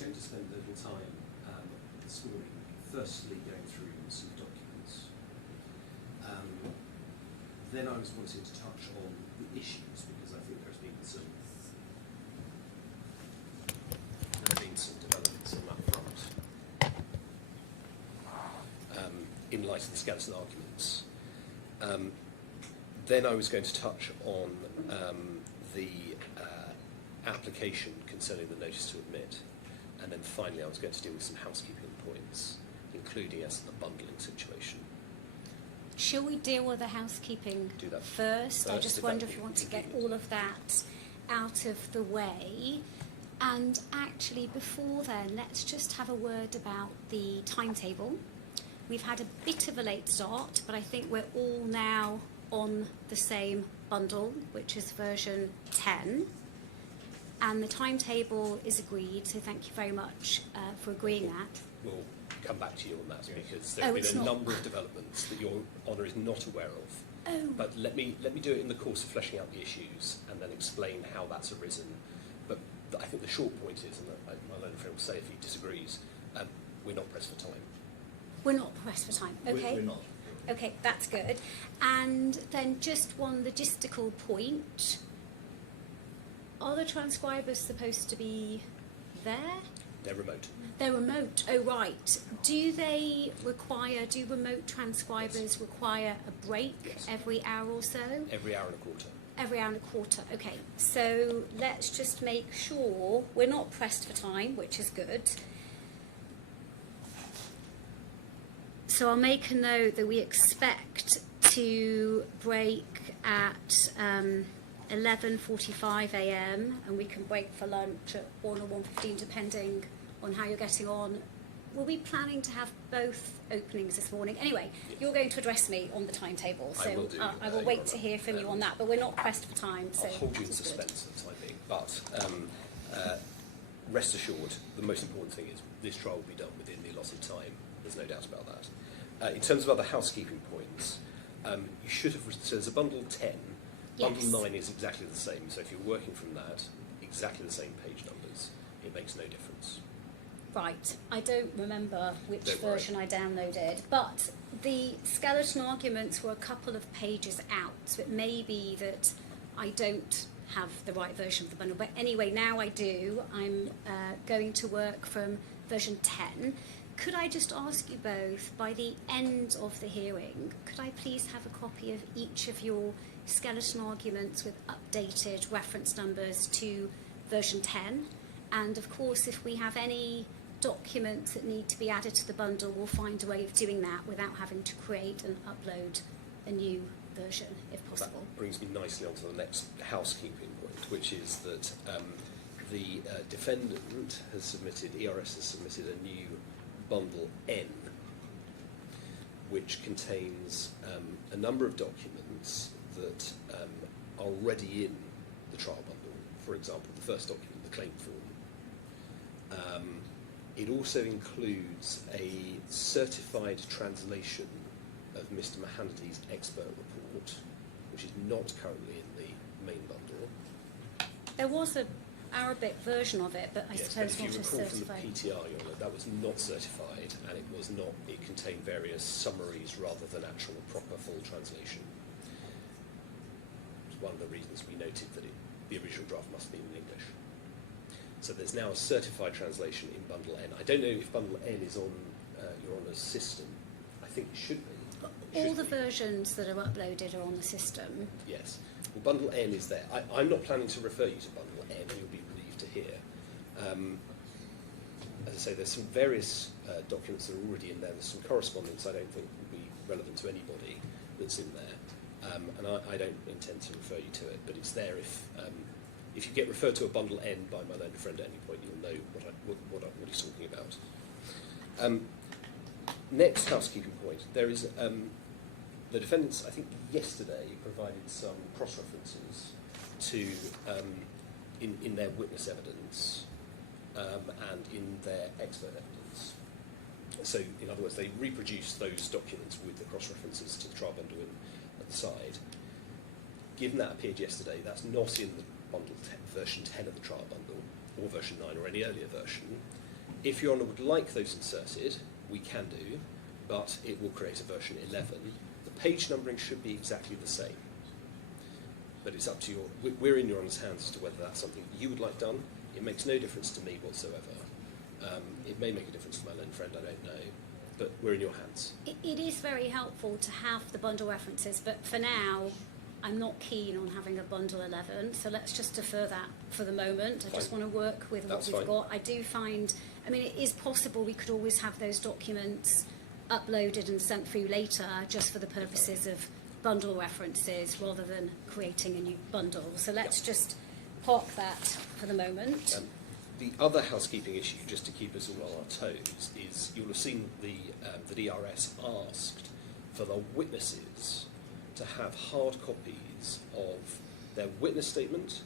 going to spend a little time this morning, firstly going through some documents. Then I was wanting to touch on the issues, because I think there have been some developments on that front in light of the skeleton arguments. Then I was going to touch on the application concerning the notice to admit, and then finally I was going to deal with some housekeeping points, including as the bundling situation. Shall we deal with the housekeeping Do that first? I just wonder if you want to get all of that out of the way. And actually, before then, let's just have a word about the timetable. We've had a bit of a late start, but I think we're all now on the same bundle, which is version 10. And the timetable is agreed, so thank you very much for agreeing that. We'll come back to you on that, because there have been a number of developments that Your Honour is not aware of. Oh. But let me do it in the course of fleshing out the issues and then explain how that's arisen. But I think the short point is, and my learned friend will say if he disagrees, we're not pressed for time. We're not pressed for time, okay? We're not. Okay, that's good. And then just one logistical point. Are the transcribers supposed to be there? They're remote. They're remote, oh right. Do remote transcribers require a break every hour or so? Every hour and a quarter. Every hour and a quarter, okay. So let's just make sure we're not pressed for time, which is good. So I'll make a note that we expect to break at 11:45 a.m. and we can break for lunch at 1 or 1:15, depending on how you're getting on. We'll be planning to have both openings this morning. Anyway, you're going to address me on the timetable, so I will wait to hear from you on that, but we're not pressed for time. So I'll hold you in suspense for the time being, but rest assured, the most important thing is this trial will be done within the allotted time. There's no doubt about that. In terms of other housekeeping points, you should have, so there's a bundle 10. Bundle 9 is exactly the same, so if you're working from that, exactly the same page numbers, it makes no difference. Right, I don't remember which version I downloaded, but the skeleton arguments were a couple of pages out, so it may be that I don't have the right version of the bundle, but anyway, now I do. I'm going to work from version 10. Could I just ask you both, by the end of the hearing, could I please have a copy of each of your skeleton arguments with updated reference numbers to version 10? And of course, if we have any documents that need to be added to the bundle, we'll find a way of doing that without having to create and upload a new version, if possible. That brings me nicely on to the next housekeeping point, which is that the defendant has submitted, ERS has submitted a new bundle N, which contains a number of documents that are already in the trial bundle. For example, the first document, the claim form. It also includes a certified translation of Mr. Mahanady's expert report, which is not currently in the main bundle. There was an Arabic version of it, but I suppose not as certified. If you recall from the PTR, Your Honour, that was not certified, and it contained various summaries rather than actual proper full translation. It's one of the reasons we noted that the original draft must be in English. So there's now a certified translation in Bundle N. I don't know if Bundle N is on Your Honour's system. I think it should be. All the versions that are uploaded are on the system. Yes. Well, Bundle N is there. I'm not planning to refer you to Bundle N. You'll be relieved to hear. As I say, there's some various documents that are already in there. There's some correspondence I don't think will be relevant to anybody that's in there. And I don't intend to refer you to it, but it's there if you get referred to a Bundle N by my learned friend at any point, you'll know what he's talking about. Next housekeeping point, there is the defendants, I think yesterday, provided some cross-references to, in their witness evidence and in their expert evidence. So, in other words, they reproduced those documents with the cross-references to the trial bundle at the side. Given that appeared yesterday, that's not in the bundle version 10 of the trial bundle, or version 9, or any earlier version. If Your Honour would like those inserted, we can do, but it will create a version 11. The page numbering should be exactly the same. But it's up to we're in Your Honour's hands as to whether that's something you would like done. It makes no difference to me whatsoever. It may make a difference to my learned friend, I don't know, but we're in your hands. It is very helpful to have the bundle references, but for now, I'm not keen on having a bundle 11, so let's just defer that for the moment. I just want to work with what we've got. I do find, I mean, it is possible we could always have those documents uploaded and sent through later just for the purposes of bundle references rather than creating a new bundle. So let's just park that for the moment. The other housekeeping issue, just to keep us all on our toes, is you'll have seen the DRS asked for the witnesses to have hard copies of their witness statement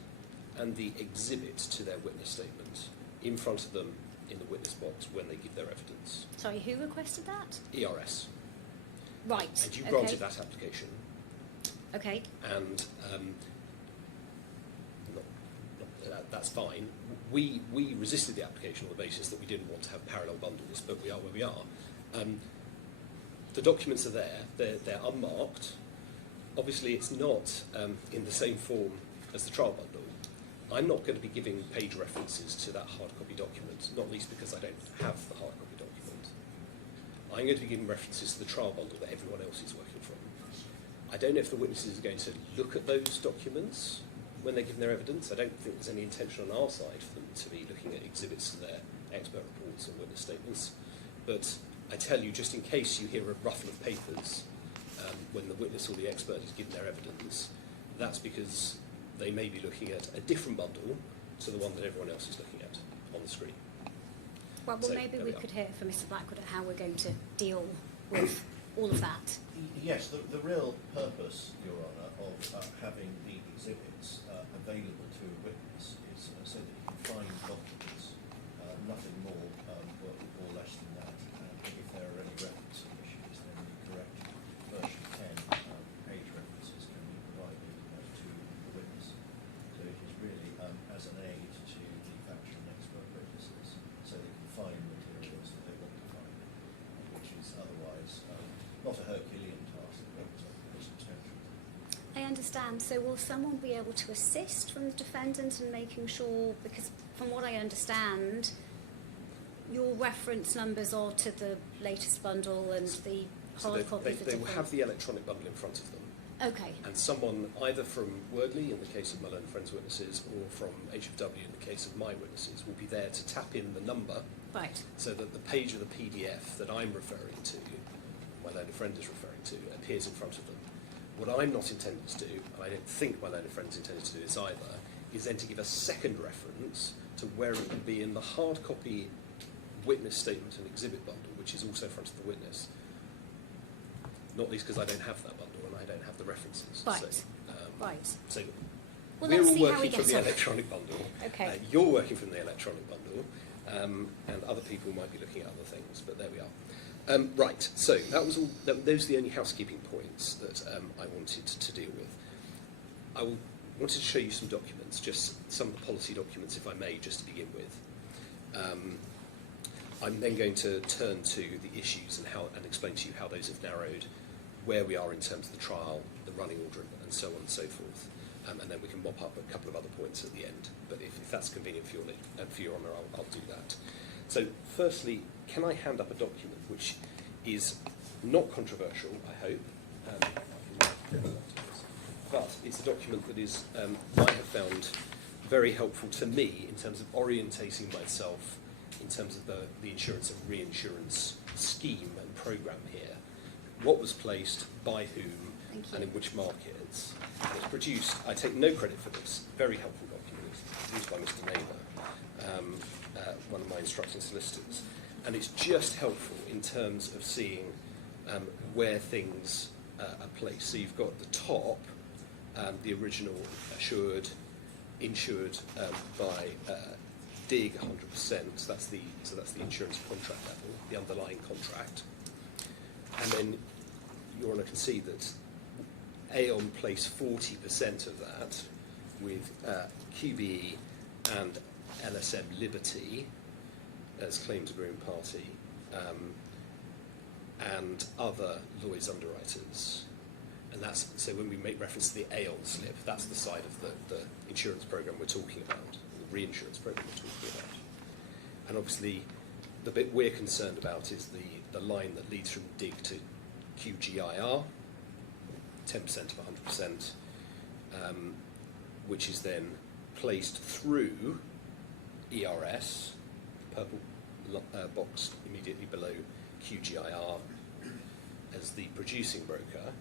and the exhibit to their witness statement in front of them in the witness box when they give their evidence. Sorry, who requested that? ERS. Right. And you granted that application. Okay. And that's fine. We resisted the application on the basis that we didn't want to have parallel bundles, but we are where we are. The documents are there. They're unmarked. Obviously, it's not in the same form as the trial bundle. I'm not going to be giving page references to that hard copy document, not least because I don't have the hard copy document. I'm going to be giving references to the trial bundle that everyone else is working from. I don't know if the witnesses are going to look at those documents when they're giving their evidence. I don't think there's any intention on our side for them to be looking at exhibits to their expert reports and witness statements. But I tell you, just in case you hear a ruffle of papers when the witness or the expert is giving their evidence, that's because they may be looking at a different bundle to the one that everyone else is looking at on the screen. Well, So, maybe we could hear from Mr. Blackwood at how we're going to deal with all of that. Yes, the real purpose, Your Honour, of having the exhibits available to a witness is so that you can find documents, nothing more or less than that. If there are any referencing issues, then the correct version 10 page references can be provided to the witness. So it is really as an aid to the factual and expert witnesses, so they can find materials that they want to find, which is otherwise not a Herculean task, but substantial. I understand. So will someone be able to assist from the defendant in making sure, because from what I understand, your reference numbers are to the latest bundle and the hard copies are They will have the electronic bundle in front of them. Okay. And someone, either from Wordley in the case of my learned friends' witnesses, or from HFW in the case of my witnesses, will be there to tap in the number, Right. so that the page of the PDF that I'm referring to, my learned friend is referring to, appears in front of them. What I'm not intending to do, and I don't think my learned friend's intended to do this either, is then to give a second reference to where it will be in the hard copy witness statement and exhibit bundle, which is also in front of the witness. Not least because I don't have that bundle and I don't have the references. Right. So, Right. So Well, we're let's all see how we working get from the on. electronic bundle. Okay. You're working from the electronic bundle, and other people might be looking at other things, but there we are. Right, so that was all. Those are the only housekeeping points that I wanted to deal with. I wanted to show you some documents, just some of the policy documents, if I may, just to begin with. I'm then going to turn to the issues and explain to you how those have narrowed, where we are in terms of the trial, the running order, and so on and so forth. And then we can mop up a couple of other points at the end. But if that's convenient for your Honour, I'll do that. So, firstly, can I hand up a document which is not controversial, I hope, but it's a document that is I have found very helpful to me in terms of orientating myself in terms of the insurance and reinsurance scheme and programme here. What was placed, by whom, and in which markets. And it's produced, I take no credit for this, very helpful document. It's produced by Mr. Naylor, one of my instructing solicitors. And it's just helpful in terms of seeing where things are placed. So you've got at the top the original insured by DIG 100%. So that's the insurance contract level, the underlying contract. And then Your Honour can see that Aon placed 40% of that with QBE and LSM Liberty, as claims agreeing party, and other Lloyd's underwriters. And that's, so when we make reference to the Aon slip, that's the side of the insurance program we're talking about, the reinsurance program we're talking about. And obviously, the bit we're concerned about is the line that leads from DIG to QGIR, 10% of 100%, which is then placed through ERS, purple box immediately below QGIR, as the producing broker,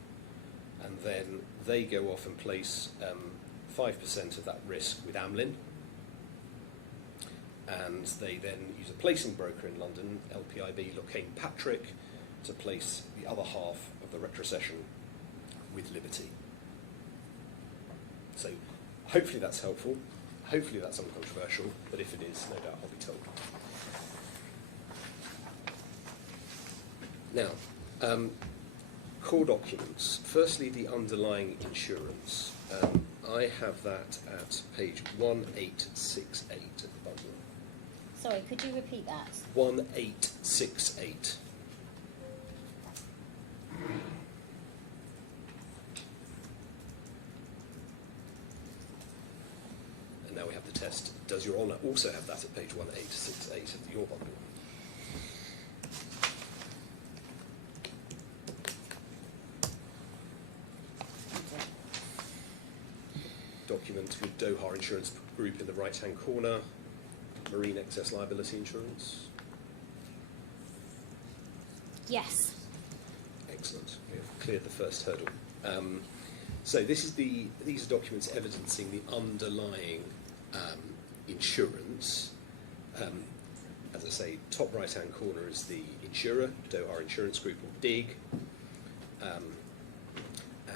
and then they go off and place 5% of that risk with Amlin, and they then use a placing broker in London, LPIB Locaine Patrick, to place the other half of the retrocession with Liberty. So hopefully that's helpful, hopefully that's uncontroversial, but if it is, no doubt I'll be told. Now, core documents. Firstly, the underlying insurance. I have that at page 1868 of the bundle. Sorry, could you repeat that? 1868. And now we have the test. Does Your Honour also have that at page 1868 of your bundle? Document with Doha Insurance Group in the right-hand corner, marine excess liability insurance. Yes. Excellent. We have cleared the first hurdle. So these are documents evidencing the underlying insurance. As I say, top right-hand corner is the insurer, Doha Insurance Group, or DIG.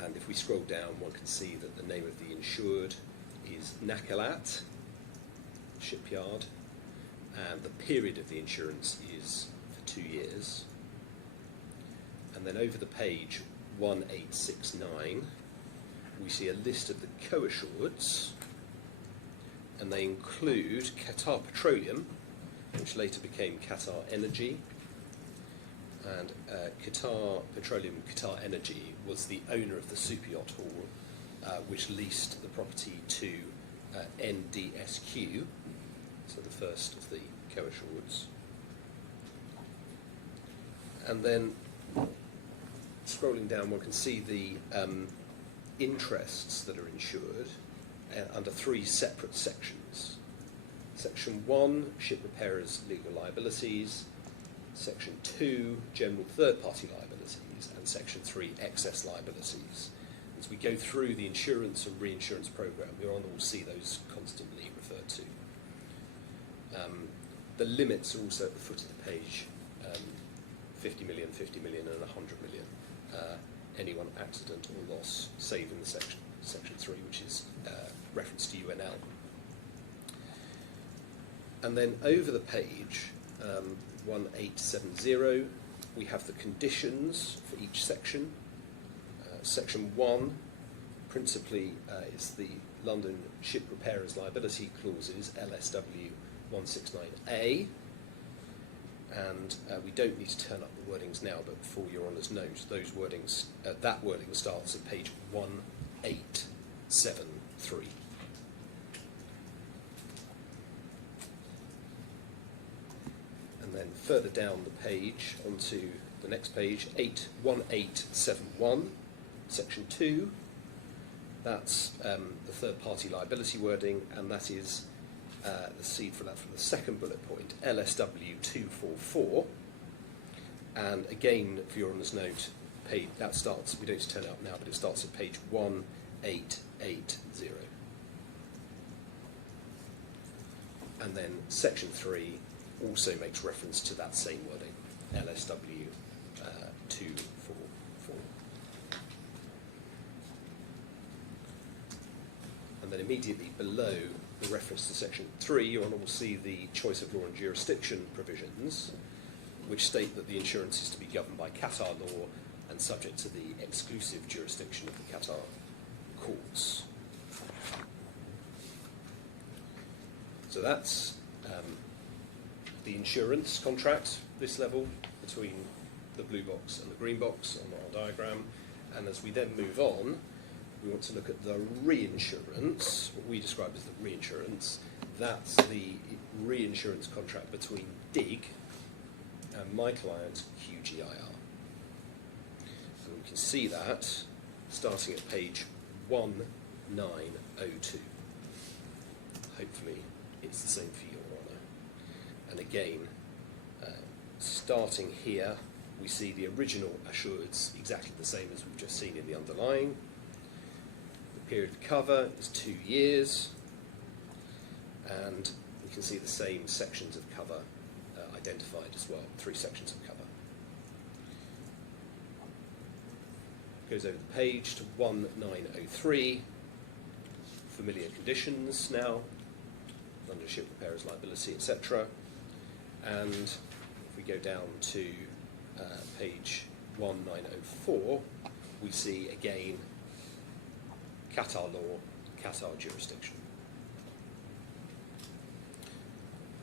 And if we scroll down, one can see that the name of the insured is Nakalat Shipyard, and the period of the insurance is for 2 years. And then over the page 1869, we see a list of the co-assureds, and they include Qatar Petroleum, which later became Qatar Energy. And Qatar Petroleum, Qatar Energy, was the owner of the super yacht hall, which leased the property to NDSQ, so the first of the co-assureds. And then, scrolling down, one can see the interests that are insured under 3 separate sections. Section 1, ship repairers' legal liabilities. Section 2, general third-party liabilities, and Section 3, excess liabilities. As we go through the insurance and reinsurance programme, Your Honour will see those constantly referred to. The limits are also at the foot of the page, 50 million, 50 million and 100 million. Any one accident or loss, save in the section 3, which is reference to UNL. And then over the page, 1870, we have the conditions for each section. Section 1, principally, is the London Ship Repairers Liability Clauses, LSW 169A. And we don't need to turn up the wordings now, but for Your Honour's note, those wordings, that wording starts at page 1873. And then further down the page, onto the next page, 1871, section 2. That's the third-party liability wording, and that is the seed for that from the second bullet point, LSW 244. And again, for Your Honour's note, that starts, we don't need to turn it up now, but it starts at page 1880. And then section 3 also makes reference to that same wording, LSW 244. And then immediately below the reference to section 3, Your Honour will see the choice of law and jurisdiction provisions, which state that the insurance is to be governed by Qatar law and subject to the exclusive jurisdiction of the Qatar courts. So that's the insurance contract, this level, between the blue box and the green box on our diagram. And as we then move on, we want to look at the reinsurance, what we describe as the reinsurance. That's the reinsurance contract between DIG and my client, QGIR. And we can see that starting at page 1902. Hopefully it's the same for Your Honour. And again, starting here, we see the original assureds exactly the same as we've just seen in the underlying. The period of cover is 2 years, and we can see the same sections of cover identified as well, 3 sections of cover. Goes over the page to 1903, familiar conditions now, under ship repairers liability, etc. And if we go down to page 1904, we see again Qatar law, Qatar jurisdiction.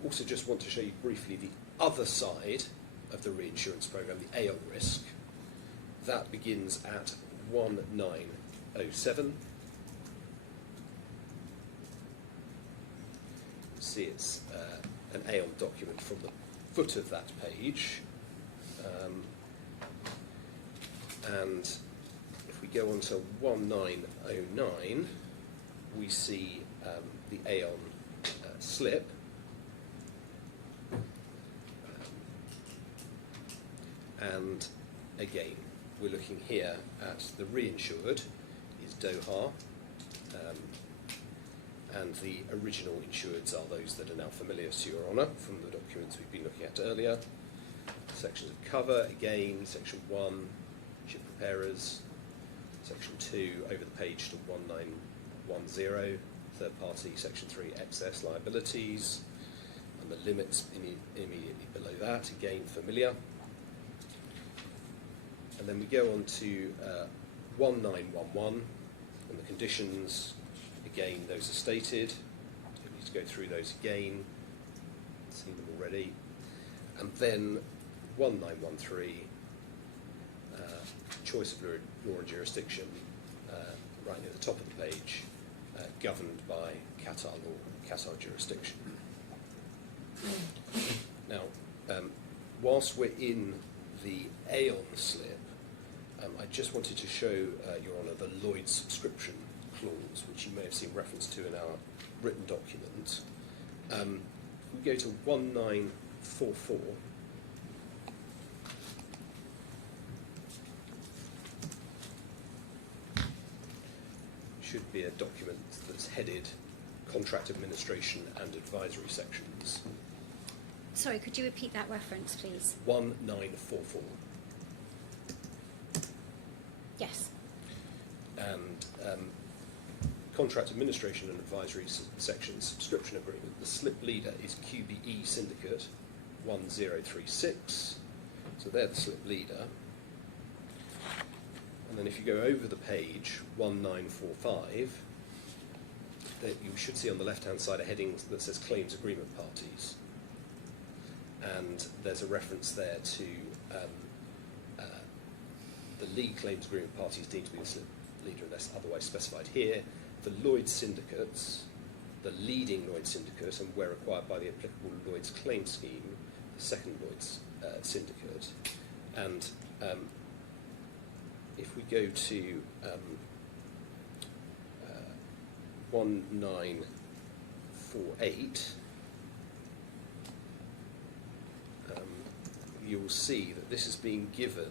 Also just want to show you briefly the other side of the reinsurance programme, the Aon risk. That begins at 1907. See it's an Aon document from the foot of that page. And if we go on to 1909, we see the Aon slip. And again, we're looking here at the reinsured is Doha, and the original insureds are those that are now familiar to Your Honour from the documents we've been looking at earlier. Sections of cover, again, section 1, ship repairers, section 2, over the page to 1910, third party, section 3, excess liabilities, and the limits immediately below that, again, familiar. And then we go on to 1911, and the conditions, again, those are stated. Don't need to go through those again, seen them already. And then 1913, choice of law and jurisdiction, right near the top of the page, governed by Qatar law, Qatar jurisdiction. Now, whilst we're in the Aon slip, I just wanted to show Your Honour the Lloyd's subscription clause, which you may have seen reference to in our written document. We go to 1944. Should be a document that's headed Contract Administration and Advisory sections. Sorry, could you repeat that reference, please? 1944. Yes. And Contract Administration and Advisory section subscription agreement. The slip leader is QBE Syndicate 1036. So they're the slip leader. And then if you go over the page, 1945, that you should see on the left-hand side a heading that says Claims Agreement Parties. And there's a reference there to the lead claims agreement parties deemed to be the slip leader unless otherwise specified here. The Lloyd's syndicates, the leading Lloyd's syndicate, and where required by the applicable Lloyd's claim scheme, the second Lloyd's syndicate. And if we go to 1948, you'll see that this is being given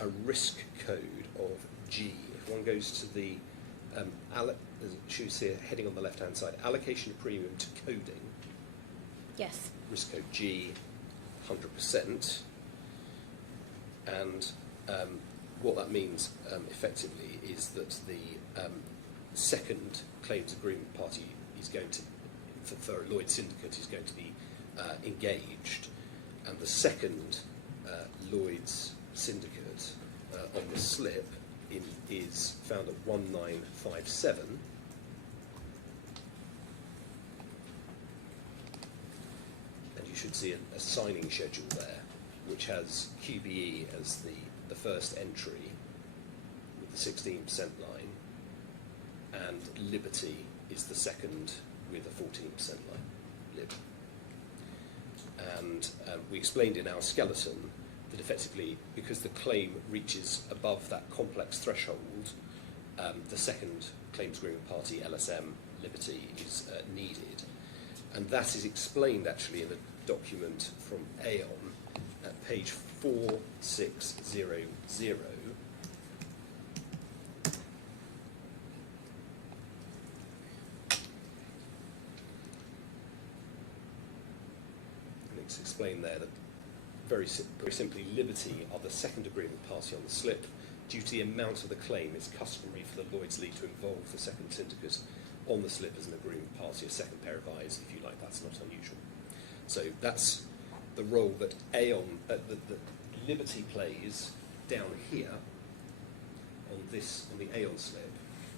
a risk code of G. If one goes to the should see a heading on the left-hand side, allocation of premium to coding. Yes. Risk code G, 100%. And what that means effectively is that the second claims agreement party is going to, for a Lloyd's syndicate, is going to be engaged, and the second Lloyd's syndicate on the slip is found at 1957. And you should see a signing schedule there, which has QBE as the first entry with the 16% line, and Liberty is the second with a 14% line, lib. And we explained in our skeleton that effectively, because the claim reaches above that complex threshold, the second claims agreement party, LSM, Liberty, is needed. And that is explained actually in a document from Aon at page 4600. And it's explained there that very simply, Liberty are the second agreement party on the slip. Due to the amount of the claim, it's customary for the Lloyd's League to involve the second syndicate on the slip as an agreement party, a second pair of eyes, if you like. That's not unusual. So that's the role that Aon, that Liberty plays down here on the Aon slip,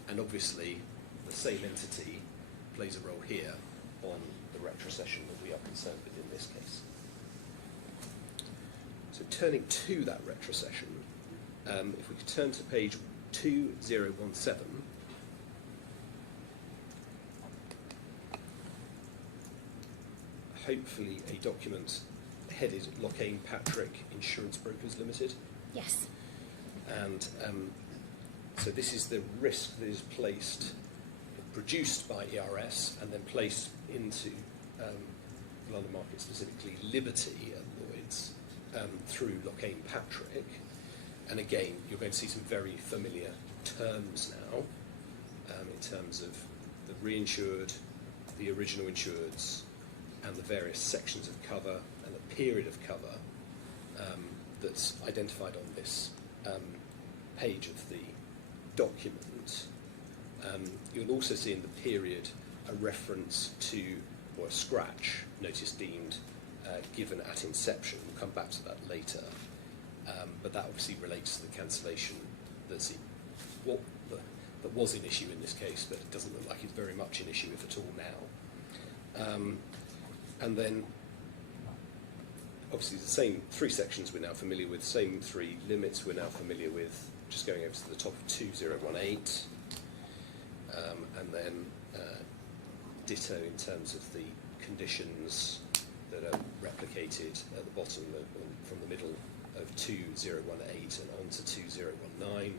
and obviously the same entity plays a role here on the retrocession that we are concerned with in this case. So turning to that retrocession, if we could turn to page 2017, hopefully a document headed Lockheed Patrick Insurance Brokers Limited. Yes. And so this is the risk that is produced by ERS and then placed into the London market, specifically Liberty at Lloyd's, through Lockheed Patrick. And again, you're going to see some very familiar terms now in terms of the reinsured, the original insureds, and the various sections of cover and the period of cover that's identified on this page of the document. You'll also see in the period a reference to, or a scratch, notice deemed given at inception. We'll come back to that later. But that obviously relates to the cancellation that was an issue in this case, but it doesn't look like it's very much an issue, if at all, now. And then, obviously, the same three sections we're now familiar with, same three limits we're now familiar with, just going over to the top of 2018, and then ditto in terms of the conditions that are replicated at the bottom from the middle of 2018 and on to 2019,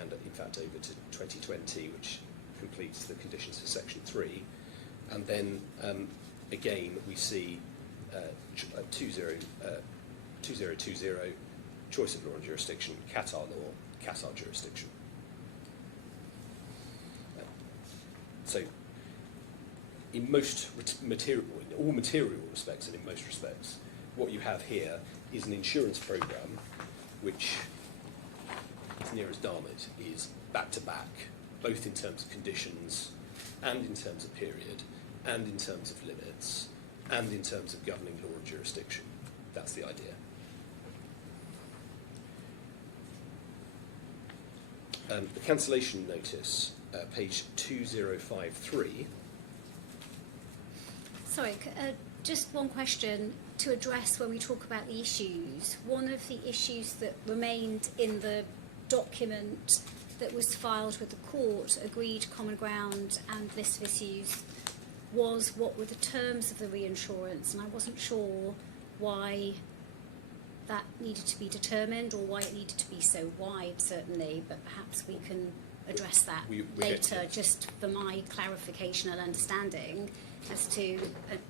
and in fact over to 2020, which completes the conditions for section 3. And then again we see 2020, choice of law and jurisdiction, Qatar law, Qatar jurisdiction. So in all material respects and in most respects, what you have here is an insurance program which, as near as damn it, is back to back, both in terms of conditions and in terms of period and in terms of limits and in terms of governing law and jurisdiction. That's the idea. The cancellation notice, page 2053. Sorry, just one question to address when we talk about the issues. One of the issues that remained in the document that was filed with the court, agreed common ground and list of issues, was what were the terms of the reinsurance, and I wasn't sure why that needed to be determined or why it needed to be so wide, certainly, but perhaps we can address that later, just for my clarification and understanding as to,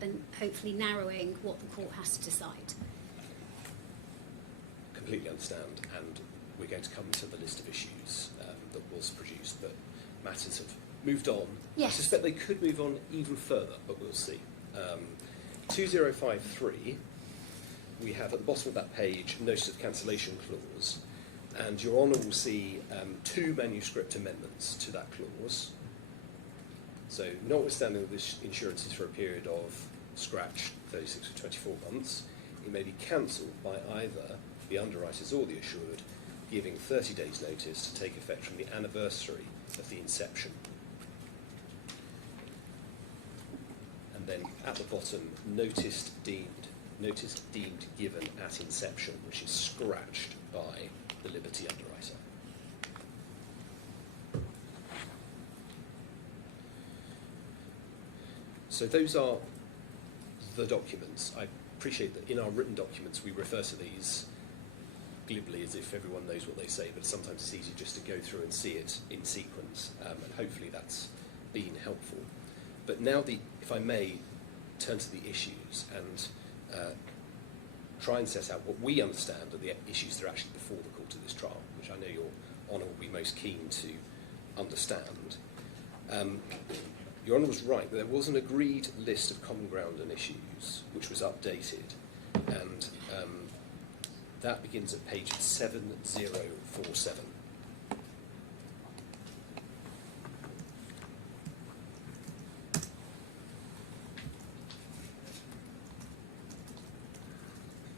and hopefully narrowing what the court has to decide. Completely understand, and we're going to come to the list of issues that was produced, but matters have moved on. Yes. I suspect they could move on even further, but we'll see. 2053, we have at the bottom of that page notice of cancellation clause, and Your Honour will see two manuscript amendments to that clause. So, notwithstanding that this insurance is for a period of scratch 36 or 24 months, it may be cancelled by either the underwriters or the assured, giving 30 days notice to take effect from the anniversary of the inception. And then at the bottom, notice deemed given at inception, which is scratched by the Liberty underwriter. So those are the documents. I appreciate that in our written documents we refer to these glibly as if everyone knows what they say, but sometimes it's easy just to go through and see it in sequence, and hopefully that's been helpful. But now, if I may, turn to the issues and try and set out what we understand are the issues that are actually before the court of this trial, which I know Your Honour will be most keen to understand. Your Honour was right, there was an agreed list of common ground and issues, which was updated, and that begins at page 7047.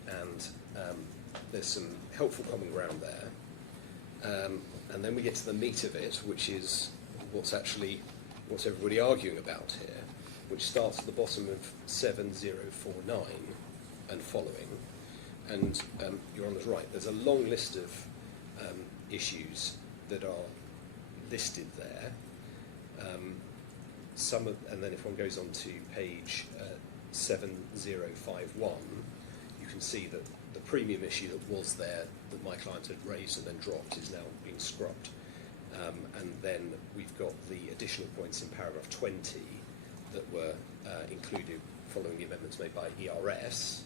And there's some helpful common ground there. And then we get to the meat of it, which is what's everybody arguing about here, which starts at the bottom of 7049 and following. And Your Honour's right, there's a long list of issues that are listed there. And then if one goes on to page 7051, you can see that the premium issue that was there, that my client had raised and then dropped, is now being scrubbed. And then we've got the additional points in paragraph 20 that were included following the amendments made by ERS.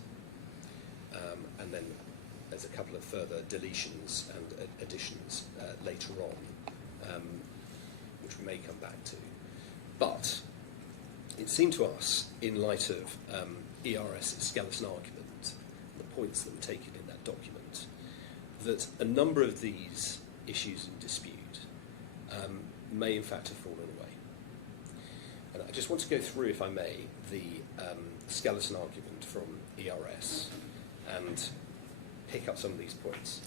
And then there's a couple of further deletions and additions later on, which we may come back to. But it seemed to us, in light of ERS's skeleton argument, the points that were taken in that document, that a number of these issues in dispute may in fact have fallen away. And I just want to go through, if I may, the skeleton argument from ERS and pick up some of these points.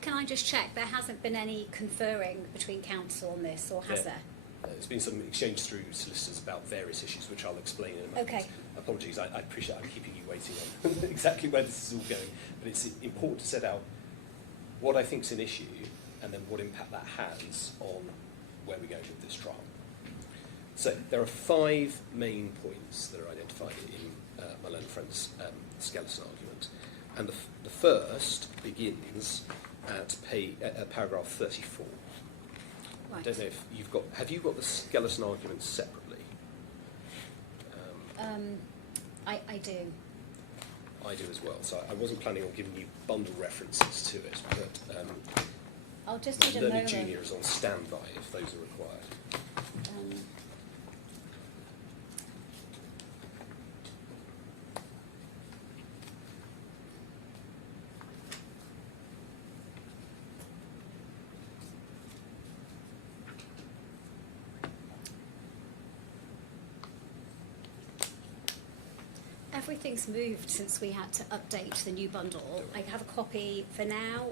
Can I just check, there hasn't been any conferring between counsel on this, or has there? There's been some exchange through solicitors about various issues, which I'll explain in a moment. Okay. Apologies, I appreciate I'm keeping you waiting on exactly where this is all going, but it's important to set out what I think is an issue and then what impact that has on where we go with this trial. So there are 5 main points that are identified in my learned friend's skeleton argument, and the first begins at paragraph 34. Right. I don't know if have you got the skeleton argument separately? I do. I do as well, so I wasn't planning on giving you bundle references to it, but I'll just need a Learning moment. Junior is on standby if those are required. Everything's moved since we had to update the new bundle. I have a copy for now.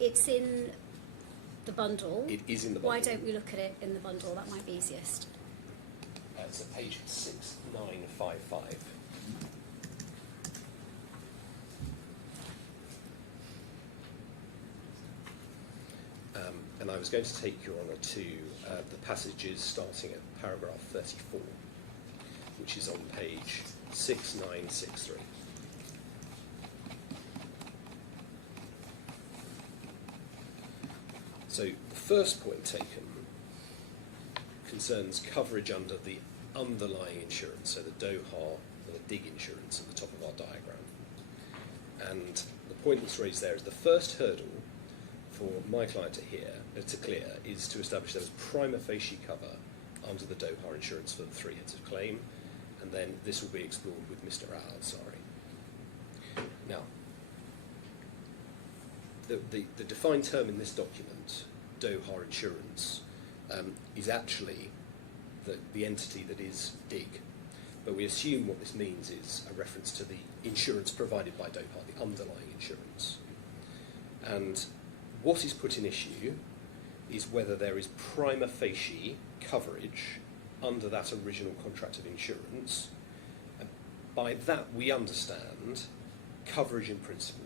It's in the bundle. It is in the bundle. Why don't we look at it in the bundle? That might be easiest. It's at page 6955. And I was going to take Your Honour to the passages starting at paragraph 34, which is on page 6963. So the first point taken concerns coverage under the underlying insurance, so the DOHA or the DIG insurance at the top of our diagram. And the point that's raised there is the first hurdle for my client to clear is to establish there was prima facie cover under the DOHA insurance for the 3 heads of claim, and then this will be explored with Mr. Al-Ansari. Now, the defined term in this document, DOHA insurance, is actually the entity that is DIG, but we assume what this means is a reference to the insurance provided by DOHA, the underlying insurance. And what is put in issue is whether there is prima facie coverage under that original contract of insurance by that we understand coverage in principle.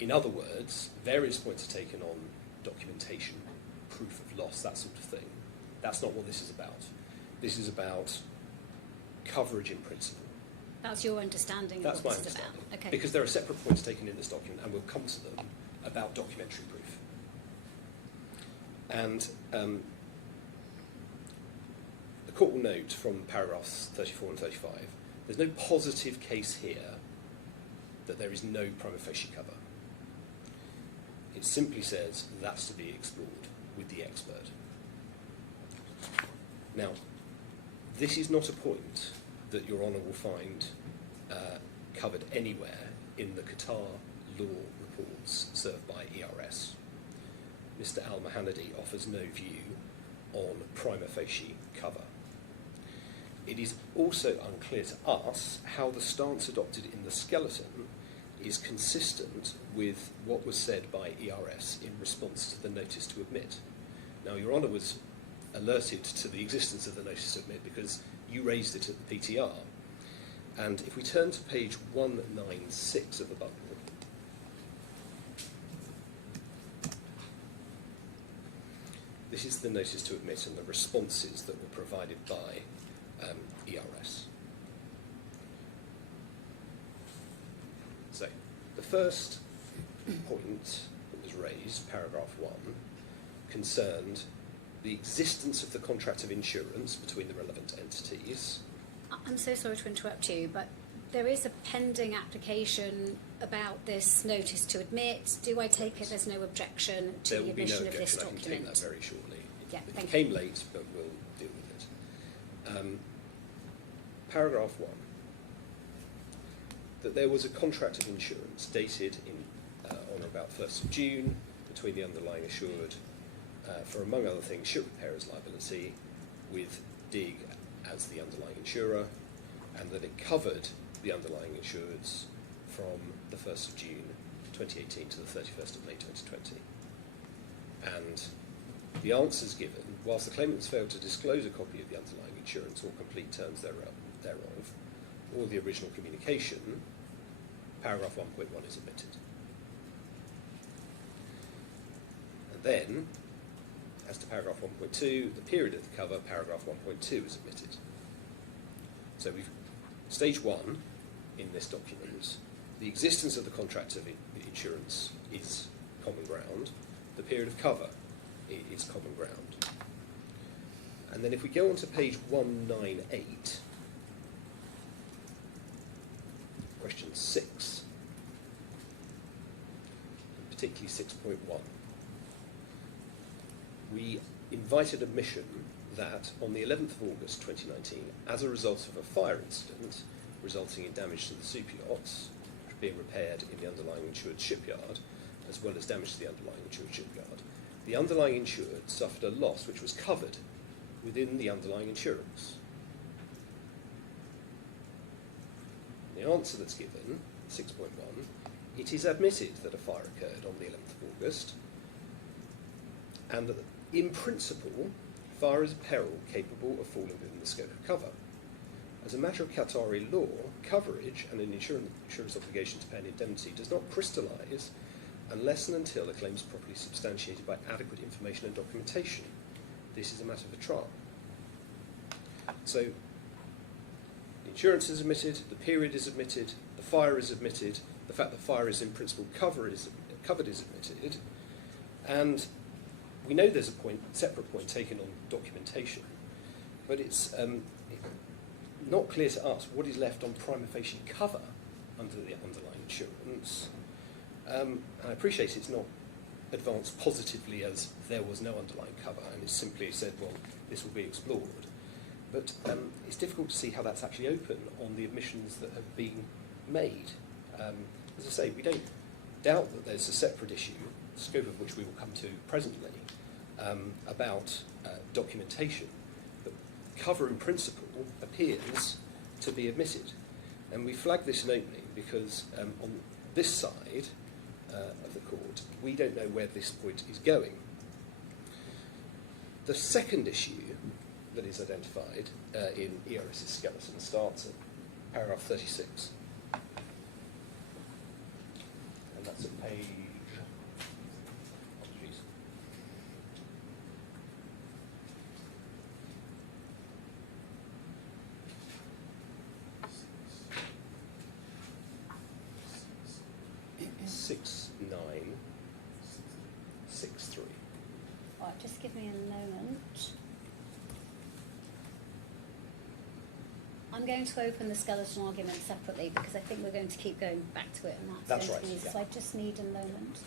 In other words, various points are taken on documentation, proof of loss, that sort of thing. That's not what this is about. This is about coverage in principle. That's your understanding That's of my what this is understanding. about. Okay. Because there are separate points taken in this document, and we'll come to them, about documentary proof. And the court will note from paragraphs 34 and 35, there's no positive case here that there is no prima facie cover. It simply says that's to be explored with the expert. Now, this is not a point that Your Honour will find covered anywhere in the Qatar law reports served by ERS. Mr. Al-Mahanadi offers no view on prima facie cover. It is also unclear to us how the stance adopted in the skeleton is consistent with what was said by ERS in response to the notice to admit. Now, Your Honour was alerted to the existence of the notice to admit because you raised it at the PTR. And if we turn to page 196 of the bundle, this is the notice to admit and the responses that were provided by ERS. So, the first point that was raised, paragraph 1, concerned the existence of the contract of insurance between the relevant entities. I'm so sorry to interrupt you, but there is a pending application about this notice to admit. Do I take it there's no objection to the admission of this document? There will be no objection. I can take that very shortly. Yeah, It thank came you. late, but we'll deal with it. Paragraph 1. That there was a contract of insurance dated on or about 1st of June between the underlying assured for, among other things, ship repairers liability with DIG as the underlying insurer, and that it covered the underlying insureds from the 1st of June 2018 to the 31st of May 2020. And the answers given, whilst the claimants failed to disclose a copy of the underlying insurance or complete terms thereof, or the original communication, paragraph 1.1 is omitted. And then, as to paragraph 1.2, the period of the cover, paragraph 1.2 is omitted. So we've stage 1 in this document, the existence of the contract of insurance is common ground, the period of cover is common ground. And then if we go on to page 198, question 6, and particularly 6.1, we invited admission that on the 11th of August 2019, as a result of a fire incident resulting in damage to the super yachts being repaired in the underlying insured shipyard, as well as damage to the underlying insured shipyard, the underlying insured suffered a loss which was covered within the underlying insurance. The answer that's given, 6.1, it is admitted that a fire occurred on the 11th of August, and that in principle, fire is a peril capable of falling within the scope of cover. As a matter of Qatari law, coverage and an insurance obligation to pay an indemnity does not crystallise unless and until a claim is properly substantiated by adequate information and documentation. This is a matter for trial. So, the insurance is admitted, the period is admitted, the fire is admitted, the fact that fire is in principle covered is admitted, and we know there's a separate point taken on documentation, but it's not clear to us what is left on prima facie cover under the underlying insurance. And I appreciate it's not advanced positively as there was no underlying cover, and it's simply said, well, this will be explored. But it's difficult to see how that's actually open on the admissions that have been made. As I say, we don't doubt that there's a separate issue, the scope of which we will come to presently, about documentation. But cover in principle appears to be admitted. And we flag this in opening because on this side of the court, we don't know where this point is going. The second issue that is identified in ERS's skeleton starts at paragraph 36. And that's at page... Apologies. Six, 963. Right, just give me a moment. I'm going to open the skeleton argument separately because I think we're going to keep going back to it, and That's going to right, be, so I just need a moment.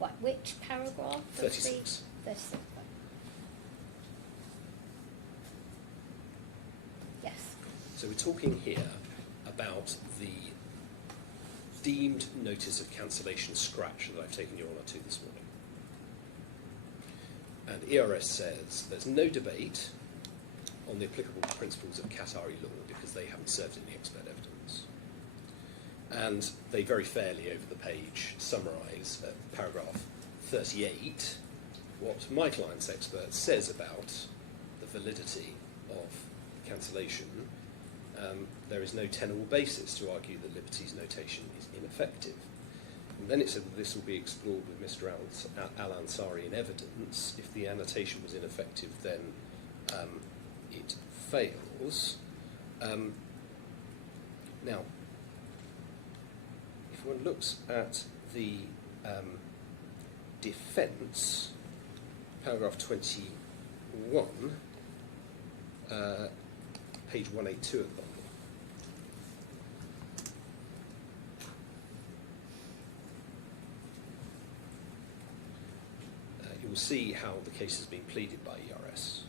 Right, which paragraph? 36. 36. Yes. So we're talking here about the deemed notice of cancellation scratch that I've taken your honour to this morning. And ERS says there's no debate on the applicable principles of Qatari law because they haven't served any expert evidence. And they very fairly, over the page, summarise at paragraph 38 what my client's expert says about the validity of cancellation. There is no tenable basis to argue that Liberty's notation is ineffective. And then it said that this will be explored with Mr. Al-Ansari in evidence. If the annotation was ineffective, then it fails. Now, if one looks at the defence, paragraph 21, page 182 at the bottom. You will see how the case has been pleaded by ERS.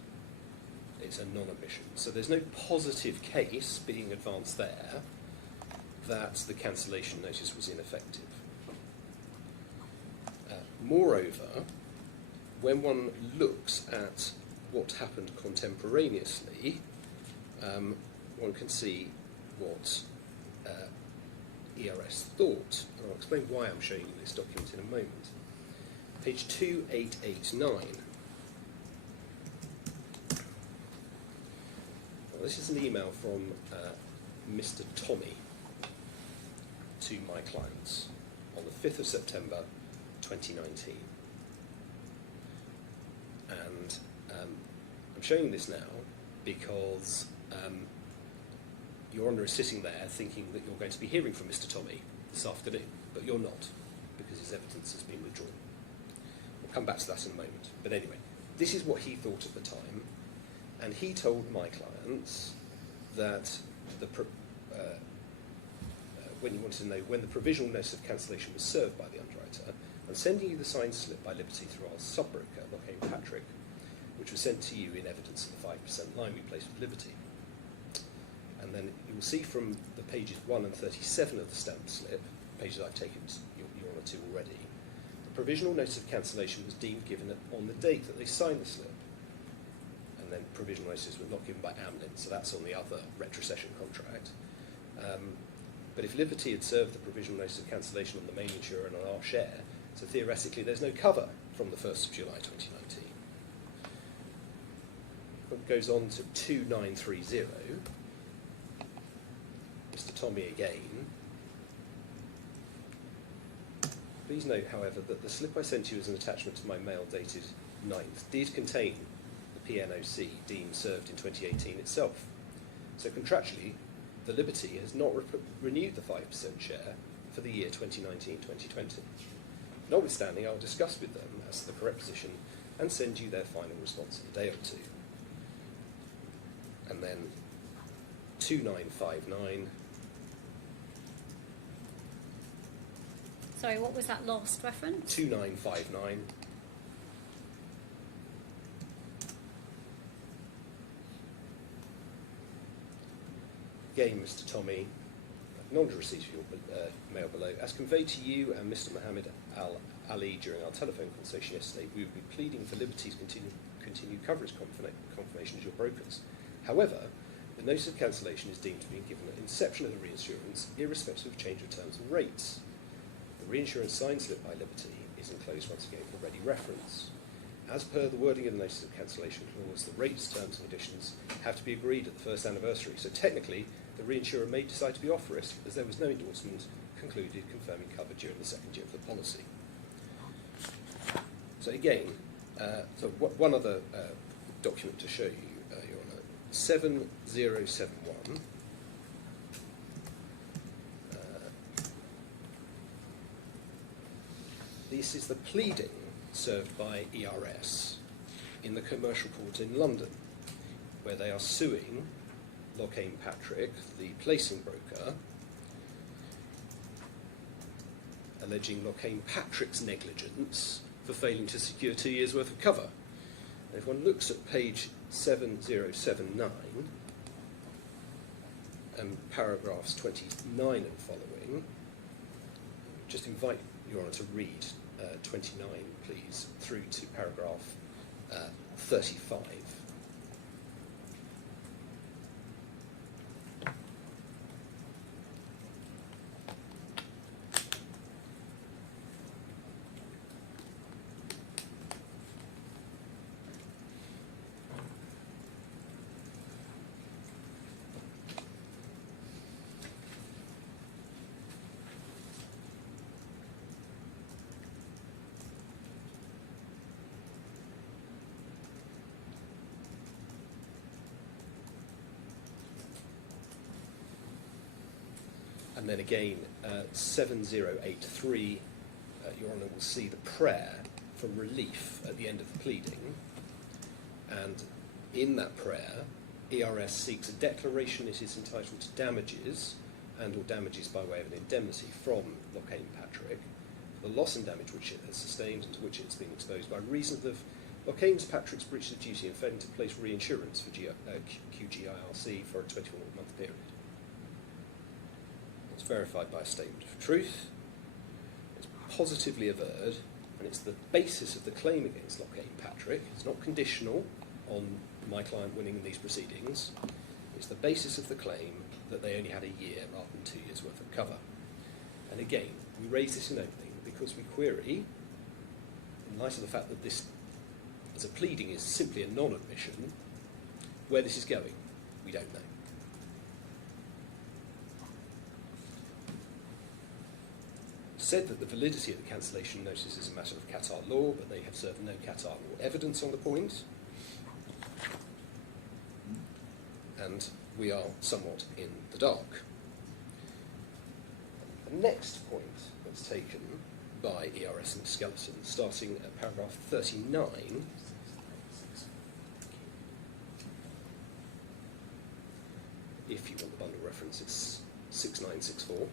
It's a non-admission. So there's no positive case being advanced there that the cancellation notice was ineffective. Moreover, when one looks at what happened contemporaneously, one can see what ERS thought. And I'll explain why I'm showing you this document in a moment. Page 2889. Well, this is an email from Mr. Tommy to my clients on the 5th of September 2019. And I'm showing this now because Your Honour is sitting there thinking that you're going to be hearing from Mr. Tommy this afternoon, but you're not, because his evidence has been withdrawn. We'll come back to that in a moment. But anyway, this is what he thought at the time, and he told my clients that when you wanted to know when the provisional notice of cancellation was served by the underwriter, and sending you the signed slip by Liberty through our sub-broker, Lockheed Patrick, which was sent to you in evidence of the 5% line we placed with Liberty. And then you will see from the pages 1 and 37 of the stamp slip, pages I've taken your Honour to already, the provisional notice of cancellation was deemed given on the date that they signed the slip. And then provisional notices were not given by Amlin, so that's on the other retrocession contract. But if Liberty had served the provisional notice of cancellation on the main insurer and on our share, so theoretically there's no cover from the 1st of July 2019. It goes on to 2930. Mr. Tommy again. Please note, however, that the slip I sent you as an attachment to my mail dated 9th did contain the PNOC deemed served in 2018 itself. So contractually, the Liberty has not renewed the 5% share for the year 2019-2020. Notwithstanding, I'll discuss with them as to the correct position and send you their final response in a day or two. And then 2959. Sorry, what was that last reference? 2959. Again, Mr. Tommy, acknowledge receipt of your mail below. As conveyed to you and Mr. Mohammed Ali during our telephone conversation yesterday, we would be pleading for Liberty's continued coverage confirmation as your brokers. However, the notice of cancellation is deemed to be given at inception of the reinsurance, irrespective of change of terms and rates. The reinsurance sign slip by Liberty is enclosed once again for ready reference. As per the wording of the notice of cancellation clause, the rates, terms and conditions have to be agreed at the first anniversary. So technically, the reinsurer may decide to be off risk as there was no endorsement concluded confirming cover during the second year of the policy. So again, one other document to show you, Your Honour, 7071. This is the pleading served by ERS in the commercial court in London, where they are suing Lockheed Patrick, the placing broker, alleging Lockheed Patrick's negligence for failing to secure 2 years' worth of cover. And if one looks at page 7079 and paragraphs 29 and following, just invite Your Honour to read 29, please, through to paragraph 35. And then again, 7083, Your Honour will see the prayer for relief at the end of the pleading. And in that prayer, ERS seeks a declaration it is entitled to damages and or damages by way of an indemnity from Lockheed Patrick for the loss and damage which it has sustained and to which it has been exposed by reason of Lockheed Patrick's breach of duty and failing to place reinsurance for QGIRC for a 24-month period. It's verified by a statement of truth, it's positively averred, and it's the basis of the claim against Lockheed Patrick. It's not conditional on my client winning these proceedings. It's the basis of the claim that they only had a year rather than 2 years' worth of cover. And again, we raise this in opening because we query, in light of the fact that this, as a pleading, is simply a non-admission, where this is going. We don't know. Said that the validity of the cancellation notice is a matter of Qatar law, but they have served no Qatar law evidence on the point. And we are somewhat in the dark. The next point that's taken by ERS and Skeleton, starting at paragraph 39, if you want the bundle reference, it's 6964.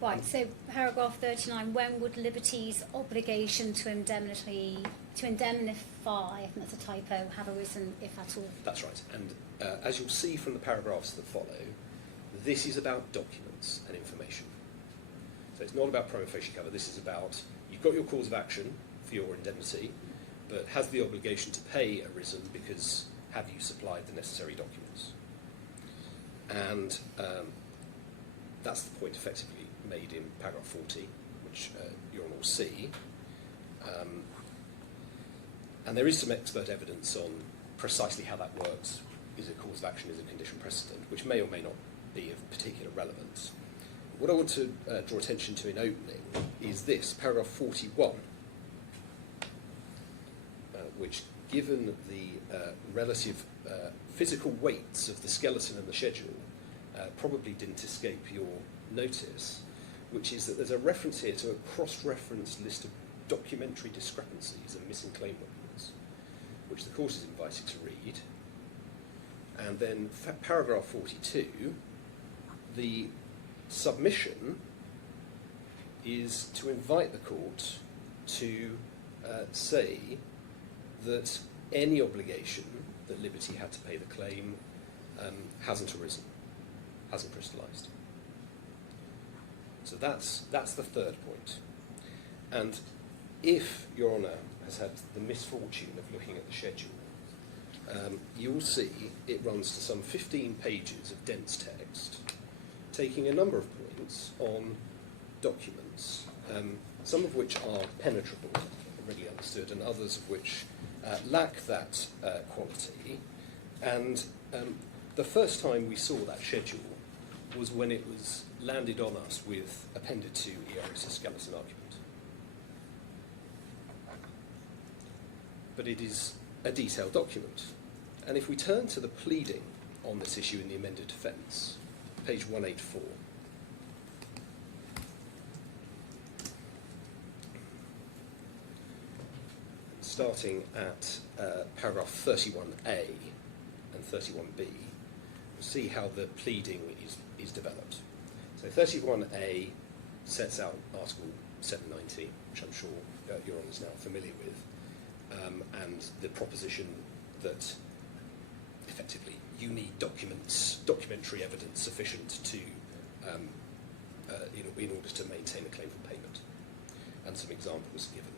Right, so paragraph 39, when would Liberty's obligation to indemnify, if that's a typo, have arisen, if at all? That's right, and as you'll see from the paragraphs that follow, this is about documents and information. So it's not about prima facie cover, this is about, you've got your cause of action for your indemnity, but has the obligation to pay arisen because have you supplied the necessary documents? And that's the point effectively made in paragraph 40, which you'll all see. And there is some expert evidence on precisely how that works. Is a cause of action, is a condition precedent, which may or may not be of particular relevance. What I want to draw attention to in opening is this, paragraph 41, which, given the relative physical weights of the skeleton and the schedule, probably didn't escape your notice, which is that there's a reference here to a cross-referenced list of documentary discrepancies and missing claim documents, which the court is invited to read. And then paragraph 42, the submission is to invite the court to say that any obligation that Liberty had to pay the claim hasn't arisen, hasn't crystallised. So that's the third point. And if Your Honour has had the misfortune of looking at the schedule, you'll see it runs to some 15 pages of dense text, taking a number of points on documents, some of which are penetrable, readily understood, and others of which lack that quality. And the first time we saw that schedule was when it was landed on us with appended to eR's skeleton argument. But it is a detailed document. And if we turn to the pleading on this issue in the amended defence, page 184, starting at paragraph 31A and 31B, we'll see how the pleading is developed. So 31A sets out Article 790, which I'm sure Your Honour is now familiar with, and the proposition that effectively you need documentary evidence sufficient to, in order to maintain a claim for payment, and some examples given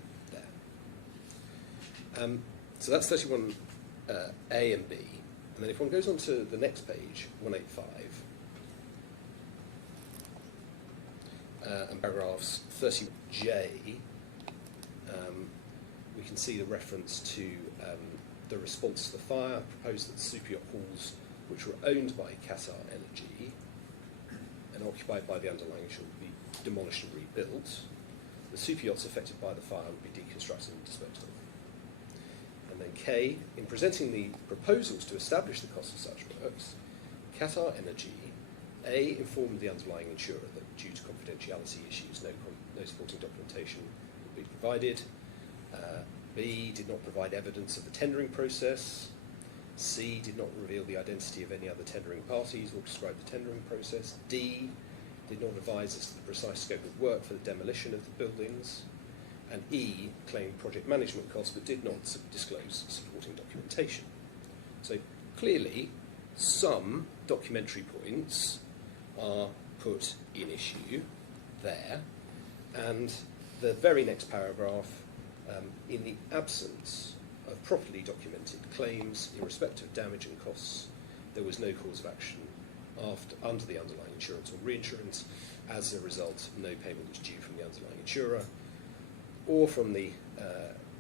there. So that's 31A and B, and then if one goes on to the next page, 185, and paragraphs 30J, we can see the reference to the response to the fire proposed that the super yacht halls, which were owned by Qatar Energy and occupied by the underlying shore, would be demolished and rebuilt. The super yachts affected by the fire would be deconstructed and disposed of. And then K, in presenting the proposals to establish the cost of such works, Qatar Energy A, informed the underlying insurer that due to confidentiality issues, no supporting documentation would be provided. B, did not provide evidence of the tendering process. C, did not reveal the identity of any other tendering parties or describe the tendering process. D, did not advise as to the precise scope of work for the demolition of the buildings. And E, claimed project management costs but did not disclose supporting documentation. So clearly, some documentary points are put in issue there, and the very next paragraph, in the absence of properly documented claims in respect of damage and costs, there was no cause of action under the underlying insurance or reinsurance. As a result, no payment was due from the underlying insurer or from the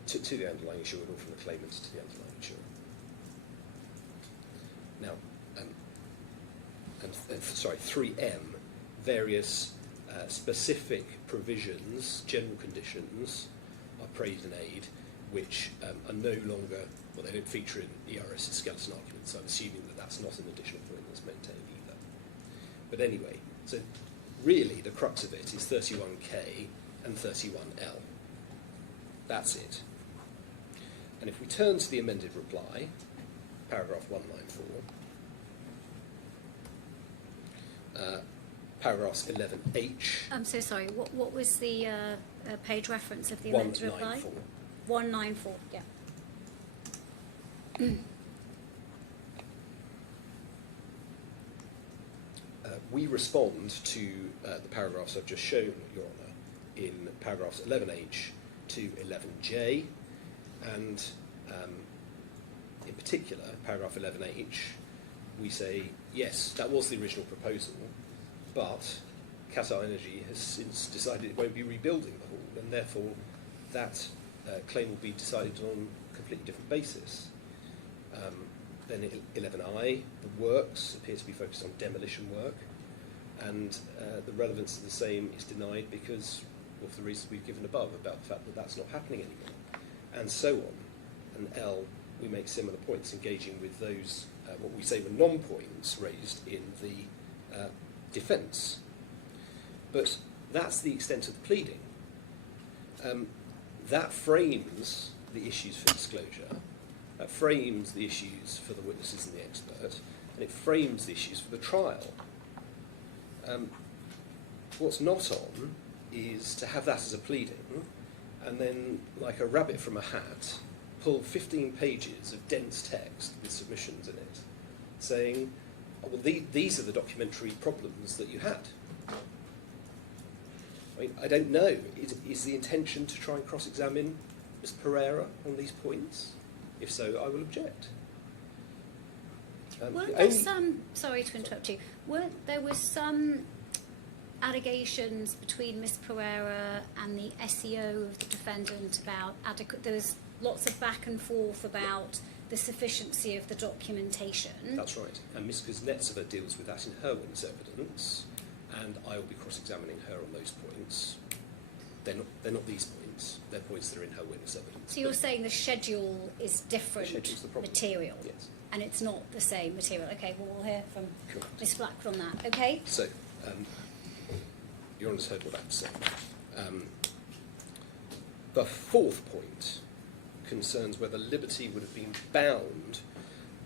to the underlying insurer, or from the claimant to the underlying insurer. Now, sorry, 3M, various specific provisions, general conditions, are praised and aid, which are no longer, well, they don't feature in ERS's skeleton argument, so I'm assuming that that's not an additional point that's maintained either. But anyway, so really the crux of it is 31K and 31L. That's it. And if we turn to the amended reply, paragraph 194, paragraphs 11H. I'm so sorry, what was the page reference of the amended reply? 194, yeah. We respond to the paragraphs I've just shown, Your Honour, in paragraphs 11H to 11J, and in particular, paragraph 11H, we say, yes, that was the original proposal, but Qatar Energy has since decided it won't be rebuilding the hall, and therefore that claim will be decided on a completely different basis. Then 11I, the works appear to be focused on demolition work, and the relevance of the same is denied because of the reasons we've given above about the fact that that's not happening anymore, and so on. And L, we make similar points engaging with those, what we say were non-points raised in the defence. But that's the extent of the pleading. That frames the issues for disclosure, that frames the issues for the witnesses and the expert, and it frames the issues for the trial. What's not on is to have that as a pleading, and then, like a rabbit from a hat, pull 15 pages of dense text with submissions in it, saying, oh, well, these are the documentary problems that you had. I mean, I don't know. Is the intention to try and cross-examine Ms. Pereira on these points? If so, I will object. Weren't there some, sorry to interrupt you, there was some allegations between Ms. Pereira and the SEO of the defendant about there was lots of back and forth about the sufficiency of the documentation. That's right. And Ms. Kuznetsova deals with that in her witness evidence, and I will be cross-examining her on those points. They're not these points. They're points that are in her witness evidence. So you're saying the schedule is different the material? Yes. And it's not the same material. Okay, well, we'll hear from Correct. Ms. Blackwood on that. Okay? So, Your Honour's heard what I have to say. The fourth point concerns whether Liberty would have been bound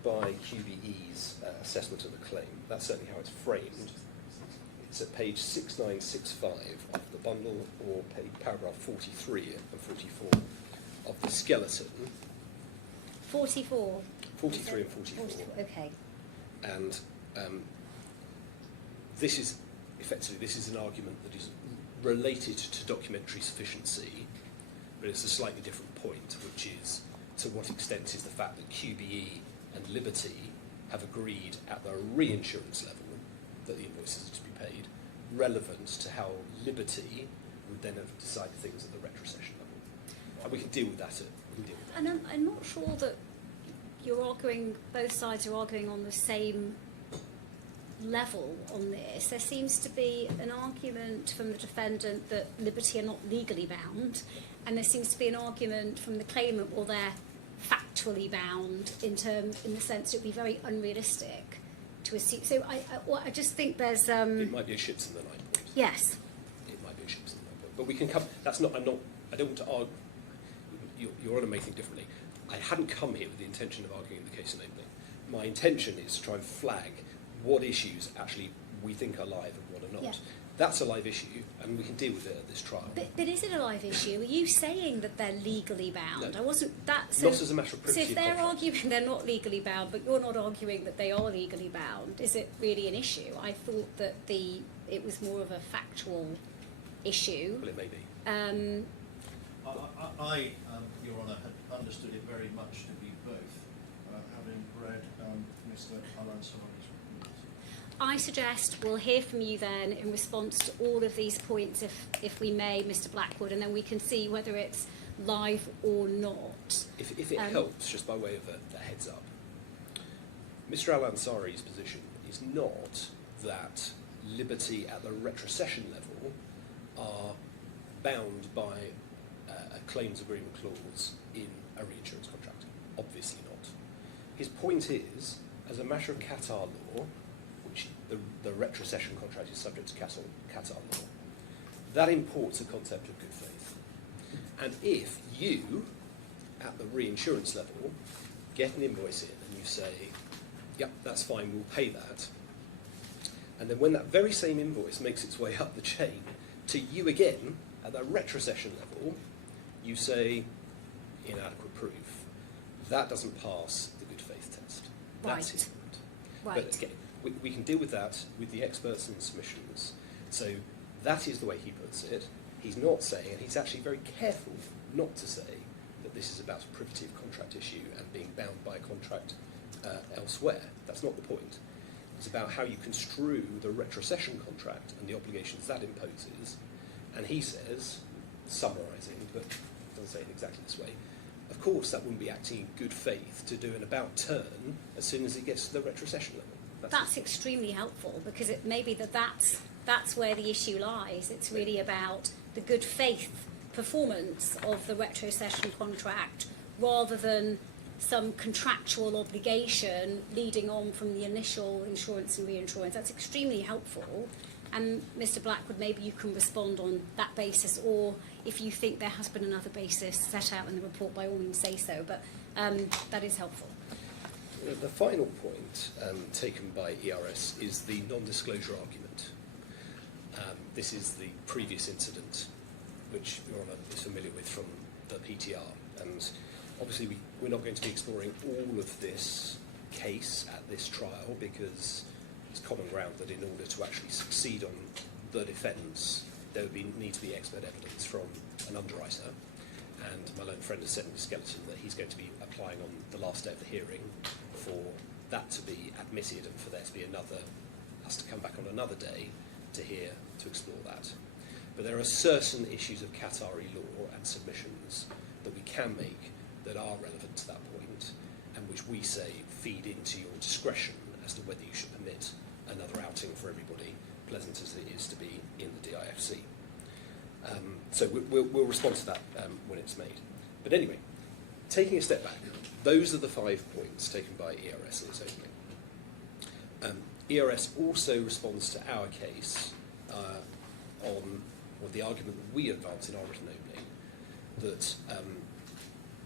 by QBE's assessment of the claim. That's certainly how it's framed. It's at page 6965 of the bundle, or paragraph 43 and 44 of the skeleton. 44. 43 and 44. Okay. And this is an argument that is related to documentary sufficiency, but it's a slightly different point, which is to what extent is the fact that QBE and Liberty have agreed at the reinsurance level that the invoices are to be paid, relevant to how Liberty would then have decided things at the retrocession level. And we can deal with that. And I'm not sure that both sides are arguing on the same level on this. There seems to be an argument from the defendant that Liberty are not legally bound, and there seems to be an argument from the claimant, well, they're factually bound in the sense it would be very unrealistic to assume. So I just think there's it might be a ships in the night point. Yes. It might be a ships in the night point. But we can come. That's not. I don't want to argue. Your Honour may think differently. I hadn't come here with the intention of arguing the case enabling. My intention is to try and flag what issues actually we think are live and what are not. Yeah. That's a live issue, and we can deal with it at this trial. But is it a live issue? Are you saying that they're legally bound? No. I wasn't that. Not as a matter of privity. So if they're arguing they're not legally bound, but you're not arguing that they are legally bound, is it really an issue? I thought that it was more of a factual issue. Well, it may be. I Your Honour, had understood it very much to be both, having read Mr. Alansari's report. I suggest we'll hear from you then in response to all of these points, if we may, Mr. Blackwood, and then we can see whether it's live or not. If it helps, just by way of a heads up, Mr. Alansari's position is not that Liberty at the retrocession level are bound by a claims agreement clause in a reinsurance contract. Obviously not. His point is, as a matter of Qatar law, which the retrocession contract is subject to Qatar law, that imports a concept of good faith. And if you, at the reinsurance level, get an invoice in and you say, yep, that's fine, we'll pay that, and then when that very same invoice makes its way up the chain to you again, at the retrocession level, you say, inadequate proof. That doesn't pass the good faith test. That's his point. Right. But again, we can deal with that with the experts and submissions. So that is the way he puts it. He's not saying, and he's actually very careful not to say, that this is about a privity of contract issue and being bound by a contract elsewhere. That's not the point. It's about how you construe the retrocession contract and the obligations that imposes. And he says, summarising, but doesn't say it exactly this way, of course that wouldn't be acting in good faith to do an about turn as soon as it gets to the retrocession level. That's extremely helpful, because it may be that's where the issue lies. It's really about the good faith performance of the retrocession contract rather than some contractual obligation leading on from the initial insurance and reinsurance. That's extremely helpful. And Mr. Blackwood, maybe you can respond on that basis, or if you think there has been another basis set out in the report, by all means say so, but that is helpful. The final point taken by ERS is the non-disclosure argument. This is the previous incident, which Your Honour is familiar with from the PTR, and obviously we're not going to be exploring all of this case at this trial, because it's common ground that in order to actually succeed on the defence, there would need to be expert evidence from an underwriter. And my learned friend has said in the skeleton that he's going to be applying on the last day of the hearing for that to be admitted and for there to be us to come back on another day to explore that. But there are certain issues of Qatari law and submissions that we can make that are relevant to that point, and which we say feed into your discretion as to whether you should permit another outing for everybody, pleasant as it is to be in the DIFC. So we'll respond to that when it's made. But anyway, taking a step back, those are the 5 points taken by ERS's opening. ERS also responds to our case or the argument that we advance in our written opening, that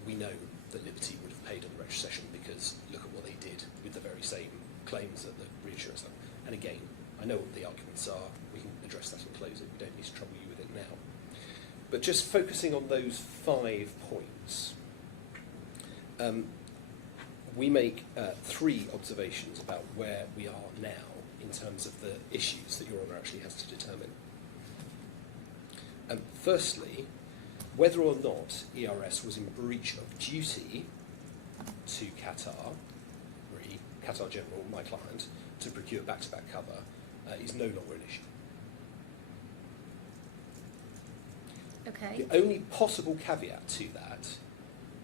we know that Liberty would have paid on the retrocession because look at what they did with the very same claims at the reinsurance level. And again, I know what the arguments are. We can address that and close it. We don't need to trouble you with it now. But just focusing on those 5 points, we make 3 observations about where we are now in terms of the issues that Your Honour actually has to determine. Firstly, whether or not ERS was in breach of duty to Qatar, Qatar General, my client, to procure back-to-back cover is no longer an issue. Okay. The only possible caveat to that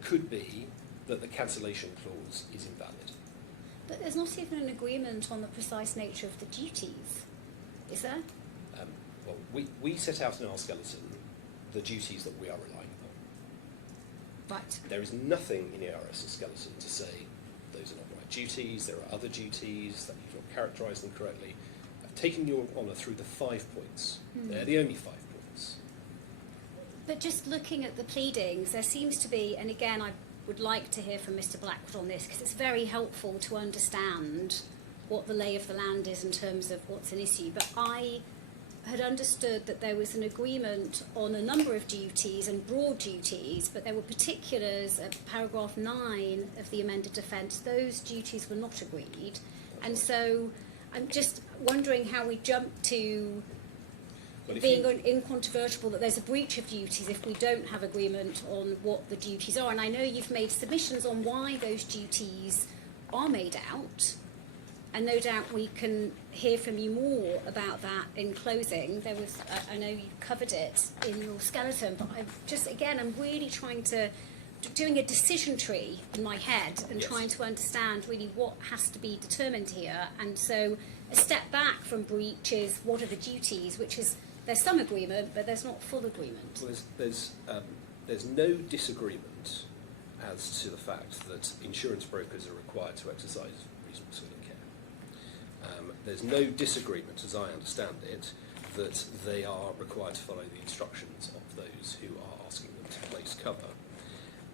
could be that the cancellation clause is invalid. But there's not even an agreement on the precise nature of the duties, is there? Well, we set out in our skeleton the duties that we are relying upon. Right. There is nothing in ERS's skeleton to say those are not right duties, there are other duties, that you've not characterised them correctly. I've taken Your Honour through the 5 points. They're the only 5 points. But just looking at the pleadings, there seems to be, and again, I would like to hear from Mr. Blackwood on this, because it's very helpful to understand what the lay of the land is in terms of what's an issue. But I had understood that there was an agreement on a number of duties and broad duties, but there were particulars at paragraph 9 of the amended defence. Those duties were not agreed. And so I'm just wondering how we jump to being incontrovertible that there's a breach of duties if we don't have agreement on what the duties are. And I know you've made submissions on why those duties are made out, and no doubt we can hear from you more about that in closing. There was, I know you covered it in your skeleton, but I'm really trying to, doing a decision tree in my head and trying to understand really what has to be determined here. And so a step back from breach is what are the duties, which is, there's some agreement, but there's not full agreement. Well, there's no disagreement as to the fact that insurance brokers are required to exercise reasonable skill and care. There's no disagreement, as I understand it, that they are required to follow the instructions of those who are asking them to place cover.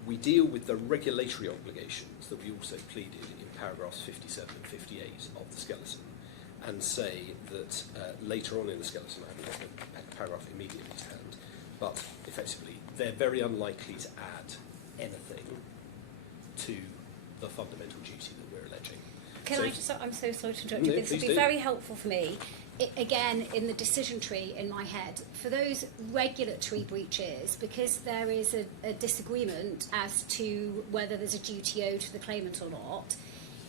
We deal with the regulatory obligations that we also pleaded in paragraphs 57 and 58 of the skeleton, and say that later on in the skeleton, I haven't got the paragraph immediately to hand, but effectively they're very unlikely to add anything to the fundamental duty that we're alleging. I'm so sorry to interrupt you, No, this will be do. very helpful for me. Again, in the decision tree in my head, for those regulatory breaches, because there is a disagreement as to whether there's a duty owed to the claimant or not,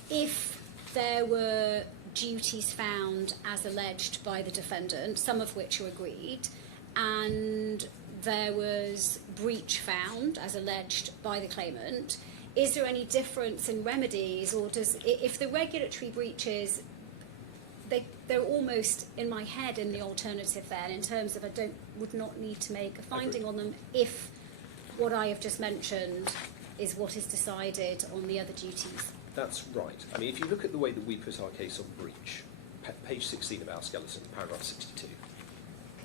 if there were duties found as alleged by the defendant, some of which are agreed, and there was breach found as alleged by the claimant, is there any difference in remedies, or if the regulatory breaches, they're almost in my head in the alternative then, in terms of would not need to make a finding on them if what I have just mentioned is what is decided on the other duties. That's right. I mean, if you look at the way that we put our case on breach, page 16 of our skeleton, paragraph 62.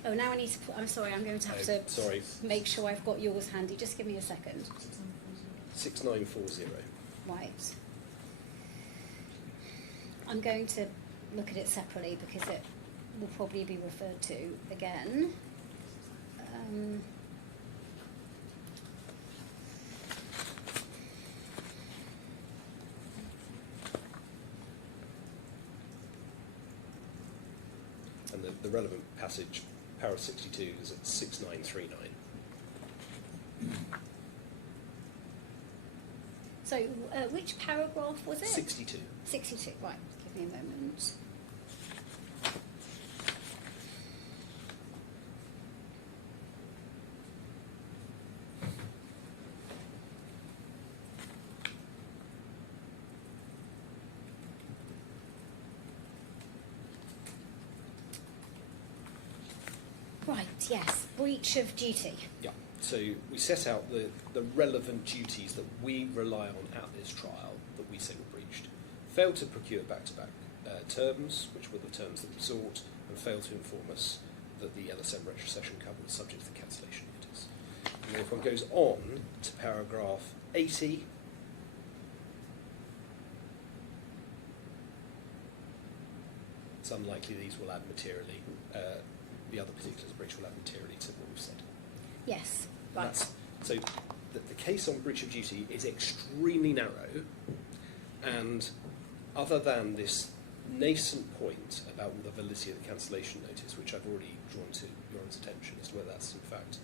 Oh, now I need to put, I'm sorry, I'm going to have to make sure I've got yours handy. Just give me a second. 6940. Right. I'm going to look at it separately because it will probably be referred to again. And the relevant passage, paragraph 62 is at 6939. So, which paragraph was it? 62. 62, right, give me a moment. Right, yes, breach of duty. Yeah. So we set out the relevant duties that we rely on at this trial that we say were breached. Failed to procure back-to-back terms, which were the terms that we sought, and failed to inform us that the LSM retrocession cover was subject to the cancellation notice. And then if one goes on to paragraph 80, it's unlikely these will add materially, the other particulars of breach will add materially to what we've said. Yes, And right. so the case on breach of duty is extremely narrow, and other than this nascent point about the validity of the cancellation notice, which I've already drawn to your attention as to whether that's in fact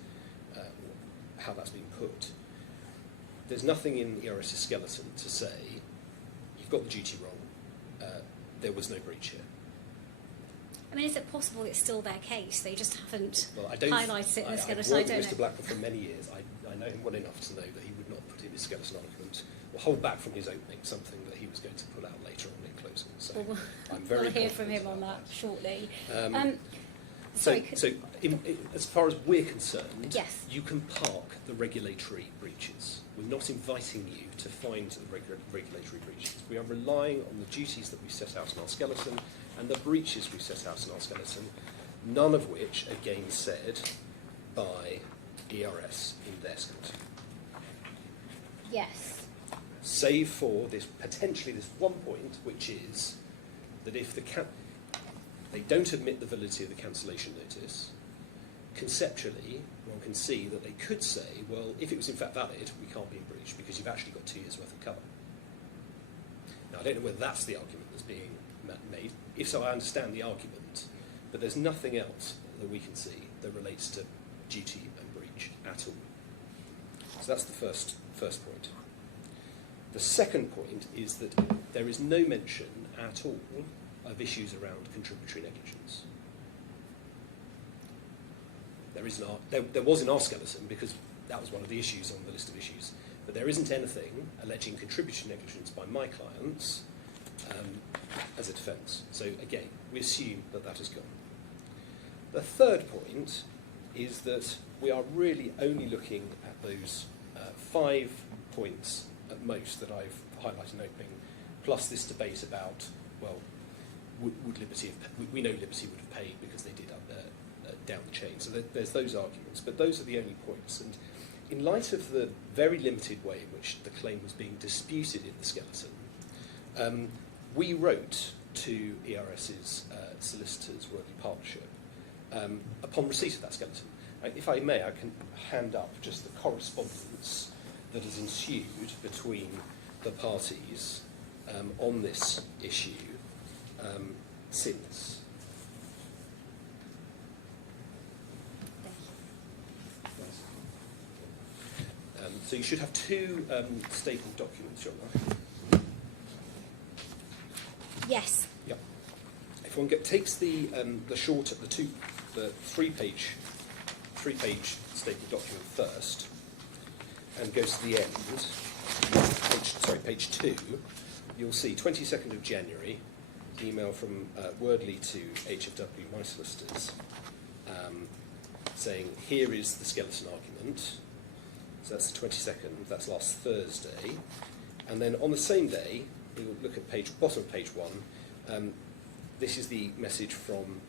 how that's been put, there's nothing in ERS's skeleton to say you've got the duty wrong, there was no breach here. I mean, is it possible it's still their case? They just haven't Well, I don't, highlighted it in the skeleton. I've worked I with don't Mr. know. Blackman for many years. I know him well enough to know that he would not put in his skeleton argument or hold back from his opening something that he was going to pull out later on in closing. So Well, I'm very we'll hear from confident him on about that shortly. So, Sorry, as far as we're concerned, Yes. you can park the regulatory breaches. We're not inviting you to find the regulatory breaches. We are relying on the duties that we set out in our skeleton and the breaches we set out in our skeleton, none of which are gainsaid by ERS in their skeleton. yes. Save for this potentially this one point, which is that if they don't admit the validity of the cancellation notice, conceptually one can see that they could say, well, if it was in fact valid, we can't be in breach because you've actually got 2 years worth of cover. Now I don't know whether that's the argument that's being made. If so, I understand the argument, but there's nothing else that we can see that relates to duty and breach at all. So that's the first point. The second point is that there is no mention at all of issues around contributory negligence. There was in our skeleton because that was one of the issues on the list of issues, but there isn't anything alleging contributory negligence by my clients as a defence. So again, we assume that that has gone. The third point is that we are really only looking at those 5 points at most that I've highlighted in opening, plus this debate about, well, would Liberty have, we know Liberty would have paid because they did up down the chain. So there's those arguments, but those are the only points. And in light of the very limited way in which the claim was being disputed in the skeleton, we wrote to ERS's solicitors, Worthy Partnership, upon receipt of that skeleton. If I may, I can hand up just the correspondence that has ensued between the parties on this issue since. So you should have 2 stapled documents, John. Yes. Yep. If one takes the shorter, the 3-page stapled document first, and goes to the end, page 2, you'll see 22nd of January, email from Wordley to HFW, my solicitors, saying, here is the skeleton argument. So that's the 22nd, that's last Thursday. And then on the same day, we'll look at bottom of page 1, this is the message from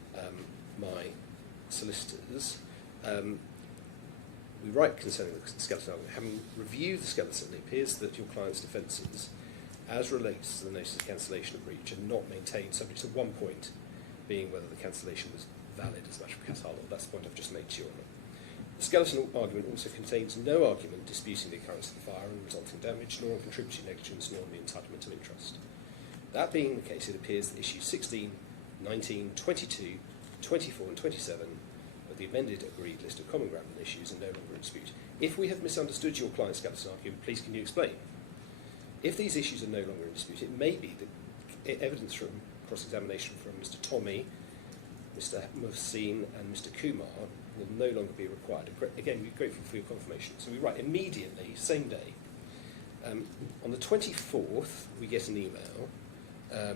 my solicitors. We write concerning the skeleton argument. Having reviewed the skeleton, it appears that your client's defences, as relates to the notice of cancellation of breach, are not maintained, subject to one point, being whether the cancellation was valid as a matter of Qatar law. That's the point I've just made to you on it. The skeleton argument also contains no argument disputing the occurrence of the fire and resulting damage, nor on contributory negligence, nor on the entitlement of interest. That being the case, it appears that issues 16, 19, 22, 24 and 27 of the amended agreed list of common ground and issues are no longer in dispute. If we have misunderstood your client's skeleton argument, please can you explain? If these issues are no longer in dispute, it may be that evidence from cross-examination from Mr. Tommy, Mr. Mohsin and Mr. Kumar will no longer be required. Again, we're grateful for your confirmation. So we write immediately, same day. On the 24th, we get an email. I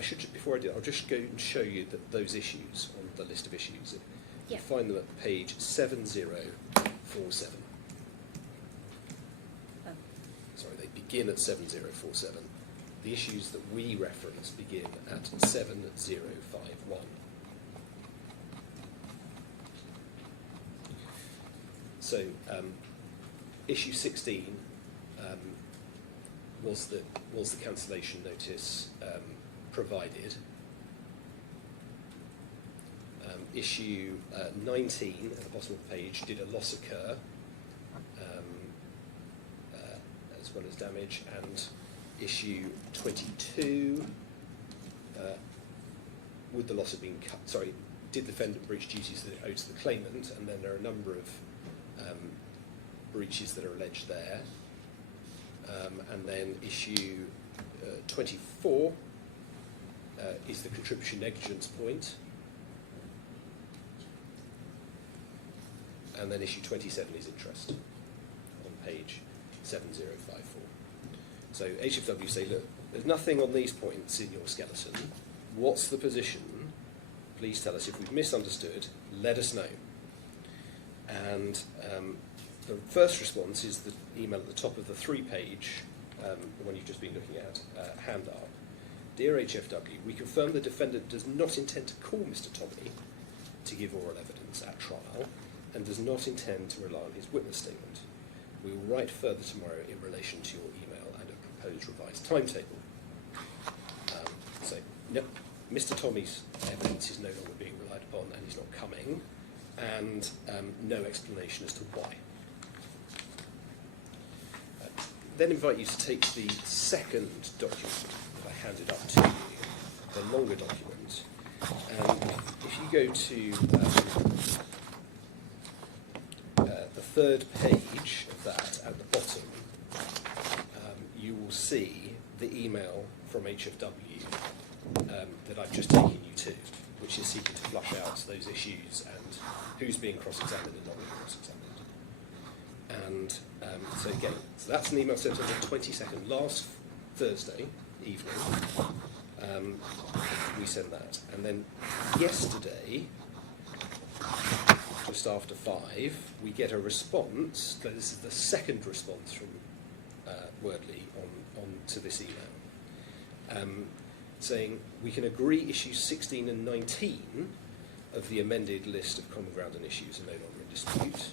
should, before I do, I'll just go and show you those issues on the list of issues. Yeah. You find them at page 7047. Oh. Sorry, they begin at 7047. The issues that we reference begin at 7051. So, issue 16 was the cancellation notice provided. Issue 19 at the bottom of the page, did a loss occur, as well as damage, and issue 22, would the loss have been cut? Sorry, did the defendant breach duties that it owed to the claimant? And then there are a number of breaches that are alleged there. And then issue 24 is the contributory negligence point. And then issue 27 is interest on page 7054. So HFW say, look, there's nothing on these points in your skeleton. What's the position? Please tell us. If we've misunderstood, let us know. And the first response is the email at the top of the 3-page, the one you've just been looking at, handout. Dear HFW, we confirm the defendant does not intend to call Mr. Tommy to give oral evidence at trial and does not intend to rely on his witness statement. We will write further tomorrow in relation to your email and a proposed revised timetable. So, no, Mr. Tommy's evidence is no longer being relied upon and he's not coming, and no explanation as to why. Then invite you to take the second document that I handed up to you, the longer document. And if you go to the third page of that at the bottom, you will see the email from HFW that I've just taken you to, which is seeking to flush out those issues and who's being cross-examined and not being cross-examined. And so again, so that's an email sent on the 22nd, last Thursday evening. We sent that. And then yesterday, just after 5, we get a response. So this is the second response from Wordley on to this email, saying we can agree issues 16 and 19 of the amended list of common ground and issues are no longer in dispute.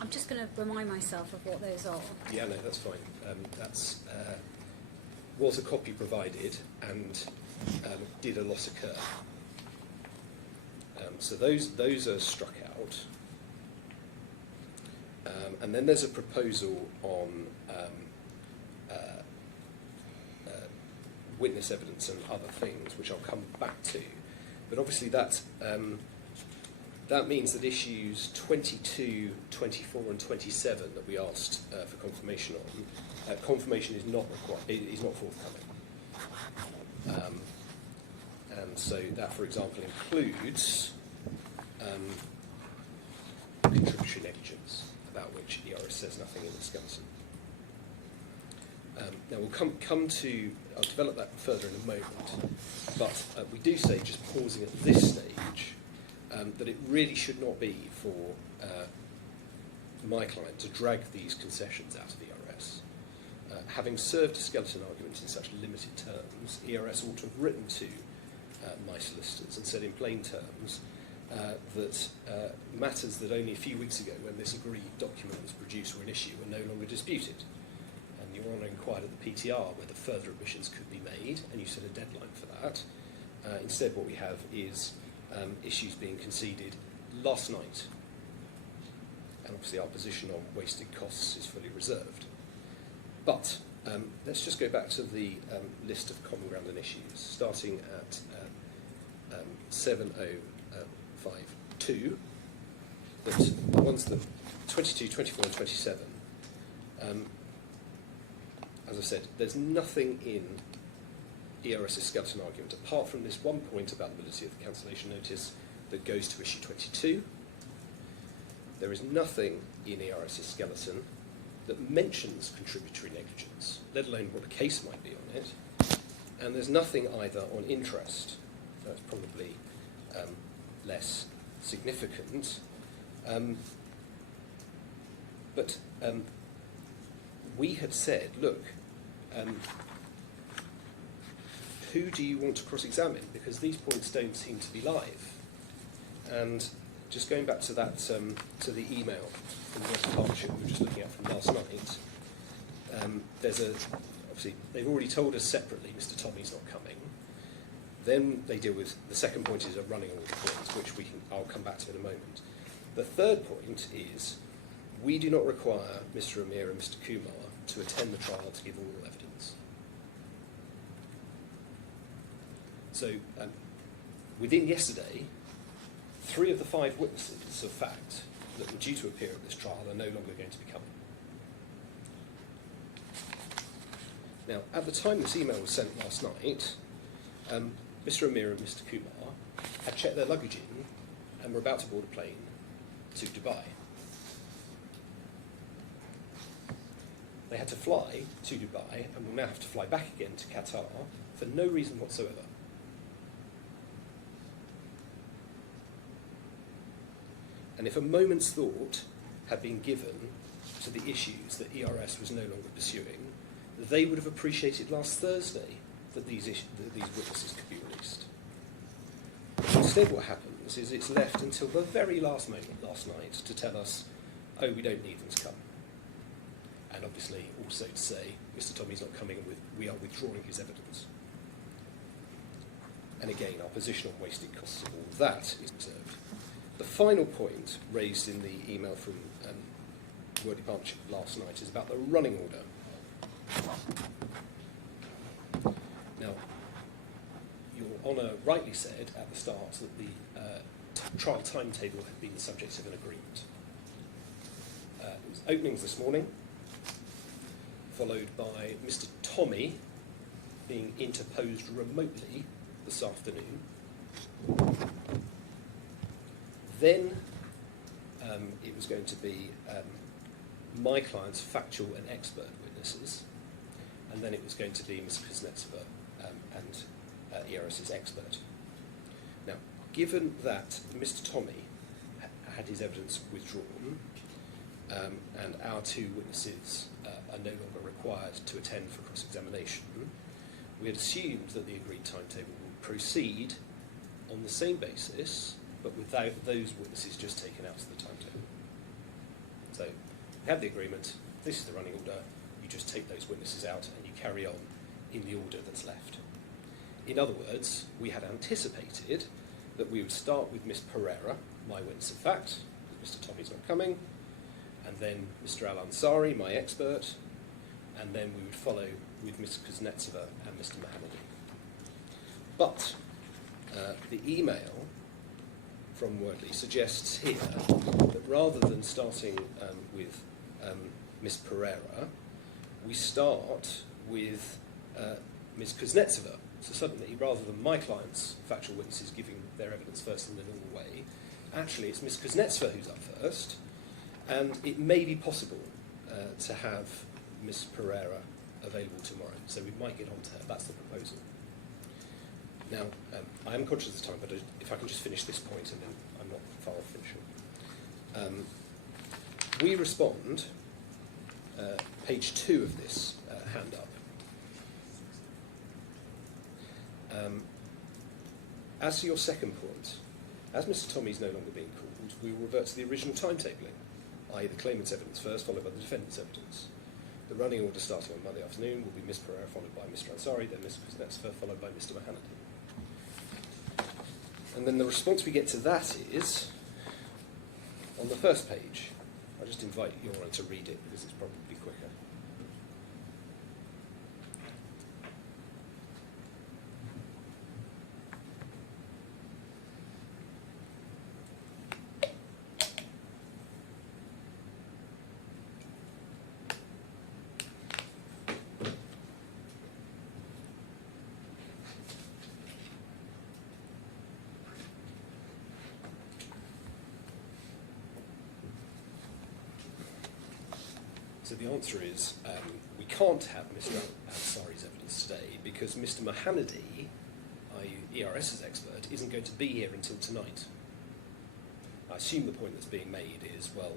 I'm just going to remind myself of what those are. Yeah, no, that's fine. That's was a copy provided and did a loss occur. So those are struck out. And then there's a proposal on witness evidence and other things, which I'll come back to. But obviously that means that issues 22, 24 and 27 that we asked for confirmation on, confirmation is not required, is not forthcoming. And so that, for example, includes contributory negligence, about which ERS says nothing in the skeleton. Now we'll come to, I'll develop that further in a moment, but we do say, just pausing at this stage, that it really should not be for my client to drag these concessions out of ERS. Having served a skeleton argument in such limited terms, ERS ought to have written to my solicitors and said in plain terms that matters that only a few weeks ago, when this agreed document was produced, were an issue, were no longer disputed. And Your Honour inquired at the PTR whether further admissions could be made, and you set a deadline for that. Instead, what we have is issues being conceded last night. And obviously our position on wasted costs is fully reserved. But let's just go back to the list of common ground and issues, starting at 7054. two, that the ones that 22, 24 and 27, as I said, there's nothing in ERS's skeleton argument, apart from this one point about the validity of the cancellation notice that goes to issue 22. There is nothing in ERS's skeleton that mentions contributory negligence, let alone what a case might be on it. And there's nothing either on interest. That's probably less significant. But we had said, look, who do you want to cross-examine? Because these points don't seem to be live. And just going back to that, to the email from the West Partnership we were just looking at from last night, obviously they've already told us separately Mr. Tommy's not coming. Then they deal with, the second point is a running order point, which I'll come back to in a moment. The third point is, we do not require Mr. Amir and Mr. Kumar to attend the trial to give oral evidence. So, within yesterday, 3 of the 5 witnesses of fact that were due to appear at this trial are no longer going to be coming. Now, at the time this email was sent last night, Mr. Amir and Mr. Kumar had checked their luggage in and were about to board a plane to Dubai. They had to fly to Dubai and will now have to fly back again to Qatar for no reason whatsoever. And if a moment's thought had been given to the issues that ERS was no longer pursuing, they would have appreciated last Thursday that these witnesses could be released. Instead, what happens is it's left until the very last moment last night to tell us, oh, we don't need them to come. And obviously also to say, Mr. Tommy's not coming, and we are withdrawing his evidence. And again, our position on wasted costs of all of that is observed. The final point raised in the email from Worthy Partnership last night is about the running order. Now, Your Honour rightly said at the start that the trial timetable had been the subject of an agreement. It was openings this morning, followed by Mr. Tommy being interposed remotely this afternoon. Then it was going to be my client's factual and expert witnesses, and then it was going to be Ms. Kuznetsova and ERS's expert. Now, given that Mr. Tommy had his evidence withdrawn, and our 2 witnesses are no longer required to attend for cross-examination, we had assumed that the agreed timetable would proceed on the same basis, but without those witnesses just taken out of the timetable. So, we have the agreement, this is the running order, you just take those witnesses out and you carry on in the order that's left. In other words, we had anticipated that we would start with Ms. Pereira, my witness of fact, because Mr. Tommy's not coming, and then Mr. Al-Ansari, my expert, and then we would follow with Ms. Kuznetsova and Mr. Mohammadi. But the email from Wordley suggests here that rather than starting with Ms. Pereira, we start with Ms. Kuznetsova. So suddenly, rather than my client's factual witnesses giving their evidence first in the normal way, actually it's Ms. Kuznetsova who's up first, and it may be possible to have Ms. Pereira available tomorrow. So we might get on to her. That's the proposal. Now, I am conscious of the time, but if I can just finish this point, and then I'm not far off finishing. We respond, page 2 of this hand up. As to your second point, as Mr. Tommy is no longer being called, we will revert to the original timetabling, i.e. the claimant's evidence first, followed by the defendant's evidence. The running order starting on Monday afternoon will be Ms. Pereira, followed by Mr. Ansari, then Ms. Kuznetsova, followed by Mr. Mohammadi. And then the response we get to that is, on the first page, I'll just invite Your Honour to read it because it's probably quicker. So the answer is we can't have Mr. Ansari's evidence today because Mr. Mohanady, i.e. ERS's expert, isn't going to be here until tonight. I assume the point that's being made is, well,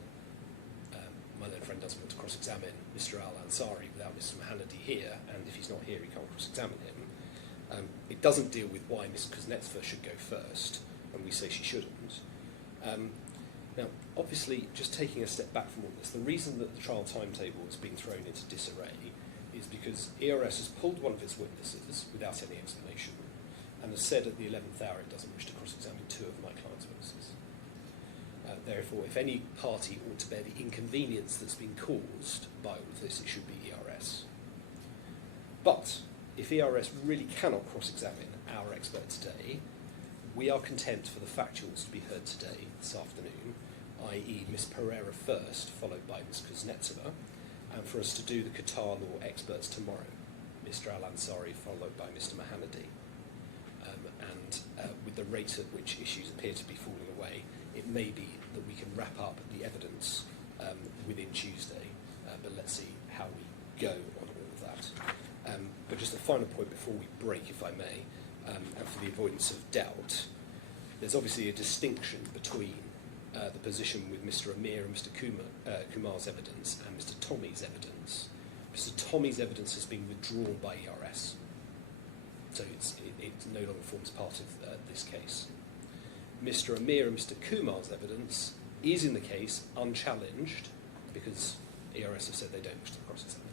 my learned friend doesn't want to cross-examine Mr. Al-Ansari without Mr. Mohanady here, and if he's not here, he can't cross-examine him. It doesn't deal with why Ms. Kuznetsova should go first, and we say she shouldn't. Now, obviously, just taking a step back from all this, the reason that the trial timetable has been thrown into disarray is because ERS has pulled one of its witnesses without any explanation and has said at the 11th hour it doesn't wish to cross-examine two of my client's witnesses. Therefore, if any party ought to bear the inconvenience that's been caused by all of this, it should be ERS. But if ERS really cannot cross-examine our expert today, we are content for the factuals to be heard today, this afternoon, i.e. Ms. Pereira first, followed by Ms. Kuznetsova, and for us to do the Qatar law experts tomorrow, Mr. Al-Ansari, followed by Mr. Mohanady. With the rate at which issues appear to be falling away, it may be that we can wrap up the evidence within Tuesday, but let's see how we go on all of that. But just a final point before we break, if I may, and for the avoidance of doubt, there's obviously a distinction between the position with Mr. Amir and Mr. Kumar's evidence and Mr. Tommy's evidence. Mr. Tommy's evidence has been withdrawn by ERS, so it no longer forms part of this case. Mr. Amir and Mr. Kumar's evidence is in the case unchallenged because ERS have said they don't wish to cross-examine.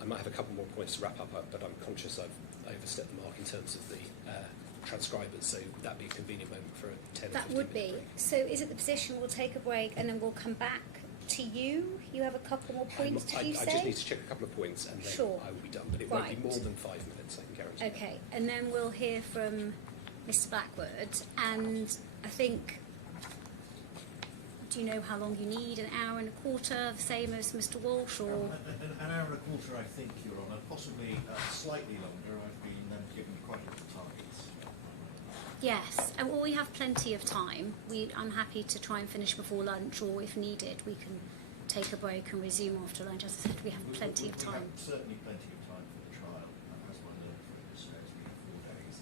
I might have a couple more points to wrap up, but I'm conscious I've overstepped the mark in terms of the transcribers, so would that be a convenient moment for a 10 or 15 That would be. break? So is it the position we'll take a break and then we'll come back to you? You have a couple more points, did you say? I just need to check a couple of points and then Sure. I will be done, but it won't be Right. more than 5 minutes, I can guarantee. Okay, and then we'll hear from Mr. Blackwood, and I think, do you know how long you need? An hour and a quarter, the same as Mr. Walsh, or? An hour and a quarter, I think, Your Honour. Possibly slightly longer. I've been given quite a little targets. Yes, and well, we have plenty of time. I'm happy to try and finish before lunch, or if needed, we can take a break and resume after lunch. As I said, we have plenty of We time. have certainly plenty of time for the trial. As my learned friend says, we have 4 days.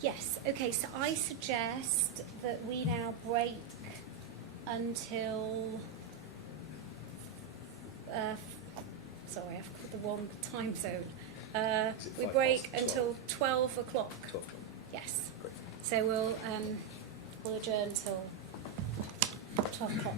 Yes, okay, so I suggest that we now break until, sorry, I've got the wrong time zone. Is it We 5 break past until 12 o'clock. 12 o'clock. Yes, Great. so we'll adjourn till 12 o'clock.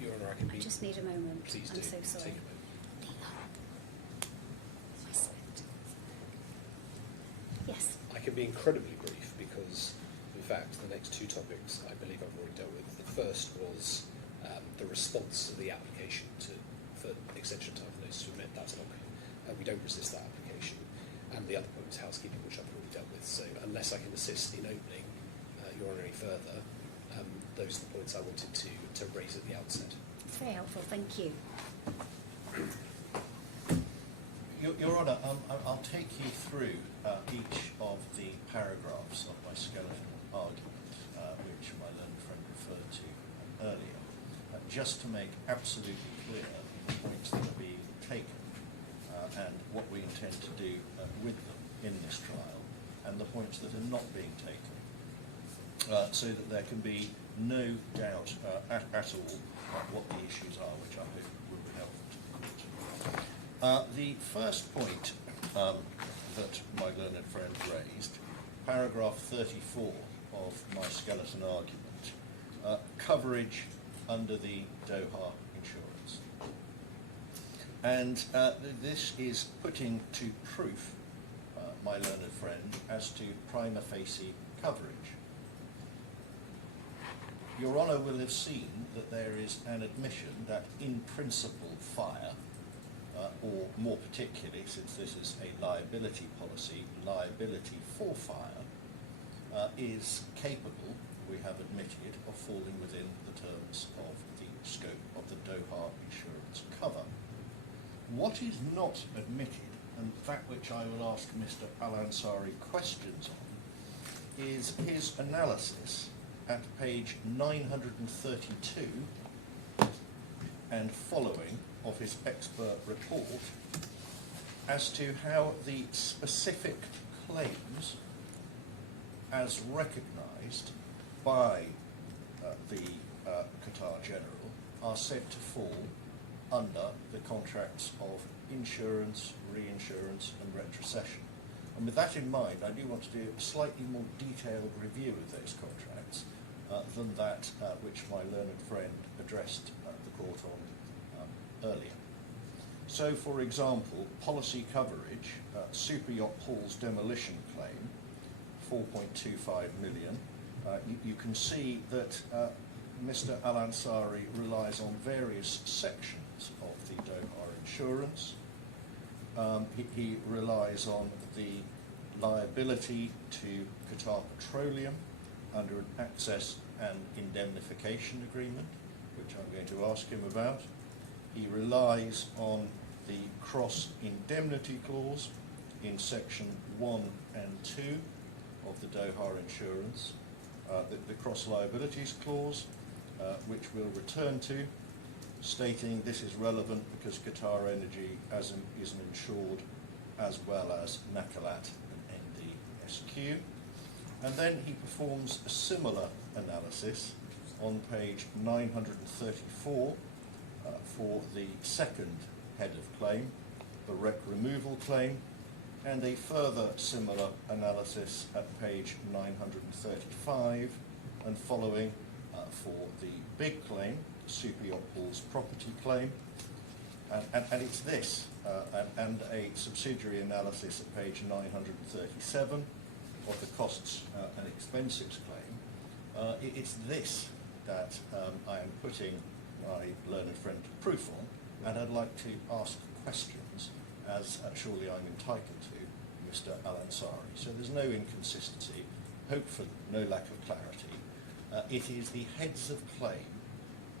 Your Honour, I can I be... just need a moment. Please do. I'm so sorry. Take a moment. Yes. I can be incredibly brief because, in fact, the next 2 topics I believe I've already dealt with. The first was the response to the application for extension time for notice to admit. That's not we don't resist that application. And the other point was housekeeping, which I've already dealt with. So unless I can assist in opening Your Honour any further, those are the points I wanted to raise at the outset. It's very helpful, thank you. Your Honour, I'll take you through each of the paragraphs of my skeletal argument, which my learned friend referred to earlier, just to make absolutely clear the points that are being taken and what we intend to do with them in this trial, and the points that are not being taken, so that there can be no doubt at all what the issues are, which I hope will be helpful to the court. The first point that my learned friend raised, paragraph 34 of my skeleton argument, coverage under the Doha insurance. And this is putting to proof my learned friend as to prima facie coverage. Your Honour will have seen that there is an admission that in principle fire, or more particularly, since this is a liability policy, liability for fire, is capable, we have admitted are falling within the terms of the scope of the Doha insurance cover. What is not admitted, and that which I will ask Mr. Al-Ansari questions on, is his analysis at page 932 and following of his expert report as to how the specific claims as recognised by the Qatar General are said to fall under the contracts of insurance, reinsurance and retrocession. And with that in mind, I do want to do a slightly more detailed review of those contracts than that which my learned friend addressed the court on earlier. So, for example, policy coverage, super yacht Hall's demolition claim, 4.25 million. You can see that Mr. Al-Ansari relies on various sections of the Doha insurance. He relies on the liability to Qatar Petroleum under an access and indemnification agreement, which I'm going to ask him about. He relies on the cross-indemnity clause in section 1 and 2 of the Doha insurance, the cross-liabilities clause, which we'll return to, stating this is relevant because Qatar Energy is an insured as well as Nakilat and NDSQ. And then he performs a similar analysis on page 934 for the second head of claim, the wreck removal claim, and a further similar analysis at page 935 and following for the big claim, super yacht Hall's property claim, and it's this, and a subsidiary analysis at page 937 of the costs and expenses claim. It's this that I am putting my learned friend to proof on, and I'd like to ask questions, as surely I'm entitled to, Mr. Al-Ansari. So there's no inconsistency, hopefully no lack of clarity. It is the heads of claim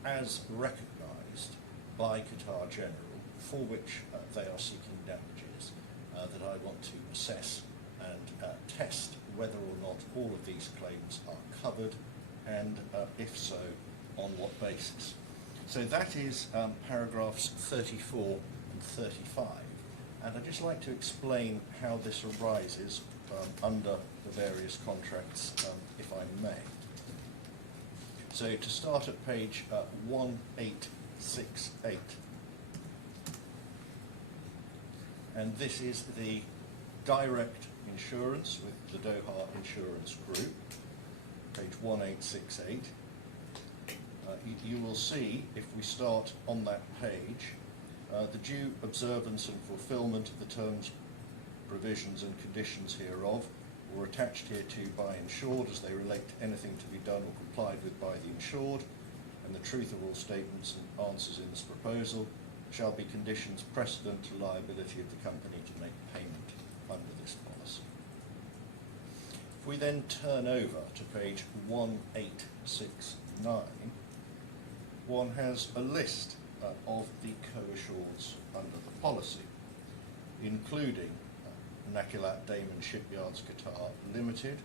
as recognised by Qatar General, for which they are seeking damages, that I want to assess and test whether or not all of these claims are covered, and if so, on what basis. So that is paragraphs 34 and 35. And I'd just like to explain how this arises under the various contracts, if I may. So to start at page 1868, and this is the direct insurance with the Doha Insurance Group, page 1868. You will see, if we start on that page, the due observance and fulfilment of the terms, provisions and conditions hereof, or attached hereto by insured as they relate to anything to be done or complied with by the insured, and the truth of all statements and answers in this proposal shall be conditions precedent to liability of the company to make payment under this policy. If we then turn over to page 1869, one has a list of the co-assureds under the policy, including Nakilat Damon Shipyards Qatar Limited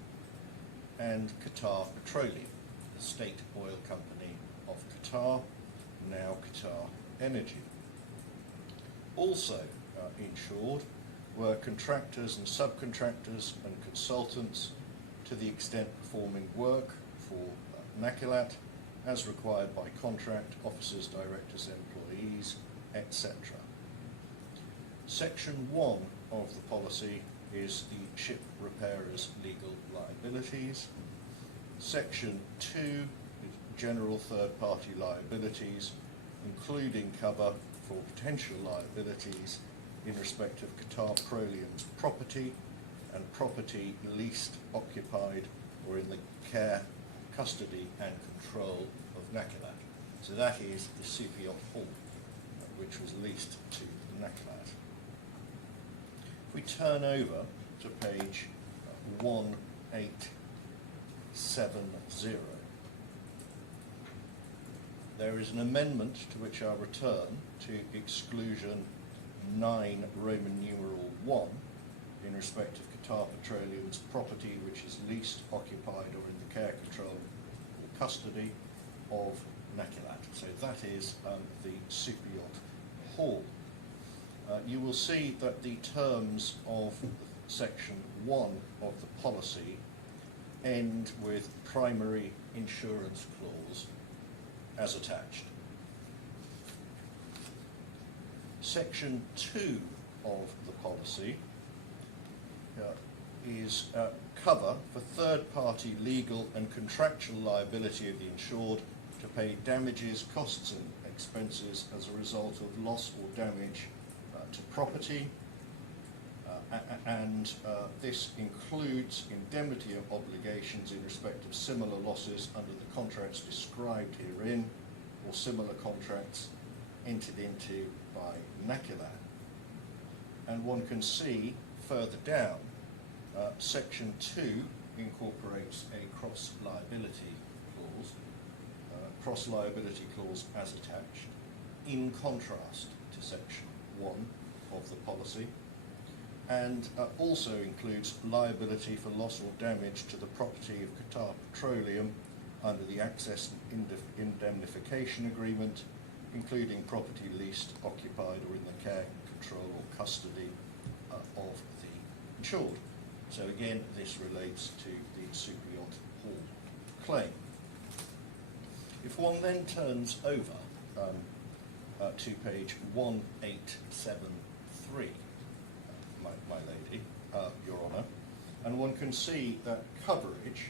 and Qatar Petroleum, the state oil company of Qatar, now Qatar Energy. Also insured were contractors and subcontractors and consultants to the extent performing work for Nakilat as required by contract, officers, directors, employees, etc. Section 1 of the policy is the ship repairer's legal liabilities. Section 2 is general third-party liabilities, including cover for potential liabilities in respect of Qatar Petroleum's property and property leased, occupied, or in the care, custody and control of Nakilat. So that is the super yacht Hall, which was leased to Nakilat. If we turn over to page 1870, there is an amendment to which I'll return to exclusion 9 Roman numeral 1 in respect of Qatar Petroleum's property which is leased, occupied or in the care, control or custody of Nakilat. So that is the superyacht hall. You will see that the terms of section 1 of the policy end with primary insurance clause as attached. Section 2 of the policy is cover for third-party legal and contractual liability of the insured to pay damages, costs and expenses as a result of loss or damage to property, and this includes indemnity obligations in respect of similar losses under the contracts described herein or similar contracts entered into by Nakilat. And one can see further down, section 2 incorporates a cross-liability clause as attached, in contrast to section 1 of the policy, and also includes liability for loss or damage to the property of Qatar Petroleum under the access and indemnification agreement, including property leased, occupied or in the care, control or custody of the insured. So again, this relates to the superyacht hall claim. If one then turns over to page 1873, my lady, Your Honour, and one can see that coverage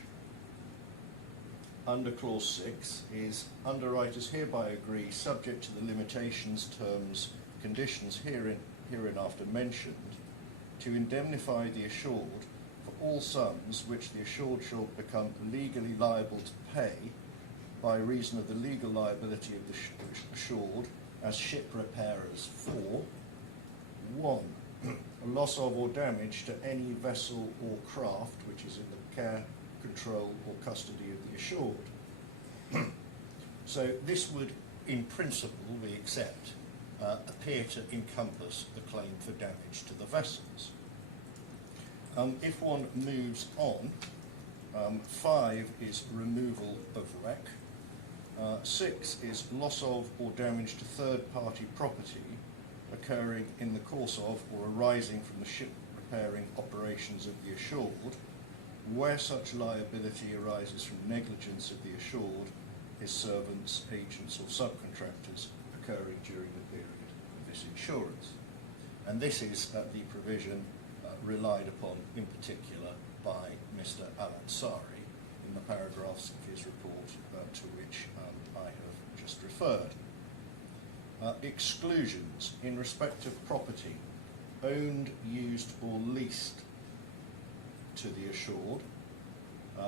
under clause 6 is underwriters hereby agree, subject to the limitations, terms, conditions hereinafter mentioned, to indemnify the assured for all sums which the assured shall become legally liable to pay by reason of the legal liability of the assured as ship repairers for 1. A loss of or damage to any vessel or craft which is in the care, control or custody of the assured. So this would, in principle, we accept, appear to encompass the claim for damage to the vessels. If one moves on, 5 is removal of wreck, 6 is loss of or damage to third-party property occurring in the course of or arising from the ship repairing operations of the assured, where such liability arises from negligence of the assured, his servants, agents or subcontractors occurring during the period of this insurance. And this is the provision relied upon in particular by Mr. Al-Ansari in the paragraphs of his report to which I have just referred. Exclusions in respect of property owned, used or leased to the assured.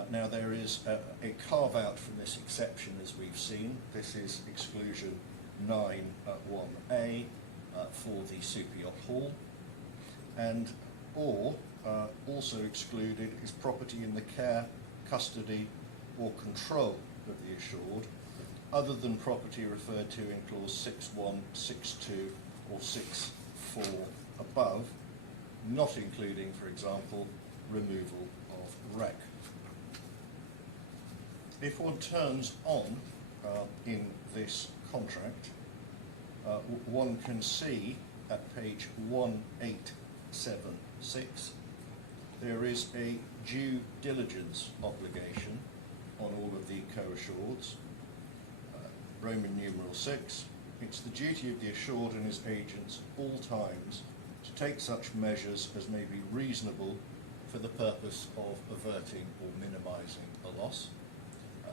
Now there is a carve-out from this exception as we've seen. This is exclusion 9(1)(a) for the superyacht hall, and or also excluded is property in the care, custody or control of the assured, other than property referred to in clause 6.1, 6.2 or 6.4 above, not including, for example, removal of wreck. If one turns on in this contract, one can see at page 1876 there is a due diligence obligation on all of the co-assureds. Roman numeral 6, it's the duty of the assured and his agents at all times to take such measures as may be reasonable for the purpose of averting or minimising a loss.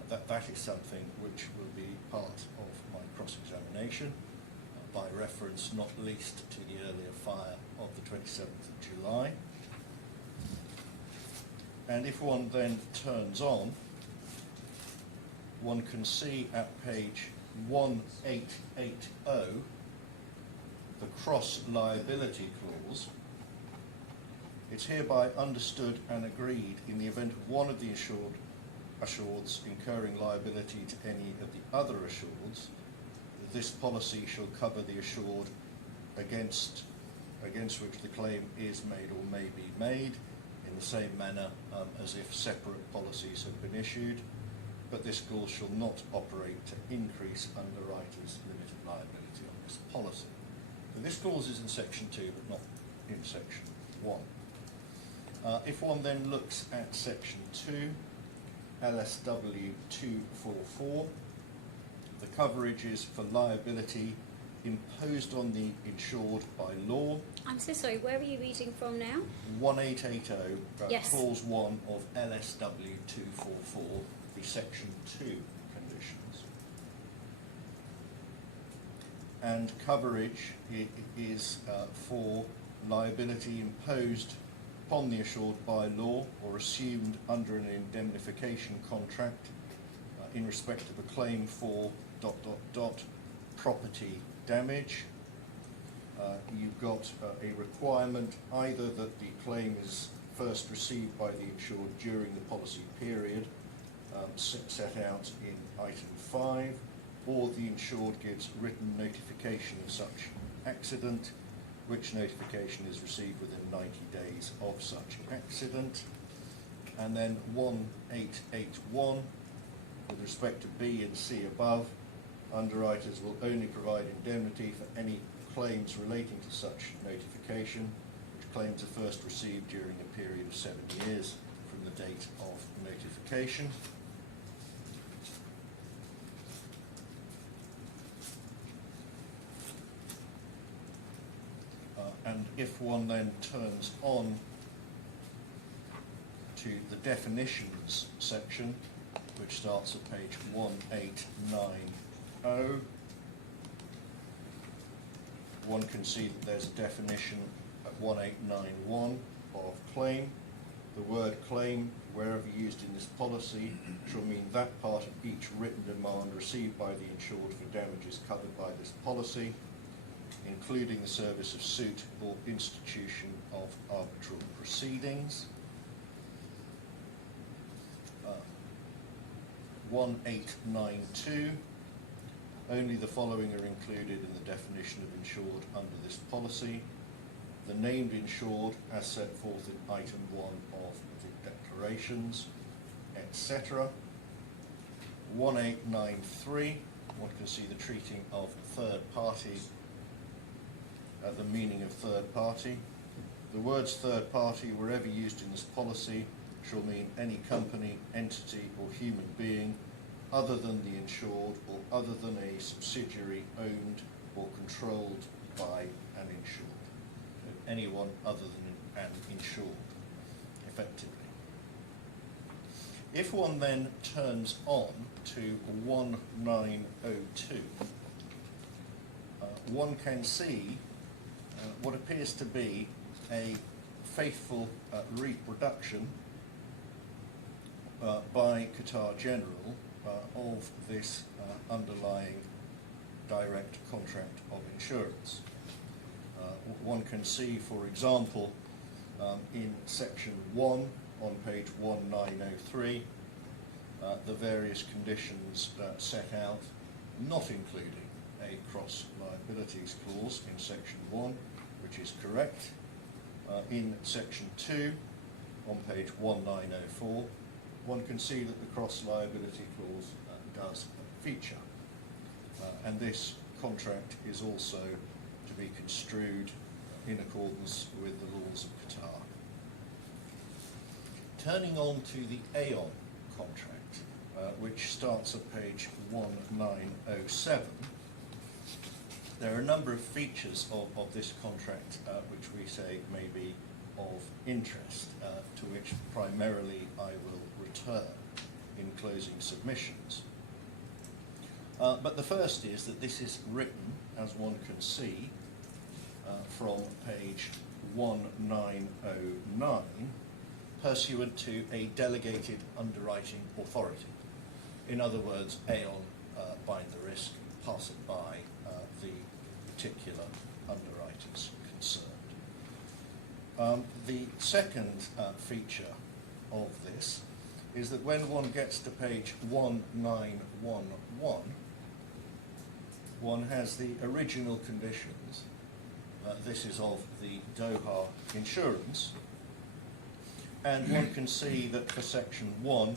That is something which will be part of my cross-examination, by reference not least to the earlier fire of the 27th of July. And if one then turns on, one can see at page 1880 the cross-liability clause. It's hereby understood and agreed in the event of one of the assured assureds incurring liability to any of the other assureds, this policy shall cover the assured against which the claim is made or may be made in the same manner as if separate policies have been issued, but this clause shall not operate to increase underwriters' limited liability on this policy. So this clause is in section 2 but not in section 1. If one then looks at section 2, LSW 244, the coverage is for liability imposed on the insured by law. I'm so sorry, where are you reading from now? 1880, Yes. clause 1 of LSW 244, the section 2 conditions. And coverage is for liability imposed upon the assured by law or assumed under an indemnification contract in respect of a claim for ... property damage. You've got a requirement either that the claim is first received by the insured during the policy period set out in item 5, or the insured gives written notification of such accident, which notification is received within 90 days of such accident. And then 1881, with respect to B and C above, underwriters will only provide indemnity for any claims relating to such notification, which claims are first received during a period of 7 years from the date of notification. And if one then turns on to the definitions section, which starts at page 1890, one can see that there's a definition at 1891 of claim. The word claim, wherever used in this policy, shall mean that part of each written demand received by the insured for damages covered by this policy, including the service of suit or institution of arbitral proceedings. 1892, only the following are included in the definition of insured under this policy: the named insured as set forth in item 1 of the declarations, etc. 1893, one can see the treating of third party, the meaning of third party. The words third party, wherever used in this policy, shall mean any company, entity or human being other than the insured or other than a subsidiary owned or controlled by an insured. So anyone other than an insured, effectively. If one then turns on to 1902, one can see what appears to be a faithful reproduction by Qatar General of this underlying direct contract of insurance. One can see, for example, in section 1 on page 1903, the various conditions set out, not including a cross liabilities clause in section 1, which is correct. In section 2 on page 1904, one can see that the cross liability clause does feature, and this contract is also to be construed in accordance with the laws of Qatar. Turning on to the Aon contract, which starts at page 1907, there are a number of features of this contract which we say may be of interest, to which primarily I will return in closing submissions. But the first is that this is written, as one can see, from page 1909, pursuant to a delegated underwriting authority. In other words, Aon bind the risk, pass it by the particular underwriters concerned. The second feature of this is that when one gets to page 1911, one has the original conditions. This is of the Doha insurance. And one can see that for section 1,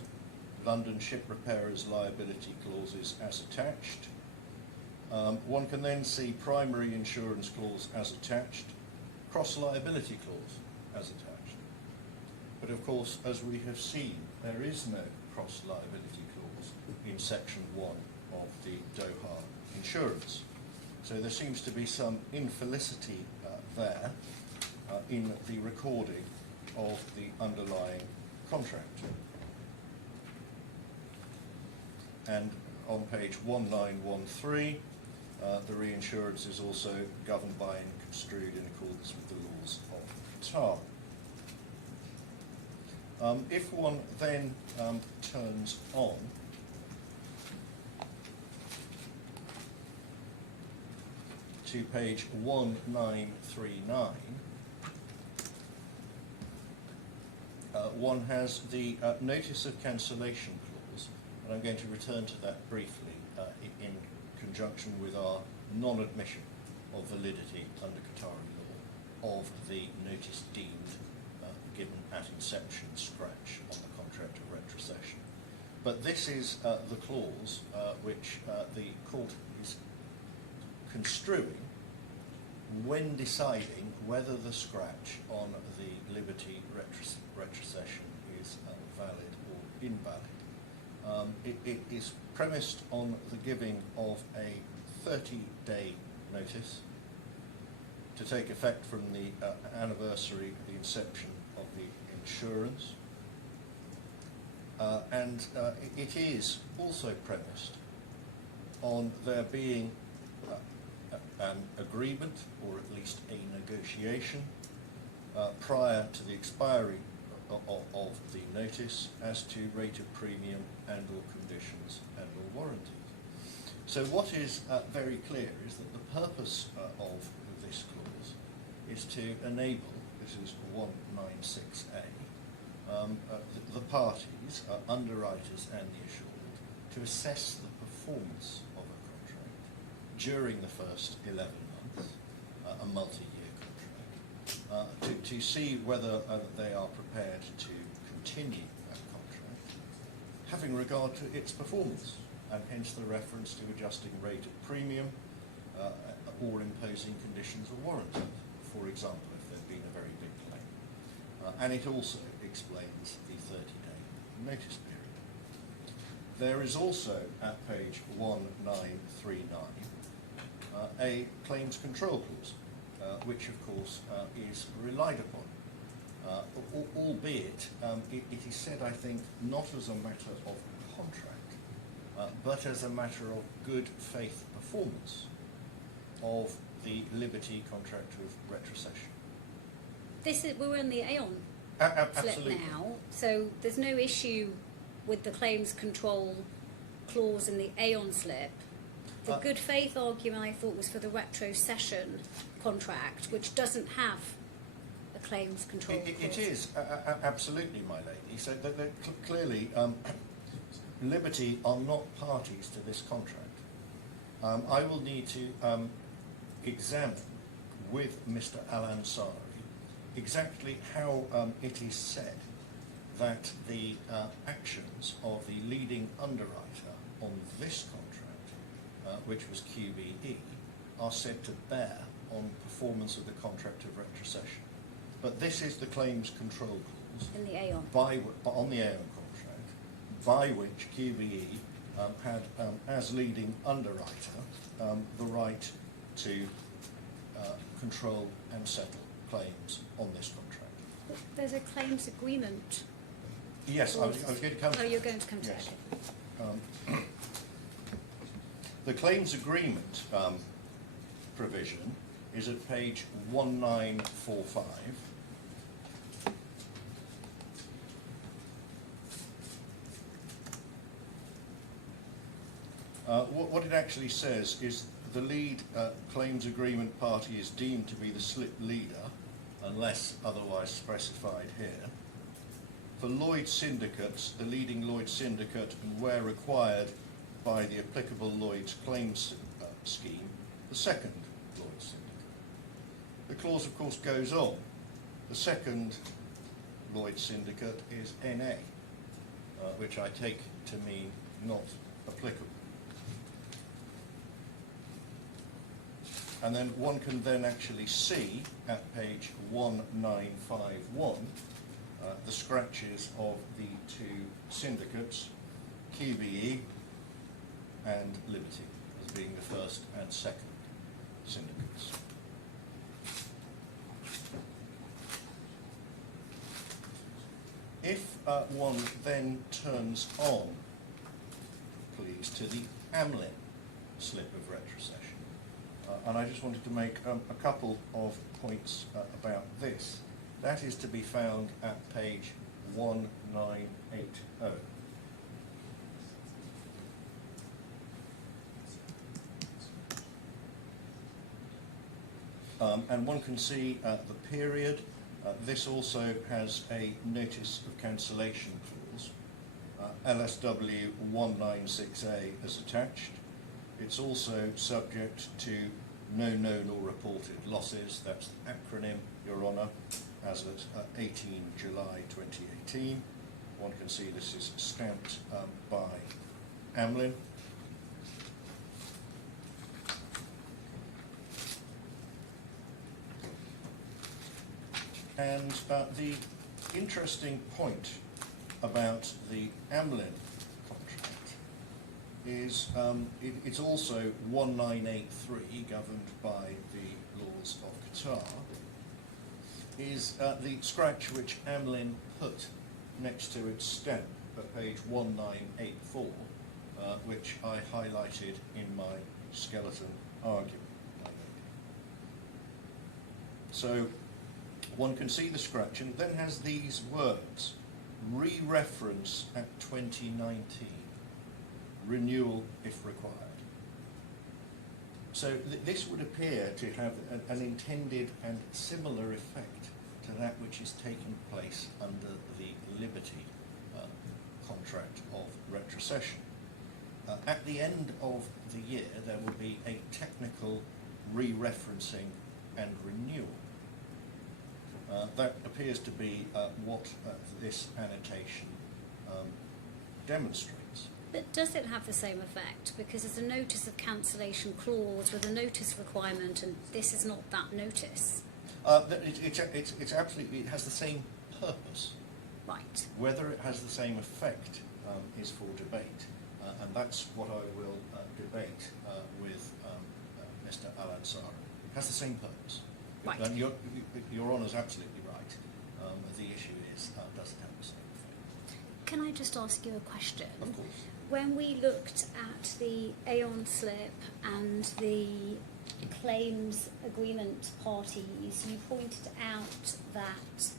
London ship repairers liability clauses as attached. One can then see primary insurance clause as attached, cross liability clause as attached. But of course, as we have seen, there is no cross liability clause in section 1 of the Doha insurance. So there seems to be some infelicity there in the recording of the underlying contract. And on page 1913, the reinsurance is also governed by and construed in accordance with the laws of Qatar. If one then turns on to page 1939, one has the notice of cancellation clause, and I'm going to return to that briefly in conjunction with our non-admission of validity under Qatari law of the notice deemed given at inception scratch on the contract of retrocession. But this is the clause which the court is construing when deciding whether the scratch on the liberty retrocession is valid or invalid. It is premised on the giving of a 30-day notice to take effect from the anniversary of the inception of the insurance. And it is also premised on there being an agreement, or at least a negotiation, prior to the expiry of the notice as to rate of premium and or conditions and or warranties. So what is very clear is that the purpose of this clause is to enable, this is 196A, the parties, underwriters and the assured, to assess the performance of a contract during the first 11 months, a multi-year contract, to see whether they are prepared to continue that contract, having regard to its performance, and hence the reference to adjusting rate of premium or imposing conditions or warranties, for example, if there's been a very big claim. And it also explains the 30-day notice period. There is also, at page 1939, a claims control clause, which of course is relied upon, albeit it is said, I think, not as a matter of contract, but as a matter of good faith performance of the liberty contract of retrocession. We're in the Aon slip Absolutely. now, so there's no issue with the claims control clause in the Aon slip. The good faith argument I thought was for the retrocession contract, which doesn't have a claims control clause. It is, absolutely, my lady. So that clearly, Liberty are not parties to this contract. I will need to examine with Mr. Al-Ansari exactly how it is said that the actions of the leading underwriter on this contract, which was QBE, are said to bear on performance of the contract of retrocession. But this is the claims control clause In the Aon. on the Aon contract, by which QBE had, as leading underwriter, the right to control and settle claims on this contract. But there's a claims agreement. Yes, I was going to come to Oh, that. you're going to come to Yes. that. The claims agreement provision is at page 1945. What it actually says is the lead claims agreement party is deemed to be the slip leader unless otherwise specified here. for Lloyd's syndicates, the leading Lloyd's syndicate, and where required by the applicable Lloyd's claims scheme, the second Lloyd's syndicate. The clause, of course, goes on. The second Lloyd's syndicate is NA, which I take to mean not applicable. And then one can then actually see at page 1951 the scratches of the two syndicates, QBE and Liberty, as being the first and second syndicates. If one then turns on, please, to the Amlin slip of retrocession, and I just wanted to make a couple of points about this. That is to be found at page 1980. And one can see the period. This also has a notice of cancellation clause, LSW 196A as attached. It's also subject to no known or reported losses. That's the acronym, Your Honour, as at 18 July 2018. One can see this is stamped by Amlin. And the interesting point about the Amlin contract is it's also 1983, governed by the laws of Qatar, is the scratch which Amlin put next to its stamp at page 1984, which I highlighted in my skeleton argument. So one can see the scratch, and it then has these words: re-reference at 2019, renewal if required. So this would appear to have an intended and similar effect to that which is taking place under the Liberty contract of retrocession. At the end of the year, there will be a technical re-referencing and renewal. That appears to be what this annotation demonstrates. But does it have the same effect? Because there's a notice of cancellation clause with a notice requirement, and this is not that notice. It's absolutely, it has the same purpose. Right. Whether it has the same effect is for debate, and that's what I will debate with Mr. Al-Ansari. It has the same purpose. Right. And your Honour's absolutely right. The issue is, does it have the same effect? Can I just ask you a question? Of course. When we looked at the Aon slip and the claims agreement parties, you pointed out that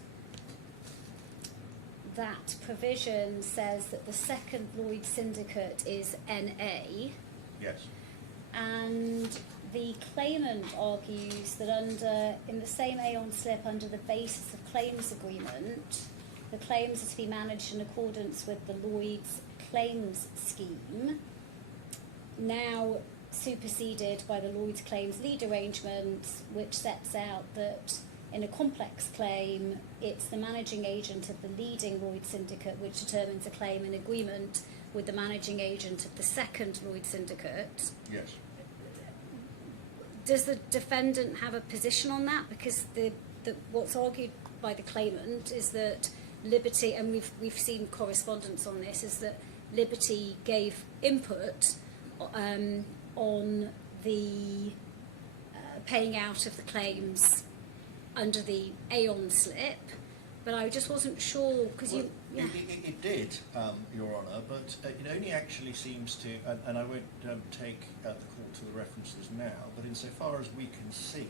that provision says that the second Lloyd syndicate is NA. Yes. And the claimant argues that in the same Aon slip, under the basis of claims agreement, the claims are to be managed in accordance with the Lloyd's claims scheme, now superseded by the Lloyd's claims lead arrangements, which sets out that in a complex claim, it's the managing agent of the leading Lloyd syndicate which determines a claim in agreement with the managing agent of the second Lloyd syndicate. Yes. Does the defendant have a position on that? Because what's argued by the claimant is that Liberty, and we've seen correspondence on this, is that Liberty gave input on the paying out of the claims under the Aon slip, but I just wasn't sure because It did, Your Honour, but it only actually seems to, and I won't take the call to the references now, but insofar as we can see,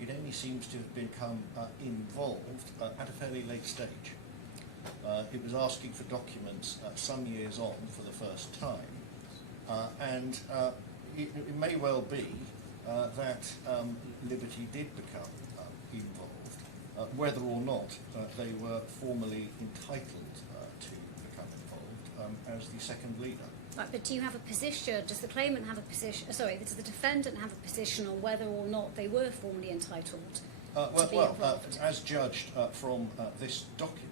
it only seems to have become involved at a fairly late stage. It was asking for documents some years on for the first time, and it may well be that Liberty did become involved whether or not they were formally entitled to become involved as the second leader. Right, but do you have a position, does the claimant have a position, sorry, does the defendant have a position on whether or not they were formally entitled to be involved? As judged from this document,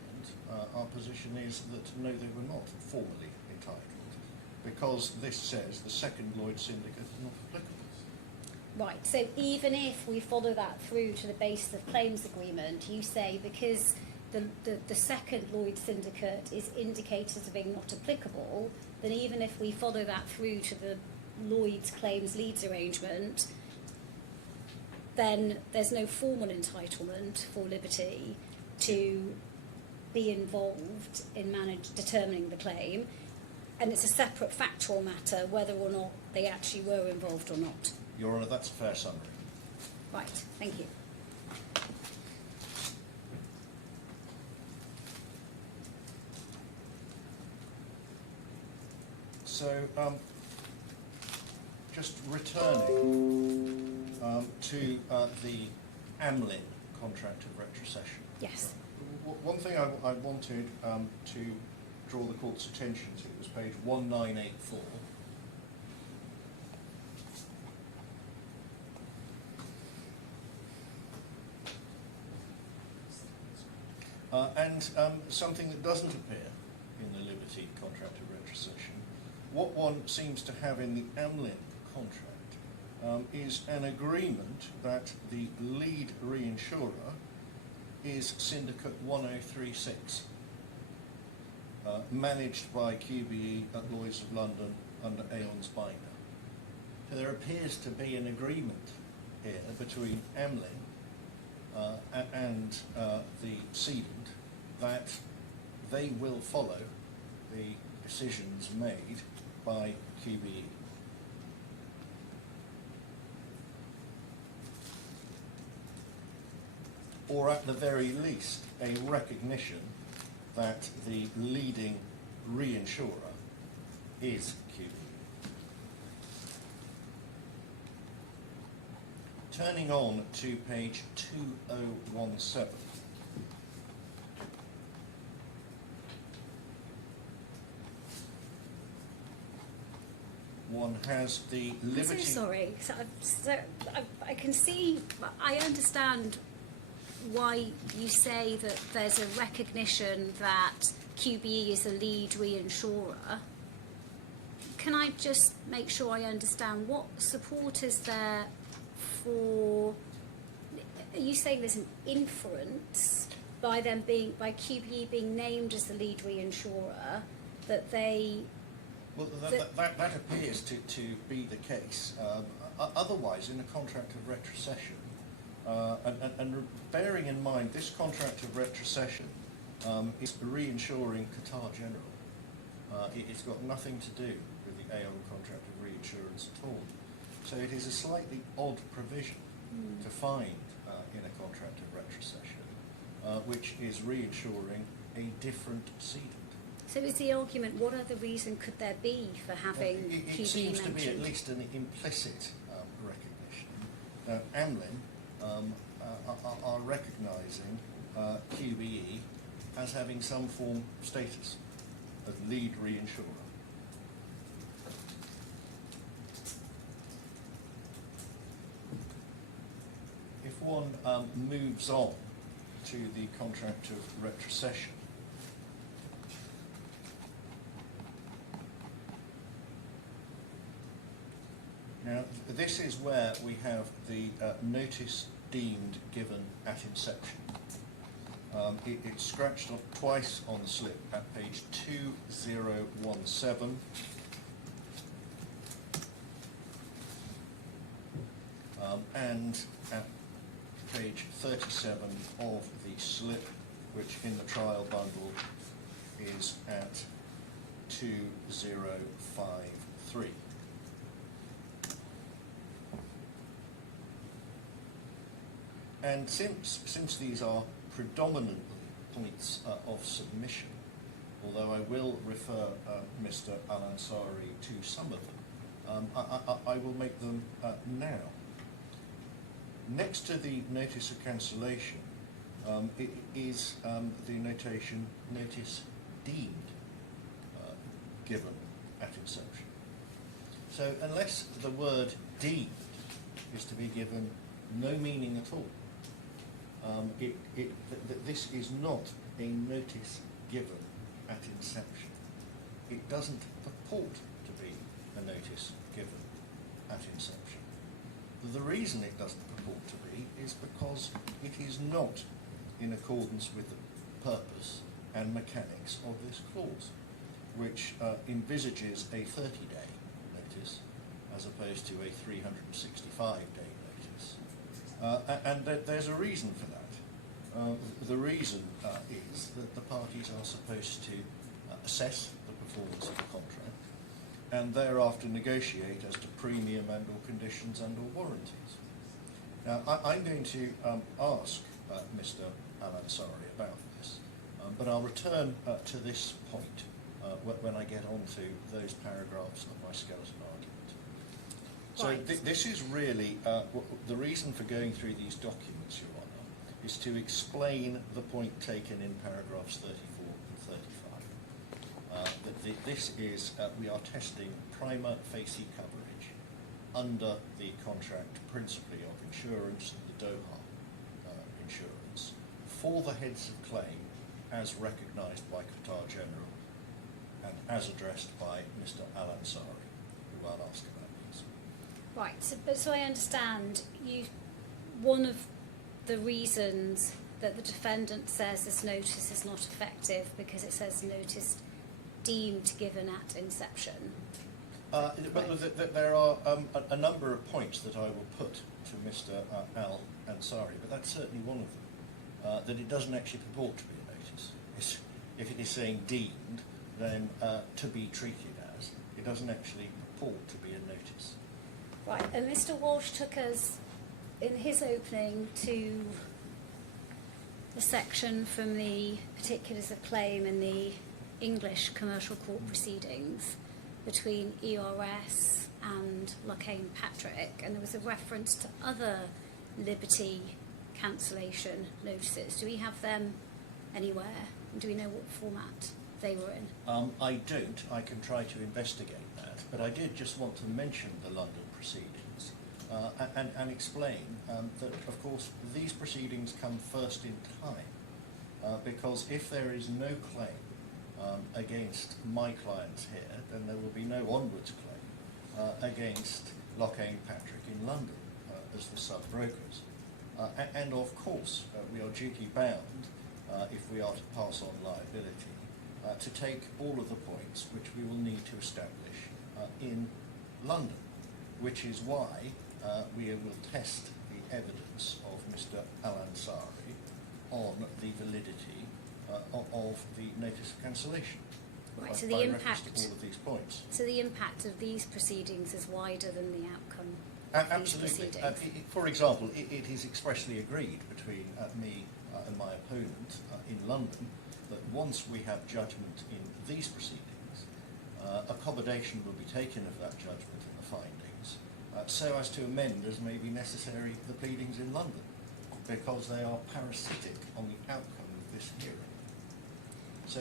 our position is that no, they were not formally entitled, because this says the second Lloyd syndicate is not applicable. Right, so even if we follow that through to the basis of claims agreement, you say because the second Lloyd syndicate is indicated as being not applicable, then even if we follow that through to the Lloyd's claims leads arrangement, then there's no formal entitlement for Liberty to be involved in determining the claim, and it's a separate factual matter whether or not they actually were involved or not. Your Honour, that's a fair summary. Right, thank you. So, just returning to the Amlin contract of retrocession. Yes. One thing I wanted to draw the court's attention to was page 1984. And something that doesn't appear in the Liberty contract of retrocession. What one seems to have in the Amlin contract is an agreement that the lead reinsurer is Syndicate 1036, managed by QBE at Lloyd's of London under Aon's binder. So there appears to be an agreement here between Amlin and the cedant that they will follow the decisions made by QBE. Or at the very least, a recognition that the leading reinsurer is QBE. Turning on to page 2017. One has the Liberty... I'm so sorry. I can see, I understand why you say that there's a recognition that QBE is a lead reinsurer. Can I just make sure I understand what support is there for? Are you saying there's an inference by QBE being named as the lead reinsurer that they? Well, that appears to be the case. Otherwise, in a contract of retrocession, and bearing in mind this contract of retrocession is reinsuring Qatar General. It's got nothing to do with the Aon contract of reinsurance at all. So it is a slightly odd provision to find in a contract of retrocession, which is reinsuring a different cedant. So is the argument, what other reason could there be for having QBE it seems mentioned? to be at least an implicit recognition. Amlin are recognising QBE as having some form of status of lead reinsurer. If one moves on to the contract of retrocession, now this is where we have the notice deemed given at inception. It's scratched up twice on the slip at page 2017. And at page 37 of the slip, which in the trial bundle is at 2053. And since these are predominantly points of submission, although I will refer Mr. Al-Ansari to some of them, I will make them now. Next to the notice of cancellation, is the notation notice deemed given at inception. So unless the word deemed is to be given no meaning at all, this is not a notice given at inception. It doesn't purport to be a notice given at inception. The reason it doesn't purport to be is because it is not in accordance with the purpose and mechanics of this clause, which envisages a 30-day notice as opposed to a 365-day notice. And there's a reason for that. The reason is that the parties are supposed to assess the performance of the contract and thereafter negotiate as to premium and or conditions and or warranties. Now, I'm going to ask Mr. Al-Ansari about this, but I'll return to this point when I get on to those paragraphs of my skeleton argument. So Right. This is really, the reason for going through these documents, Your Honour, is to explain the point taken in paragraphs 34 and 35. That this is, we are testing prima facie coverage under the contract principally of insurance, the Doha insurance, for the heads of claim as recognised by Qatar General and as addressed by Mr. Al-Ansari, who I'll ask about this. Right, so I understand one of the reasons that the defendant says this notice is not effective because it says notice deemed given at inception. But there are a number of points that I will put to Mr. Al-Ansari, but that's certainly one of them, that it doesn't actually purport to be a notice. If it is saying deemed, then to be treated as, it doesn't actually purport to be a notice. Right, and Mr. Walsh took us in his opening to the section from the particulars of claim in the English commercial court proceedings between ERS and Lockheed Patrick, and there was a reference to other liberty cancellation notices. Do we have them anywhere? And do we know what format they were in? I don't. I can try to investigate that, but I did just want to mention the London proceedings and explain that, of course, these proceedings come first in time, because if there is no claim against my clients here, then there will be no onwards claim against Lockheed Patrick in London as the sub-brokers. And of course, we are duty bound, if we are to pass on liability, to take all of the points which we will need to establish in London, which is why we will test the evidence of Mr. Al-Ansari on the validity of the notice of cancellation. Right, so by the reference to impact. all of these points. So the impact of these proceedings is wider than the outcome of these Absolutely. proceedings. For example, it is expressly agreed between me and my opponent in London that once we have judgment in these proceedings, accommodation will be taken of that judgment and the findings, so as to amend as may be necessary the pleadings in London, because they are parasitic on the outcome of this hearing. So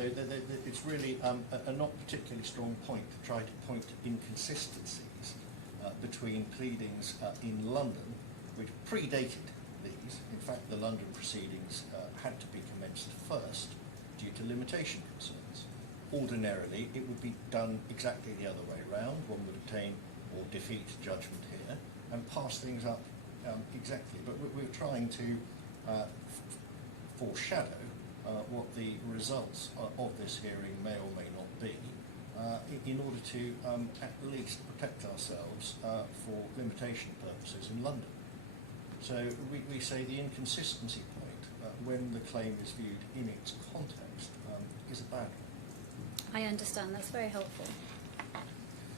it's really a not particularly strong point to try to point to inconsistencies between pleadings in London, which predated these. In fact, the London proceedings had to be commenced first due to limitation concerns. Ordinarily, it would be done exactly the other way round. One would obtain or defeat judgment here and pass things up exactly. But we're trying to foreshadow what the results of this hearing may or may not be, in order to at least protect ourselves for limitation purposes in London. So we say the inconsistency point, when the claim is viewed in its context, is a bad one. I understand, that's very helpful.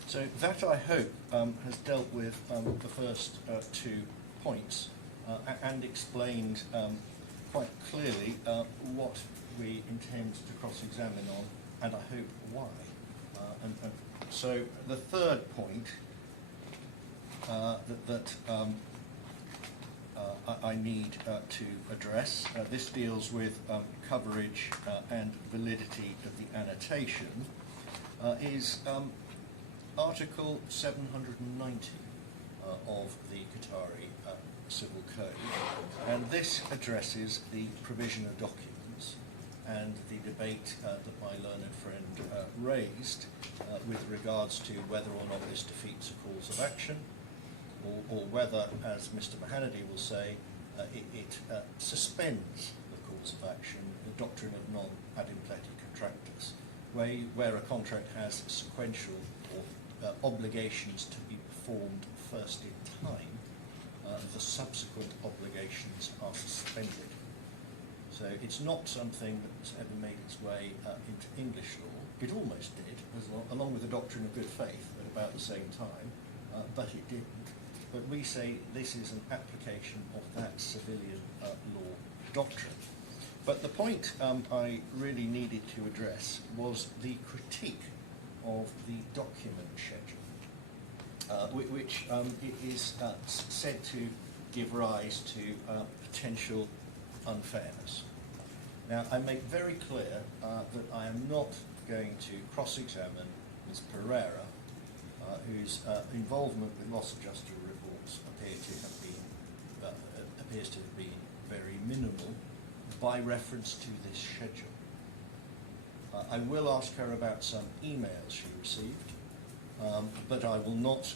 So that, I hope, has dealt with the first 2 points and explained quite clearly what we intend to cross-examine on, and I hope why. And so the third point that I need to address. This deals with coverage and validity of the annotation, is Article 790 of the Qatari Civil Code, and this addresses the provision of documents and the debate that my learned friend raised with regards to whether or not this defeats a cause of action, or whether, as Mr. Mahanadi will say, it suspends the cause of action, the doctrine of non-ad impleti contractus, where a contract has sequential or obligations to be performed first in time, the subsequent obligations are suspended. So it's not something that's ever made its way into English law. It almost did, along with the doctrine of good faith at about the same time, but it didn't. But we say this is an application of that civilian law doctrine. But the point I really needed to address was the critique of the document schedule, which is said to give rise to potential unfairness. Now, I make very clear that I am not going to cross-examine Ms. Pereira, whose involvement with loss adjuster reports appears to have been very minimal by reference to this schedule. I will ask her about some emails she received, but I will not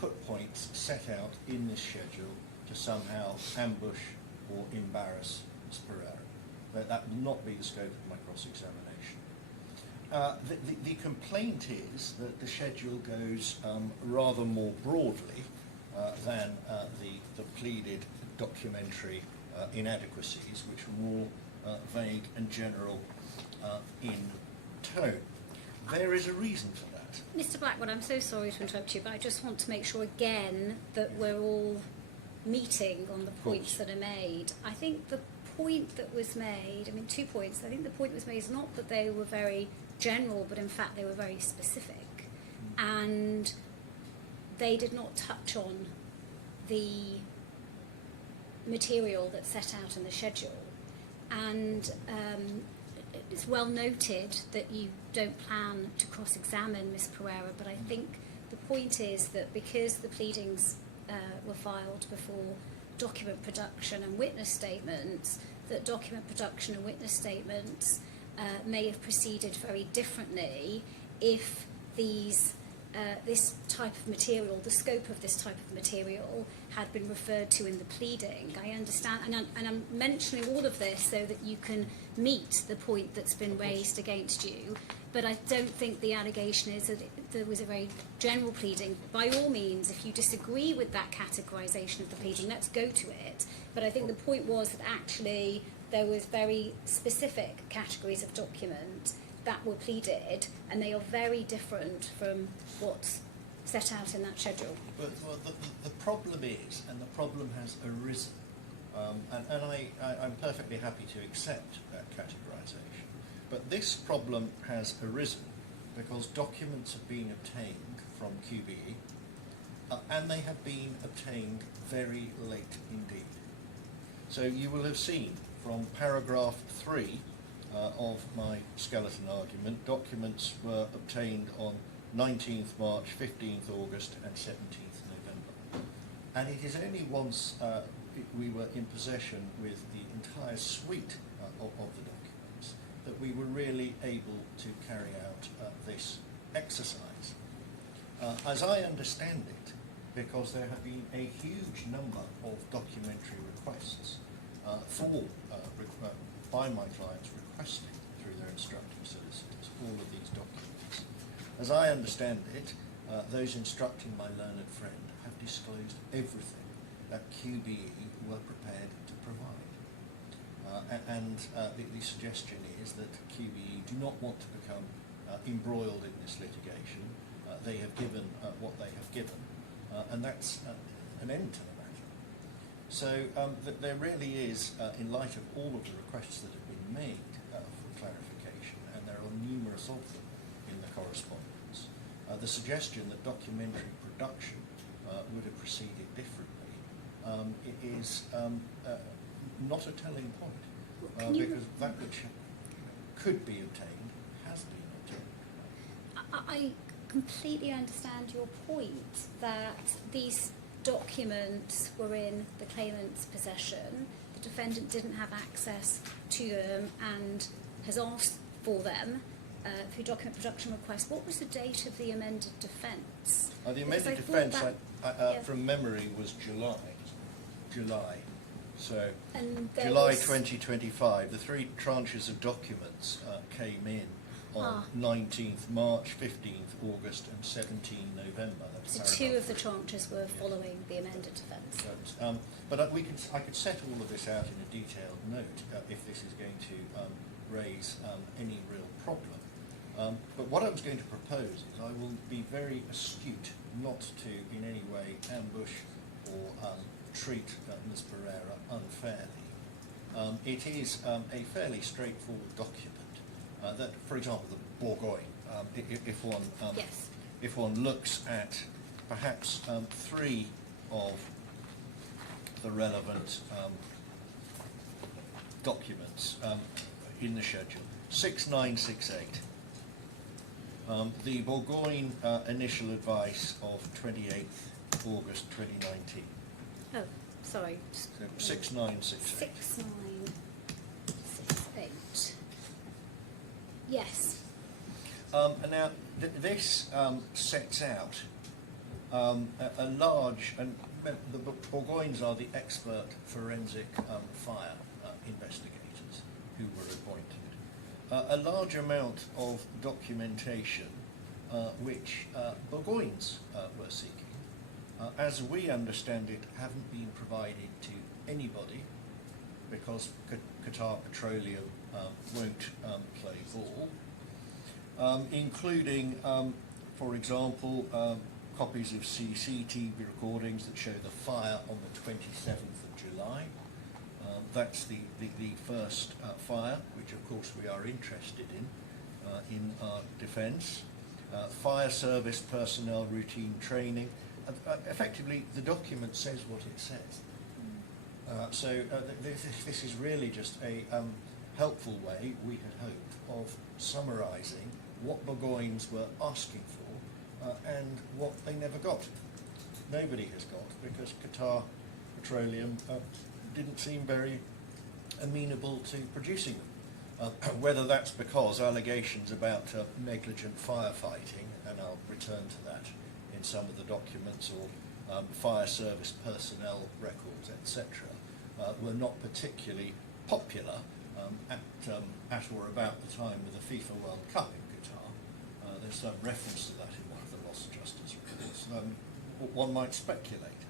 put points set out in this schedule to somehow ambush or embarrass Ms. Pereira. That will not be the scope of my cross-examination. The complaint is that the schedule goes rather more broadly than the pleaded documentary inadequacies, which are more vague and general in tone. There is a reason for that. Mr. Blackwood, I'm so sorry to interrupt you, but I just want to make sure again that we're all meeting on the points that are made. I think the point that was made, I mean 2 points, I think the point that was made is not that they were very general, but in fact they were very specific. And they did not touch on the material that's set out in the schedule. And it's well noted that you don't plan to cross-examine Ms. Pereira, but I think the point is that because the pleadings were filed before document production and witness statements, that document production and witness statements may have proceeded very differently if these this type of material, the scope of this type of material, had been referred to in the pleading. I understand, and I'm mentioning all of this so that you can meet the point that's been raised against you, but I don't think the allegation is that there was a very general pleading. By all means, if you disagree with that categorisation of the pleading, let's go to it. But I think the point was that actually there was very specific categories of document that were pleaded, and they are very different from what's set out in that schedule. But well, the problem is, and the problem has arisen, and I'm perfectly happy to accept that categorisation, but this problem has arisen because documents have been obtained from QBE, and they have been obtained very late indeed. So you will have seen from paragraph 3 of my skeleton argument, documents were obtained on 19th March, 15th August and 17th November. And it is only once we were in possession with the entire suite of the documents that we were really able to carry out this exercise. As I understand it, because there have been a huge number of documentary requests by my clients requesting through their instructing solicitors all of these documents. As I understand it, those instructing my learned friend have disclosed everything that QBE were prepared to provide. The suggestion is that QBE do not want to become embroiled in this litigation. They have given what they have given, and that's an end to the matter. So there really is, in light of all of the requests that have been made for clarification, and there are numerous of them in the correspondence, the suggestion that documentary production would have proceeded differently it is not a telling point, Can you- because that which could be obtained has been obtained. I completely understand your point that these documents were in the claimant's possession, the defendant didn't have access to them and has asked for them through document production request. What was the date of the amended defence? The amended Because I thought defence, that- from memory, was July. So And there July was- 2025. The 3 tranches of documents came in on Ah. 19th March, 15th August, and 17 November. That's So paragraph 2 of the 3. tranches were following the amended defence. But I could set all of this out in a detailed note if this is going to raise any real problem. But what I was going to propose is I will be very astute not to in any way ambush or treat Ms. Pereira unfairly. It is a fairly straightforward document that, for example, the Bourgogne, Yes. if one looks at perhaps 3 of the relevant documents in the schedule, 6968. The Bourgogne initial advice of 28th August 2019. Oh, sorry. So 6968. 6968. Yes. And now this sets out a large, and the Bourgognes are the expert forensic fire investigators who were appointed. A large amount of documentation which Bourgognes were seeking, as we understand it, haven't been provided to anybody because Qatar Petroleum won't play ball, including, for example, copies of CCTV recordings that show the fire on the 27th of July. That's the first fire, which of course we are interested in our defence. Fire service personnel routine training. Effectively, the document says what it says. This is really just a helpful way, we had hoped, of summarising what Bourgognes were asking for and what they never got. Nobody has got, because Qatar Petroleum didn't seem very amenable to producing them. Whether that's because allegations about negligent firefighting, and I'll return to that in some of the documents, or fire service personnel records, etc., were not particularly popular at or about the time of the FIFA World Cup in Qatar. There's some reference to that in one of the lost justice reports. One might speculate,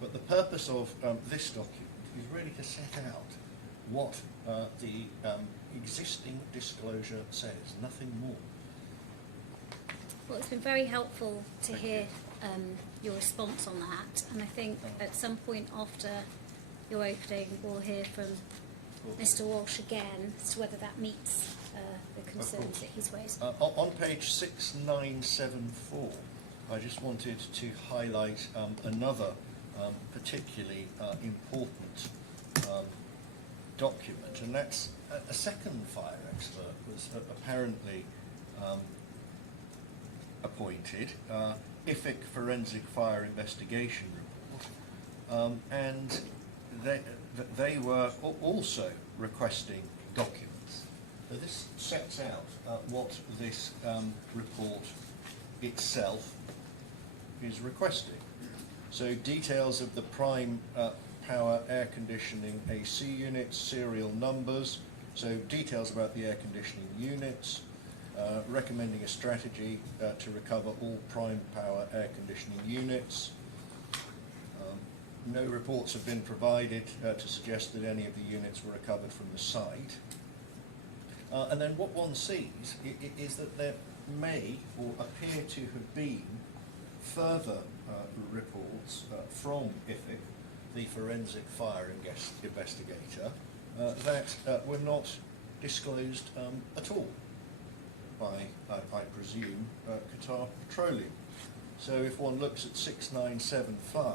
but the purpose of this document is really to set out what the existing disclosure says, nothing more. Well, it's been very helpful to hear your response on that, and I think at some point after your opening we'll hear from Mr. Walsh again as to whether that meets the concerns that he's raised. On page 6974, I just wanted to highlight another particularly important document, and that's a second fire expert was apparently appointed, IFIC Forensic Fire Investigation Report, and they were also requesting documents. So this sets out what this report itself is requesting. So details of the prime power air conditioning AC units, serial numbers, so details about the air conditioning units, recommending a strategy to recover all prime power air conditioning units. No reports have been provided to suggest that any of the units were recovered from the site. And then what one sees is that there may or appear to have been further reports from IFIC, the forensic fire investigator, that were not disclosed at all by, I presume, Qatar Petroleum. So if one looks at 6975,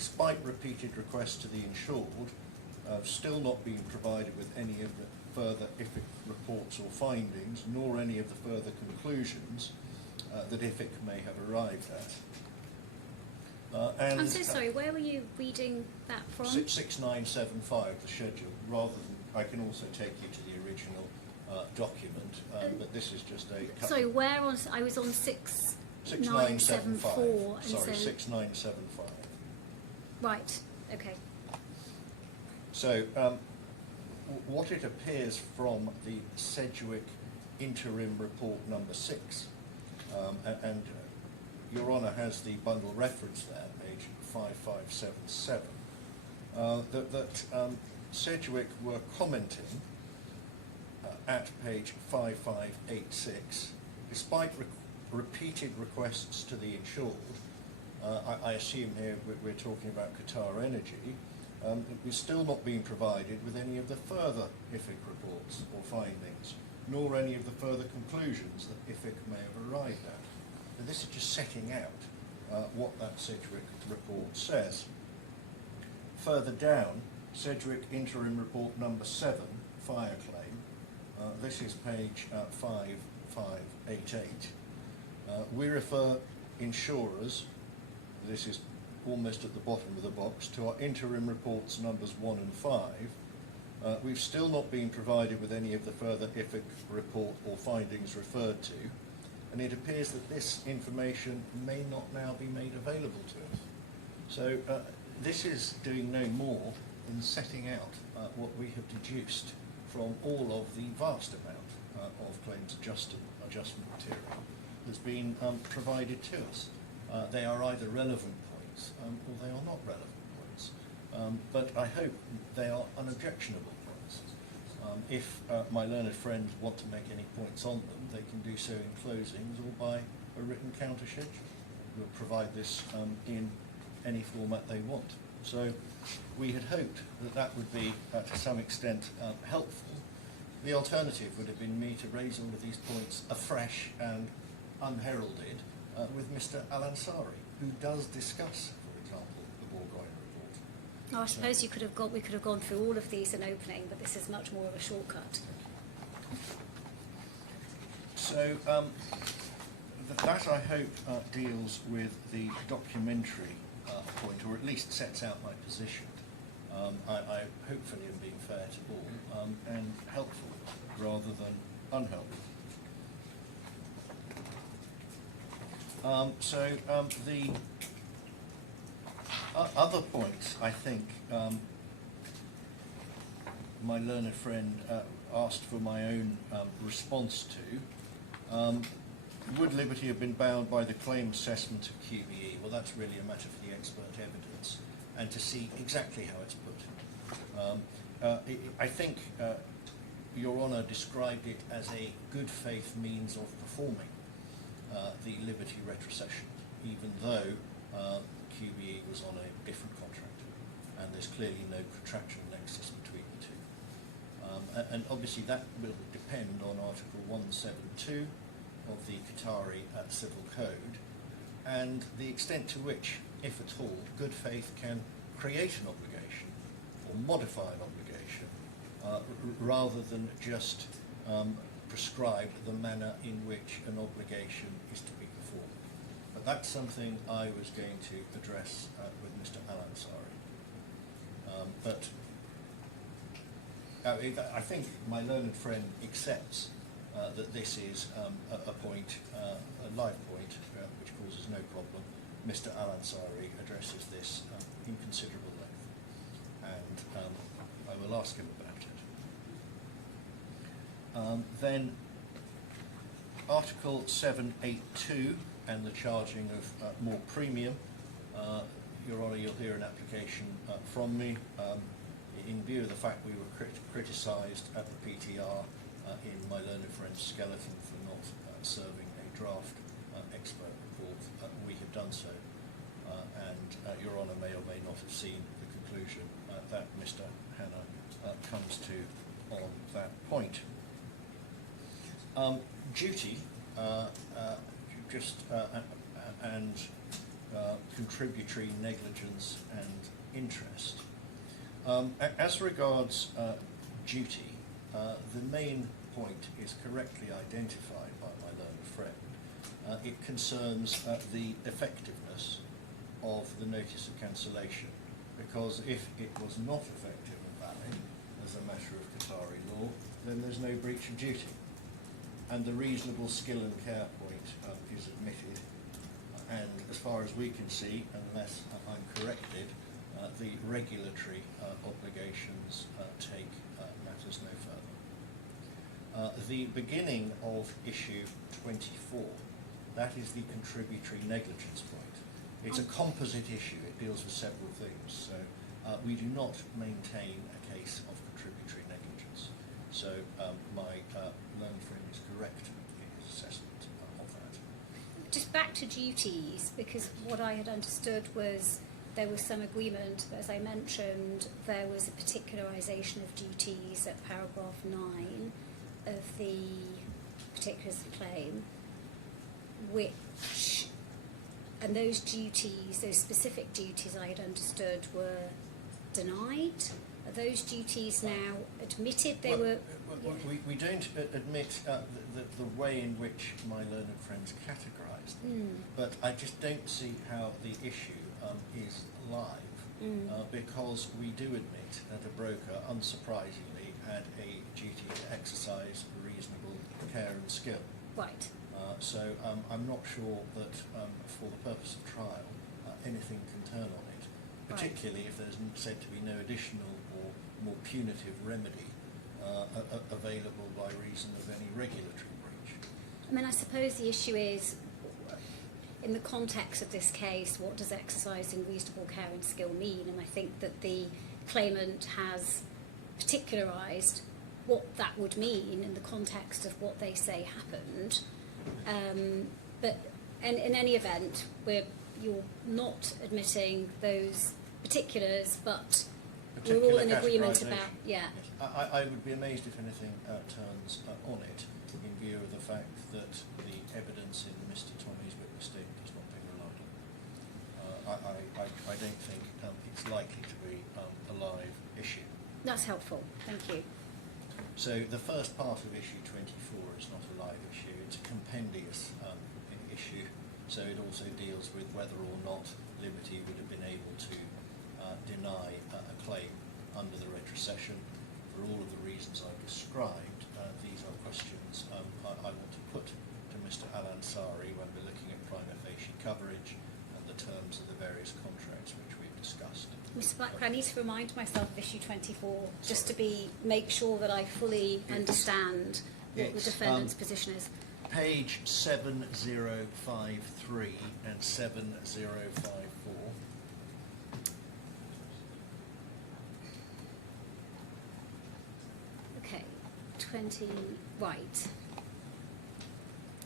despite repeated requests to the insured, have still not been provided with any of the further IFIC reports or findings, nor any of the further conclusions that IFIC may have arrived at. I'm so sorry, where were you reading that from? 6975, the schedule, rather than, I can also take you to the original document, but this is just a... Sorry, where on, I was on 6974. And Sorry, so, 6975. right, okay. So, what it appears from the Sedgwick interim report number 6, and Your Honour has the bundle reference there, page 5577, that Sedgwick were commenting at page 5586, despite repeated requests to the insured, I assume here we're talking about Qatar Energy, we've still not been provided with any of the further IFIC reports or findings, nor any of the further conclusions that IFIC may have arrived at. So this is just setting out what that Sedgwick report says. Further down, Sedgwick interim report number 7, fire claim. This is page 5588. We refer insurers, this is almost at the bottom of the box, to our interim reports numbers 1 and 5. We've still not been provided with any of the further IFIC report or findings referred to, and it appears that this information may not now be made available to us. So this is doing no more than setting out what we have deduced from all of the vast amount of claims adjustment material that's been provided to us. They are either relevant points or they are not relevant points, but I hope they are unobjectionable points. If my learned friends want to make any points on them, they can do so in closings or by a written counter schedule. We'll provide this in any format they want. So we had hoped that that would be to some extent helpful. The alternative would have been me to raise all of these points afresh and unheralded with Mr. Al-Ansari, who does discuss, for example, the Bourgogne report. Oh, I suppose we could have gone through all of these in opening, but this is much more of a shortcut. So that I hope deals with the documentary point, or at least sets out my position. I hopefully am being fair to all and helpful rather than unhelpful. The other points, I think, my learned friend asked for my own response to. Would Liberty have been bound by the claim assessment of QBE? Well, that's really a matter for the expert evidence and to see exactly how it's put. I think Your Honour described it as a good faith means of performing the Liberty retrocession, even though QBE was on a different contract, and there's clearly no contractual nexus between the two. And obviously that will depend on Article 172 of the Qatari Civil Code, and the extent to which, if at all, good faith can create an obligation or modify an obligation rather than just prescribe the manner in which an obligation is to be performed. But that's something I was going to address with Mr. Al-Ansari. I think my learned friend accepts that this is a point, a live point, which causes no problem. Mr. Al-Ansari addresses this in considerable length, and I will ask him about it. Then Article 782 and the charging of more premium. Your Honour, you'll hear an application from me in view of the fact we were criticised at the PTR in my learned friend's skeleton for not serving a draft expert report. We have done so, and Your Honour may or may not have seen the conclusion that Mr. Hanna comes to on that point. Duty, and contributory negligence and interest. As regards duty, the main point is correctly identified by my learned friend. It concerns the effectiveness of the notice of cancellation, because if it was not effective and valid as a matter of Qatari law, then there's no breach of duty. And the reasonable skill and care point is admitted, and as far as we can see, unless I'm corrected, the regulatory obligations take matters no further. The beginning of issue 24, that is the contributory negligence point. It's a composite issue, it deals with several things, so we do not maintain a case of contributory negligence. So my learned friend is correct in his assessment of that. Just back to duties, because what I had understood was there was some agreement, but as I mentioned, there was a particularisation of duties at paragraph 9 of the particulars of claim, which, and those duties, those specific duties I had understood were denied. Are those duties now admitted? They were... We don't admit the way in which my learned friends categorised them, but I just don't see how the issue is live, because we do admit that a broker, unsurprisingly, had a duty to exercise reasonable care and skill. Right. So I'm not sure that for the purpose of trial anything can turn on it, particularly if there's said to be no additional or more punitive remedy available by reason of any regulatory breach. I mean, I suppose the issue is, in the context of this case, what does exercising reasonable care and skill mean? And I think that the claimant has particularised what that would mean in the context of what they say happened. But in any event, you're not admitting those particulars, but we're all in agreement about, yeah. I would be amazed if anything turns on it, in view of the fact that the evidence in Mr. Tommy's witness statement has not been relied on. I don't think it's likely to be a live issue. That's helpful, thank you. So the first part of issue 24 is not a live issue, it's a compendious issue, so it also deals with whether or not Liberty would have been able to deny a claim under the retrocession. For all of the reasons I've described, these are questions I want to put to Mr. Al-Ansari when we're looking at prima facie coverage and the terms of the various contracts which we've discussed. Mr. Blackburn, I need to remind myself of issue 24, just to make sure that I fully understand what the defendant's position is. Page 7053 and 7054. Okay, 20, right.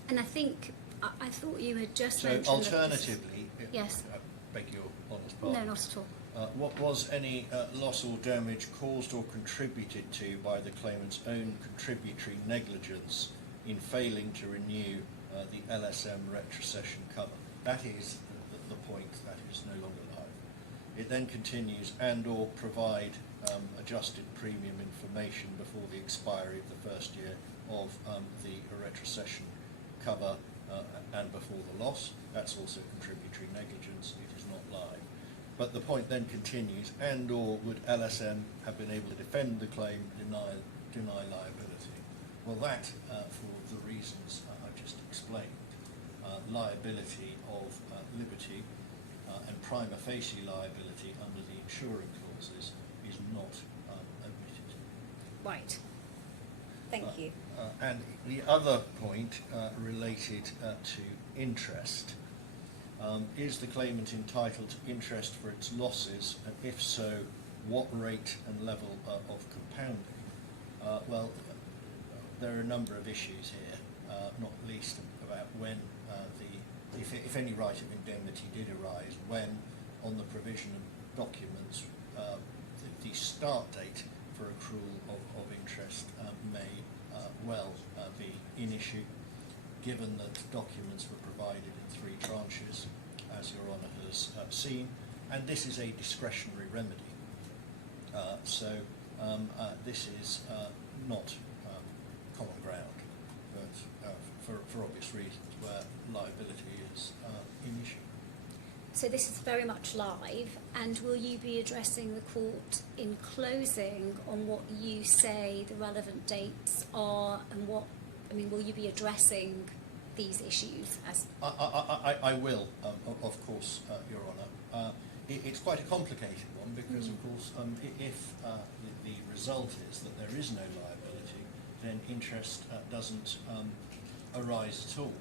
And I think, I thought you had just mentioned... So alternatively, yes. I beg your honour's pardon. No, not at all. What was any loss or damage caused or contributed to by the claimant's own contributory negligence in failing to renew the LSM retrocession cover? That is the point that is no longer live. It then continues, and or provide adjusted premium information before the expiry of the first year of the retrocession cover and before the loss. That's also contributory negligence. It is not live. But the point then continues, and or would LSM have been able to defend the claim, deny liability? Well, that, for the reasons I've just explained, liability of Liberty and prima facie liability under the insuring clauses is not admitted. Right. Thank you. And the other point related to interest. Is the claimant entitled to interest for its losses, and if so, what rate and level of compounding? Well, there are a number of issues here, not least about when if any right of indemnity did arise, when on the provision of documents the start date for accrual of interest may well be in issue, given that documents were provided in 3 tranches as Your Honour has seen, and this is a discretionary remedy. This is not common ground, but for obvious reasons, where liability is an issue. So this is very much live, and will you be addressing the court in closing on what you say the relevant dates are, and will you be addressing these issues as... I will, of course, Your Honour. It's quite a complicated one because, of course, if the result is that there is no liability, then interest doesn't arise at all.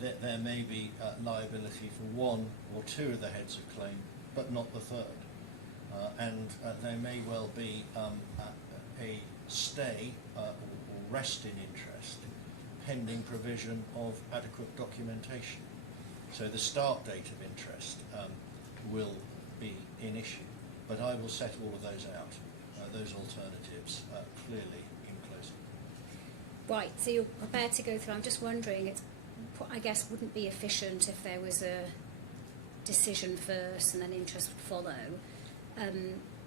There may be liability for one or two of the heads of claim, but not the third. And there may well be a stay or rest in interest pending provision of adequate documentation. So the start date of interest will be an issue, but I will set all of those out, those alternatives, clearly in closing. Right, so you're prepared to go through. I'm just wondering, I guess wouldn't be efficient if there was a decision first and then interest would follow.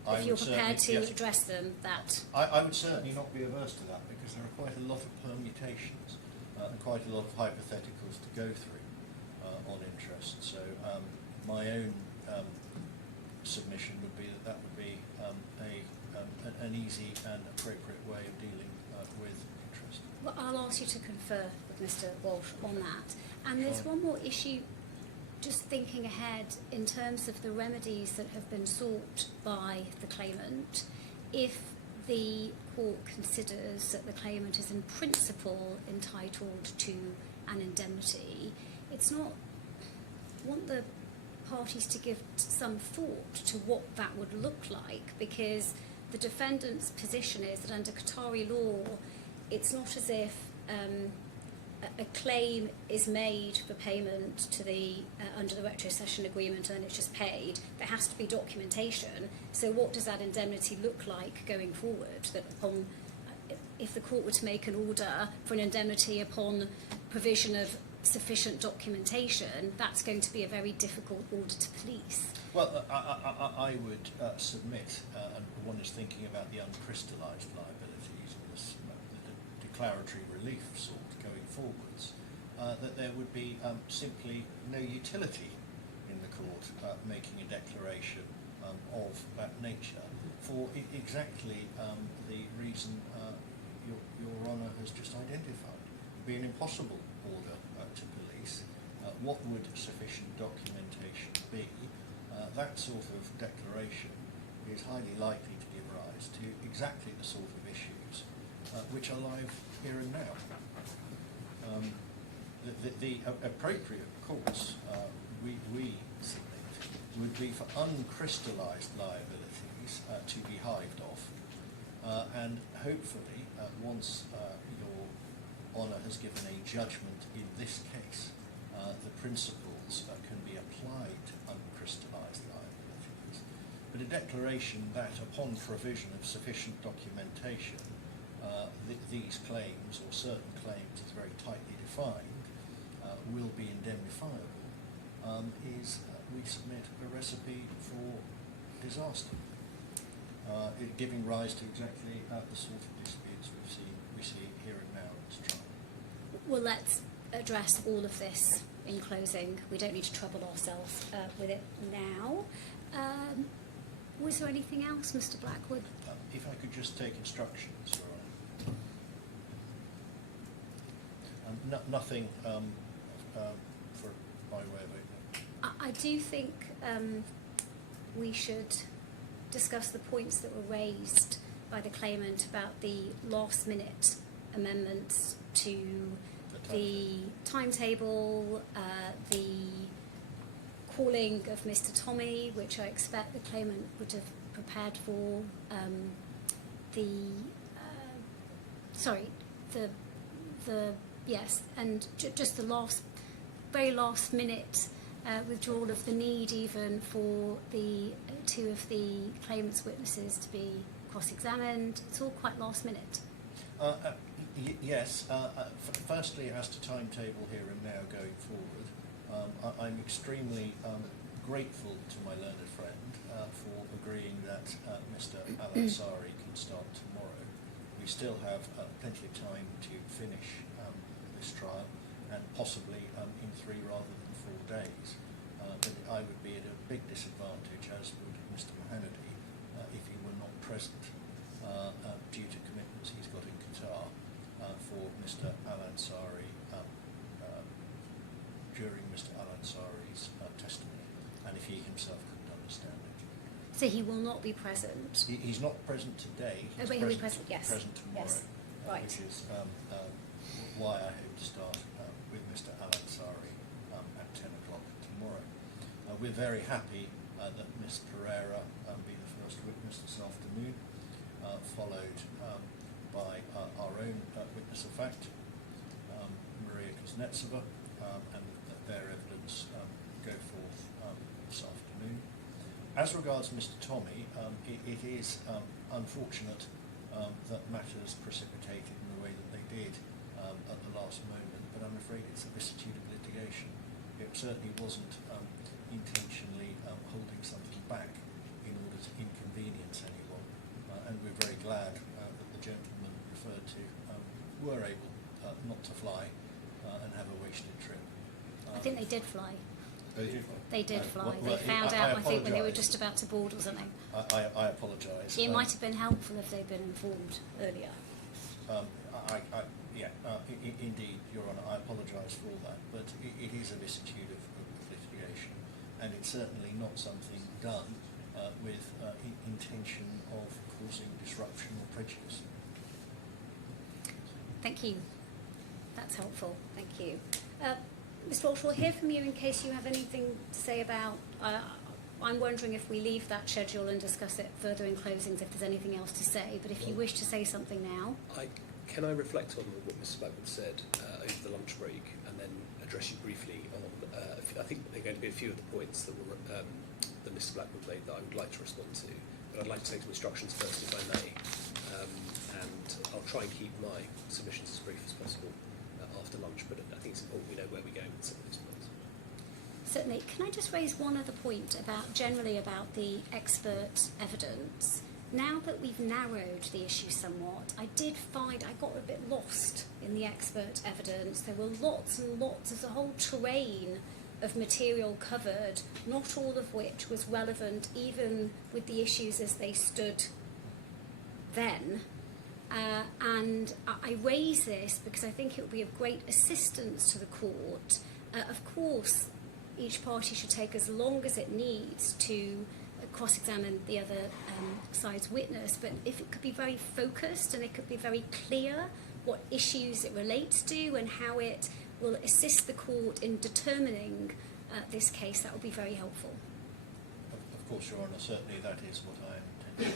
If you're prepared to address them, that... I would certainly not be averse to that, because there are quite a lot of permutations and quite a lot of hypotheticals to go through on interest. So my own submission would be that would be an easy and appropriate way of dealing with interest. Well, I'll ask you to confer with Mr. Walsh on that. And there's Sure. one more issue, just thinking ahead in terms of the remedies that have been sought by the claimant. If the court considers that the claimant is in principle entitled to an indemnity, it's not... I want the parties to give some thought to what that would look like, because the defendant's position is that under Qatari law, it's not as if a claim is made for payment to the under the retrocession agreement and then it's just paid. There has to be documentation. So what does that indemnity look like going forward? That upon, if the court were to make an order for an indemnity upon provision of sufficient documentation, that's going to be a very difficult order to police. Well, I would submit, and one is thinking about the uncrystallised liabilities and the declaratory relief sort going forwards, that there would be simply no utility in the court making a declaration of that nature for exactly the reason Your Honour has just identified. It would be an impossible order to police. What would sufficient documentation be? That sort of declaration is highly likely to give rise to exactly the sort of issues which are live here and now. The appropriate course we submit would be for uncrystallised liabilities to be hived off, and hopefully once Your Honour has given a judgment in this case, the principles can be applied to uncrystallised liabilities. But a declaration that upon provision of sufficient documentation these claims, or certain claims as very tightly defined, will be indemnifiable, is, we submit, a recipe for disaster, giving rise to exactly the sort of disputes we see here and now in this trial. Well, let's address all of this in closing. We don't need to trouble ourselves with it now. Was there anything else, Mr. Blackwood? If I could just take instructions, Your Honour. Nothing for by way of I do think we should discuss the points that were raised by the claimant about the last-minute amendments to the timetable, the calling of Mr. Tommy, which I expect the claimant would have prepared for, yes, and just the very last minute withdrawal of the need even for the two of the claimant's witnesses to be cross-examined. It's all quite last minute. Yes. Firstly, as to timetable here and now going forward, I'm extremely grateful to my learned friend for agreeing that Mr. Al-Ansari can start tomorrow. We still have plenty of time to finish this trial, and possibly in 3 rather than 4 days. But I would be at a big disadvantage, as would Mr. Mohanady, if he were not present due to commitments he's got in Qatar for Mr. Al-Ansari during Mr. Al-Ansari's testimony, and if he himself couldn't understand it. So he will not be present? He's not present today. He's but he'll be present, yes. Present tomorrow, yes. Right. Which is why I hope to start with Mr. Al-Ansari at 10 o'clock tomorrow. We're very happy that Ms. Pereira be the first witness this afternoon, followed by our own witness of fact, Maria Kuznetsova, and that their evidence go forth this afternoon. As regards Mr. Tommy, it is unfortunate that matters precipitated in the way that they did at the last moment, but I'm afraid it's a vicissitude of litigation. It certainly wasn't intentionally holding something back in order to inconvenience anyone, and we're very glad that the gentlemen referred to were able not to fly and have a wasted trip. I think they did fly. They did fly? They did fly. Well, they found out, I think, when they were apologise. just about to board or something. I apologise. It might have been helpful if they'd been informed earlier. Indeed, Your Honour, I apologise for all that, but it is a vicissitude of litigation, and it's certainly not something done with intention of causing disruption or prejudice. Thank you. That's helpful. Thank you. Mr. Walsh, we'll hear from you in case you have anything to say about... I'm wondering if we leave that schedule and discuss it further in closings, if there's anything else to say, but if you wish to say something now... Can I reflect on what Mrs. Blackwood said over the lunch break, and then address you briefly on, I think there are going to be a few of the points that were that Mrs. Blackwood made that I would like to respond to, but I'd like to take some instructions first, if I may, and I'll try and keep my submissions as brief as possible after lunch, but I think it's important we know where we're going with some of these points. Certainly. Can I just raise one other point generally about the expert evidence? Now that we've narrowed the issue somewhat, I did find I got a bit lost in the expert evidence. There were lots and lots, there's a whole train of material covered, not all of which was relevant even with the issues as they stood then. And I raise this because I think it will be of great assistance to the court. Of course, each party should take as long as it needs to cross-examine the other side's witness, but if it could be very focused and it could be very clear what issues it relates to and how it will assist the court in determining this case, that would be very helpful. Of course, Your Honour, certainly that is what I intend.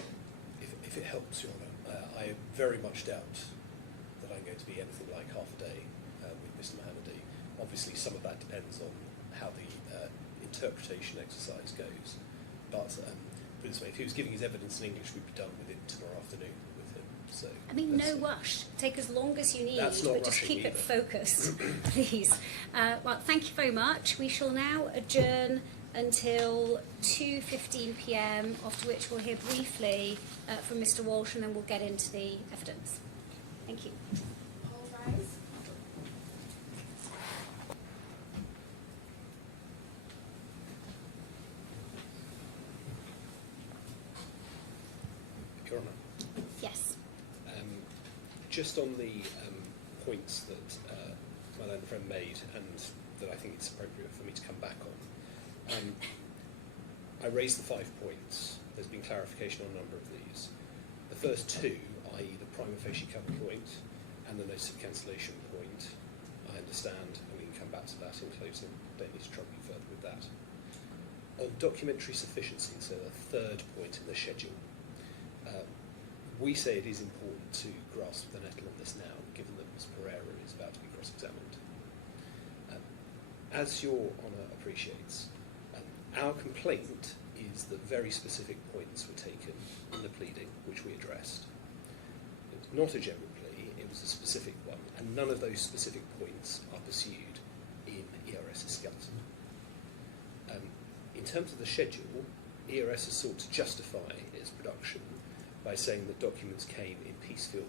If it helps, Your Honour, I very much doubt that I'm going to be anything like half a day with Mr. Mohanady. Obviously, some of that depends on how the interpretation exercise goes. But put it this way, if he was giving his evidence in English, we'd be done with it tomorrow afternoon with him. So I mean, no rush. Take as long as you need, That's not but just rushing keep it either. focused, please. Well, thank you very much. We shall now adjourn until 2:15 p.m, after which we'll hear briefly from Mr. Walsh, and then we'll get into the evidence. Thank you. All rise. Your Honour, Yes. just on the points that my learned friend made, and that I think it's appropriate for me to come back on. I raised the 5 points. There's been clarification on a number of these. The first 2, i.e. the prima facie cover point and the notice of cancellation point, I understand, and we can come back to that in closing. Don't need to trouble you further with that. On documentary sufficiency, so the 3rd point in the schedule, we say it is important to grasp the nettle on this now, given that Ms. Pereira is about to be cross-examined. As Your Honour appreciates, our complaint is that very specific points were taken in the pleading, which we addressed. It was not a general plea, it was a specific one, and none of those specific points are pursued in ERS's skeleton. In terms of the schedule, ERS has sought to justify its production by saying that documents came in piecemeal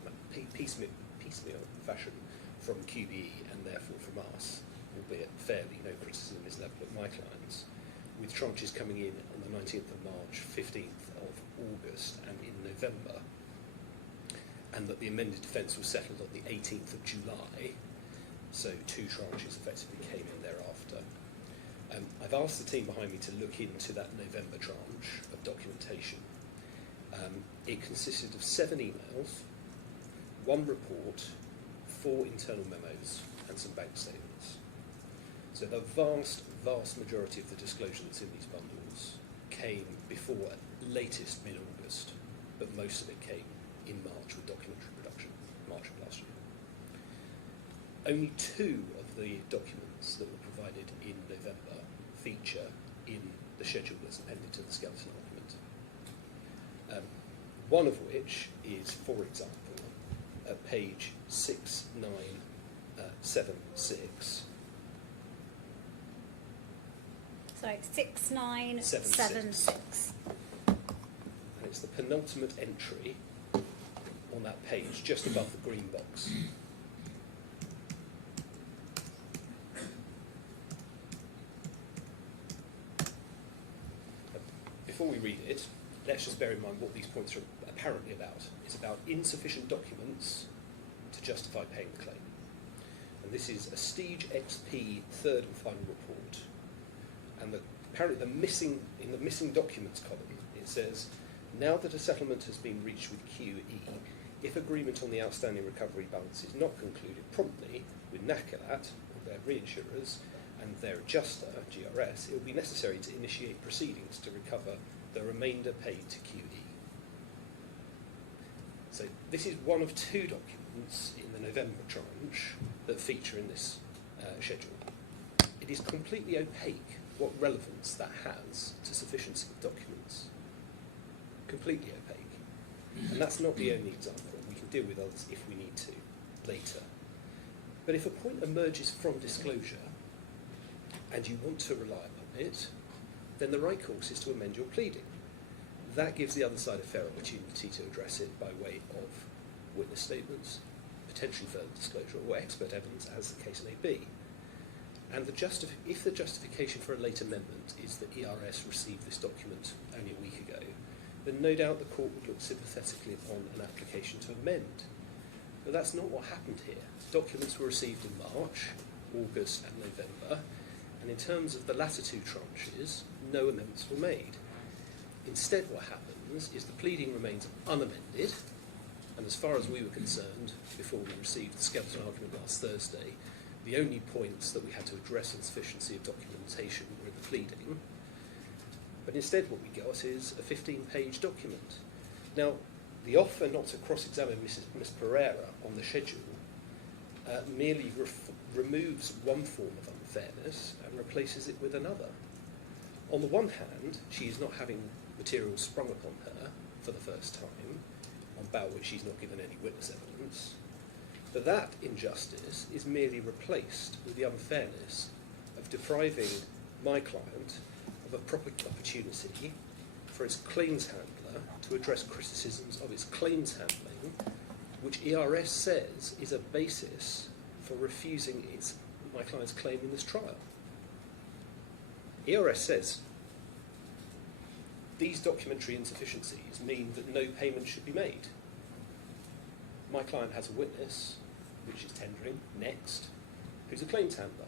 fashion from QBE and therefore from us, albeit fairly, no criticism is level at my clients, with tranches coming in on the 19th of March, 15th of August and in November, and that the amended defence was settled on the 18th of July, so 2 tranches effectively came in thereafter. I've asked the team behind me to look into that November tranche of documentation. It consisted of 7 emails, 1 report, 4 internal memos and some bank statements. So the vast majority of the disclosure that's in these bundles came before latest mid-August, but most of it came in March with documentary production, March of last year. Only 2 of the documents that were provided in November feature in the schedule that's appended to the skeleton document. One of which is, for example, at page 6976. Sorry, 6976. And it's the penultimate entry on that page, just above the green box. Before we read it, let's just bear in mind what these points are apparently about. It's about insufficient documents to justify paying the claim. And this is a Stige XP third and final report. And apparently in the missing documents column, it says, now that a settlement has been reached with QE, if agreement on the outstanding recovery balance is not concluded promptly with NACALAT, or their reinsurers, and their adjuster, GRS, it will be necessary to initiate proceedings to recover the remainder paid to QE. So this is one of 2 documents in the November tranche that feature in this schedule. It is completely opaque what relevance that has to sufficiency of documents. Completely opaque. And that's not the only example. We can deal with others if we need to later. But if a point emerges from disclosure and you want to rely upon it, then the right course is to amend your pleading. That gives the other side a fair opportunity to address it by way of witness statements, potentially further disclosure, or expert evidence, as the case may be. And if the justification for a late amendment is that ERS received this document only a week ago, then no doubt the court would look sympathetically upon an application to amend. But that's not what happened here. Documents were received in March, August and November, and in terms of the latter 2 tranches, no amendments were made. Instead, what happens is the pleading remains unamended, and as far as we were concerned, before we received the skeleton argument last Thursday, the only points that we had to address on sufficiency of documentation were in the pleading. But instead what we got is a 15-page document. Now, the offer not to cross-examine Ms. Pereira on the schedule merely removes one form of unfairness and replaces it with another. On the one hand, she is not having material sprung upon her for the first time, about which she's not given any witness evidence. But that injustice is merely replaced with the unfairness of depriving my client of a proper opportunity for its claims handler to address criticisms of its claims handling, which ERS says is a basis for refusing my client's claim in this trial. ERS says these documentary insufficiencies mean that no payment should be made. My client has a witness, which is tendering next, who's a claims handler,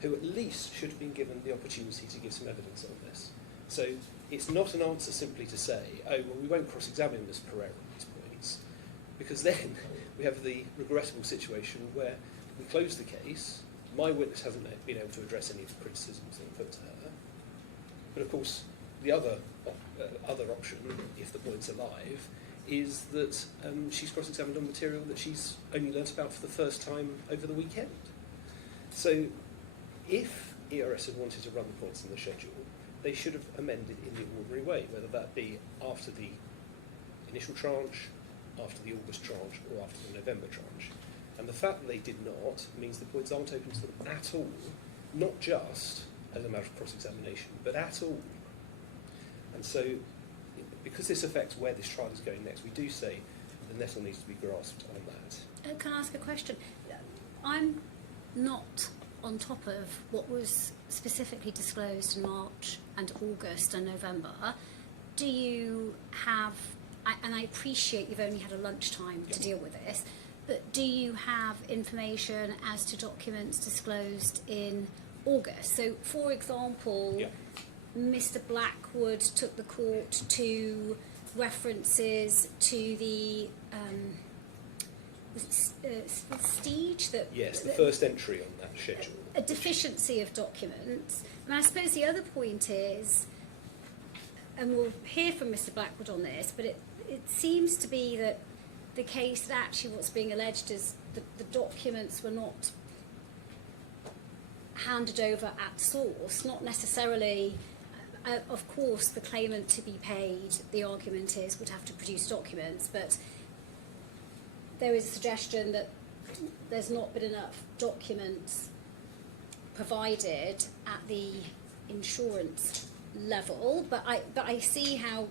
who at least should have been given the opportunity to give some evidence on this. So it's not an answer simply to say, oh, well, we won't cross-examine Ms. Pereira on these points, because then we have the regrettable situation where we close the case, my witness hasn't been able to address any of the criticisms that were put to her, but of course the other option, if the point's alive, is that she's cross-examined on material that she's only learnt about for the first time over the weekend. So if ERS had wanted to run the points in the schedule, they should have amended in the ordinary way, whether that be after the initial tranche, after the August tranche, or after the November tranche. And the fact that they did not means the points aren't open to them at all, not just as a matter of cross-examination, but at all. And so, because this affects where this trial is going next, we do say the nettle needs to be grasped on that. Can I ask a question? I'm not on top of what was specifically disclosed in March and August and November. Do you have, and I appreciate you've only had a lunchtime to deal with this, but do you have information as to documents disclosed in August? So, for example, Mr. Blackwood took the court to references to the Stige that yes, the first entry on that schedule. A deficiency of documents. And I suppose the other point is, and we'll hear from Mr. Blackwood on this, but it seems to be that the case that actually what's being alleged is that the documents were not handed over at source, not necessarily. Of course, the claimant to be paid, the argument is, would have to produce documents, but there is a suggestion that there's not been enough documents provided at the insurance level, but I see how,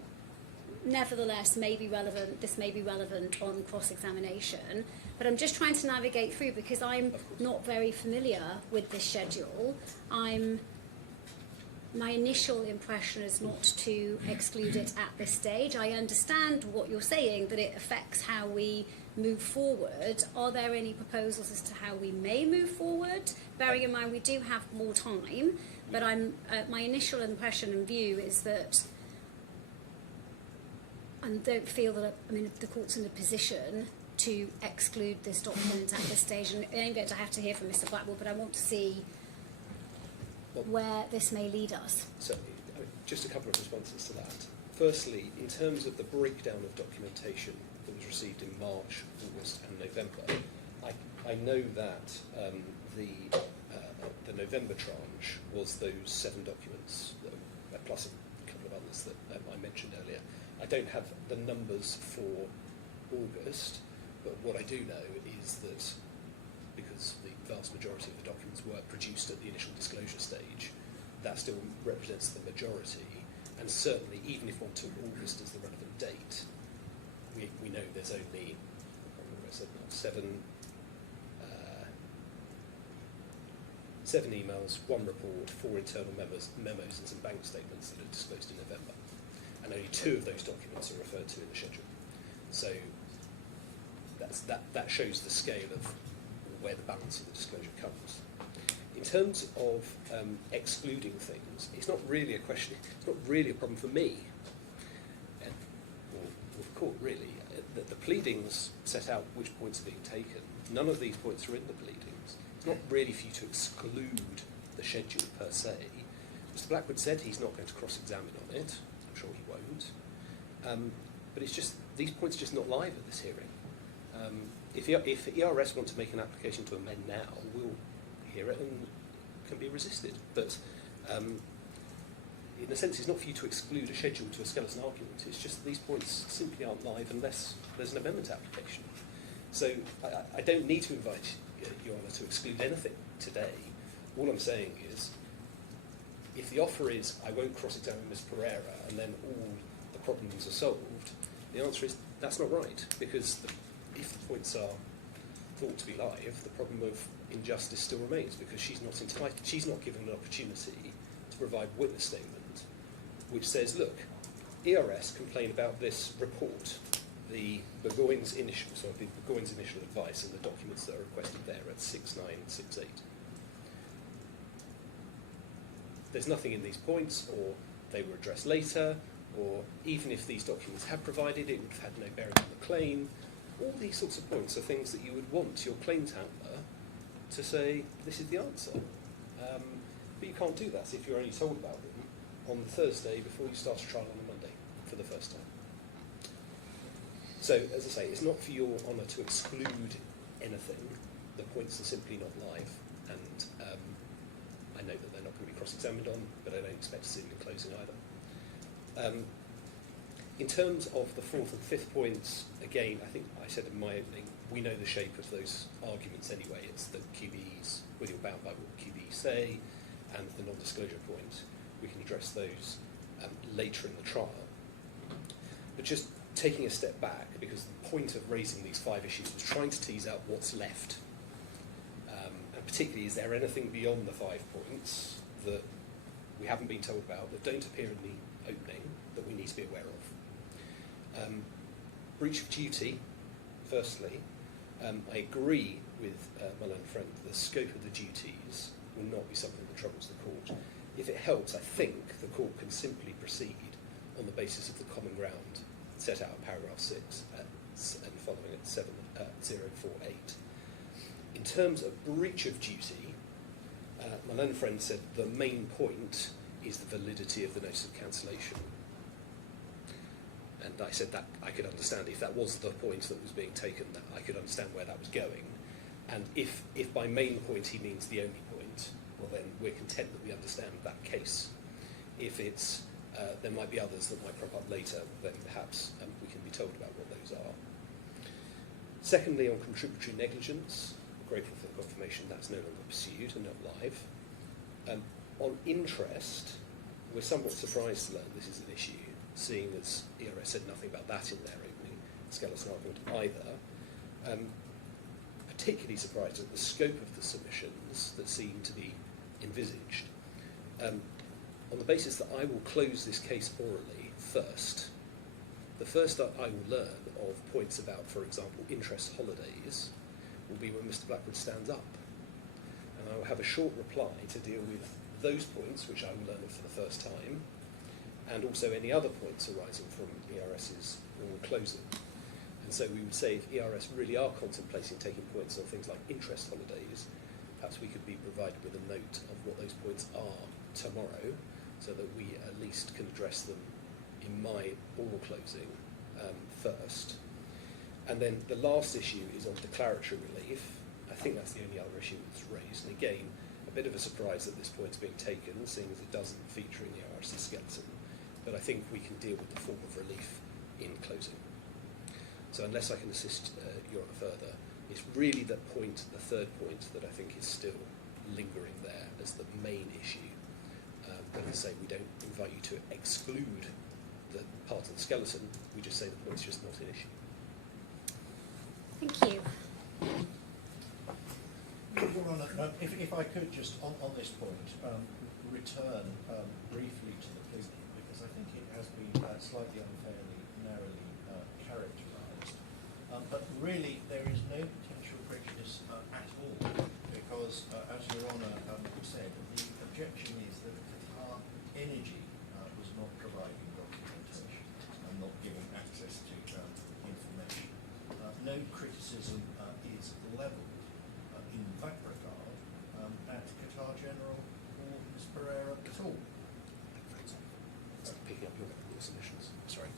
nevertheless, this may be relevant on cross-examination, but I'm just trying to navigate through because I'm not very familiar with this schedule. My initial impression is not to exclude it at this stage. I understand what you're saying, that it affects how we move forward. Are there any proposals as to how we may move forward? Bearing in mind we do have more time, but my initial impression and view is that I don't feel that the court's in a position to exclude this document at this stage. And in fact, I have to hear from Mr. Blackwell, but I want to see where this may lead us. So, just a couple of responses to that. Firstly, in terms of the breakdown of documentation that was received in March, August and November, I know that the November tranche was those 7 documents, plus a couple of others that I mentioned earlier. I don't have the numbers for August, but what I do know is that because the vast majority of the documents were produced at the initial disclosure stage, that still represents the majority, and certainly even if one took August as the relevant date, we know there's only, I can't remember what I said now, 7 emails, 1 report, 4 internal memos and some bank statements that are disclosed in November, and only 2 of those documents are referred to in the schedule. So that shows the scale of where the balance of the disclosure comes. In terms of excluding things, it's not really a question, it's not really a problem for me, or the court really. The pleadings set out which points are being taken. None of these points are in the pleadings. It's not really for you to exclude the schedule per se. Mr. Blackwood said he's not going to cross-examine on it. I'm sure he won't. But it's just, these points are just not live at this hearing. If ERS want to make an application to amend now, we'll hear it and can be resisted. But in a sense, it's not for you to exclude a schedule to a skeleton argument. It's just these points simply aren't live unless there's an amendment application. So I don't need to invite Your Honour to exclude anything today. All I'm saying is, if the offer is, I won't cross-examine Ms. Pereira and then all the problems are solved, the answer is, that's not right, because if the points are thought to be live, the problem of injustice still remains, because she's not given an opportunity to provide witness statement which says, look, ERS complained about this report, the Burgoyne's initial advice and the documents that are requested there at 6968. There's nothing in these points, or they were addressed later, or even if these documents had provided, it would have had no bearing on the claim. All these sorts of points are things that you would want your claims handler to say, this is the answer. But you can't do that if you're only told about them on the Thursday before you start a trial on the Monday for the first time. So, as I say, it's not for Your Honour to exclude anything. The points are simply not live, and I know that they're not going to be cross-examined on, but I don't expect to see them in closing either. In terms of the 4th and 5th points, again, I think I said in my opening, we know the shape of those arguments anyway. It's the QBEs, whether you're bound by what the QBEs say, and the non-disclosure point. We can address those later in the trial. But just taking a step back, because the point of raising these 5 issues was trying to tease out what's left. And particularly, is there anything beyond the 5 points that we haven't been told about, that don't appear in the opening, that we need to be aware of? Breach of duty, firstly. I agree with my learned friend, the scope of the duties will not be something that troubles the court. If it helps, I think the court can simply proceed on the basis of the common ground set out in paragraph 6 and following at 7048. In terms of breach of duty, my learned friend said the main point is the validity of the notice of cancellation. And I said that I could understand if that was the point that was being taken, that I could understand where that was going. And if by main point he means the only point, well then we're content that we understand that case. If it's there might be others that might crop up later, then perhaps we can be told about what those are. Secondly, on contributory negligence, we're grateful for the confirmation that's no longer pursued and not live. On interest, we're somewhat surprised to learn this is an issue, seeing as ERS said nothing about that in their opening skeleton argument either. Particularly surprised at the scope of the submissions that seem to be envisaged. On the basis that I will close this case orally first, the first that I will learn of points about, for example, interest holidays will be when Mr. Blackwood stands up. And I will have a short reply to deal with those points, which I will learn of for the first time, and also any other points arising from ERS's oral closing. And so we would say if ERS really are contemplating taking points on things like interest holidays, perhaps we could be provided with a note of what those points are tomorrow, so that we at least can address them in my oral closing first. And then the last issue is on declaratory relief. I think that's the only other issue that's raised. And again, a bit of a surprise that this point's being taken, seeing as it doesn't feature in the ERS skeleton. But I think we can deal with the form of relief in closing. So unless I can assist Your Honour further, it's really the third point, that I think is still lingering there as the main issue. But as I say, we don't invite you to exclude the part of the skeleton, we just say the point's just not an issue. Thank you. Your Honour, if I could just, on this point, return briefly to the pleading, because I think it has been slightly unfairly, narrowly characterised. But really, there is no potential prejudice at all, because, as Your Honour said, the objection is that Qatar Energy was not providing documentation and not giving access to information. No criticism is levelled in that regard at Qatar General or Ms. Pereira at all. Picking up your submissions. Sorry.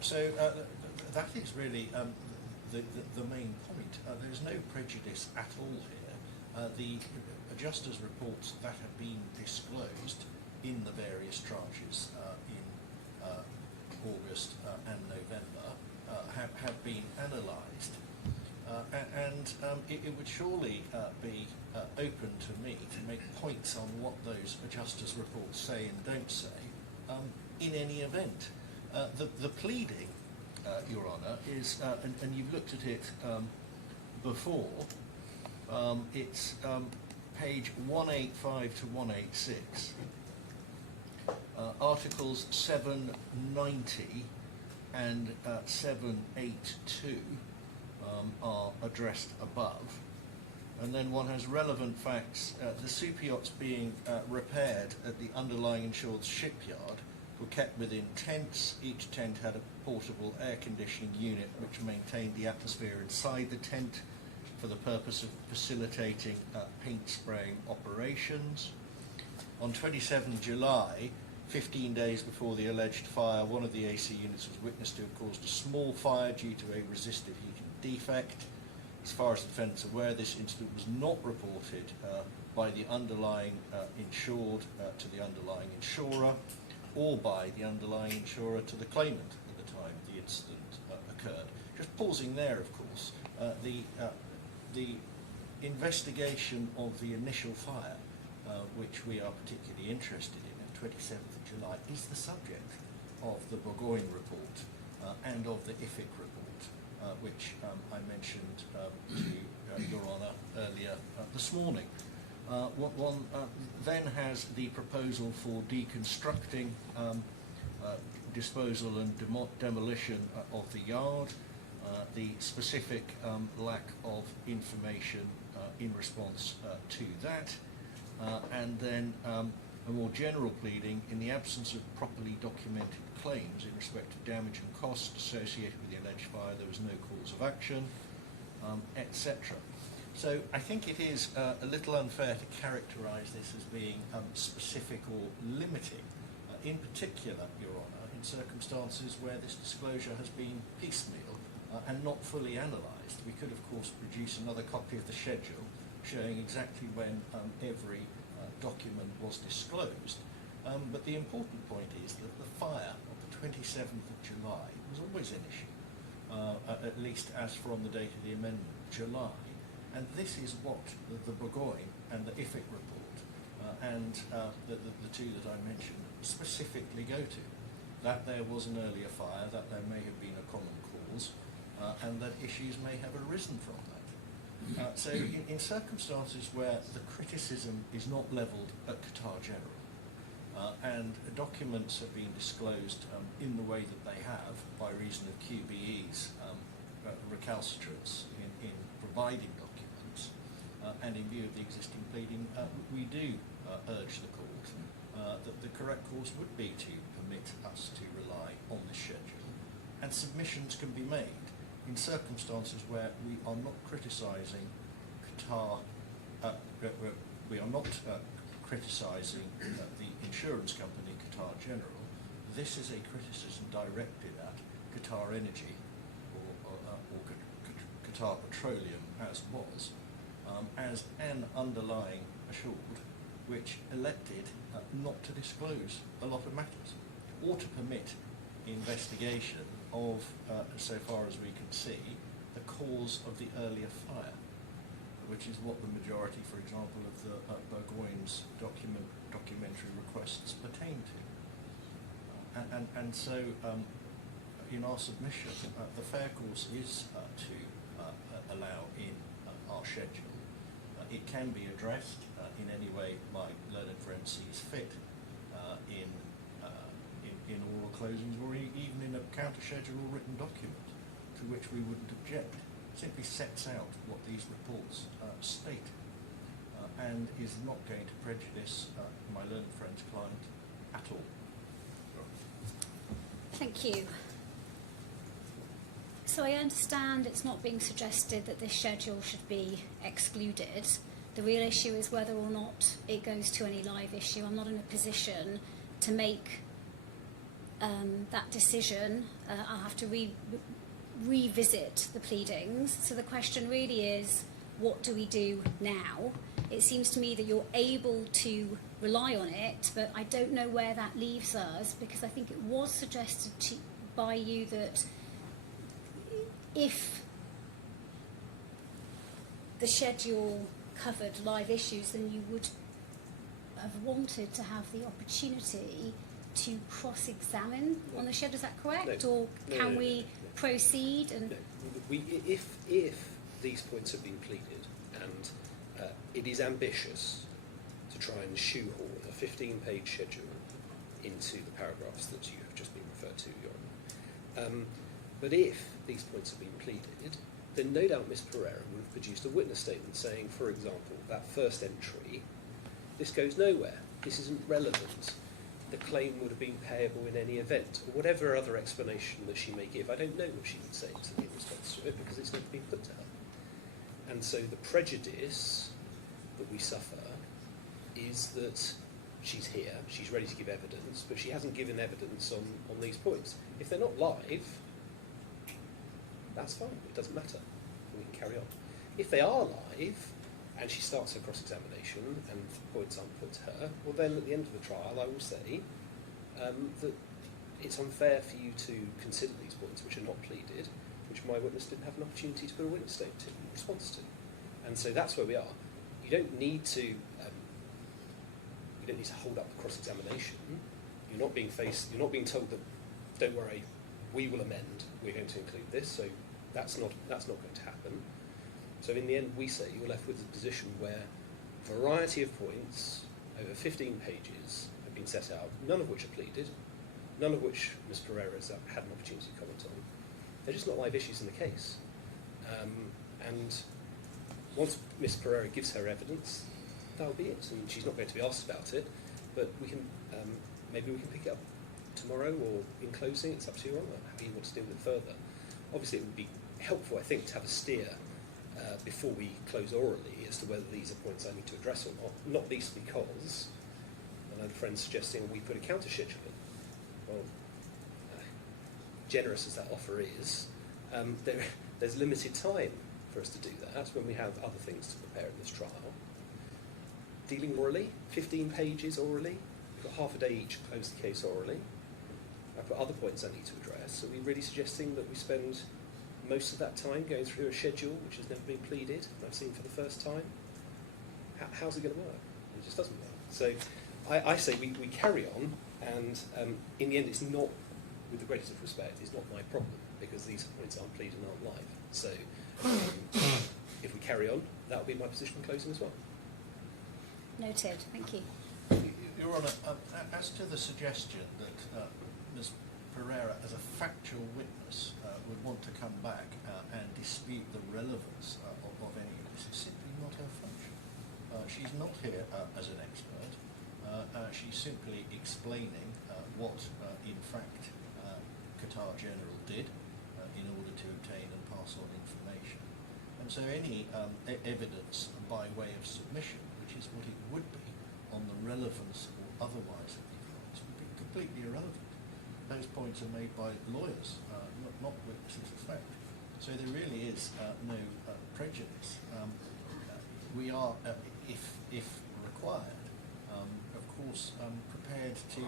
So that is really the main point. There's no prejudice at all here. The adjusters' reports that have been disclosed in the various tranches in August and November have been analysed. It would surely be open to me to make points on what those adjusters' reports say and don't say in any event. The pleading, Your Honour, is, and you've looked at it before, it's page 185 to 186. Articles 790 and 782 are addressed above. And then one has relevant facts. The super yachts being repaired at the underlying insured's shipyard were kept within tents. Each tent had a portable air conditioning unit which maintained the atmosphere inside the tent for the purpose of facilitating paint spraying operations. On 27 July, 15 days before the alleged fire, one of the AC units was witnessed to have caused a small fire due to a resistive heating defect. As far as the defendants are aware, this incident was not reported by the underlying insured to the underlying insurer, or by the underlying insurer to the claimant at the time the incident occurred. Just pausing there, of course, the investigation of the initial fire, which we are particularly interested in, at 27th of July, is the subject of the Burgoyne report and of the IFIC report, which I mentioned to Your Honour earlier this morning. One then has the proposal for deconstructing disposal and demolition of the yard, the specific lack of information in response to that, and then a more general pleading in the absence of properly documented claims in respect of damage and cost associated with the alleged fire, there was no cause of action, etc. So I think it is a little unfair to characterise this as being specific or limiting, in particular, Your Honour, in circumstances where this disclosure has been piecemeal and not fully analysed. We could, of course, produce another copy of the schedule showing exactly when every document was disclosed. But the important point is that the fire of the 27th of July was always an issue, at least as from the date of the amendment, July. And this is what the Burgoyne and the IFIC report and the two that I mentioned specifically go to. That there was an earlier fire, that there may have been a common cause, and that issues may have arisen from that. So in circumstances where the criticism is not levelled at Qatar General, and documents have been disclosed in the way that they have by reason of QBE's recalcitrance in providing documents, and in view of the existing pleading, we do urge the court that the correct course would be to permit us to rely on this schedule, and submissions can be made in circumstances where we are not criticising Qatar, we are not criticising the insurance company Qatar General. This is a criticism directed at Qatar Energy or Qatar Petroleum, as was, as an underlying assured, which elected not to disclose a lot of matters, or to permit investigation of, so far as we can see, the cause of the earlier fire, which is what the majority, for example, of the Burgoyne's documentary requests pertain to. And so, in our submission, the fair course is to allow in our schedule. It can be addressed in any way my learned friend sees fit in oral closings, or even in a counter-schedule or written document, to which we wouldn't object. It simply sets out what these reports state, and is not going to prejudice my learned friend's client at all. Thank you. So I understand it's not being suggested that this schedule should be excluded. The real issue is whether or not it goes to any live issue. I'm not in a position to make that decision. I'll have to revisit the pleadings. So the question really is, what do we do now? It seems to me that you're able to rely on it, but I don't know where that leaves us, because I think it was suggested by you that if the schedule covered live issues, then you would have wanted to have the opportunity to cross-examine on the schedule. Is that correct? No. Or can we No. proceed? And No. If these points have been pleaded, and it is ambitious to try and shoehorn a 15-page schedule into the paragraphs that you have just been referred to, Your Honour. But if these points have been pleaded, then no doubt Ms Pereira would have produced a witness statement saying, for example, that first entry, this goes nowhere, this isn't relevant, the claim would have been payable in any event, or whatever other explanation that she may give. I don't know what she would say in response to it, because it's never been put to her. And so the prejudice that we suffer is that she's here, she's ready to give evidence, but she hasn't given evidence on these points. If they're not live, that's fine, it doesn't matter, we can carry on. If they are live, and she starts her cross-examination, and points aren't put to her, well then at the end of the trial I will say that it's unfair for you to consider these points which are not pleaded, which my witness didn't have an opportunity to put a witness statement in response to. And so that's where we are. You don't need to hold up the cross-examination. You're not being told that, don't worry, we will amend, we're going to include this, so that's not going to happen. So in the end, we say you're left with a position where a variety of points over 15 pages have been set out, none of which are pleaded, none of which Ms. Pereira has had an opportunity to comment on. They're just not live issues in the case. And once Ms. Pereira gives her evidence, that'll be it. And she's not going to be asked about it, but we can maybe we can pick it up tomorrow or in closing. It's up to you on how you want to deal with it further. Obviously, it would be helpful, I think, to have a steer before we close orally as to whether these are points I need to address or not. Not least because I know the friend's suggesting we put a counter schedule in. Well, generous as that offer is, there's limited time for us to do that when we have other things to prepare in this trial. Dealing orally, 15 pages orally, we've got half a day each to close the case orally. I've got other points I need to address. Are we really suggesting that we spend most of that time going through a schedule which has never been pleaded and I've seen for the first time? How's it going to work? It just doesn't work. So I say we carry on, and in the end it's not, with the greatest of respect, it's not my problem because these points aren't pleaded and aren't live. So if we carry on, that'll be my position in closing as well. Noted. Thank you. Your Honour, as to the suggestion that Ms. Pereira, as a factual witness, would want to come back and dispute the relevance of any of this, is simply not her function. She's not here as an expert. She's simply explaining what, in fact, Qatar General did in order to obtain and pass on information. And so any evidence by way of submission, which is what it would be, on the relevance or otherwise of the points, would be completely irrelevant. Those points are made by lawyers, not witnesses of fact. So there really is no prejudice. We are, if required, of course, prepared to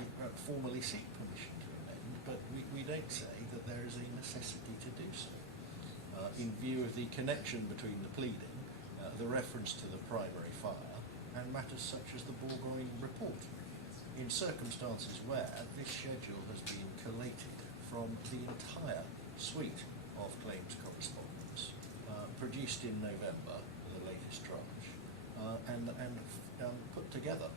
formally seek permission to amend, but we don't say that there is a necessity to do so. In view of the connection between the pleading, the reference to the primary fire, and matters such as the Bourgogne report, in circumstances where this schedule has been collated from the entire suite of claims correspondence produced in November, the latest tranche, and put together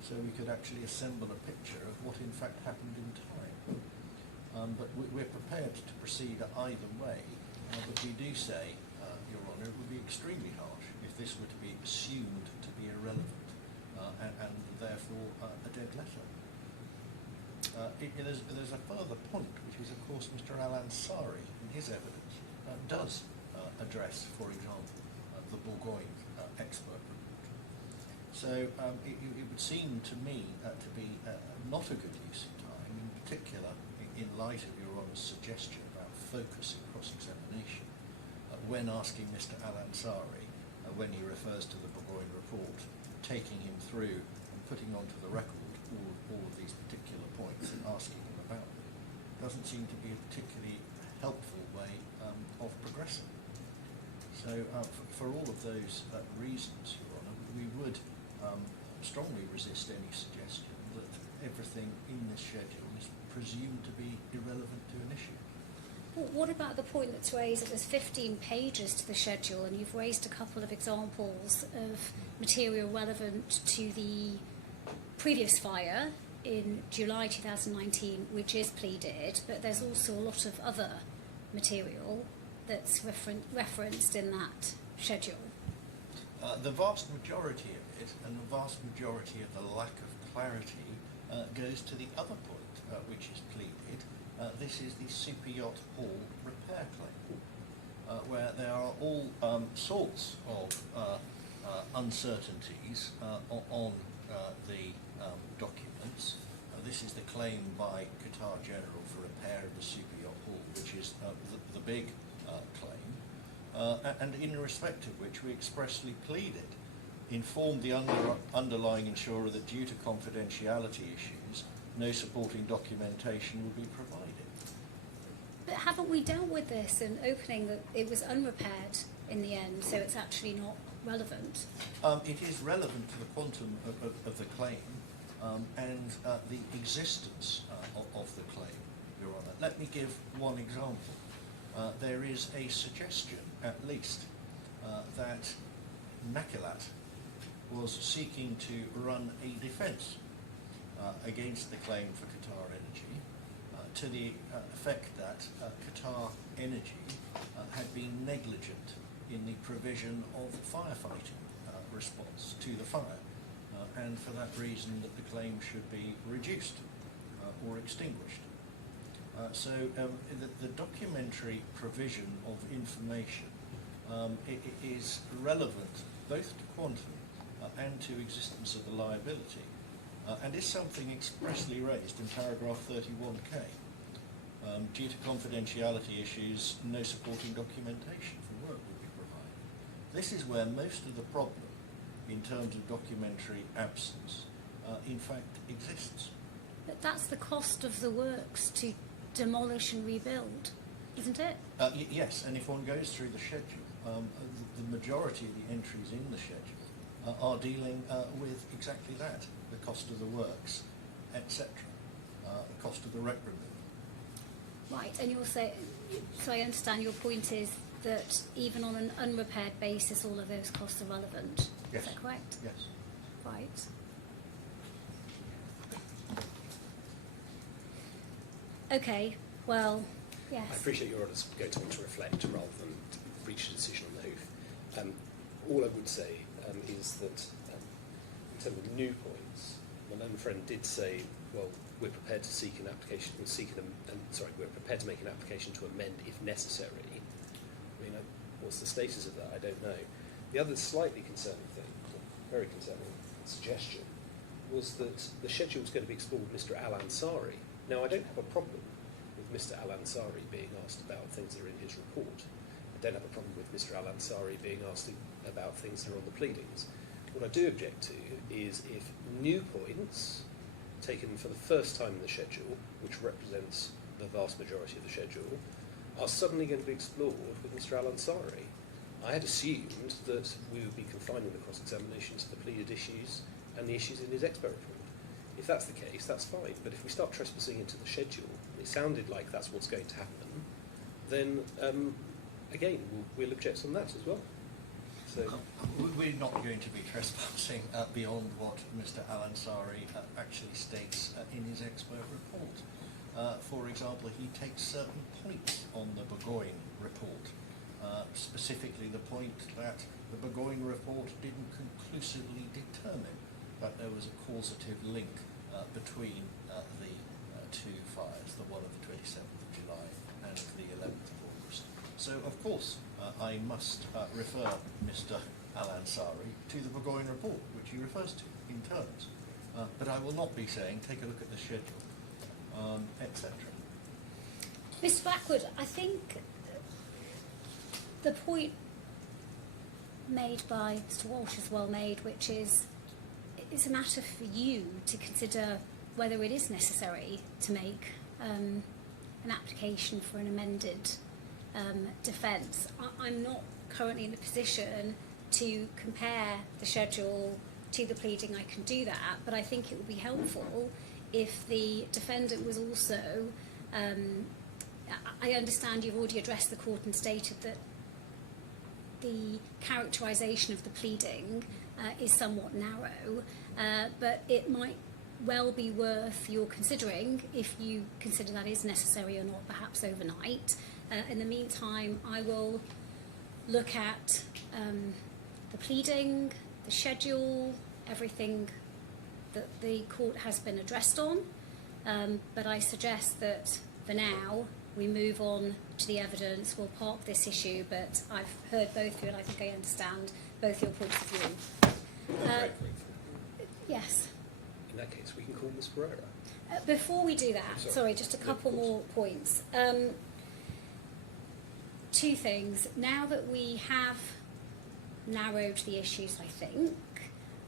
so we could actually assemble a picture of what in fact happened in time. But we're prepared to proceed either way, but we do say, Your Honour, it would be extremely harsh if this were to be assumed to be irrelevant and therefore a dead letter. There's a further point, which is, of course, Mr. Al-Ansari, in his evidence, does address, for example, the Bourgogne expert report. So it would seem to me to be not a good use of time, in particular in light of Your Honour's suggestion about focusing cross-examination when asking Mr. Al-Ansari, when he refers to the Bourgogne report, taking him through and putting onto the record all of these particular points and asking him about them. Doesn't seem to be a particularly helpful way of progressing. So for all of those reasons, Your Honour, we would strongly resist any suggestion that everything in this schedule is presumed to be irrelevant to an issue. Well, what about the point that's raised that there's 15 pages to the schedule, and you've raised a couple of examples of material relevant to the previous fire in July 2019, which is pleaded, but there's also a lot of other material that's referenced in that schedule. The vast majority of it, and the vast majority of the lack of clarity, goes to the other point, which is pleaded. This is the Super Yacht Hall repair claim, where there are all sorts of uncertainties on the documents. This is the claim by Qatar General for repair of the Super Yacht Hall, which is the big claim, and in respect of which we expressly pleaded, informed the underlying insurer that due to confidentiality issues, no supporting documentation will be provided. But haven't we dealt with this in opening that it was unrepaired in the end, so it's actually not relevant? It is relevant to the quantum of the claim and the existence of the claim, Your Honour. Let me give one example. There is a suggestion, at least, that Nakilat was seeking to run a defence against the claim for Qatar Energy to the effect that Qatar Energy had been negligent in the provision of firefighting response to the fire, and for that reason that the claim should be reduced or extinguished. So the documentary provision of information is relevant both to quantum and to existence of the liability, and is something expressly raised in paragraph 31K. Due to confidentiality issues, no supporting documentation for work will be provided. This is where most of the problem in terms of documentary absence in fact exists. But that's the cost of the works to demolish and rebuild, isn't it? Yes, and if one goes through the schedule, the majority of the entries in the schedule are dealing with exactly that, the cost of the works, etc., the cost of the wreck removal. Right, and you'll say, so I understand your point is that even on an unrepaired basis, all of those costs are relevant. Yes. Is that correct? Yes. Right. Okay, well, yes. I appreciate your Honour's going to want to reflect rather than reach a decision on the hoof. All I would say is that in terms of new points, my learned friend did say, well, we're prepared to seek an application, we're prepared to make an application to amend if necessary. I mean, what's the status of that? I don't know. The other slightly concerning thing, very concerning suggestion, was that the schedule was going to be explored with Mr. Al-Ansari. Now, I don't have a problem with Mr. Al-Ansari being asked about things that are in his report. I don't have a problem with Mr. Al-Ansari being asked about things that are on the pleadings. What I do object to is if new points taken for the first time in the schedule, which represents the vast majority of the schedule, are suddenly going to be explored with Mr. Al-Ansari. I had assumed that we would be confining the cross-examination to the pleaded issues and the issues in his expert report. If that's the case, that's fine. But if we start trespassing into the schedule, it sounded like that's what's going to happen, then, again, we'll object on that as well. So we're not going to be trespassing beyond what Mr. Al-Ansari actually states in his expert report. For example, he takes certain points on the Burgoyne report, specifically the point that the Burgoyne report didn't conclusively determine that there was a causative link between the two fires, the one of the 27th of July and the 11th of August. So, of course, I must refer Mr. Al-Ansari to the Burgoyne report, which he refers to in terms. But I will not be saying, take a look at the schedule, etc. Mr. Blackwood, I think the point made by Mr. Walsh is well made, which is it's a matter for you to consider whether it is necessary to make an application for an amended defence. I'm not currently in a position to compare the schedule to the pleading. I can do that, but I think it would be helpful if the defendant was also, I understand you've already addressed the court and stated that the characterisation of the pleading is somewhat narrow, but it might well be worth your considering if you consider that is necessary or not, perhaps overnight. In the meantime, I will look at the pleading, the schedule, everything that the court has been addressed on, but I suggest that for now we move on to the evidence. We'll park this issue, but I've heard both of you and I think I understand both your points of view. Yes. in that case, we can call Ms. Pereira. Before we do that, sorry, just a couple more points. Two things. Now that we have narrowed the issues, I think,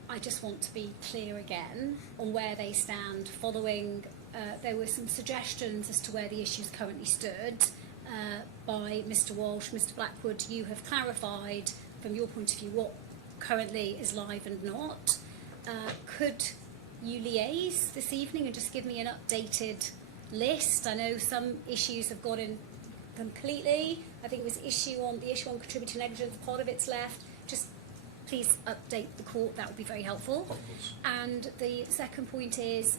I just want to be clear again on where they stand following. There were some suggestions as to where the issues currently stood. by Mr. Walsh. Mr. Blackwood, you have clarified from your point of view what currently is live and not. Could you liaise this evening and just give me an updated list? I know some issues have got in completely. I think it was the issue on contributory negligence, part of it's left. Just please update the court, that would be very helpful. And the second point is,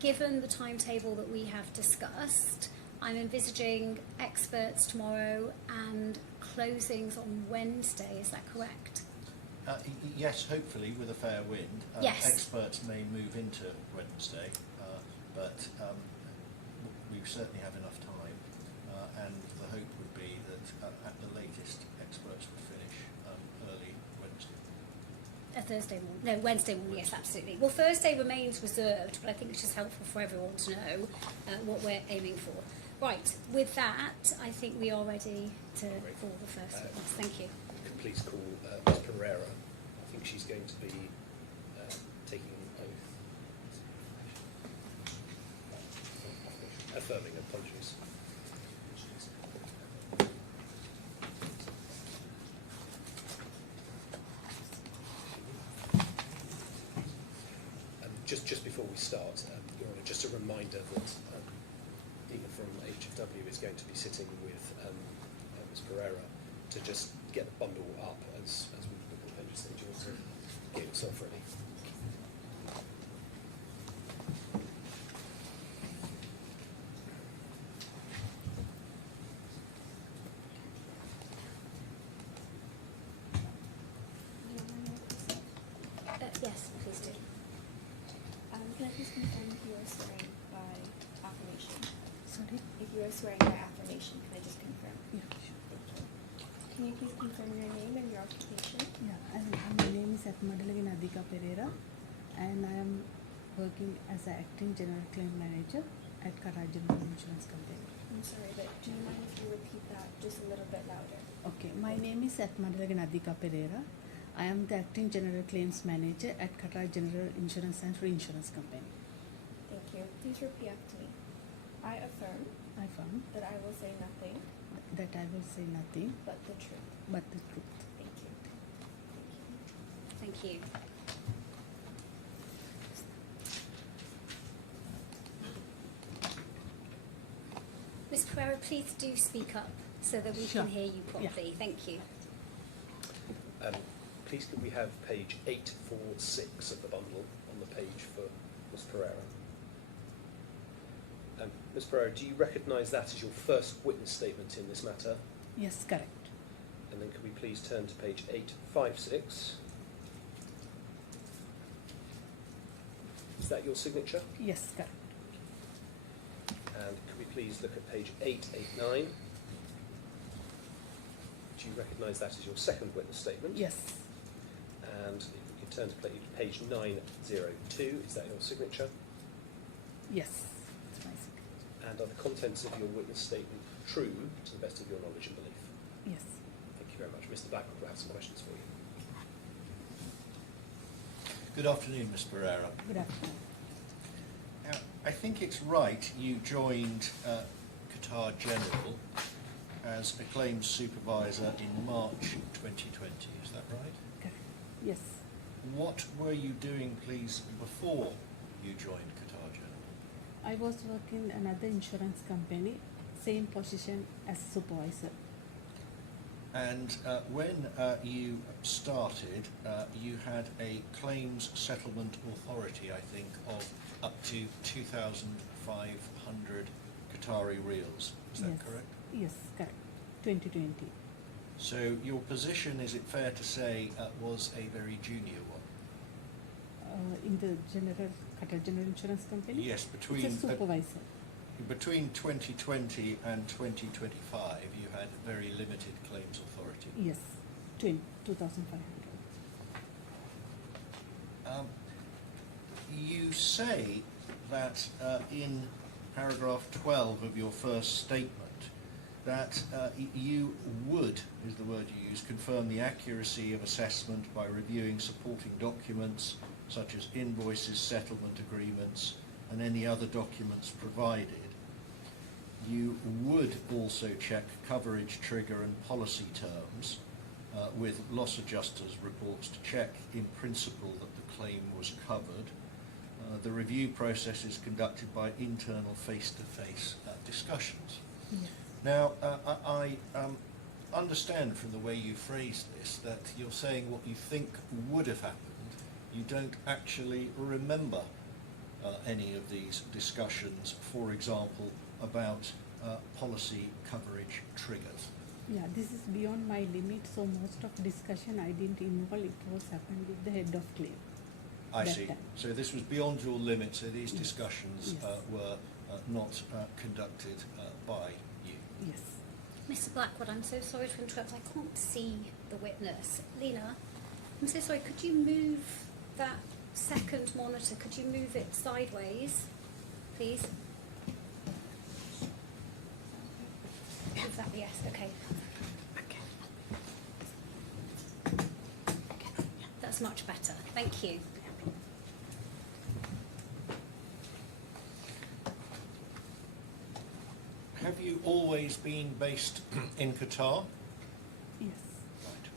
given the timetable that we have discussed, I'm envisaging experts tomorrow and closings on Wednesday, is that correct? Yes, hopefully with a fair wind. Yes. Experts may move into Wednesday, but we certainly have enough time, and the hope would be that at the latest experts would finish early Wednesday. A Thursday morning? No, Wednesday morning, yes, absolutely. Well, Thursday remains reserved, but I think it's just helpful for everyone to know what we're aiming for. Right, with that, I think we are ready to call the first witness. Thank you. Can you please call Ms. Pereira? I think she's going to be taking an oath. Affirming, apologies. Just before we start, Your Honour, just a reminder that Ian from HFW is going to be sitting with Ms. Pereira to just get the bundle up as we look at the pages. Do you want to get yourself ready? Yes, please do. Can I please confirm if you are swearing by affirmation? Sorry? If you are swearing by affirmation, can I just confirm? Yeah, sure. Can you please confirm your name and your occupation? Yeah, my name is Sapna Pereira, and I am working as an acting general claim manager at Qatar General Insurance Company. I'm sorry, but do you mind if you repeat that just a little bit louder? Okay, my name is Sapna Pereira. I am the acting general claims manager at Qatar General Insurance and Reinsurance Company. Thank you. Please repeat after me. I affirm I found that I will say nothing that I will say nothing but the truth. but the truth. Thank you. Thank you. Ms. Pereira, please do speak up so that we Sure. can hear you properly. Thank you. Please could we have page 846 of the bundle on the page for Ms. Pereira? Ms. Pereira, do you recognise that as your first witness statement in this matter? Yes, correct. And then could we please turn to page 856? Is that your signature? Yes, correct. And could we please look at page 889? Do you recognise that as your second witness statement? Yes, And if we could turn to page 902, is that your signature? yes, it's my signature. And are the contents of your witness statement true to the best of your knowledge and belief? Yes. Thank you very much. Mr. Blackwood will have some questions for you. Good afternoon, Ms. Pereira. Good afternoon. Now, I think it's right you joined Qatar General as a claims supervisor in March 2020, is that right? Correct. Yes. What were you doing, please, before you joined Qatar General? I was working in another insurance company, same position as supervisor. And when you started, you had a claims settlement authority, I think, of up to 2,500 Qatari reals. Is that Yes. correct? Yes, correct. 2020. So your position, is it fair to say, was a very junior one? In the Qatar General Insurance Company? Yes, between It's a supervisor. between 2020 and 2025, you had very limited claims authority. Yes, 2,500. You say that in paragraph 12 of your first statement that you would, is the word you use, confirm the accuracy of assessment by reviewing supporting documents such as invoices, settlement agreements, and any other documents provided. you would also check coverage trigger and policy terms with loss adjusters' reports to check in principle that the claim was covered. The review process is conducted by internal face-to-face discussions. Yes. Now, I understand from the way you phrase this that you're saying what you think would have happened. You don't actually remember any of these discussions, for example, about policy coverage triggers. Yeah, this is beyond my limit, so most of discussion I didn't involve. It was happened with the head of claim. I that see. time. So this was beyond your limit, so these Yes. discussions Yes. were not conducted by you. Yes. Mr. Blackwood, I'm so sorry to interrupt. I can't see the witness. Lena, I'm so sorry. Could you move that second monitor? Could you move it sideways, please? Is that yes? Okay. That's much better. Thank you. Have you always been based in Qatar? Yes. Right.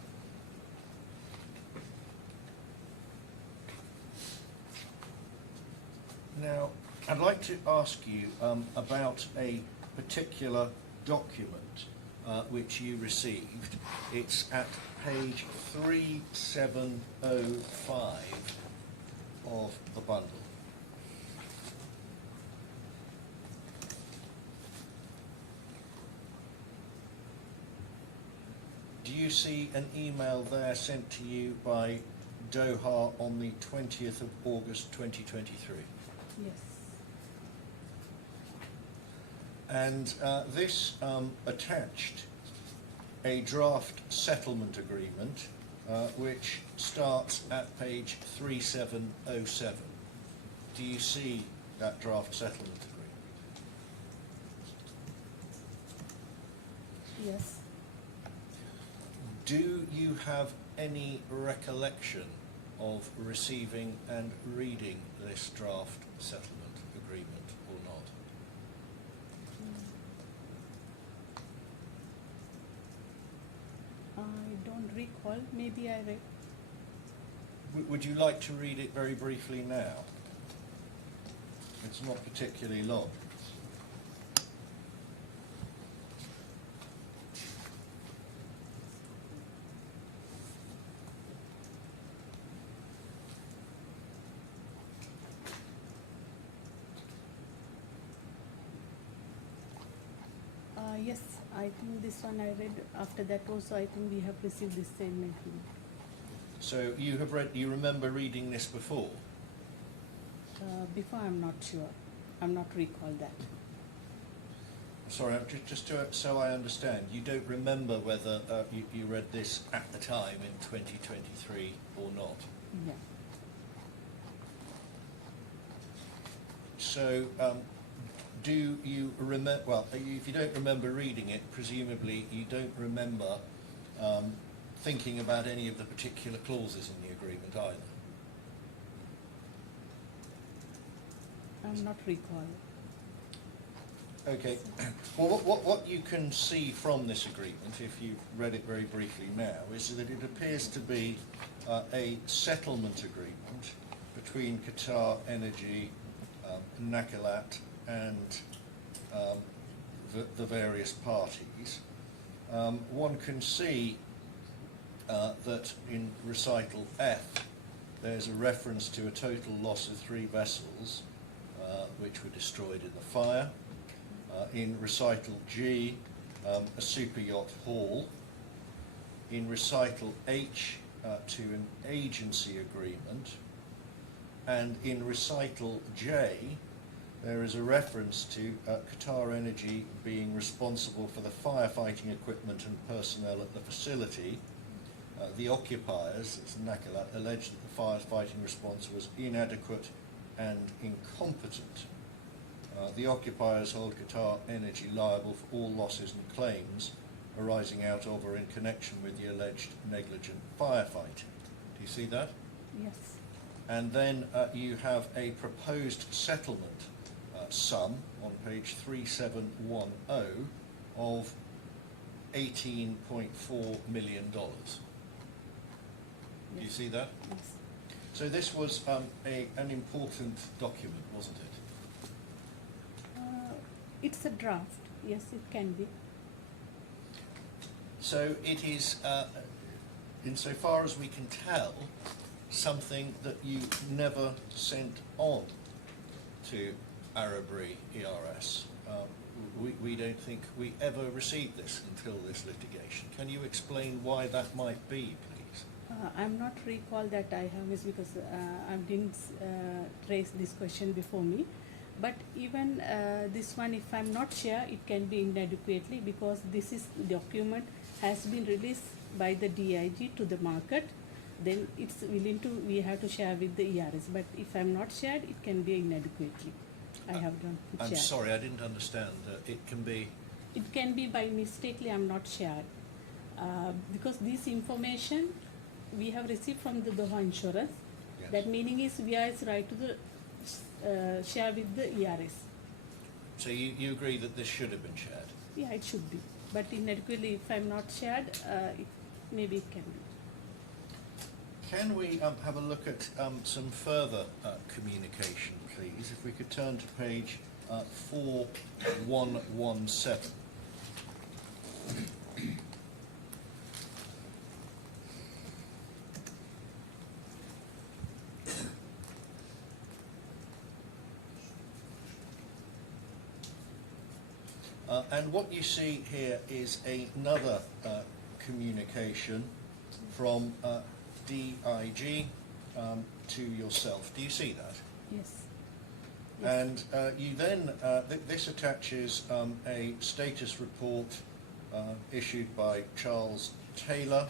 Now, I'd like to ask you about a particular document which you received. It's at page 3705 of the bundle. Do you see an email there sent to you by Doha on the 20th of August 2023? Yes. And this attached a draft settlement agreement which starts at page 3707. Do you see that draft settlement agreement? Yes. Do you have any recollection of receiving and reading this draft settlement agreement or not? I don't recall. Maybe I read. Would you like to read it very briefly now? It's not particularly long. Yes, I think this one I read. After that also, I think we have received the same agreement. So you have read, you remember reading this before? Before, I'm not sure. I'm not recall that. Sorry, so I understand, you don't remember whether you read this at the time in 2023 or not? Yeah. So, do you remember, well, if you don't remember reading it, presumably you don't remember thinking about any of the particular clauses in the agreement either? I'm not recall. Okay. Well, what you can see from this agreement, if you read it very briefly now, is that it appears to be a settlement agreement between Qatar Energy, Nakilat, and the various parties. One can see that in recital F there's a reference to a total loss of 3 vessels which were destroyed in the fire. In recital G, a super yacht haul. In recital H, to an agency agreement. And in recital J, there is a reference to Qatar Energy being responsible for the firefighting equipment and personnel at the facility. The occupiers, it's Nakilat, alleged that the firefighting response was inadequate and incompetent. The occupiers hold Qatar Energy liable for all losses and claims arising out of or in connection with the alleged negligent firefighting. Do you see that? Yes. And then you have a proposed settlement sum on page 3710 of $18.4 million. Do you Yes. see that? Yes. So this was an important document, wasn't it? It's a draft. Yes, it can be. So it is, insofar as we can tell, something that you never sent on to Arabri ERS. We don't think we ever received this until this litigation. Can you explain why that might be, please? I'm not recall that I have is because I didn't raise this question before me. But even this one, if I'm not sure, it can be inadequately because this is document has been released by the DIG to the market. Then it's willing to we have to share with the ERS. But if I'm not shared, it can be inadequately. I have done. I'm shared. sorry, I didn't understand. It can be... It can be by mistakenly I'm not shared because this information we have received from the Doha Insurance. Yes. That meaning is we are right to the share with the ERS. So you agree that this should have been shared? Yeah, it should be. But inadequately, if I'm not shared, maybe it can be. Can we have a look at some further communication, please? If we could turn to page 4117. And what you see here is another communication from DIG to yourself. Do you see that? Yes. And you then, this attaches a status report issued by Charles Taylor.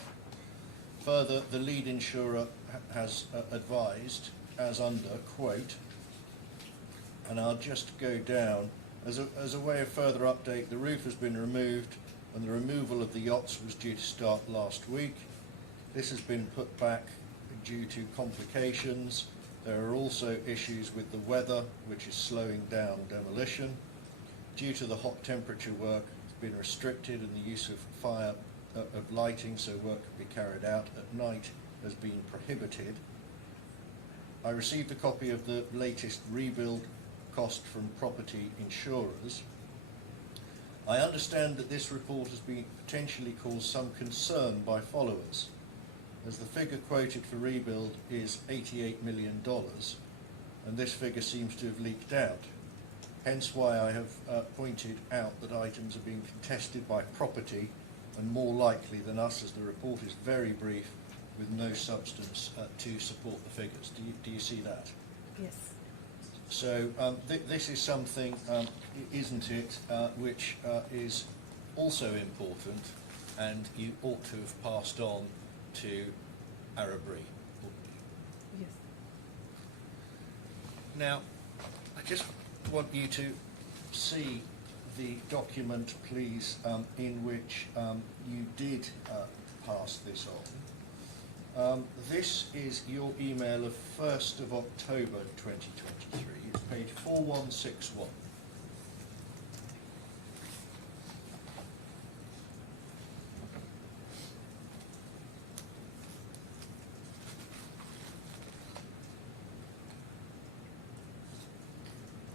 Further, the lead insurer has advised, as under, quote, and I'll just go down, as a way of further update, the roof has been removed and the removal of the yachts was due to start last week. This has been put back due to complications. There are also issues with the weather, which is slowing down demolition. Due to the hot temperature, work has been restricted and the use of lighting, so work can be carried out at night, has been prohibited. I received a copy of the latest rebuild cost from property insurers. I understand that this report has been potentially caused some concern by followers, as the figure quoted for rebuild is $88 million, and this figure seems to have leaked out. Hence why I have pointed out that items are being contested by property, and more likely than us, as the report is very brief with no substance to support the figures. Do you see that? Yes. So this is something, isn't it, which is also important, and you ought to have passed on to Arabri, wouldn't you? Yes. Now, I just want you to see the document, please, in which you did pass this on. This is your email of 1st of October 2023. It's page 4161.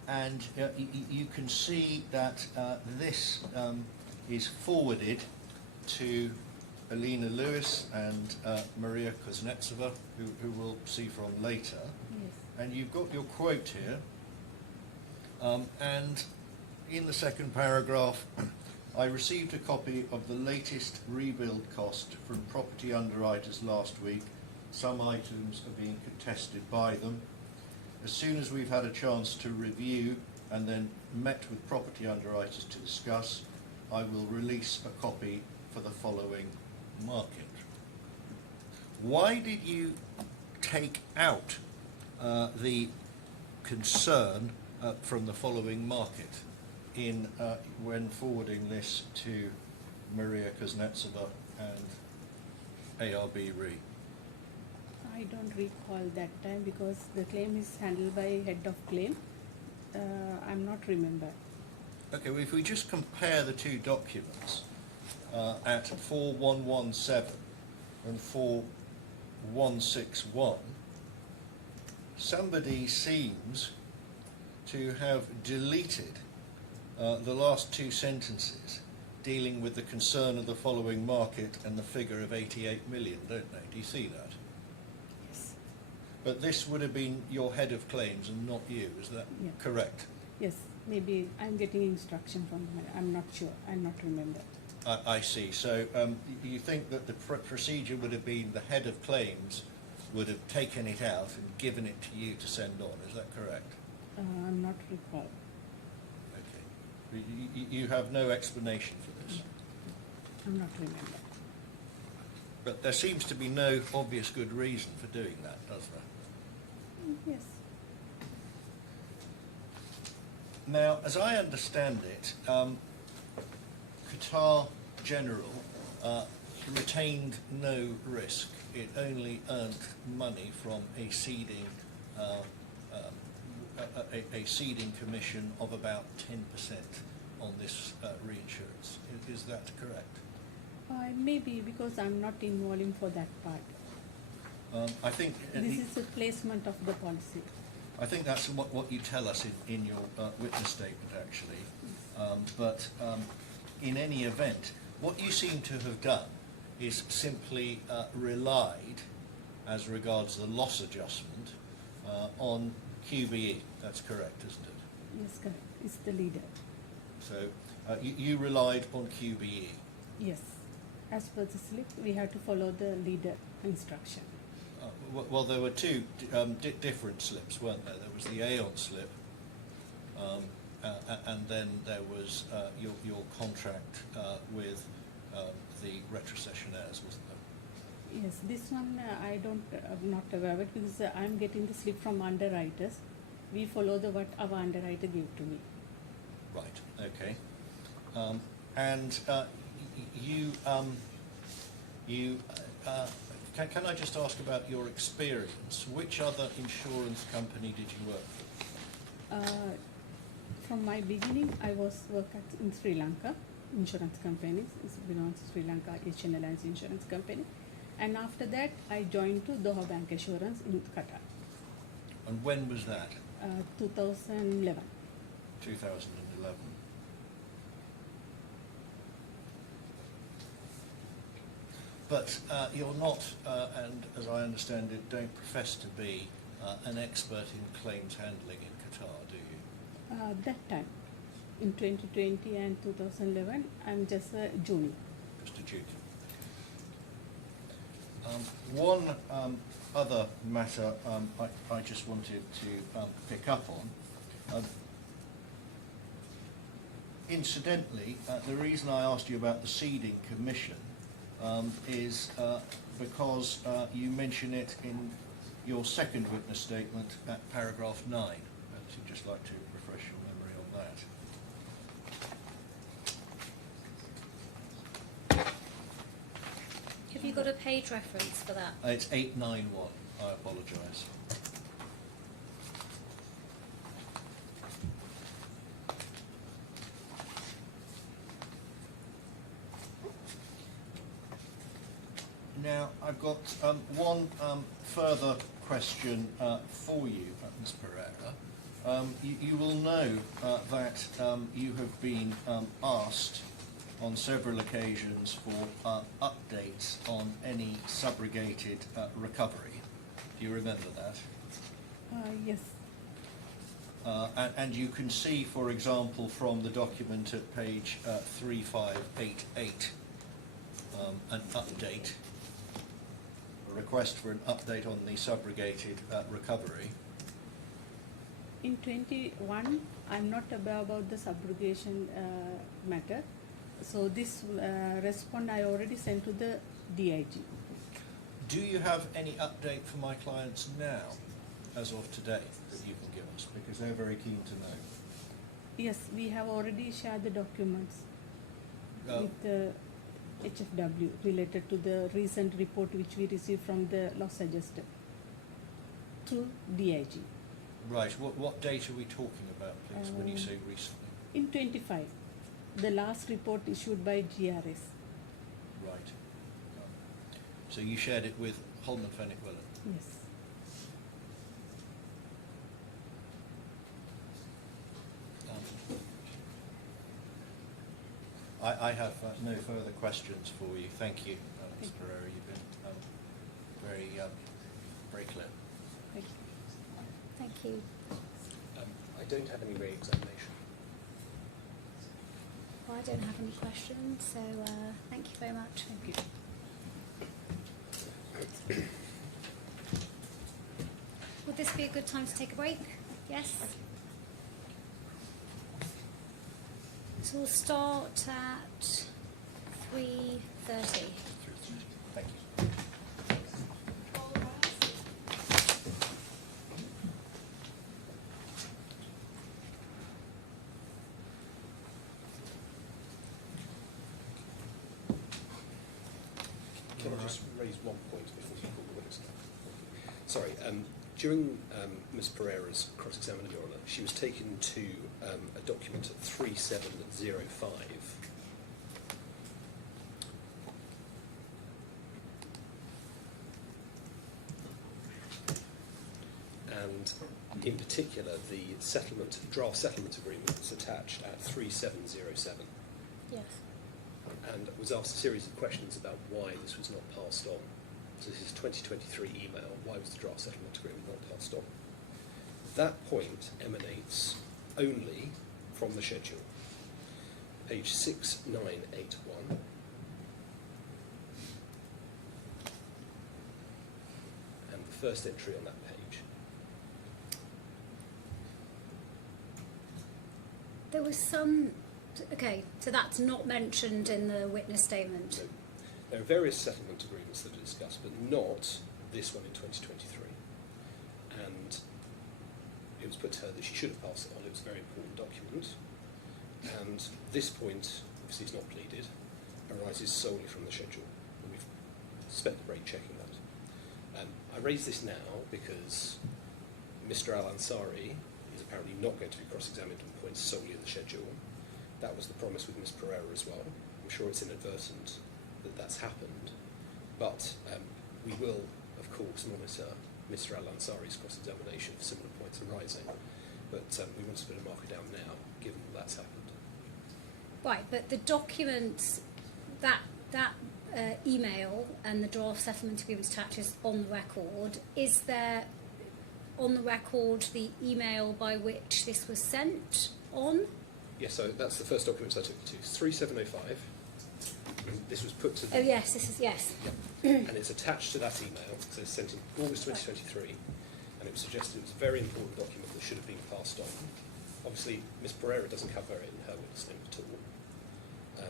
And you can see that this is forwarded to Alina Lewis and Maria Kuznetsova, who we'll see from later. Yes. And you've got your quote here. And in the second paragraph, I received a copy of the latest rebuild cost from property underwriters last week. Some items are being contested by them. As soon as we've had a chance to review and then met with property underwriters to discuss, I will release a copy for the following market. Why did you take out the concern from the following market in when forwarding this to Maria Kuznetsova and ARB Re? I don't recall that time because the claim is handled by head of claim. I'm not remember. Okay, well, if we just compare the two documents at 4117 and 4161, somebody seems to have deleted the last two sentences dealing with the concern of the following market and the figure of 88 million, don't they? Do you see that? Yes. But this would have been your head of claims and not you, is that Yeah. correct? Yes, maybe I'm getting instruction from my, I'm not sure, I'm not remember. I see. So you think that the procedure would have been the head of claims would have taken it out and given it to you to send on, is that correct? I'm not recall. Okay. You have no explanation for this? I'm not remember. But there seems to be no obvious good reason for doing that, does there? Yes. Now, as I understand it, Qatar General retained no risk. It only earned money from a seeding commission of about 10% on this reinsurance. Is that correct? Maybe because I'm not involved for that part. I think This is a placement of the policy. I think that's what you tell us in your witness statement, actually. But in any event, what you seem to have done is simply relied, as regards the loss adjustment, on QBE. That's correct, isn't it? Yes, correct. It's the leader. So you relied on QBE. Yes. As per the slip, we have to follow the leader instruction. Well, there were two different slips, weren't there? There was the Aon slip, and then there was your contract with the retrocessionaires, wasn't there? Yes, this one I'm not aware of it because I'm getting the slip from underwriters. We follow what our underwriter gave to me. Right. Okay. And can I just ask about your experience? Which other insurance company did you work for? From my beginning, I was working in Sri Lanka, insurance companies. It belongs to Sri Lanka Asian Alliance Insurance Company. And after that, I joined to Doha Bank Assurance in Qatar. And when was that? 2011. 2011. But you're not, and as I understand it, don't profess to be an expert in claims handling in Qatar, do you? That time, in 2020 and 2011, I'm just a junior. Just a junior. One other matter I just wanted to pick up on. Incidentally, the reason I asked you about the seeding commission is because you mention it in your second witness statement at paragraph 9. Perhaps you'd just like to refresh your memory on that. Have you got a page reference for that? It's 891. I apologise. Now, I've got one further question for you, Ms. Pereira. You will know that you have been asked on several occasions for updates on any subrogated recovery. Do you remember that? Yes. And you can see, for example, from the document at page 3588, an update, a request for an update on the subrogated recovery. In 21, I'm not aware about the subrogation matter. So this response I already sent to the DIG. Do you have any update for my clients now, as of today, that you can give us? Because they're very keen to know. Yes, we have already shared the documents with the HFW related to the recent report which we received from the loss adjuster through DIG. Right. What date are we talking about, please, when you say recently? in 25. The last report issued by GRS. Right. So you shared it with Holman Fenwick Willen? Yes. I have no further questions for you. Thank you, Ms. Pereira. You've been very clear. Thank you. Thank you. I don't have any re-examination. Well, I don't have any questions, so thank you very much. Thank you. Would this be a good time to take a break? Yes? So we'll start at 3:30. Thank you. Can I just raise one point before you call the witness? Sorry, during Ms. Pereira's cross-examination, Your Honour, she was taken to a document at 3705. And in particular, the draft settlement agreement was attached at 3707. Yes. And was asked a series of questions about why this was not passed on. So this is 2023 email, why was the draft settlement agreement not passed on? That point emanates only from the schedule. Page 6981. And the first entry on that page. There was some... Okay, so that's not mentioned in the witness statement. So there are various settlement agreements that are discussed, but not this one in 2023. And it was put to her that she should have passed it on. It was a very important document. And this point, obviously it's not pleaded, arises solely from the schedule. And we've spent the break checking that. I raise this now because Mr. Al-Ansari is apparently not going to be cross-examined on points solely in the schedule. That was the promise with Ms. Pereira as well. I'm sure it's inadvertent that that's happened. But we will, of course, monitor Mr. Al-Ansari's cross-examination for similar points arising. But we want to put a marker down now, given that that's happened. Right, but the documents, that email and the draft settlement agreement attached is on the record. Is there on the record the email by which this was sent on? Yes, so that's the first document I took you to. It's 3705. And this was put to the... Oh yes, this is, yes. Yep. And it's attached to that email. So it's sent in August 2023. And it was suggested it was a very important document that should have been passed on. Obviously, Ms. Pereira doesn't cover it in her witness statement at all,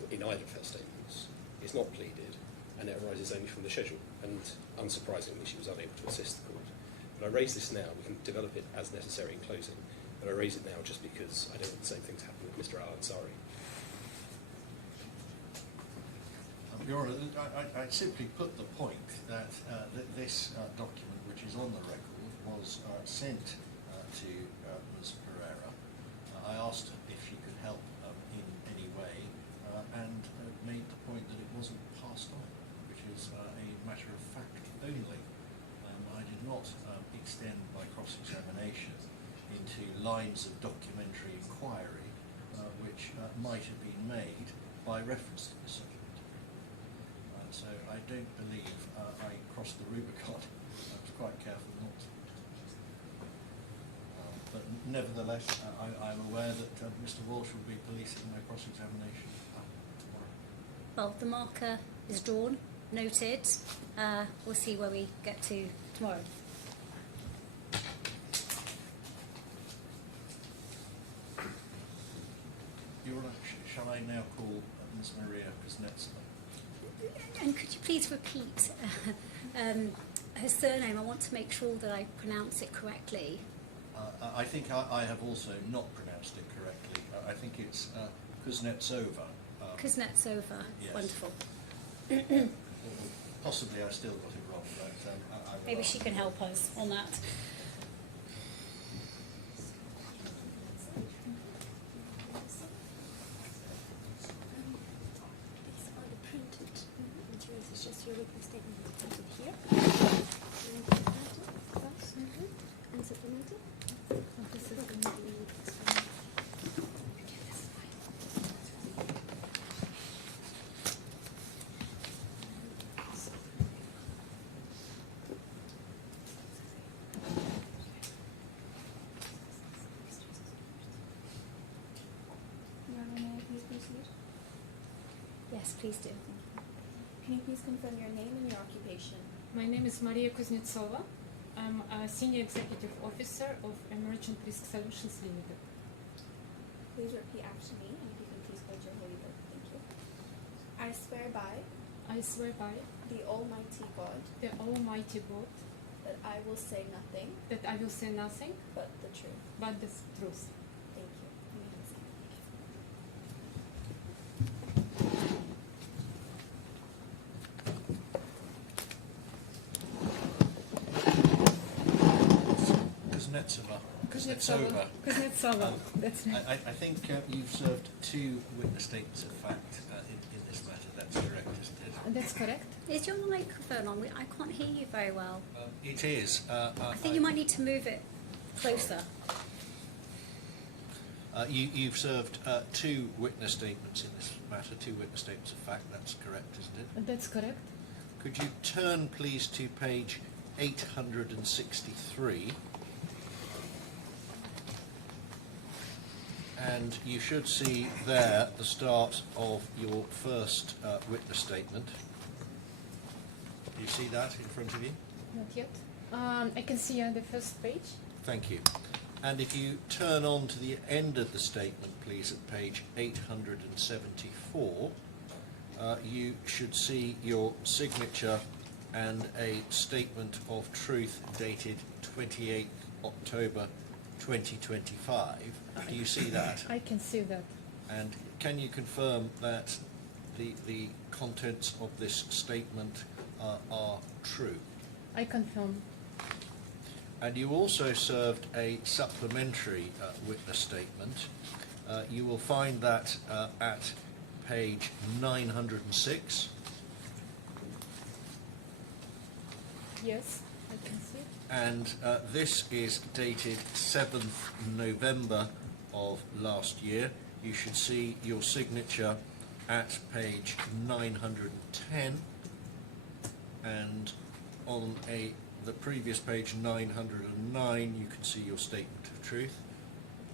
in either of her statements. It's not pleaded, and it arises only from the schedule. And unsurprisingly, she was unable to assist the court. But I raise this now. We can develop it as necessary in closing. But I raise it now just because I don't want the same thing to happen with Mr. Al-Ansari. Your Honour, I simply put the point that this document, which is on the record, was sent to Ms. Pereira. I asked her if she could help in any way and made the point that it wasn't passed on, which is a matter of fact only. I did not extend my cross-examination into lines of documentary inquiry which might have been made by reference to the subject. So I don't believe I crossed the Rubicon. I was quite careful not to. But nevertheless, I'm aware that Mr. Walsh will be policing my cross-examination tomorrow. Well, the marker is drawn, noted. We'll see where we get to tomorrow. Your Honour, shall I now call Ms. Maria Kuznetsova? And could you please repeat her surname? I want to make sure that I pronounce it correctly. I think I have also not pronounced it correctly. I think it's Kuznetsova. Kuznetsova. Yes. Wonderful. Possibly I still got it wrong, but I will Maybe ask. she can help us on that. put it here. And supplemental. This is And maybe experimental. Now, may I please proceed? Yes, please do. Can you please confirm your name and your occupation? My name is Maria Kuznetsova. I'm a Senior Executive Officer of eMRGent Risk Solutions Limited. Please repeat after me, and if you can please hold your holy book. Thank you. I swear by I swear by the Almighty God the Almighty God that I will say nothing that I will say nothing but the truth. but the truth. Thank you. You may have a seat. Kuznetsova. Kuznetsova. That's right. I think you've served 2 witness statements of fact in this matter. That's correct, isn't it? That's correct. Is your microphone on? I can't hear you very well. It is. I think you might need to move it closer. You've served 2 witness statements in this matter, 2 witness statements of fact. That's correct, isn't it? That's correct. Could you turn, please, to page 863? And you should see there the start of your first witness statement. Do you see that in front of you? Not yet. I can see on the first page. Thank you. And if you turn on to the end of the statement, please, at page 874, you should see your signature and a statement of truth dated 28th October 2025. Do you see that? I can see that. And can you confirm that the contents of this statement are true? I confirm. And you also served a supplementary witness statement. You will find that at page 906. Yes, I can see. And this is dated 7th November of last year. You should see your signature at page 910, and on the previous page 909 you can see your statement of truth.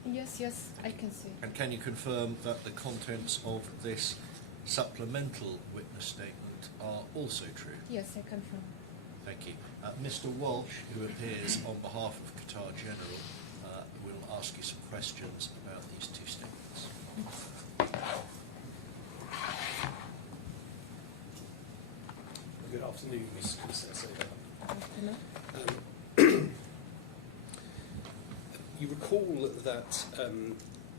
Yes, I can see. And can you confirm that the contents of this supplemental witness statement are also true? Yes, I confirm. Thank you. Mr. Walsh, who appears on behalf of Qatar General, will ask you some questions about these 2 statements. Good afternoon, Ms. Kuznetsova. Afternoon. You recall that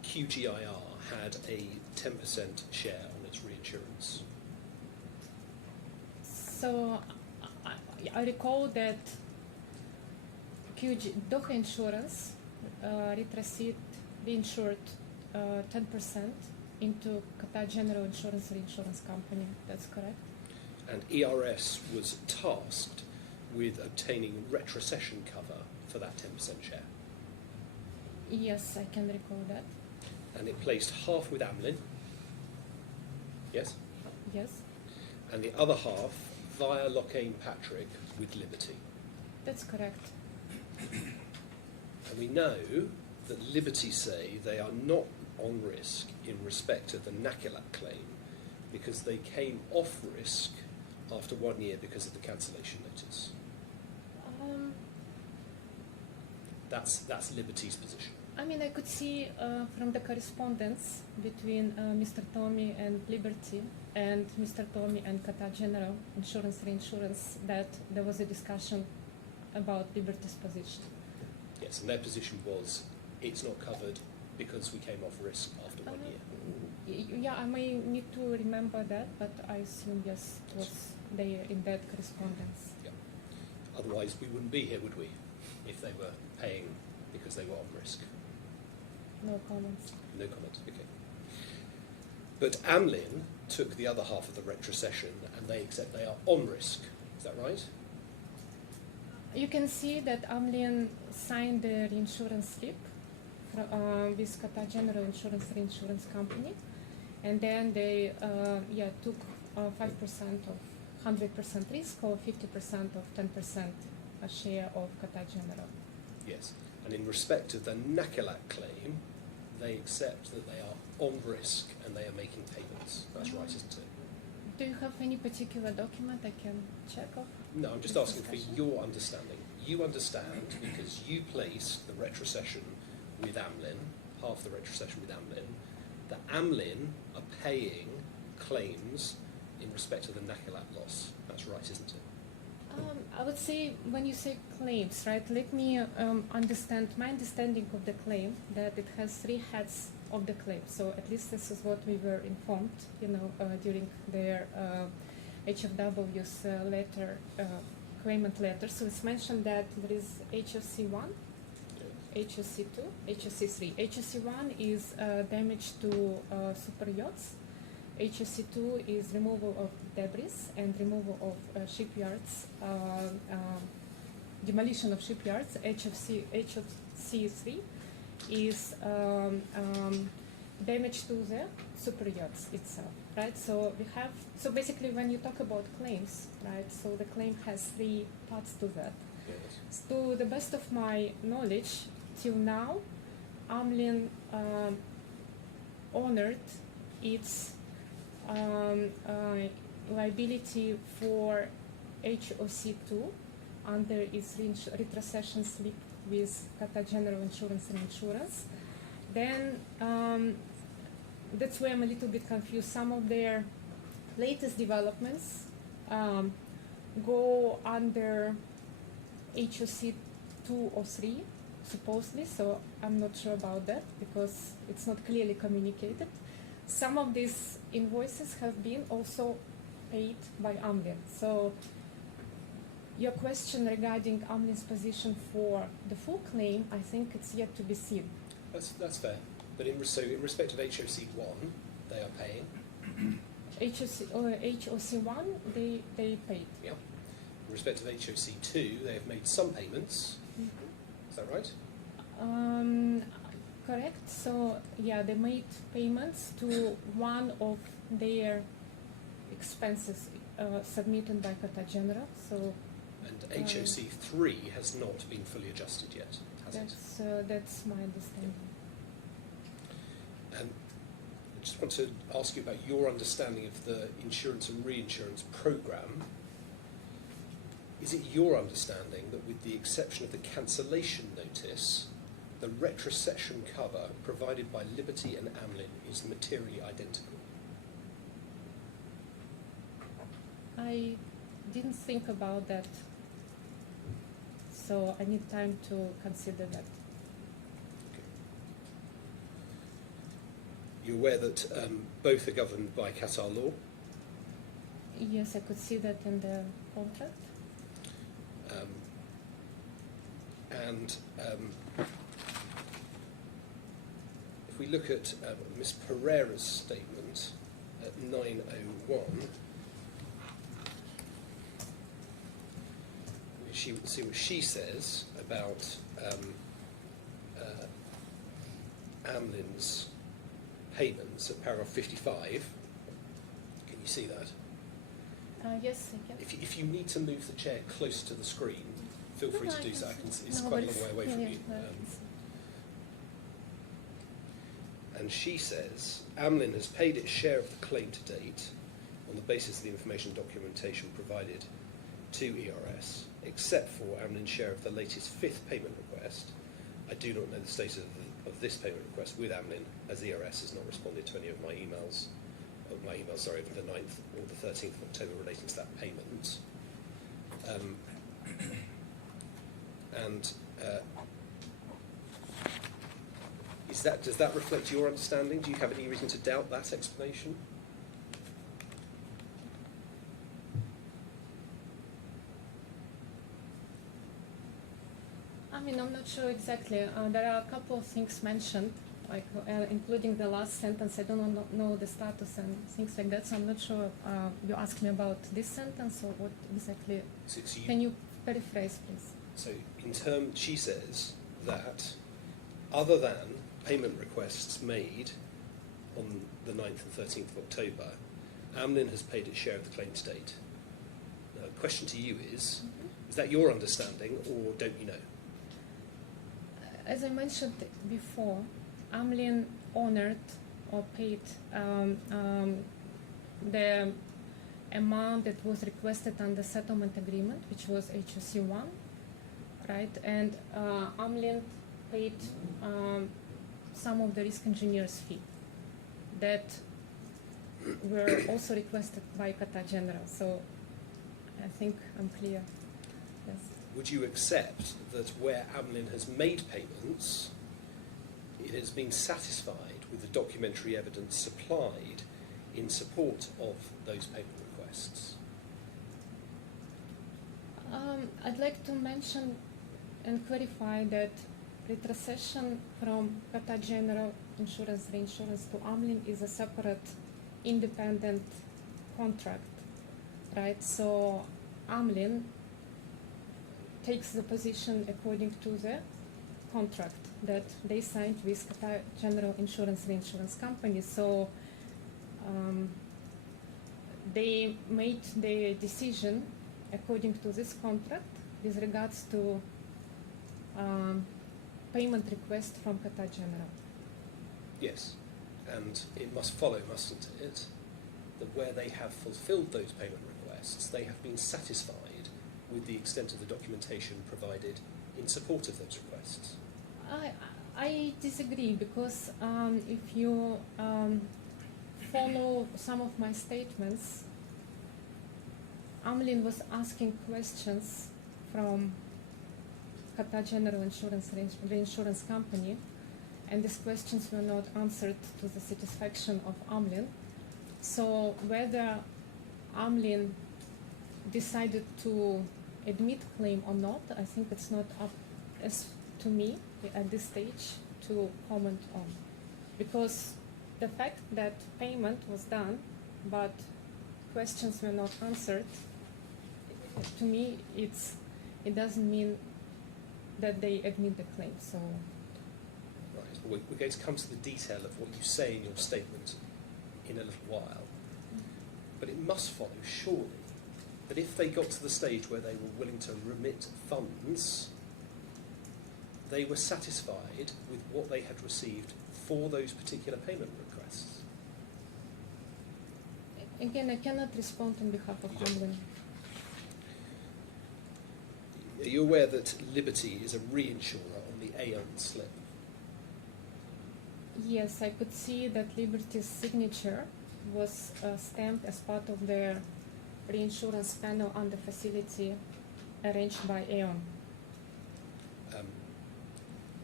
QGIR had a 10% share on its reinsurance. So I recall that Doha Insurance reinsured 10% into Qatar General Insurance Reinsurance Company. That's correct. And ERS was tasked with obtaining retrocession cover for that 10% share. Yes, I can recall that. And it placed half with Amlin, yes? Yes, And the other half via Lockheed Patrick with Liberty. that's correct. And we know that Liberty say they are not on risk in respect of the Nakilat claim because they came off risk after 1 year because of the cancellation notice. That's Liberty's position. I mean, I could see from the correspondence between Mr. Tommy and Liberty and Mr. Tommy and Qatar General Insurance Reinsurance that there was a discussion about Liberty's position. Yes, and their position was it's not covered because we came off risk after 1 year. Yeah, I may need to remember that, but I assume yes, it was there in that correspondence. Yeah. Otherwise, we wouldn't be here, would we, if they were paying because they were on risk? No comments. No comment, okay. But Amlin took the other half of the retrocession and they accept they are on risk Is that right? You can see that Amlin signed the reinsurance slip with Qatar General Insurance Reinsurance Company, and then they took 5% of 100% risk or 50% of 10% a share of Qatar General. Yes. And in respect of the Nakilat claim, they accept that they are on risk and they are making payments. That's right, isn't it? Do you have any particular document I can check off? No, I'm just this asking for discussion? your understanding. You understand because you placed the retrocession with Amlin, half the retrocession with Amlin, that Amlin are paying claims in respect of the Nakilat loss. That's right, isn't it? I would say when you say claims, right, let me understand my understanding of the claim, that it has three heads of the claim. So at least this is what we were informed, during their HFW's letter, claimant letter. So it's mentioned that there is HFC1, HFC2, HFC3. HFC1 is damage to super yachts. HFC2 is removal of debris and removal of shipyards, demolition of shipyards. HFC3 is damage to the super yachts itself, right? So we have, so basically when you talk about claims, right, so the claim has three parts to that. Yes. To the best of my knowledge, till now, Amlin honored its liability for HOC2 under its retrocession slip with Qatar General Insurance Reinsurance. Then that's where I'm a little bit confused. Some of their latest developments go under HOC2 or 3, supposedly, so I'm not sure about that because it's not clearly communicated. Some of these invoices have been also paid by Amlin. So your question regarding Amlin's position for the full claim, I think it's yet to be seen. That's fair. But in respect of HOC1, they are paying. HOC1, they paid. Yeah. In respect of HOC2, they have made some payments. Is that right? Correct. So yeah, they made payments to one of their expenses submitted by Qatar General. So And HOC3 has not been fully adjusted yet, has it? that's my understanding. And I just want to ask you about your understanding of the insurance and reinsurance programme. Is it your understanding that with the exception of the cancellation notice, the retrocession cover provided by Liberty and Amlin is materially identical? I didn't think about that, so I need time to consider that. Okay. You're aware that both are governed by Qatar law? Yes, I could see that in the contract. If we look at Ms. Pereira's statement at 9:01, we see what she says about Amlin's payments at paragraph 55. Can you see that? Yes, I can. If you need to move the chair close to the screen, feel free No, to I do can so. see. It's No, quite a but long way away yeah, from yeah, you. no, I can see. And she says, Amlin has paid its share of the claim to date on the basis of the information documentation provided to ERS, except for Amlin's share of the latest fifth payment request. I do not know the status of this payment request with Amlin, as ERS has not responded to any of my emails, of the 9th or the 13th of October relating to that payment. Does that reflect your understanding? Do you have any reason to doubt that explanation? I mean, I'm not sure exactly. There are a couple of things mentioned like including the last sentence. I don't know the status and things like that, so I'm not sure. You asked me about this sentence or what exactly? So Can you paraphrase, please? So she says that other than payment requests made on the 9th and 13th of October, Amlin has paid its share of the claim to date. Now, the question to you is that your understanding or don't you know? As I mentioned before, Amlin honored or paid the amount that was requested under settlement agreement, which was HOC 1, right? And Amlin paid some of the risk engineer's fee that were also requested by Qatar General. So I think I'm clear. Yes. Would you accept that where Amlin has made payments, it has been satisfied with the documentary evidence supplied in support of those payment requests? I'd like to mention and clarify that retrocession from Qatar General Insurance Reinsurance to Amlin is a separate independent contract, right? So Amlin takes the position according to the contract that they signed with Qatar General Insurance Reinsurance Company. So they made their decision according to this contract with regards to payment request from Qatar General. Yes, and it must follow, mustn't it, that where they have fulfilled those payment requests, they have been satisfied with the extent of the documentation provided in support of those requests. I disagree, because if you follow some of my statements, Amlin was asking questions from Qatar General Insurance Reinsurance Company, and these questions were not answered to the satisfaction of Amlin. So whether Amlin decided to admit claim or not, I think it's not up as to me at this stage to comment on, because the fact that payment was done but questions were not answered, to me it doesn't mean that they admit the claim. So Right, well, we're going to come to the detail of what you say in your statement in a little while, but it must follow, surely, that if they got to the stage where they were willing to remit funds, they were satisfied with what they had received for those particular payment requests. again, I cannot respond on behalf of You don't. Amlin. Are you aware that Liberty is a reinsurer on the Aon slip? Yes, I could see that Liberty's signature was stamped as part of their reinsurance panel on the facility arranged by Aon.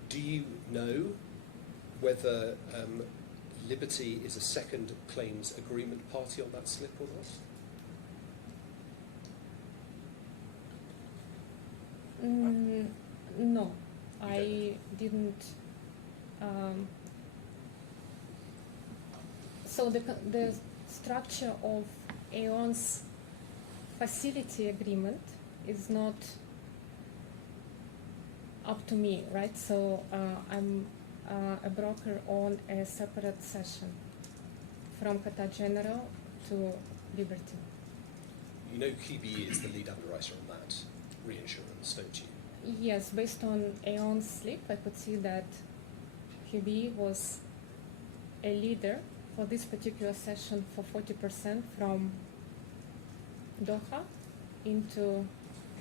Do you know whether Liberty is a second claims agreement party on that slip or not? No, I didn't. So the structure of Aon's facility agreement is not up to me, right? So I'm a broker on a separate session from Qatar General to Liberty. You know QBE is the lead underwriter on that reinsurance, don't you? Yes, based on Aon's slip, I could see that QBE was a leader for this particular session for 40% from Doha into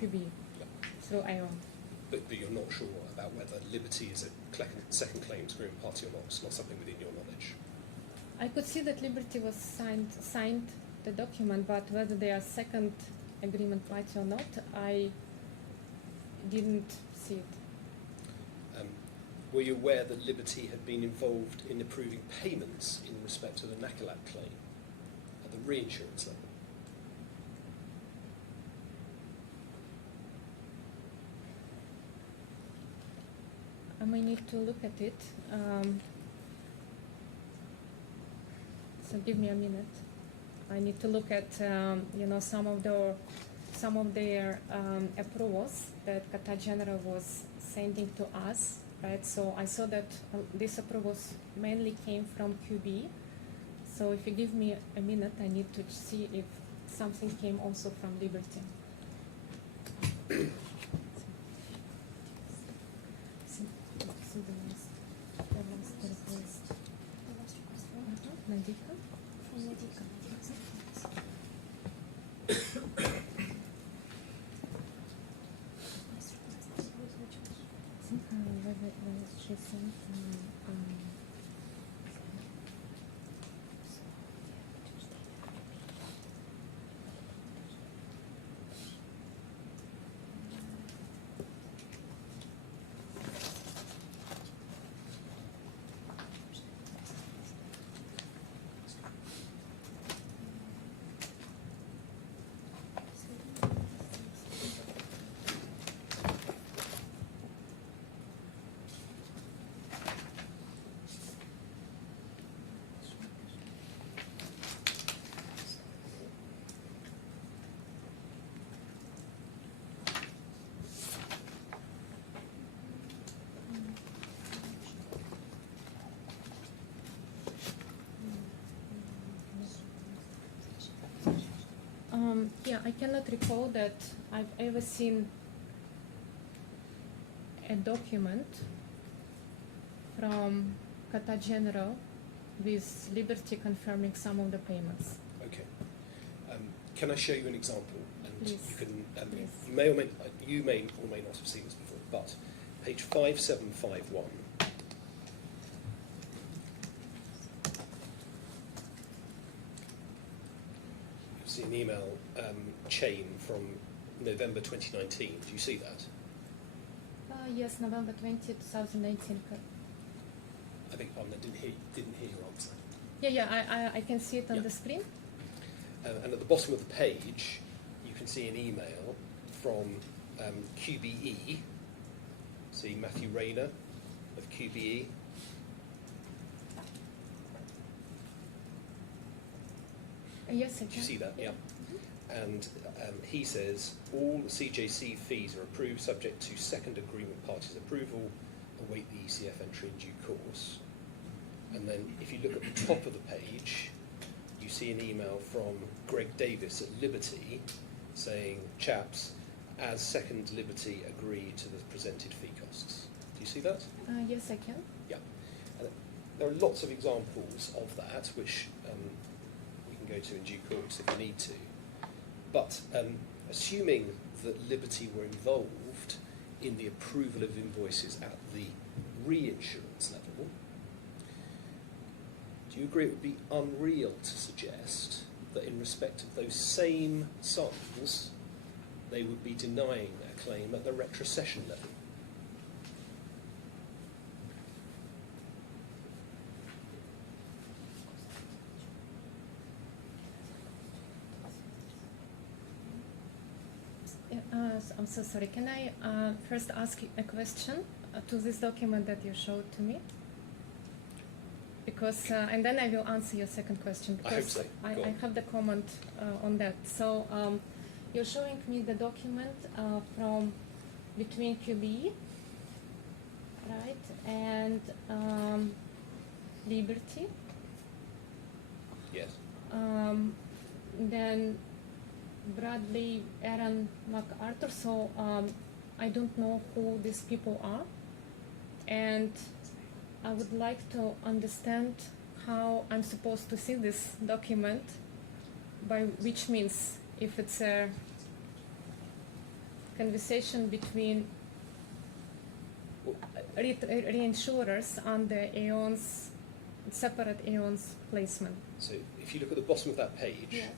QBE through Aon. But you're not sure about whether Liberty is a second claims agreement party or not. It's not something within your knowledge. I could see that Liberty was signed the document, but whether they are second agreement party or not, I didn't see it. Were you aware that Liberty had been involved in approving payments in respect to the Nakilat claim at the reinsurance level? I may need to look at it. So give me a minute. I need to look at some of their approvals that Qatar General was sending to us, right? So I saw that these approvals mainly came from QB. So if you give me a minute, I need to see if something came also from Liberty. Nadika? She sent yeah, I cannot recall that I've ever seen a document from Qatar General with Liberty confirming some of the payments. Okay. Can I show you an example? And Please. you can. Please. You may or may not have seen this before, but page 5751. You'll see an email chain from November 2019. Do you see that? Yes, November 20, 2019. I think I didn't hear your answer. Yeah, I can see it on Yeah. the screen. And at the bottom of the page, you can see an email from QBE. See Matthew Rayner of QBE. Yes, I can. Do you see that? Yeah. And he says all the CJC fees are approved subject to second agreement parties' approval. Await the ECF entry in due course. And then if you look at the top of the page, you see an email from Greg Davis at Liberty saying, chaps, as second Liberty agree to the presented fee costs. Do you see that? Yes, I can. Yeah. And there are lots of examples of that, which we can go to in due course if you need to. But assuming that Liberty were involved in the approval of invoices at the reinsurance level, do you agree it would be unreal to suggest that in respect of those same sums, they would be denying a claim at the retrocession level? I'm so sorry. Can I first ask you a question to this document that you showed to me? Because and then I will answer your second question. I hope so. I Go on. have the comment on that. So you're showing me the document from between QBE, right, and Liberty. Yes. Then Bradley, Aaron, MacArthur. So I don't know who these people are, and I would like to understand how I'm supposed to see this document, by which means, if it's a conversation between reinsurers under Aeon's, separate Aeon's placement. So if you look at the bottom of that page, Yes.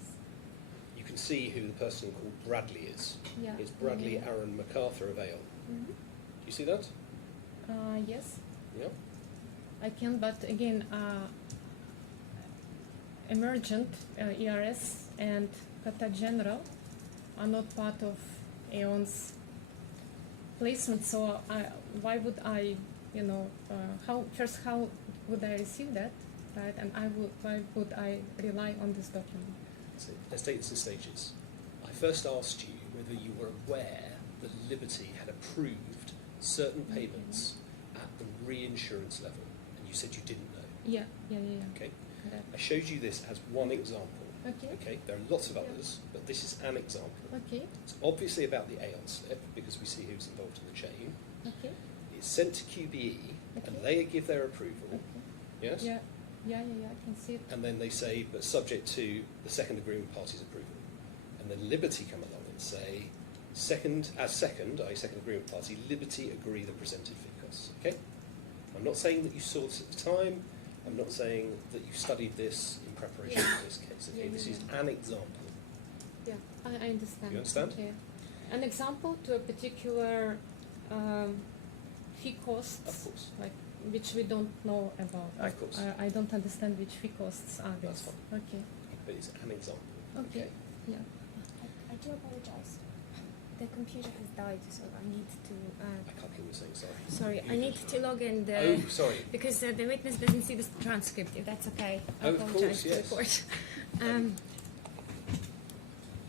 you can see who the person called Bradley is. Yeah. It's Bradley Aaron MacArthur of Aeon. Mhm. Do you see that? Yes, Yeah. I can, but again, eMRGent, ERS, and Qatar General are not part of Aeon's placement. So why would I, how would I receive that? satisfied, and why would I rely on this document? So let's take this in stages. I first asked you whether you were aware that Liberty had approved certain payments at the reinsurance level, and you said you didn't know. Yeah. Okay. Correct. I showed you this as one example. Okay. Okay. There are lots of others, but this is an example. Okay. It's obviously about the Aon slip because we see who's involved in the chain. Okay. It's sent to QBE, and Okay. they give their approval. Okay. Yes. Yeah. I can see it. And then they say, but subject to the second agreement party's approval. And then Liberty come along and say, i.e. second agreement party, Liberty agree the presented fee costs. Okay? I'm not saying that you saw this at the time. I'm not saying that you studied this in preparation for this case. Okay? This is an example. Yeah, I understand. You understand? Okay. An example to a particular fee costs, Of course. like which we don't know about. Of course. I don't understand which fee costs are That's these. fine. Okay. But it's an example. Okay. Yeah. I do apologize. The computer has died, so I need to. I can't hear you saying sorry. Sorry, I need to log in the. Oh, sorry. Because the witness doesn't see the transcript, if that's okay. I Oh, of apologize course, to the yes. court.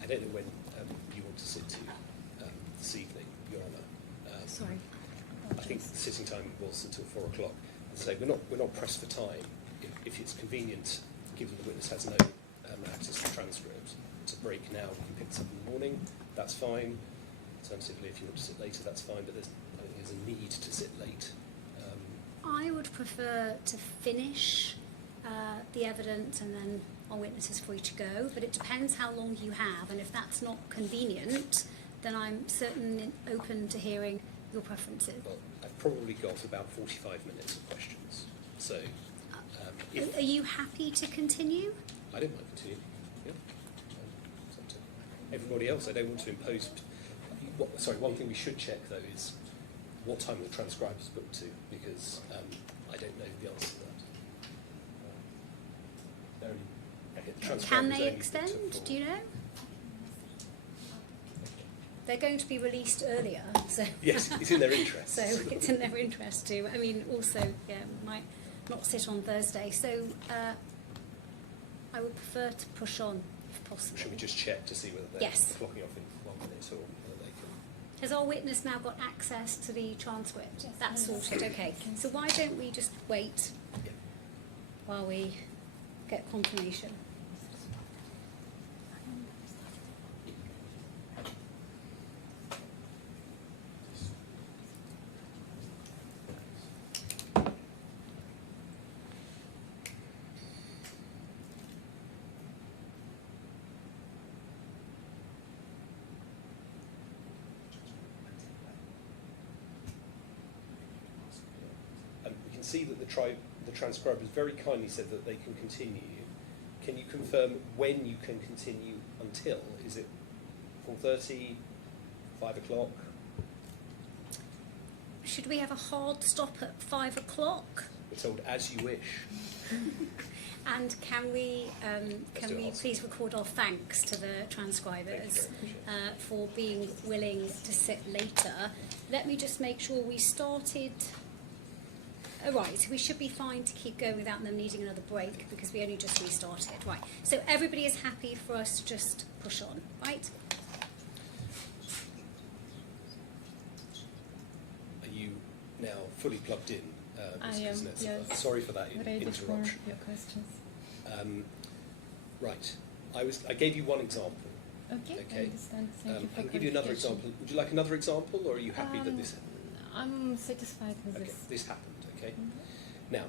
I don't know when you want to sit to this evening, Your Honour. Sorry. I think the sitting time was until 4 o'clock. So we're not pressed for time. If it's convenient, given the witness has no access to transcripts, to break now, we can pick this up in the morning. That's fine. Alternatively, if you want to sit later, that's fine. But I think there's a need to sit late. I would prefer to finish the evidence and then our witness is free to go, but it depends how long you have, and if that's not convenient, then I'm certainly open to hearing your preferences. Well, I've probably got about 45 minutes of questions. So, if Are you happy to continue? I don't mind continuing. Yeah. It's up to everybody else. I don't want to impose. One thing we should check though is what time the transcriber's booked to, because I don't know the answer to that. The Can transcriber's they only booked extend? at 4. Do you know? They're going to be released earlier, so Yes, it's in their interest. so it's in their interest to. I mean, also, might not sit on Thursday, so I would prefer to push on if possible. Should we just check to see whether they're Yes. clocking off in 1 minute or whether they can? Has our witness now got access to the transcript? Yes. That's sorted, okay. So why don't we just wait Yeah. while we get confirmation? We can see that the transcribers very kindly said that they can continue. Can you confirm when you can continue until? Is it 4:30, 5 o'clock? Should we have a hard stop at 5 o'clock? We're told as you wish. And can we do it hard. please record our thanks to the Thank you transcribers very much. for being willing to sit later. Let me just make sure we started. Oh, right, we should be fine to keep going without them needing another break because we only just restarted. Right, so everybody is happy for us to just push on, right? Are you now fully plugged in, I Ms. am, Kuznetsova? yes. Sorry for that Ready for interruption. your questions. Right, I gave you one example. Okay, I Okay. understand. Thank you for I can give you another clarification. example. Would you like another example, or are you happy that this? I'm satisfied with Okay, this. this happened. Okay. Mhm. Now,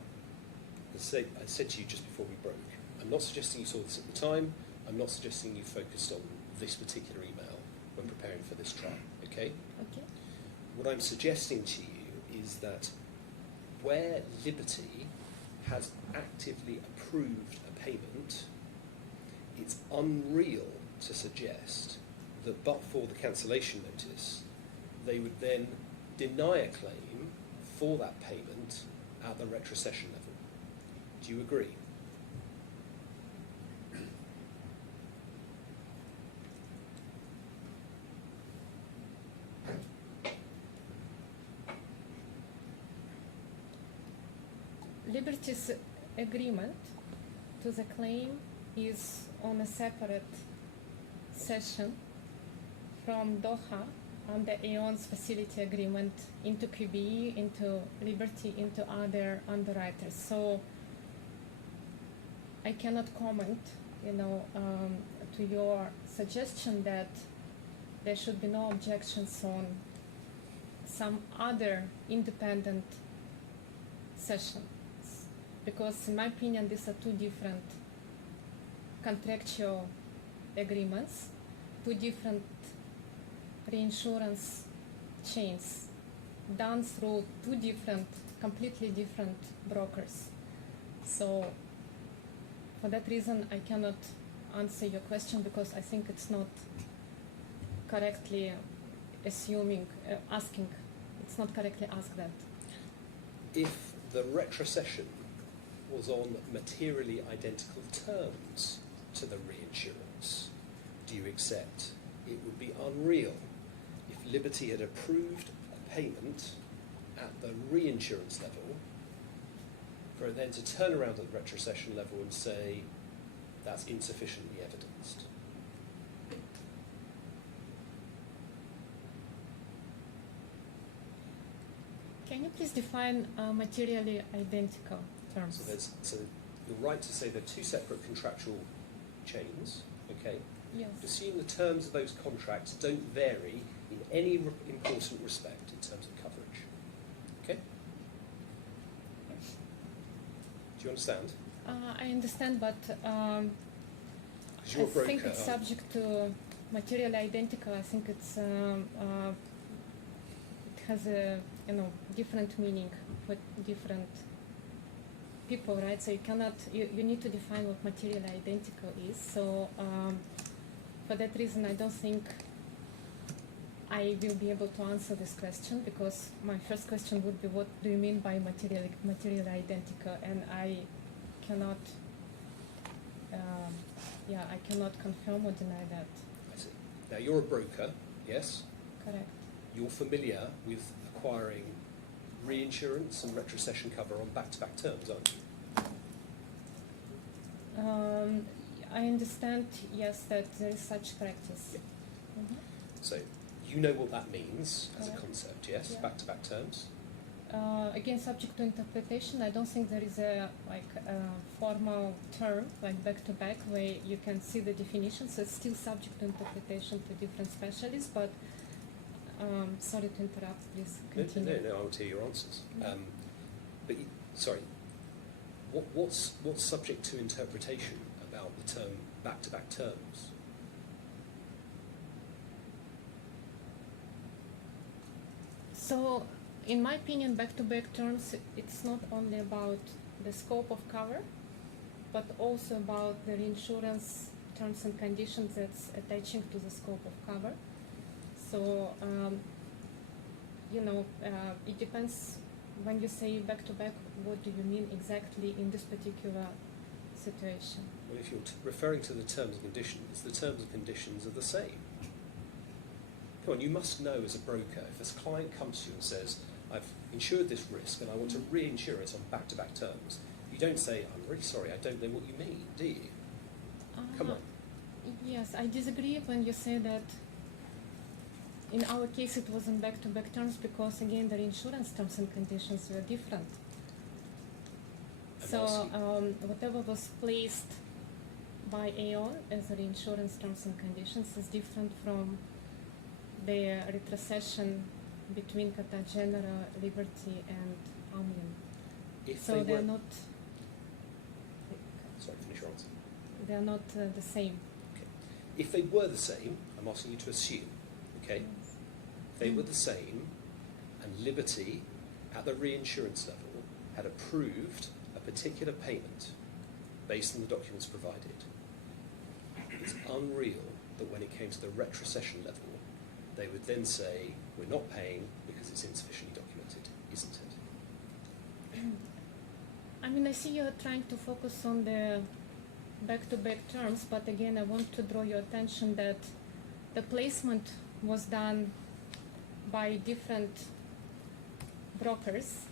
I said to you just before we broke, I'm not suggesting you saw this at the time. I'm not suggesting you focused on this particular email when preparing for this trial. Okay. Okay. What I'm suggesting to you is that where Liberty has actively approved a payment, it's unreal to suggest that but for the cancellation notice, they would then deny a claim for that payment at the retrocession level. Do you agree? Liberty's agreement to the claim is on a separate session from Doha on the Aeon's facility agreement into QBE, into Liberty, into other underwriters. So I cannot comment, to your suggestion that there should be no objections on some other independent sessions, because in my opinion these are two different contractual agreements, two different reinsurance chains done through two different, completely different brokers. So for that reason I cannot answer your question, because I think it's not correctly asking, it's not correctly asked that. If the retrocession was on materially identical terms to the reinsurance, do you accept it would be unreal if Liberty had approved a payment at the reinsurance level for it then to turn around at the retrocession level and say that's insufficiently evidenced? Can you please define materially identical terms? So you're right to say they're two separate contractual chains, okay? Yes. Assume the terms of those contracts don't vary in any important respect in terms of coverage, okay? Do you understand? I understand, but Because I you're a broker, think it's aren't you? subject to materially identical. I think it's it has a different meaning for different people, right? So you need to define what materially identical is. So for that reason, I don't think I will be able to answer this question, because my first question would be, what do you mean by materially identical? And I cannot, I cannot confirm or deny that. I see. Now you're a broker, yes? Correct. You're familiar with acquiring reinsurance and retrocession cover on back-to-back terms, aren't you? I understand, yes, that there is such practice. Yeah. Mhm. So you know what that means as a Correct. concept, yes? Yeah. Back-to-back terms. Again, subject to interpretation. I don't think there is a formal term like back-to-back where you can see the definition. So it's still subject to interpretation to different specialists. But sorry to interrupt. Please continue. No, I will hear your answers. Yeah. Sorry, what's subject to interpretation about the term back-to-back terms? So, in my opinion, back-to-back terms, it's not only about the scope of cover, but also about the reinsurance terms and conditions that's attaching to the scope of cover. So, it depends. When you say back-to-back, what do you mean exactly in this particular situation? Well, if you're referring to the terms and conditions, the terms and conditions are the same. Come on, you must know as a broker, if a client comes to you and says, I've insured this risk and I want to reinsure it on back-to-back terms, you don't say, I'm really sorry, I don't know what you mean, do you? Come on. Yes, I disagree when you say that in our case it wasn't back-to-back terms, because again the insurance terms and conditions were different. So whatever was placed by Aeon as a reinsurance terms and conditions is different from the retrocession between Qatar General, Liberty and Omnium. If So they they're were, not sorry, finish your answer. they're not the same. Okay. If they were the same, I'm asking you to assume, okay? If they were the same and Liberty at the reinsurance level had approved a particular payment based on the documents provided, it's unreal that when it came to the retrocession level, they would then say, we're not paying because it's insufficiently documented, isn't it? I mean, I see you're trying to focus on the back-to-back terms, but again, I want to draw your attention that the placement was done by different brokers,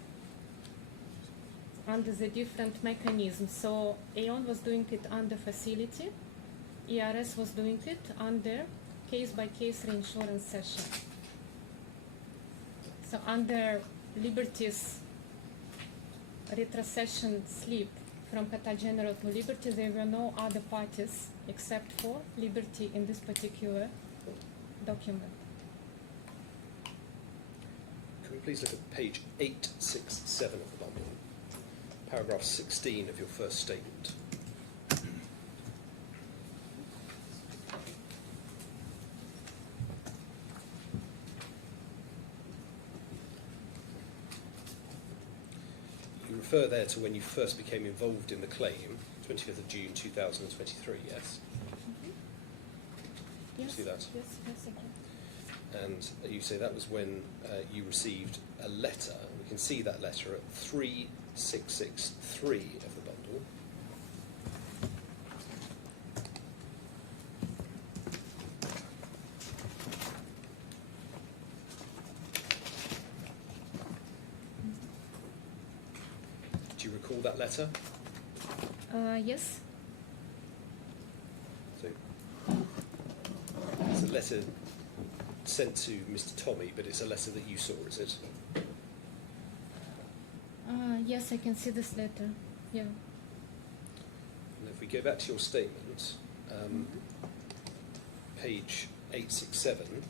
under the different mechanisms. So Aon was doing it under facility, ERS was doing it under case-by-case reinsurance session. So under Liberty's retrocession slip from Qatar General to Liberty, there were no other parties except for Liberty in this particular document. Can we please look at page 867 of the bundle, paragraph 16 of your first statement. You refer there to when you first became involved in the claim, 25th of June 2023, yes? Yes, See that? yes, I can. And you say that was when you received a letter. We can see that letter at 3663 of the bundle. Do you recall that letter? Yes. So it's a letter sent to Mr. Tommy, but it's a letter that you saw, is it? Yes, I can see this letter. Yeah. And if we go back to your statement, page 867,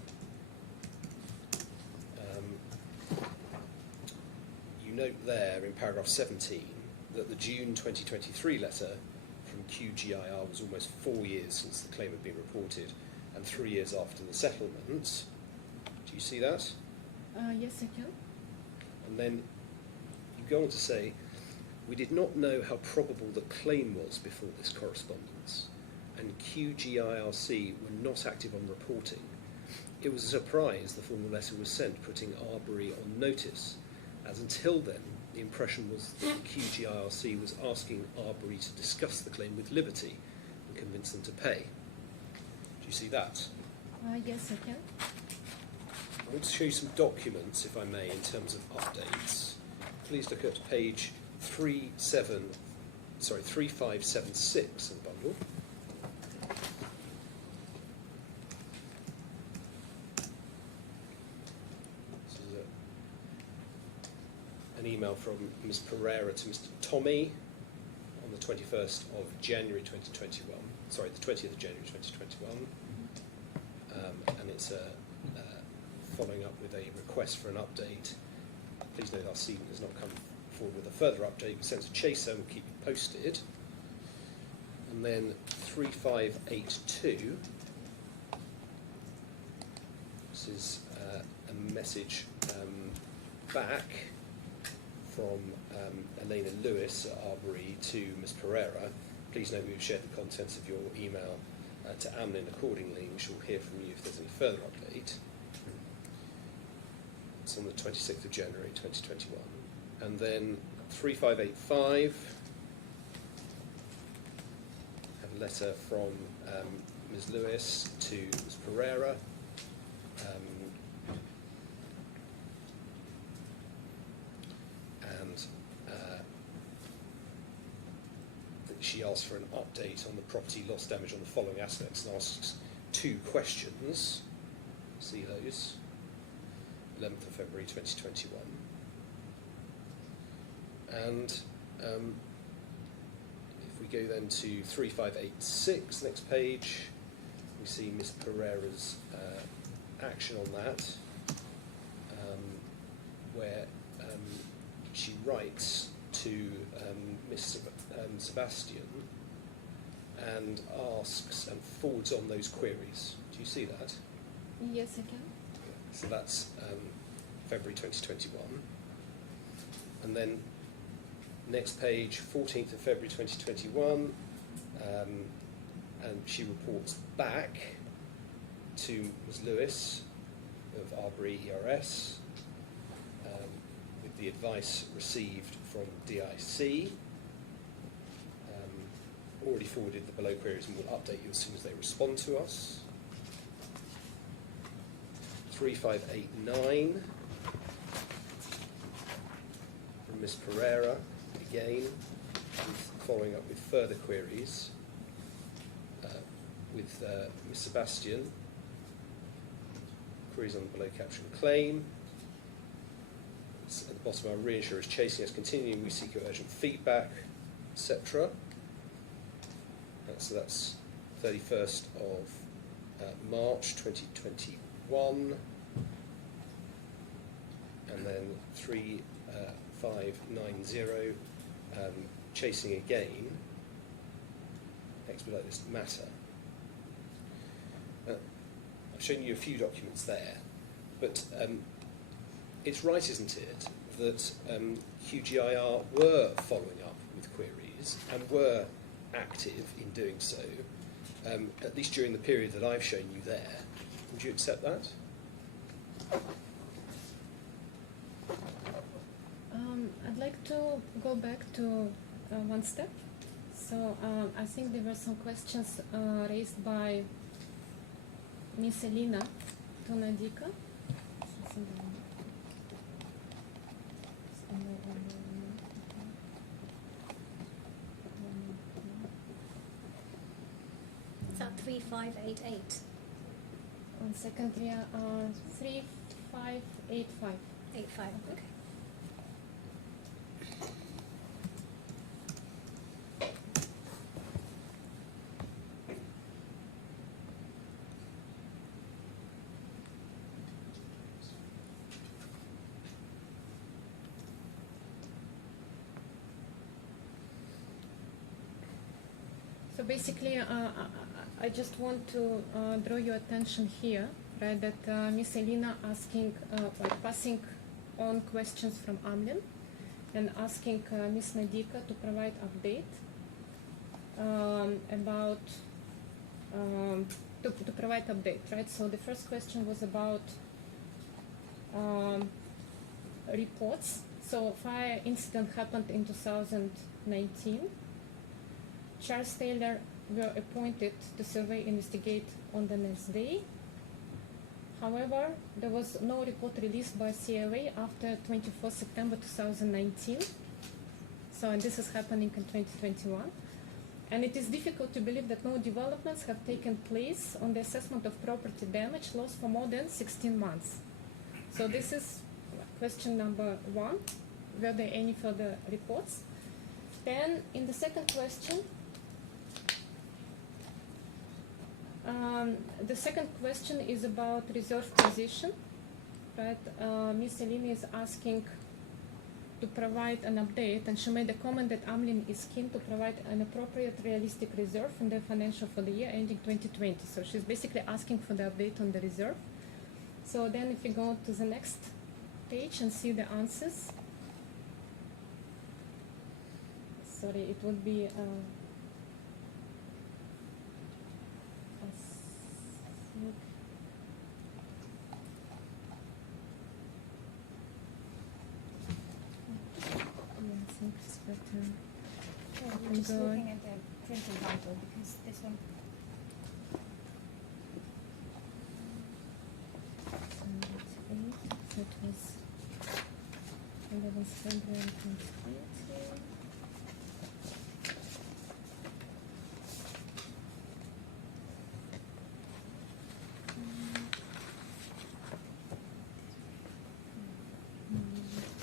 you note there in paragraph 17 that the June 2023 letter from QGIR was almost 4 years since the claim had been reported and 3 years after the settlement. Do you see that? Yes, I can. And then you go on to say, we did not know how probable the claim was before this correspondence, and QGIRC were not active on reporting. It was a surprise the formal letter was sent putting Arbery on notice, as until then the impression was that QGIRC was asking Arbery to discuss the claim with Liberty and convince them to pay. Do you see that? Yes, I can. I want to show you some documents, if I may, in terms of updates. Please look at page 3576 of the bundle. This is an email from Ms. Pereira to Mr. Tommy on the 21st of January 2021. Sorry, the 20th of January 2021. And it's following up with a request for an update. Please note our Stephen has not come forward with a further update. We sent a chaser and we'll keep you posted. And then 3582. This is a message back from Elena Lewis at Arbery to Ms. Pereira. Please note we've shared the contents of your email to Amlin accordingly. We shall hear from you if there's any further update. It's on the 26th of January 2021. And then 3585, have a letter from Ms. Lewis to Ms. Pereira. She asks for an update on the property loss damage on the following aspects and asks 2 questions. See those. 11th of February 2021. And if we go then to 3586, next page, we see Ms. Pereira's action on that, where she writes to Ms. Sebastian and asks and forwards on those queries. Do you see that? Yes, I can. So that's February 2021. And then next page, 14th of February 2021, and she reports back to Ms. Lewis of Arbery ERS with the advice received from DIC. Already forwarded the below queries and we'll update you as soon as they respond to us. 3589 from Ms. Pereira. again, following up with further queries with Ms Sebastian. Queries on the below caption claim. It's at the bottom, our reinsurer is chasing us, continuing, we seek your urgent feedback, etc. So that's 31st of March 2021. And then 3590, chasing again, expedite this matter. I've shown you a few documents there, but it's right, isn't it, that QGIR were following up with queries and were active in doing so, at least during the period that I've shown you there. Would you accept that? I'd like to go back to one step. So I think there were some questions raised by Miss Elina Tonadika. Is that 3588? 1 second, yeah, 3585. 85, okay. So basically, I just want to draw your attention here, right, that Miss Elina asking, passing on questions from Amlin and asking Miss Nadika to provide update about, to provide update, right? So the first question was about reports. So fire incident happened in 2019. Charles Taylor were appointed to survey investigate on the next day. However, there was no report released by CLA after 24 September 2019. So, and this is happening in 2021. And it is difficult to believe that no developments have taken place on the assessment of property damage loss for more than 16 months. So this is question number 1. Were there any further reports? Then in the second question, the second question is about reserve position, right? Ms. Elini is asking to provide an update, and she made a comment that Amlin is keen to provide an appropriate realistic reserve in the financial for the year ending 2020. So she's basically asking for the update on the reserve. So then if you go to the next page and see the answers, sorry, it would be I think it's better. Yeah, I'm we're just going. looking at the printing Bible because this one. That was 11th February 2020.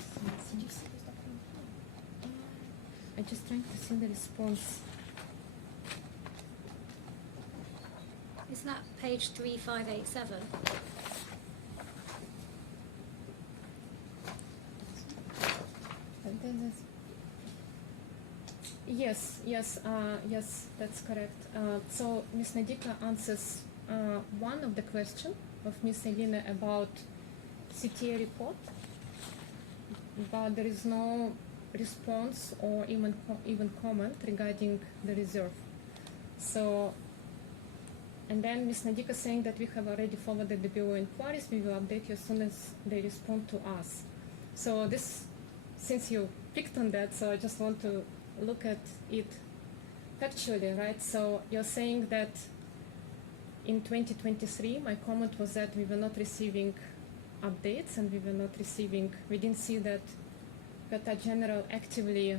Did you see this document? I'm just trying to see the response. Isn't that page 3587? And then yes, yes, that's correct. So Ms. Nadika answers one of the question of Ms. Elina about CTA report, but there is no response or even comment regarding the reserve. So, and then Ms. Nadika saying that we have already forwarded the bureau inquiries. We will update you as soon as they respond to us. So this, since you picked on that, so I just want to look at it factually, right? So you're saying that in 2023, my comment was that we were not receiving updates and we didn't see that Qatar General actively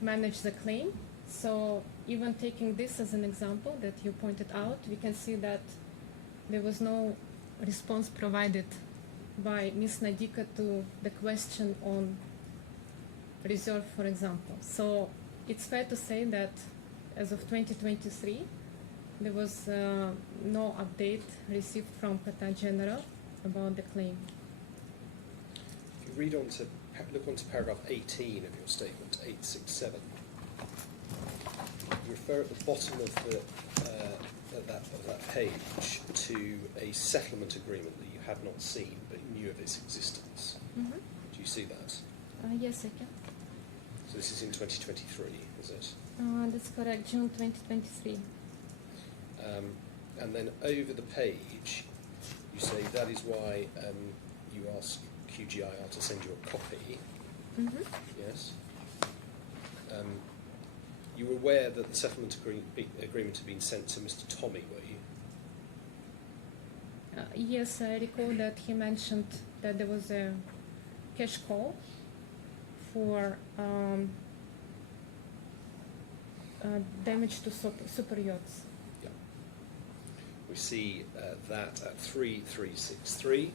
manage the claim. So even taking this as an example that you pointed out, we can see that there was no response provided by Ms. Nadika to the question on reserve, for example. So it's fair to say that as of 2023, there was no update received from Qatar General about the claim. If you look on to paragraph 18 of your statement, 867, you refer at the bottom of that page to a settlement agreement that you had not seen but knew of its existence. Mm-hmm. Do you see that? Yes, I can. So this is in 2023, is it? That's correct, June 2023. And then over the page, you say that is why you ask QGIR to send you a copy. Mm-hmm. Yes. You were aware that the settlement agreement had been sent to Mr. Tommy, were you? Yes, I recall that he mentioned that there was a cash call for damage to super yachts. Yeah. We see that at 3363.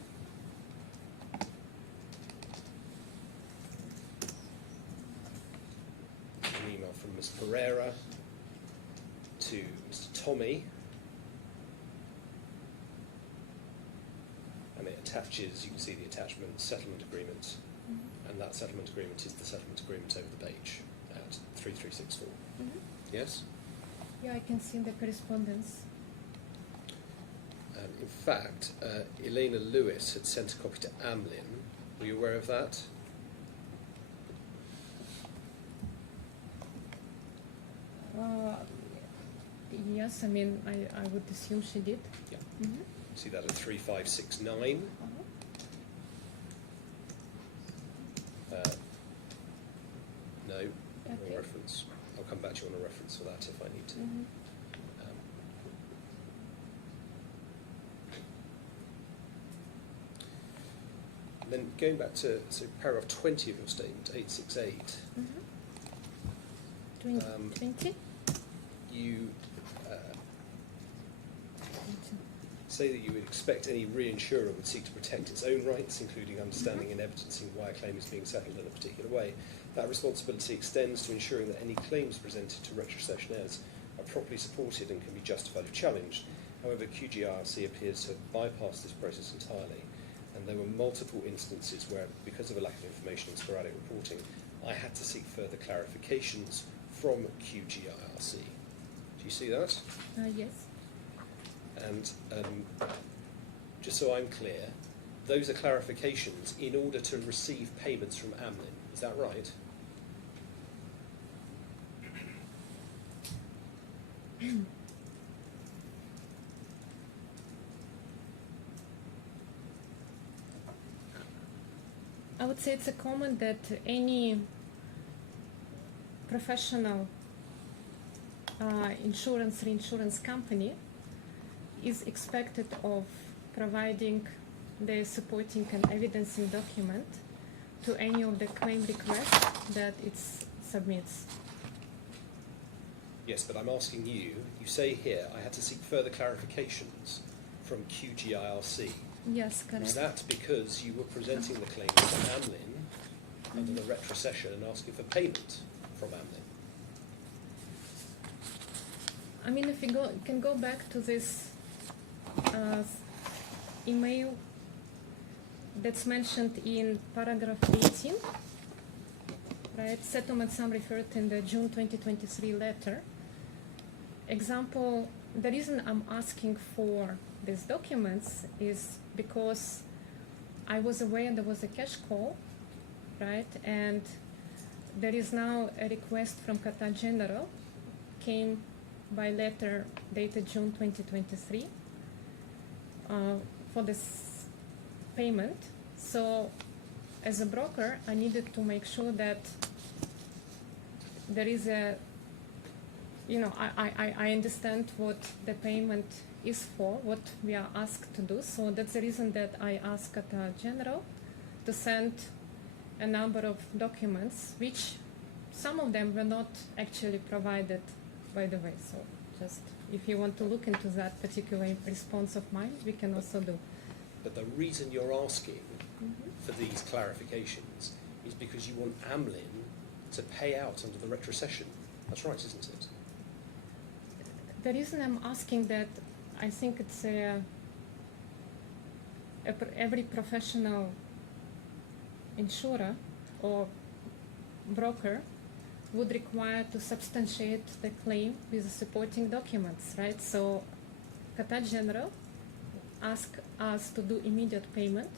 An email from Ms. Pereira to Mr. Tommy. And it attaches, you can see the attachment, settlement agreement, Mm-hmm. and that settlement agreement is the settlement agreement over the page at 3364. Mm-hmm. Yes? Yeah, I can see the correspondence. In fact, Elena Lewis had sent a copy to Amlin. Were you aware of that? Yes, I mean, I would assume she did. Yeah. Mm-hmm. See that at 3569. No, Okay. no reference. I'll come back to you on a reference for that if I need to. Mm-hmm. Then going back to paragraph 20 of your statement, 868, Mm-hmm. 20? you say that you would expect any reinsurer would seek to protect its own rights, including understanding and evidencing why a claim is being settled in a particular way. That responsibility extends to ensuring that any claims presented to retrocessionaires are properly supported and can be justified if challenged. However, QGRC appears to have bypassed this process entirely, and there were multiple instances where, because of a lack of information and sporadic reporting, I had to seek further clarifications from QGRC. Do you see that? Yes. And just so I'm clear, those are clarifications in order to receive payments from Amlin. Is that right? I would say it's a comment that any professional insurance, reinsurance company is expected of providing the supporting and evidencing document to any of the claim requests that it submits. Yes, but I'm asking you, you say here, I had to seek further clarifications from QGIRC. Yes, correct. Is that because you were presenting the claim to Amlin under the retrocession and asking for payment from Amlin? I mean, if you can go back to this email that's mentioned in paragraph 18, right? Settlement sum referred in the June 2023 letter. Example, the reason I'm asking for these documents is because I was aware there was a cash call, right? And there is now a request from Qatar General, came by letter dated June 2023 for this payment. So as a broker, I needed to make sure that there is a, you know, I understand what the payment is for, what we are asked to do. So that's the reason that I asked Qatar General to send a number of documents which some of them were not actually provided, by the way. So just if you want to look into that particular response of mine, we can also do. But the reason you're asking for these clarifications is because you want Amlin to pay out under the retrocession. That's right, isn't it? The reason I'm asking that, I think it's every professional insurer or broker would require to substantiate the claim with the supporting documents, right? So Qatar General asked us to do immediate payment.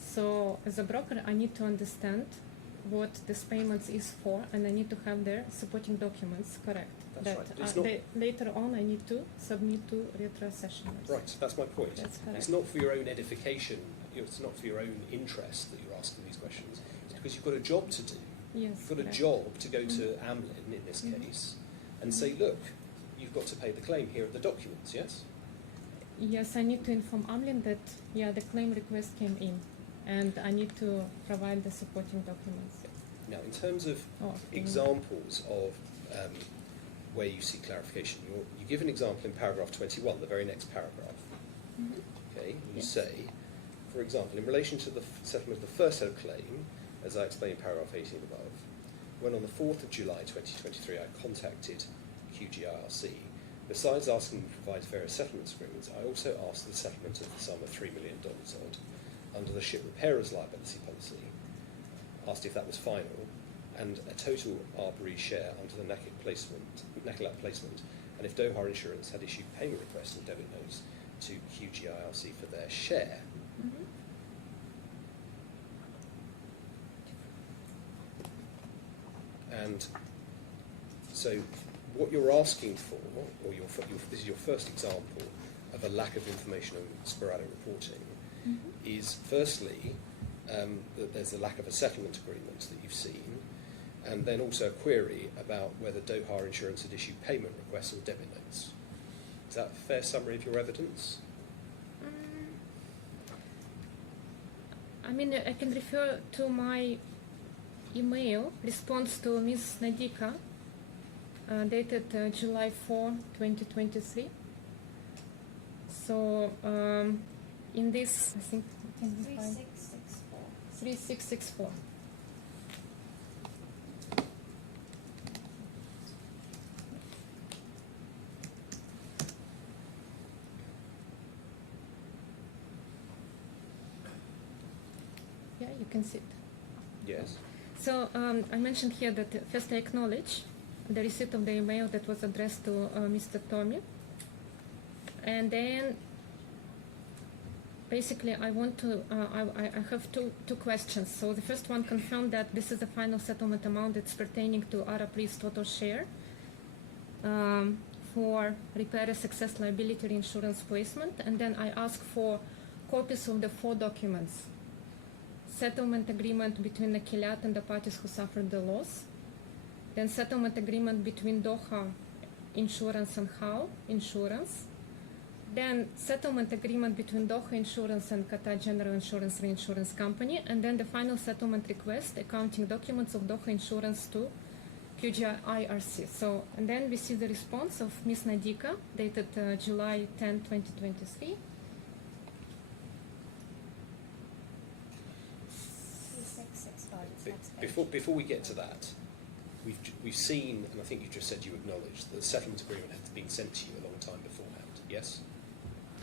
So as a broker, I need to understand what this payment is for, and I need to have their supporting documents correct. That's right. It's not, later on, I need to submit to retrocessioners. right, that's my point. That's correct. It's not for your own edification, it's not for your own interest that you're asking these questions. It's because you've got a job to do. Yes. You've got a correct. job to go to Amlin, in this case, and say, look, you've got to pay the claim. Here are the documents, yes? Yes, I need to inform Amlin that, yeah, the claim request came in, and I need to provide the supporting documents. Now, in terms of examples of where you seek clarification, you give an example in paragraph 21, the very next paragraph. Okay, you Yes. say, for example, in relation to the settlement of the first head of claim, as I explained in paragraph 18 above, when on the 4th of July 2023 I contacted QGIRC, besides asking them to provide various settlement agreements, I also asked for the settlement of the sum of $3 million odd under the ship repairer's liability policy, asked if that was final, and a total Arbery share under the NACILAT placement, and if Doha Insurance had issued payment requests and debit notes to QGIRC for their share. And so what you're asking for, or this is your first example of a lack of information and sporadic reporting, is firstly that there's a lack of a settlement agreement that you've seen, and then also a query about whether Doha Insurance had issued payment requests or debit notes. Is that a fair summary of your evidence? I mean, I can refer to my email response to Ms. Nadika, dated July 4, 2023. So, in this, I think, 3664. 3664. Yeah, you can see it. Yes. So I mentioned here that first I acknowledge the receipt of the email that was addressed to Mr. Tommy, and then basically I want to I have two questions. So the first one, confirm that this is the final settlement amount that's pertaining to Arapri's total share for repair success liability reinsurance placement, and then I ask for copies of the 4 documents: settlement agreement between the Kilat and the parties who suffered the loss, then settlement agreement between Doha Insurance and HAL Insurance, then settlement agreement between Doha Insurance and Qatar General Insurance Reinsurance Company, and then the final settlement request, accounting documents of Doha Insurance to QGIRC. So, and then we see the response of Ms. Nadika, dated July 10, 2023. Before we get to that, we've seen, and I think you just said you acknowledged, that the settlement agreement had been sent to you a long time beforehand, yes?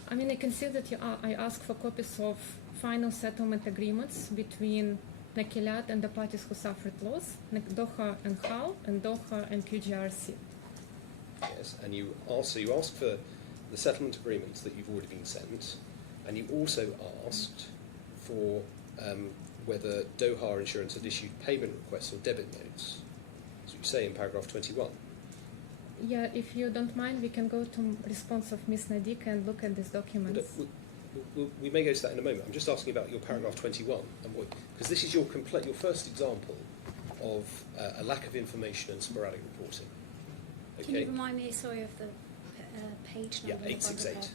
I mean, I can see that I asked for copies of final settlement agreements between Nakilat and the parties who suffered loss, Doha and HAL, and Doha and QGRC. Yes, and you asked for the settlement agreements that you've already been sent, and you also asked for whether Doha Insurance had issued payment requests or debit notes, as you say in paragraph 21. Yeah, if you don't mind, we can go to response of Ms. Nadika and look at these documents. We may go to that in a moment. I'm just asking about your paragraph 21, and because this is your first example of a lack of information and sporadic reporting. Okay. Can you remind me, sorry, of the page number? Yeah, 868.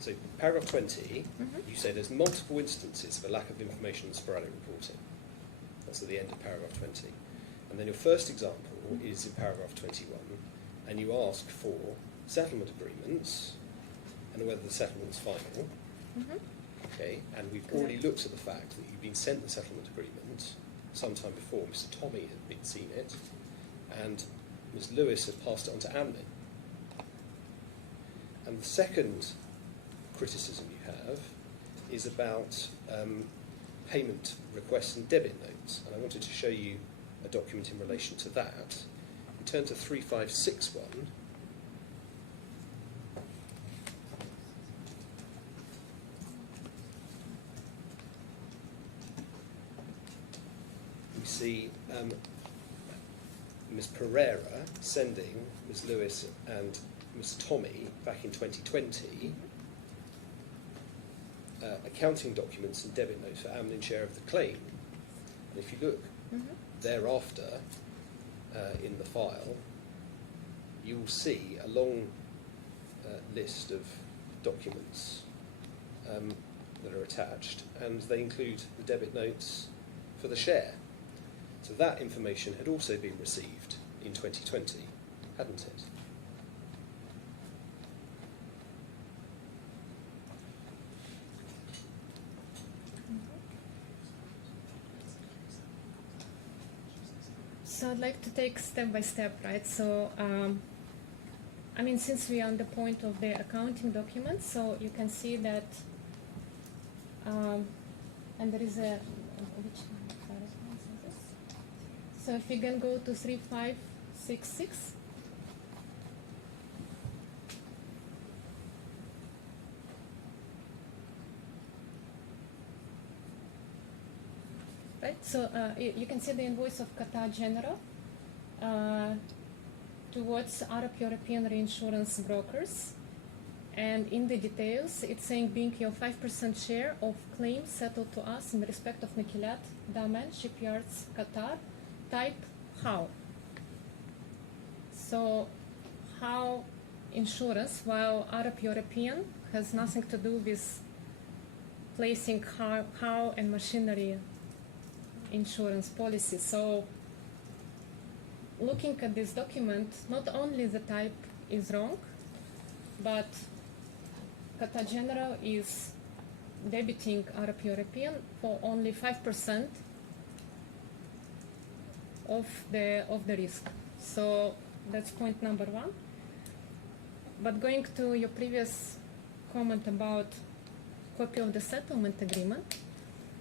So paragraph 20, you say there's multiple instances of a lack of information and sporadic reporting. That's at the end of paragraph 20. And then your first example is in paragraph 21, and you ask for settlement agreements and whether the settlement's final. Okay, and we've already looked at the fact that you've been sent the settlement agreement sometime before. Mr. Tommy had been seen it, and Ms. Lewis had passed it on to Amlin. And the second criticism you have is about payment requests and debit notes, and I wanted to show you a document in relation to that. We turn to 3561. We see Ms. Pereira sending Ms. Lewis and Ms. Tommy back in 2020 accounting documents and debit notes for Amlin's share of the claim. And if you look thereafter in the file, you will see a long list of documents that are attached, and they include the debit notes for the share. So that information had also been received in 2020, hadn't it? So I'd like to take step by step, right? So, I mean, since we are on the point of the accounting documents, so you can see that, and there is a, which one? So if you can go to 3566. Right, so you can see the invoice of Qatar General towards Arab European Reinsurance brokers, and in the details it's saying being your 5% share of claims settled to us in respect of Nakilat, Daman, Shipyards, Qatar, type how. So how insurance, while Arab European has nothing to do with placing how and machinery insurance policy. So looking at this document, not only the type is wrong, but Qatar General is debiting Arab European for only 5% of the risk. So that's point number one. But going to your previous comment about copy of the settlement agreement,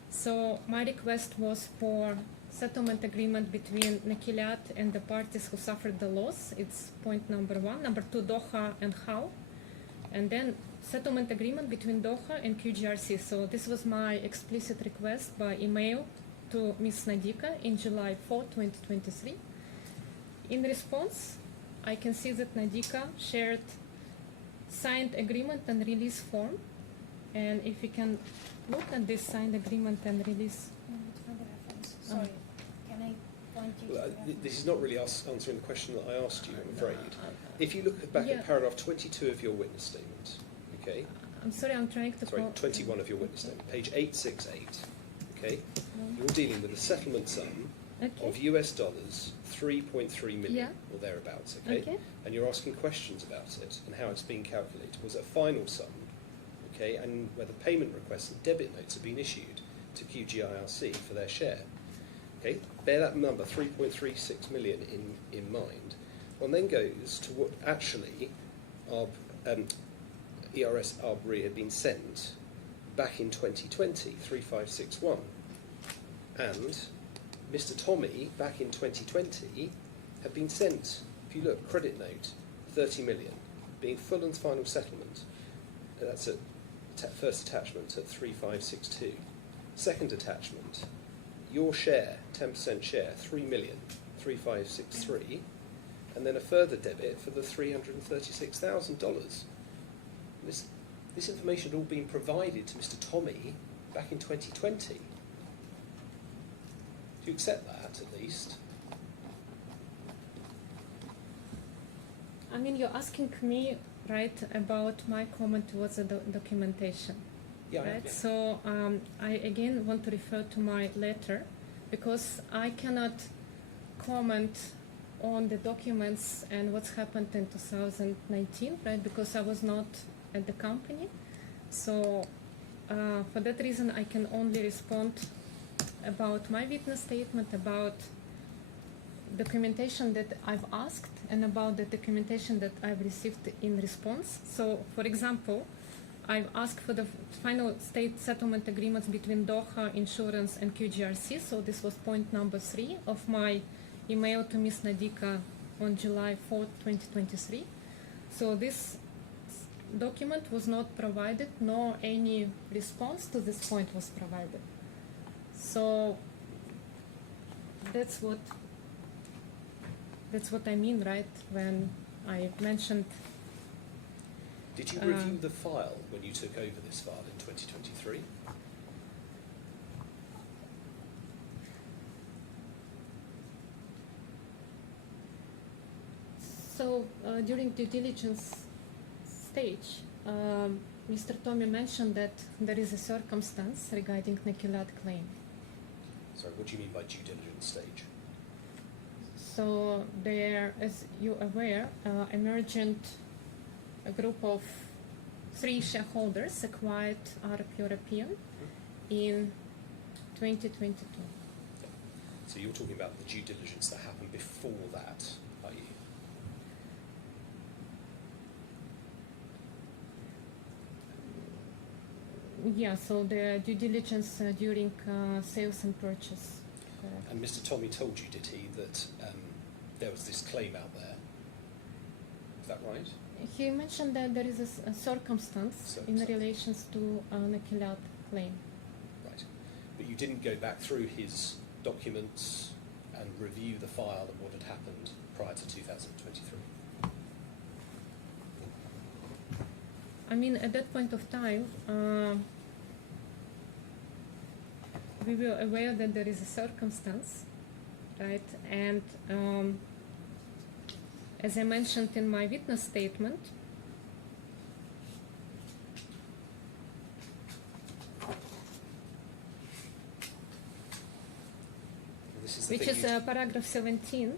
so my request was for settlement agreement between Nakilat and the parties who suffered the loss. It's point number one. Number two, Doha and how. And then settlement agreement between Doha and QGRC. So this was my explicit request by email to Ms. Nadika in July 4, 2023. In response, I can see that Nadika shared signed agreement and release form. And if you can look at this signed agreement and release. Find a reference. Sorry, can I point you to the reference? This is not really answering the question that I asked you, I'm afraid. If you look back at paragraph 22 of your witness statement, okay? I'm sorry, I'm trying to... Sorry, 21 of your witness statement, page 868, okay? You're dealing with a settlement sum of US dollars 3.3 million or thereabouts, okay? And you're asking questions about it and how it's being calculated. Was it a final sum, okay? And whether payment requests and debit notes have been issued to QGIRC for their share, okay? Bear that number, 3.36 million, in mind. One then goes to what actually ERS Arbery had been sent back in 2020, 3561. And Mr. Tommy, back in 2020, had been sent, if you look, credit note, 30 million, being full and final settlement. That's at first attachment at 3562. Second attachment, your share, 10% share, 3 million, 3563. And then a further debit for the $336,000. This information had all been provided to Mr. Tommy back in 2020. Do you accept that, at least? I mean, you're asking me, right, about my comment towards the documentation. Yeah. Right? Yeah. So I again want to refer to my letter, because I cannot comment on the documents and what's happened in 2019, right? Because I was not at the company. So for that reason, I can only respond about my witness statement, about documentation that I've asked, and about the documentation that I've received in response. So, for example, I've asked for the final state settlement agreements between Doha Insurance and QGRC. So this was point number 3 of my email to Ms. Nadika on July 4th, 2023. So this document was not provided, nor any response to this point was provided. So that's what I mean, right, when I mentioned. Did you review the file when you took over this file in 2023? So during due diligence stage, Mr. Tommy mentioned that there is a circumstance regarding Nakilat claim. Sorry, what do you mean by due diligence stage? So there, as you're aware, eMRGent, a group of 3 shareholders acquired Arab European in 2022. So you're talking about the due diligence that happened before that, are you? Yeah, so the due diligence during sales and purchase. Correct. And Mr. Tommy told you, did he, that there was this claim out there? Is that right? He mentioned that there is a circumstance in relation to Nakilat claim. Right. But you didn't go back through his documents and review the file and what had happened prior to 2023? I mean, at that point of time, we were aware that there is a circumstance, right? And as I mentioned in my witness statement, which is paragraph 17,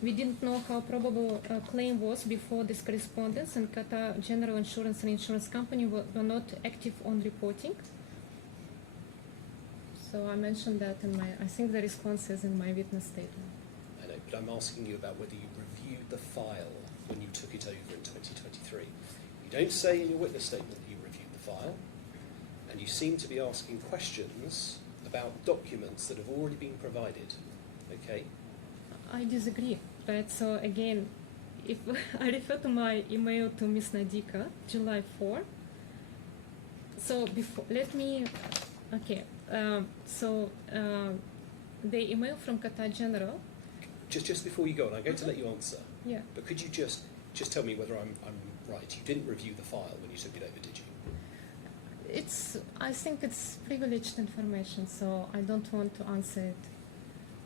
we didn't know how probable a claim was before this correspondence, and Qatar General Insurance and Insurance Company were not active on reporting. So I mentioned that in my, I think the response is in my witness statement. I know, but I'm asking you about whether you reviewed the file when you took it over in 2023. You don't say in your witness statement that you reviewed the file, and you seem to be asking questions about documents that have already been provided, okay? I disagree, right? So again, if I refer to my email to Ms. Nadika, July 4. So before, let me, okay. The email from Qatar General. Just before you go on, I'm going to let you answer. Yeah. But could you just tell me whether I'm right? You didn't review the file when you took it over, did you? I think it's privileged information, so I don't want to answer it.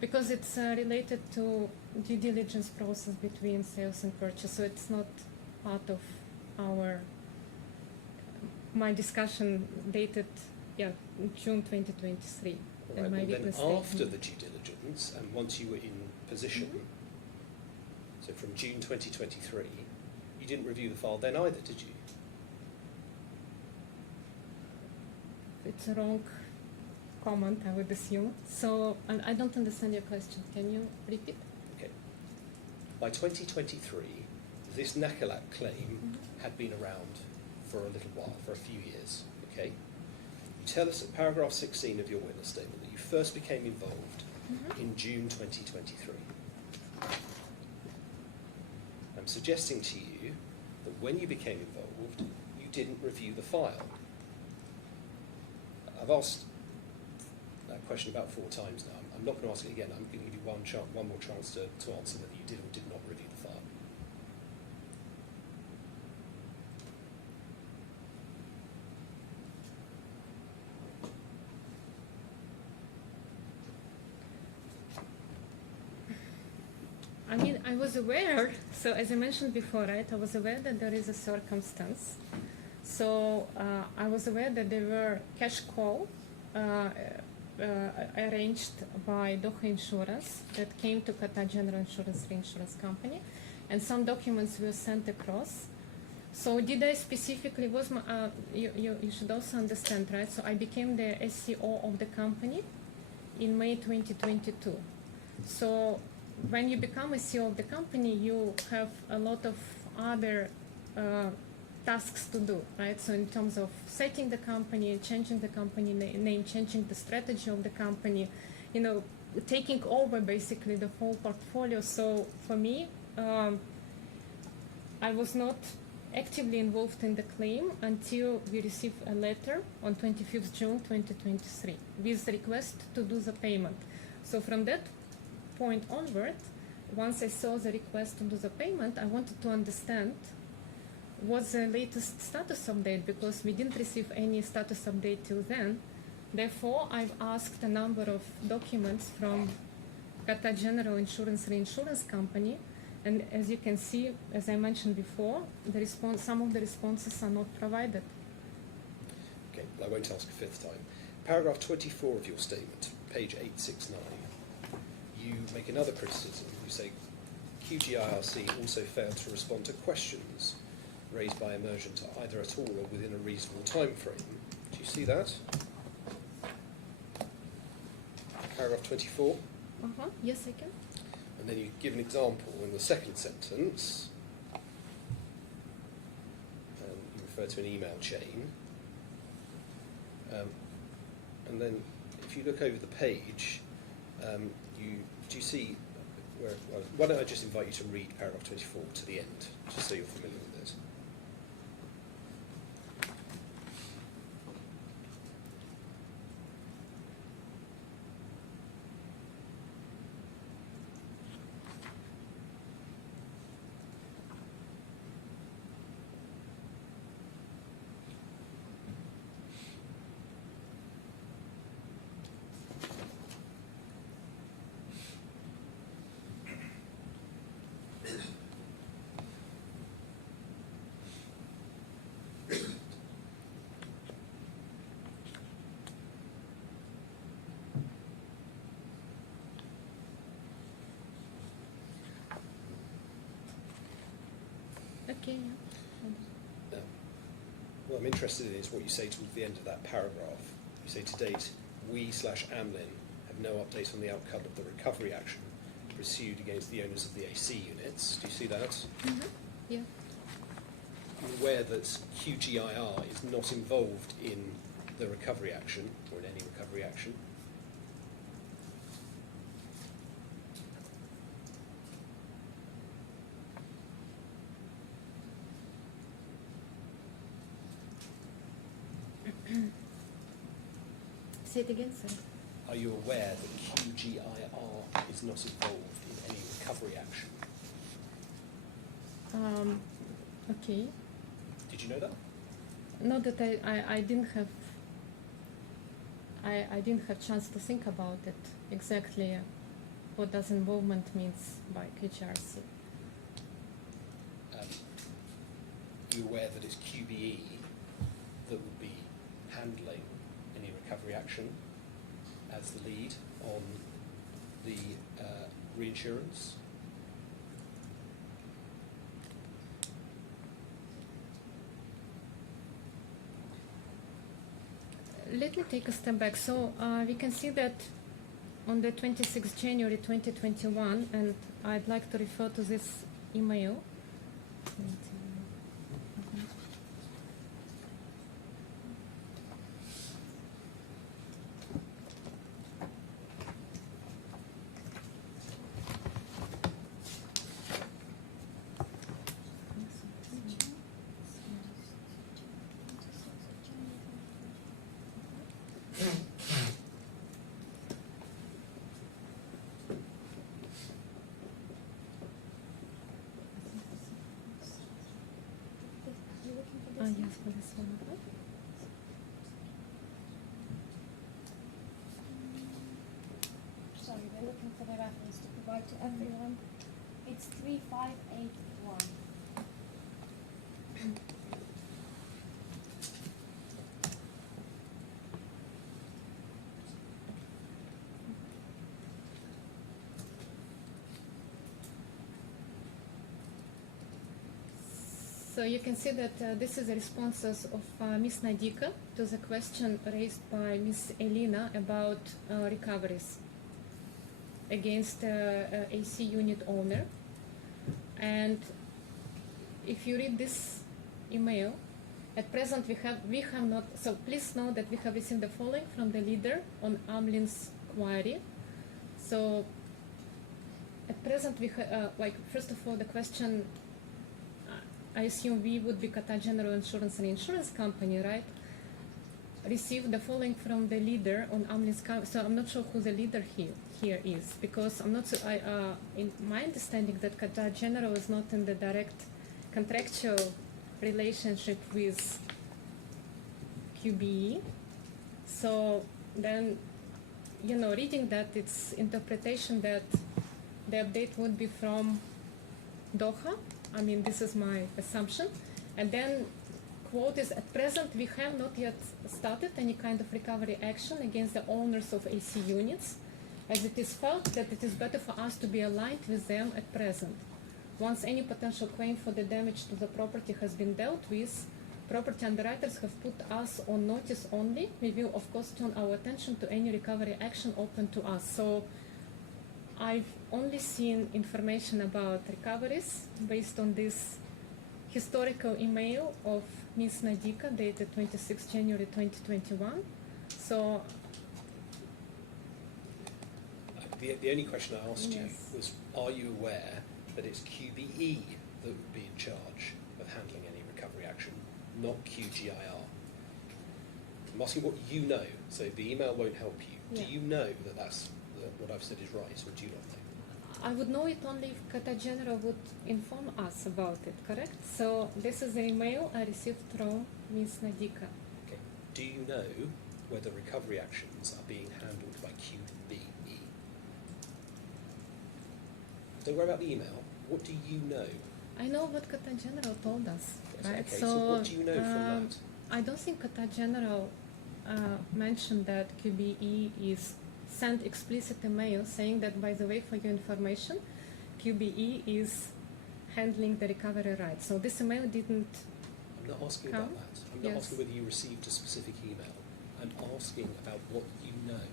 Because it's related to due diligence process between sales and purchase, so it's not part of my discussion dated, June 2023. All right, my and then witness after statement. the due diligence, and once you were in position, so from June 2023, you didn't review the file then either, did you? It's a wrong comment, I would assume. So I don't understand your question. Can you repeat? Okay. By 2023, this Nakilat claim had been around for a little while, for a few years, okay? You tell us at paragraph 16 of your witness statement that you first became involved in June 2023. I'm suggesting to you that when you became involved, you didn't review the file. I've asked that question about 4 times now. I'm not going to ask it again. I'm going to give you one more chance to answer whether you did or did not review the file. I mean, I was aware, so as I mentioned before, right, I was aware that there is a circumstance. So I was aware that there were cash call arranged by Doha Insurance that came to Qatar General Insurance Reinsurance Company, and some documents were sent across. So did I specifically, you should also understand, right? So I became the SCO of the company in May 2022. So when you become a CEO of the company, you have a lot of other tasks to do, right? So in terms of setting the company, changing the company name, changing the strategy of the company, you know, taking over basically the whole portfolio. So for me, I was not actively involved in the claim until we received a letter on 25th June 2023 with the request to do the payment. So from that point onward, once I saw the request to do the payment, I wanted to understand what's the latest status update, because we didn't receive any status update till then. Therefore, I've asked a number of documents from Qatar General Insurance Reinsurance Company, and as you can see, as I mentioned before, some of the responses are not provided. Okay, I won't ask a fifth time. Paragraph 24 of your statement, page 869. You make another criticism. You say QGIRC also failed to respond to questions raised by eMRGent either at all or within a reasonable time frame. Do you see that? Paragraph 24. Yes, I can. And then you give an example in the second sentence. You refer to an email chain. And then if you look over the page, do you see where, well, why don't I just invite you to read paragraph 24 to the end, just so you're familiar with it. Okay, yeah. What I'm interested in is what you say towards the end of that paragraph. You say, to date, we/Amlin have no update on the outcome of the recovery action pursued against the owners of the AC units. Do you see that? Yeah. I'm aware that QGIR is not involved in the recovery action, or in any recovery action. Say it again, sir. Are you aware that QGIR is not involved in any recovery action? Okay. Did you know that? Not that I didn't have. I didn't have chance to think about it exactly. What does involvement means by QGRC? You aware that it's QBE that would be handling any recovery action as the lead on the reinsurance? Let me take a step back. So we can see that on the 26th January 2021, and I'd like to refer to this email. Yes, for this one. Sorry, we're looking for the reference to provide to everyone. It's 3581. So you can see that this is the responses of Ms. Nadika to the question raised by Ms. Elena about recoveries against AC unit owner. And if you read this email, at present we have not, so please know that we have received the following from the leader on Amlin's query. So at present we like, first of all, the question, I assume we would be Qatar General Insurance and Insurance Company, right? Received the following from the leader on Amlin's, so I'm not sure who the leader here is, because I'm not, in my understanding that Qatar General is not in the direct contractual relationship with QBE. So then, you know, reading that, it's interpretation that the update would be from Doha. I mean, this is my assumption. And then quote is, at present we have not yet started any kind of recovery action against the owners of AC units, as it is felt that it is better for us to be aligned with them at present. Once any potential claim for the damage to the property has been dealt with, property underwriters have put us on notice only. We will of course turn our attention to any recovery action open to us. So I've only seen information about recoveries based on this historical email of Ms. Nadika dated 26 January 2021. So the only question I asked you Yes. was, are you aware that it's QBE that would be in charge of handling any recovery action, not QGIR? I'm asking what you know, so the email won't help you. Yeah. Do you know that that's what I've said is right, or do you not know? I would know it only if Qatar General would inform us about it, correct? So this is the email I received from Ms. Nadika. Okay. Do you know whether recovery actions are being handled by QBE? Don't worry about the email. What do you know? I know what Qatar General told us, Yes, right? okay, so what do you know from that? I don't think Qatar General mentioned that QBE is sent explicit email saying that, by the way, for your information, QBE is handling the recovery rights. So this email didn't. I'm not asking about Come? that. I'm not Yes. asking whether you received a specific email. I'm asking about what you know.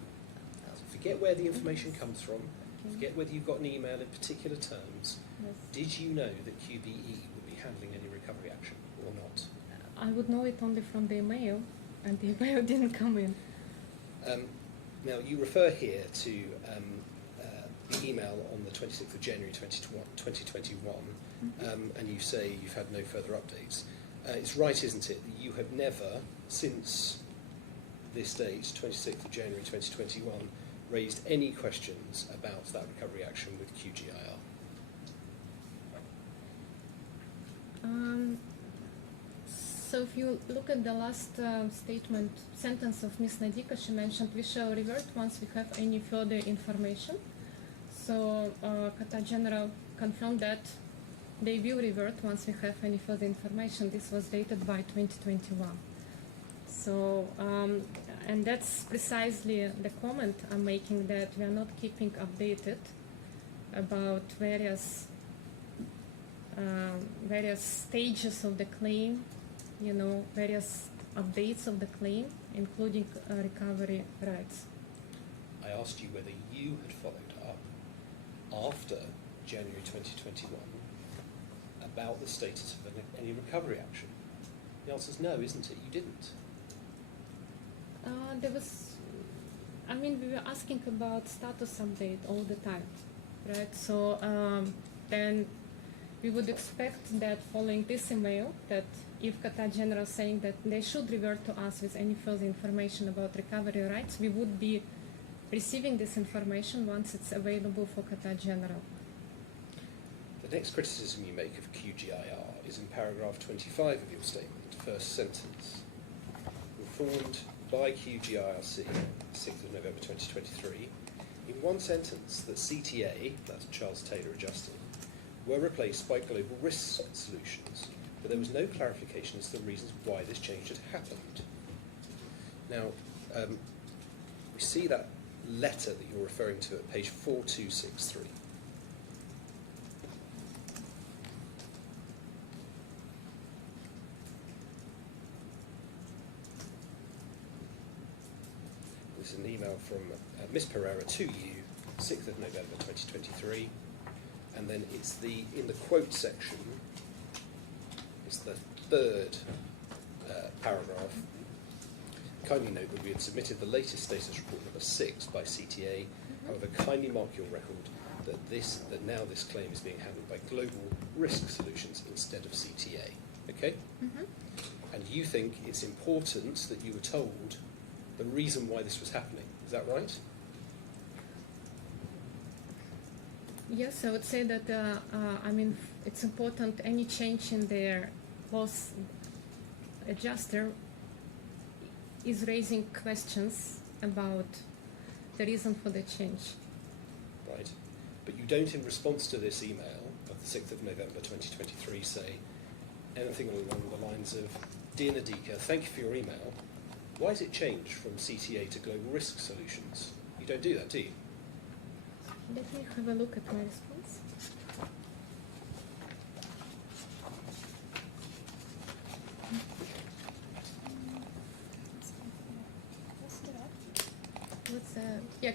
So forget where the information comes from. Okay. Forget whether you've got an email in particular terms. Yes. Did you know that QBE would be handling any recovery action or not? I would know it only from the email, and the email didn't come in. Now, you refer here to the email on the 26th of January 2021, and you say you've had no further updates. It's right, isn't it, that you have never, since this date, 26th of January 2021, raised any questions about that recovery action with QGIR? So if you look at the last sentence of Ms. Nadika, she mentioned we shall revert once we have any further information. So Qatar General confirmed that they will revert once we have any further information. This was dated by 2021. So, and that's precisely the comment I'm making, that we are not keeping updated about various stages of the claim, you know, various updates of the claim, including recovery rights. I asked you whether you had followed up after January 2021 about the status of any recovery action. The answer is no, isn't it? You didn't. There was, I mean, we were asking about status update all the time, right? So then we would expect that following this email, that if Qatar General is saying that they should revert to us with any further information about recovery rights, we would be receiving this information once it's available for Qatar General. The next criticism you make of QGIR is in paragraph 25 of your statement, first sentence. Informed by QGIRC, 6th of November 2023, in one sentence that CTA, that's Charles Taylor Adjusting, were replaced by Global Risk Solutions, but there was no clarification as to the reasons why this change had happened. Now, we see that letter that you're referring to at page 4263. is an email from Miss Pereira to you, 6th of November 2023, and then it's in the quote section, it's the third paragraph. Kindly note that we had submitted the latest status report number 6 by CTA. However, kindly mark your record that now this claim is being handled by Global Risk Solutions instead of CTA. Okay? Mm-hmm. And you think it's important that you were told the reason why this was happening. Is that right? Yes, I would say that, it's important any change in their loss adjuster is raising questions about the reason for the change. Right. But you don't, in response to this email of the 6th of November 2023, say anything along the lines of, Dear Nadika, thank you for your email. Why has it changed from CTA to Global Risk Solutions? You don't do that, do you? Let me have a look at my response.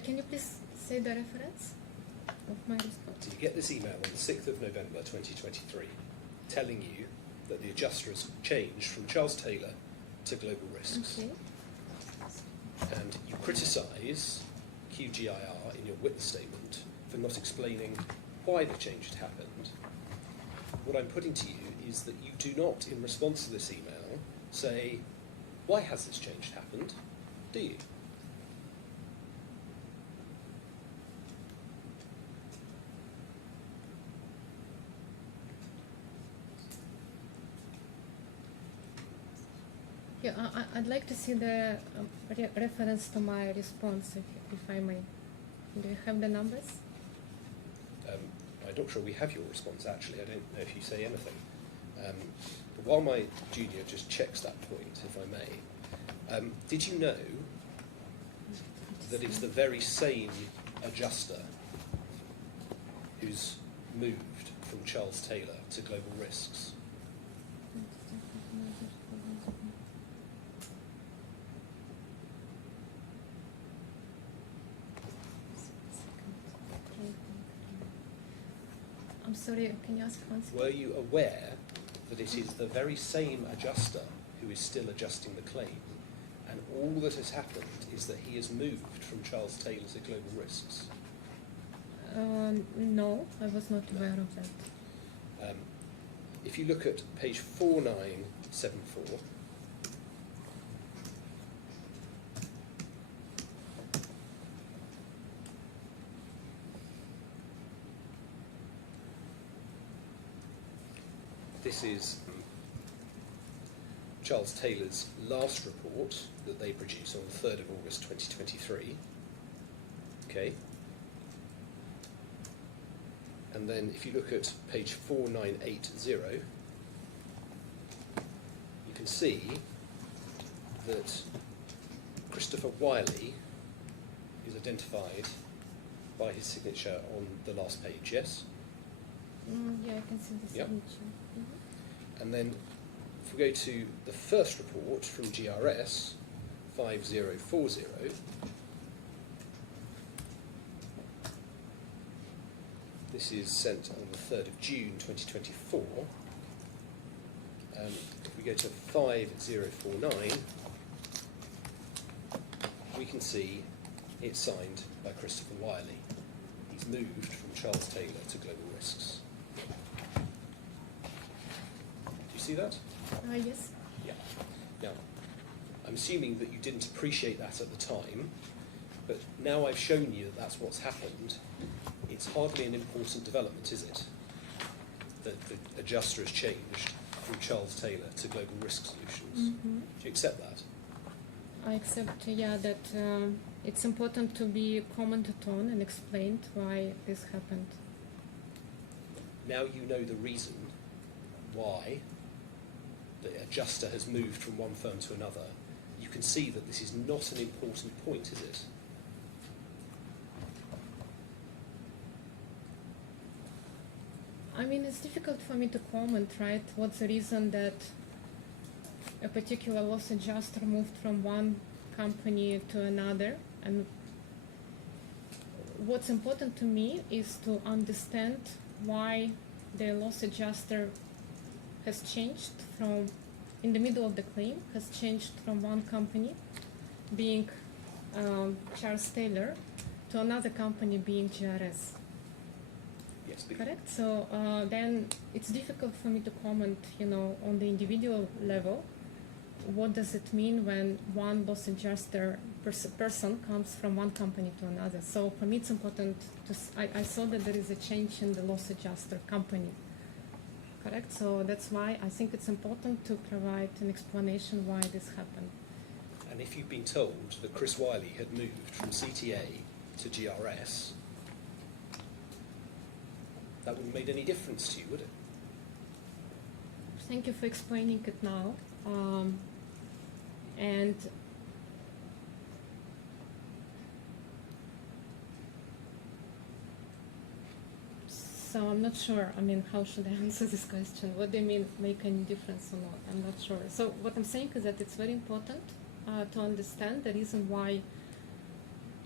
Can you please say the reference of my response? So you get this email on the 6th of November 2023 telling you that the adjuster has changed from Charles Taylor to Global Risks. Okay. And you criticise QGIR in your witness statement for not explaining why the change had happened. What I'm putting to you is that you do not, in response to this email, say, why has this change happened? Do you? Yeah, I'd like to see the reference to my response, if I may. Do you have the numbers? I'm not sure we have your response, actually. I don't know if you say anything. But while my junior just checks that point, if I may, did you know that it's the very same adjuster who's moved from Charles Taylor to Global Risks? I'm sorry, can you ask once? Were you aware that it is the very same adjuster who is still adjusting the claim, and all that has happened is that he has moved from Charles Taylor to Global Risks? No, I was not aware of that. If you look at page 4974, this is Charles Taylor's last report that they produced on the 3rd of August 2023. Okay. And then if you look at page 4980, you can see that Christopher Wiley is identified by his signature on the last page, yes? Yeah, I can see the Yep. signature. Mhm. And then if we go to the first report from GRS 5040, this is sent on the 3rd of June 2024. If we go to 5049, we can see it's signed by Christopher Wiley. He's moved from Charles Taylor to Global Risks. Do you see that? Yes. Yeah. Now, I'm assuming that you didn't appreciate that at the time, but now I've shown you that that's what's happened. It's hardly an important development, is it? That the adjuster has changed from Charles Taylor to Global Risk Solutions. Mm-hmm. Do you accept that? I accept, that it's important to be commented on and explained why this happened. Now you know the reason why the adjuster has moved from one firm to another. You can see that this is not an important point, is it? I mean, it's difficult for me to comment, right? What's the reason that a particular loss adjuster moved from one company to another? And what's important to me is to understand why the loss adjuster has changed from, in the middle of the claim, has changed from one company being Charles Taylor to another company being GRS. Yes, Correct? So then it's difficult for me to comment, on the individual level. What does it mean when one loss adjuster person comes from one company to another? So for me, it's important to. I saw that there is a change in the loss adjuster company. Correct. So that's why I think it's important to provide an explanation why this happened. And if you've been told that Chris Wiley had moved from CTA to GRS, that wouldn't have made any difference to you, would it? Thank you for explaining it now. And so I'm not sure, how should I answer this question? What do you mean make any difference or not? I'm not sure. So what I'm saying is that it's very important to understand the reason why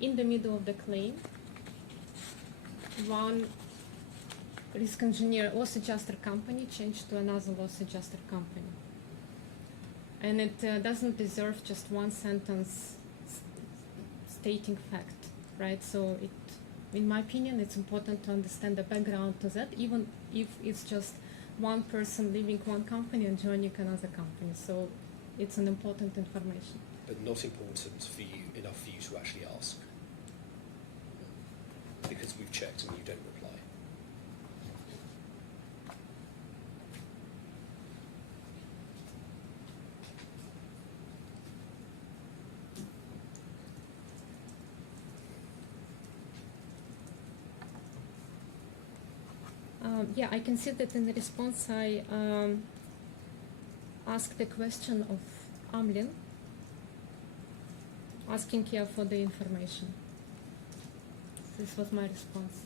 in the middle of the claim, one risk engineer loss adjuster company changed to another loss adjuster company. And it doesn't deserve just one sentence stating fact, right? So in my opinion, it's important to understand the background to that, even if it's just one person leaving one company and joining another company. So it's an important information. But not important for you, enough for you to actually ask. Because we've checked and you don't reply. Yeah, I can see that in the response I asked the question of Amlin, asking here for the information. This was my response.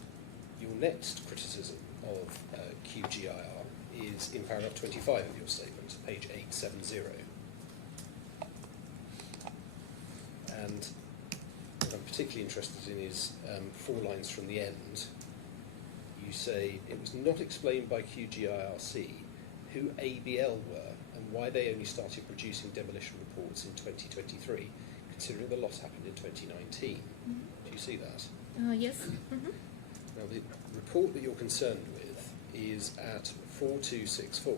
Your next criticism of QGIR is in paragraph 25 of your statement, page 870. And what I'm particularly interested in is 4 lines from the end. You say, it was not explained by QGIRC who ABL were and why they only started producing demolition reports in 2023, considering the loss happened in 2019. Mm-hmm. Do you see that? Yes. Mm-hmm. Now, the report that you're concerned with is at 4264.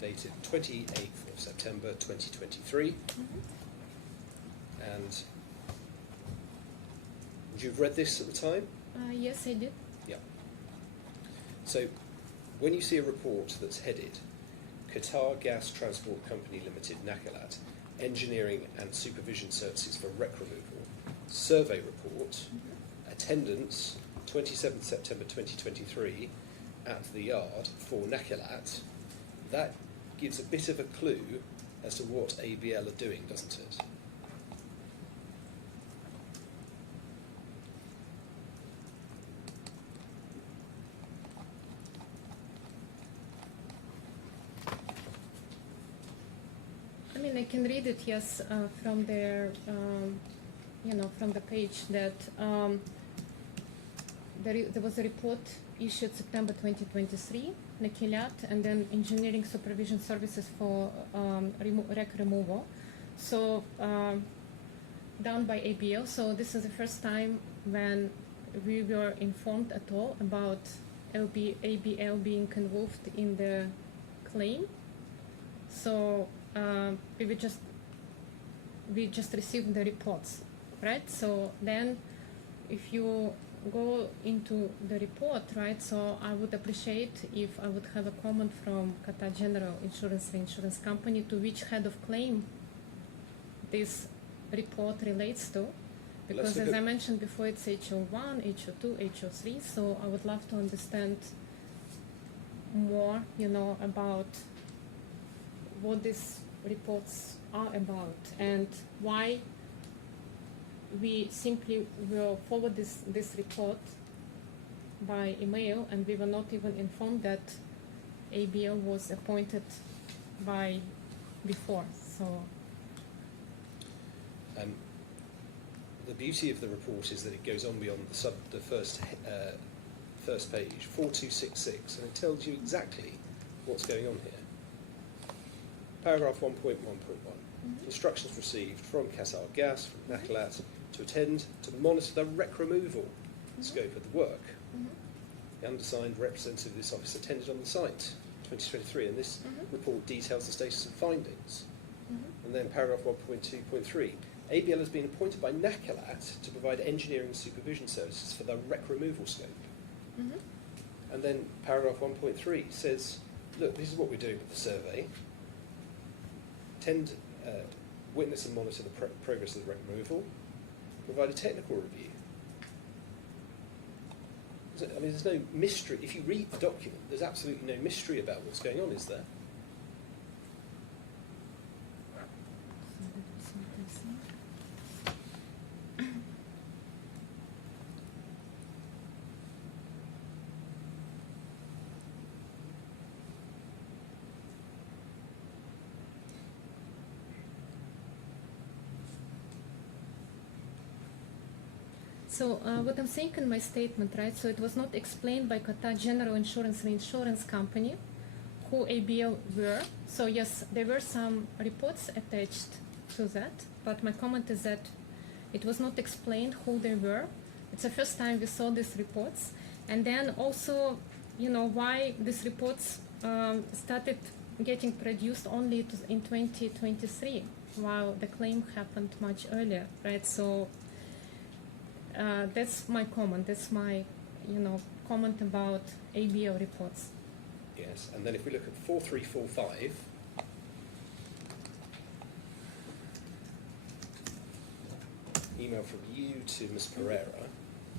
Dated 28th of September 2023. Mm-hmm. And would you have read this at the time? Yes, I did. Yeah. So, when you see a report that's headed Qatar Gas Transport Company Limited, Nakalat, Engineering and Supervision Services for Wreck Removal, Survey Report, Attendance, 27th September 2023, at the yard for Nakalat, that gives a bit of a clue as to what ABL are doing, doesn't it? I can read it, yes, from their, from the page that there was a report issued September 2023, Nakilat, and then Engineering Supervision Services for wreck removal. So done by ABL. So this is the first time when we were informed at all about ABL being involved in the claim. So we just received the reports, right? So then if you go into the report, right, so I would appreciate if I would have a comment from Qatar General Reinsurance Company to which head of claim this report relates to, because as I mentioned before, it's HO1, HO2, HO3, so I would love to understand more, about what these reports are about and why we simply will forward this report by email, and we were not even informed that ABL was appointed by before. So The beauty of the report is that it goes on beyond the first page, 4266, and it tells you exactly what's going on here. Paragraph 1.1.1. Instructions received from Qatar Gas, from Nakalat, to attend to monitor the wreck removal scope of the work. The undersigned representative of this office attended on the site, 2023, and this report details the status and findings. And then paragraph 1.2.3. ABL has been appointed by Nakalat to provide engineering and supervision services for the wreck removal scope. And then paragraph 1.3 says, look, this is what we're doing with the survey. Witness and monitor the progress of the wreck removal. Provide a technical review. I mean, there's no mystery. If you read the document, there's absolutely no mystery about what's going on, is there? So what I'm saying in my statement, right, so it was not explained by Qatar General Insurance Reinsurance Company who ABL were. So yes, there were some reports attached to that, but my comment is that it was not explained who they were. It's the first time we saw these reports. And then also, you know, why these reports started getting produced only in 2023, while the claim happened much earlier, right? So that's my comment. That's my, comment about ABL reports. Yes, and then if we look at 4345, email from you to Ms. Pereira,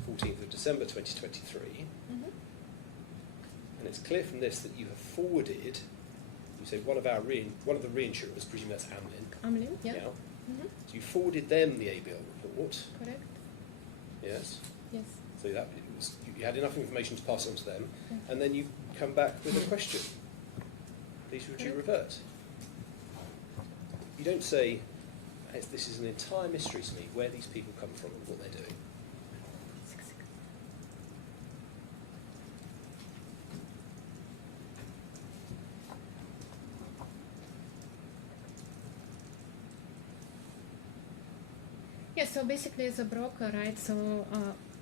14th of December 2023, and it's clear from this that you have forwarded, you say one of the reinsurers, presume that's Amlin. Yeah. So you forwarded them the ABL report. Correct. Yes. Yes. So that you had enough information to pass on to them, Yeah. and then you come back with a question. Please would you revert? You don't say, this is an entire mystery to me, where these people come from and what they're doing. Yeah, so basically as a broker, right, so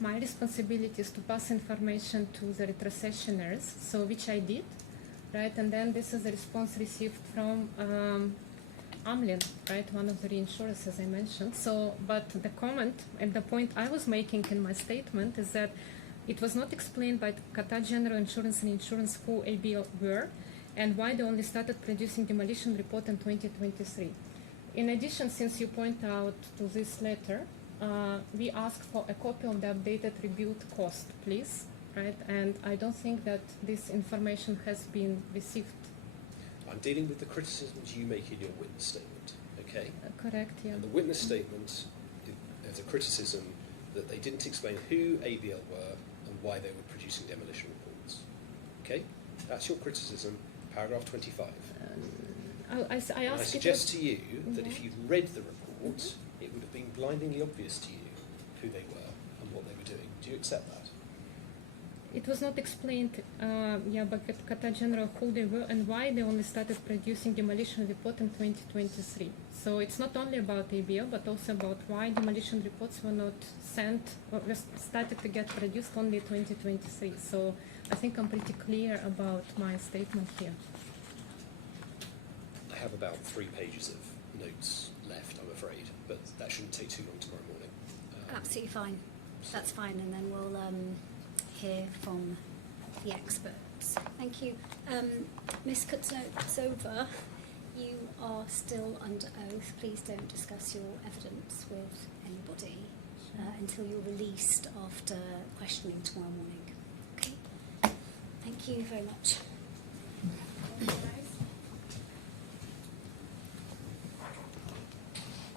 my responsibility is to pass information to the retrocessioners, so which I did, right, and then this is a response received from Amlin, right, one of the reinsurers, as I mentioned. So, but the comment and the point I was making in my statement is that it was not explained by Qatar General Insurance and Insurance who ABL were and why they only started producing demolition report in 2023. In addition, since you point out to this letter, we asked for a copy of the updated rebuild cost, please, right? And I don't think that this information has been received. I'm dealing with the criticisms you make in your witness statement, okay? Correct, yeah. And the witness statement, there's a criticism that they didn't explain who ABL were and why they were producing demolition reports, okay? That's your criticism, paragraph 25. I suggest to you that if you'd read the report, it would have been blindingly obvious to you who they were and what they were doing. Do you accept that? It was not explained, by Qatar General who they were and why they only started producing demolition report in 2023. So it's not only about ABL, but also about why demolition reports were not sent or started to get produced only in 2023. So I think I'm pretty clear about my statement here. I have about 3 pages of notes left, I'm afraid, but that shouldn't take too long tomorrow morning. Absolutely fine. That's fine, and then we'll hear from the experts. Thank you. Ms. Kutsova, you are still under oath. Please don't discuss your evidence with anybody until you're released after questioning tomorrow morning. Okay? Thank you very much.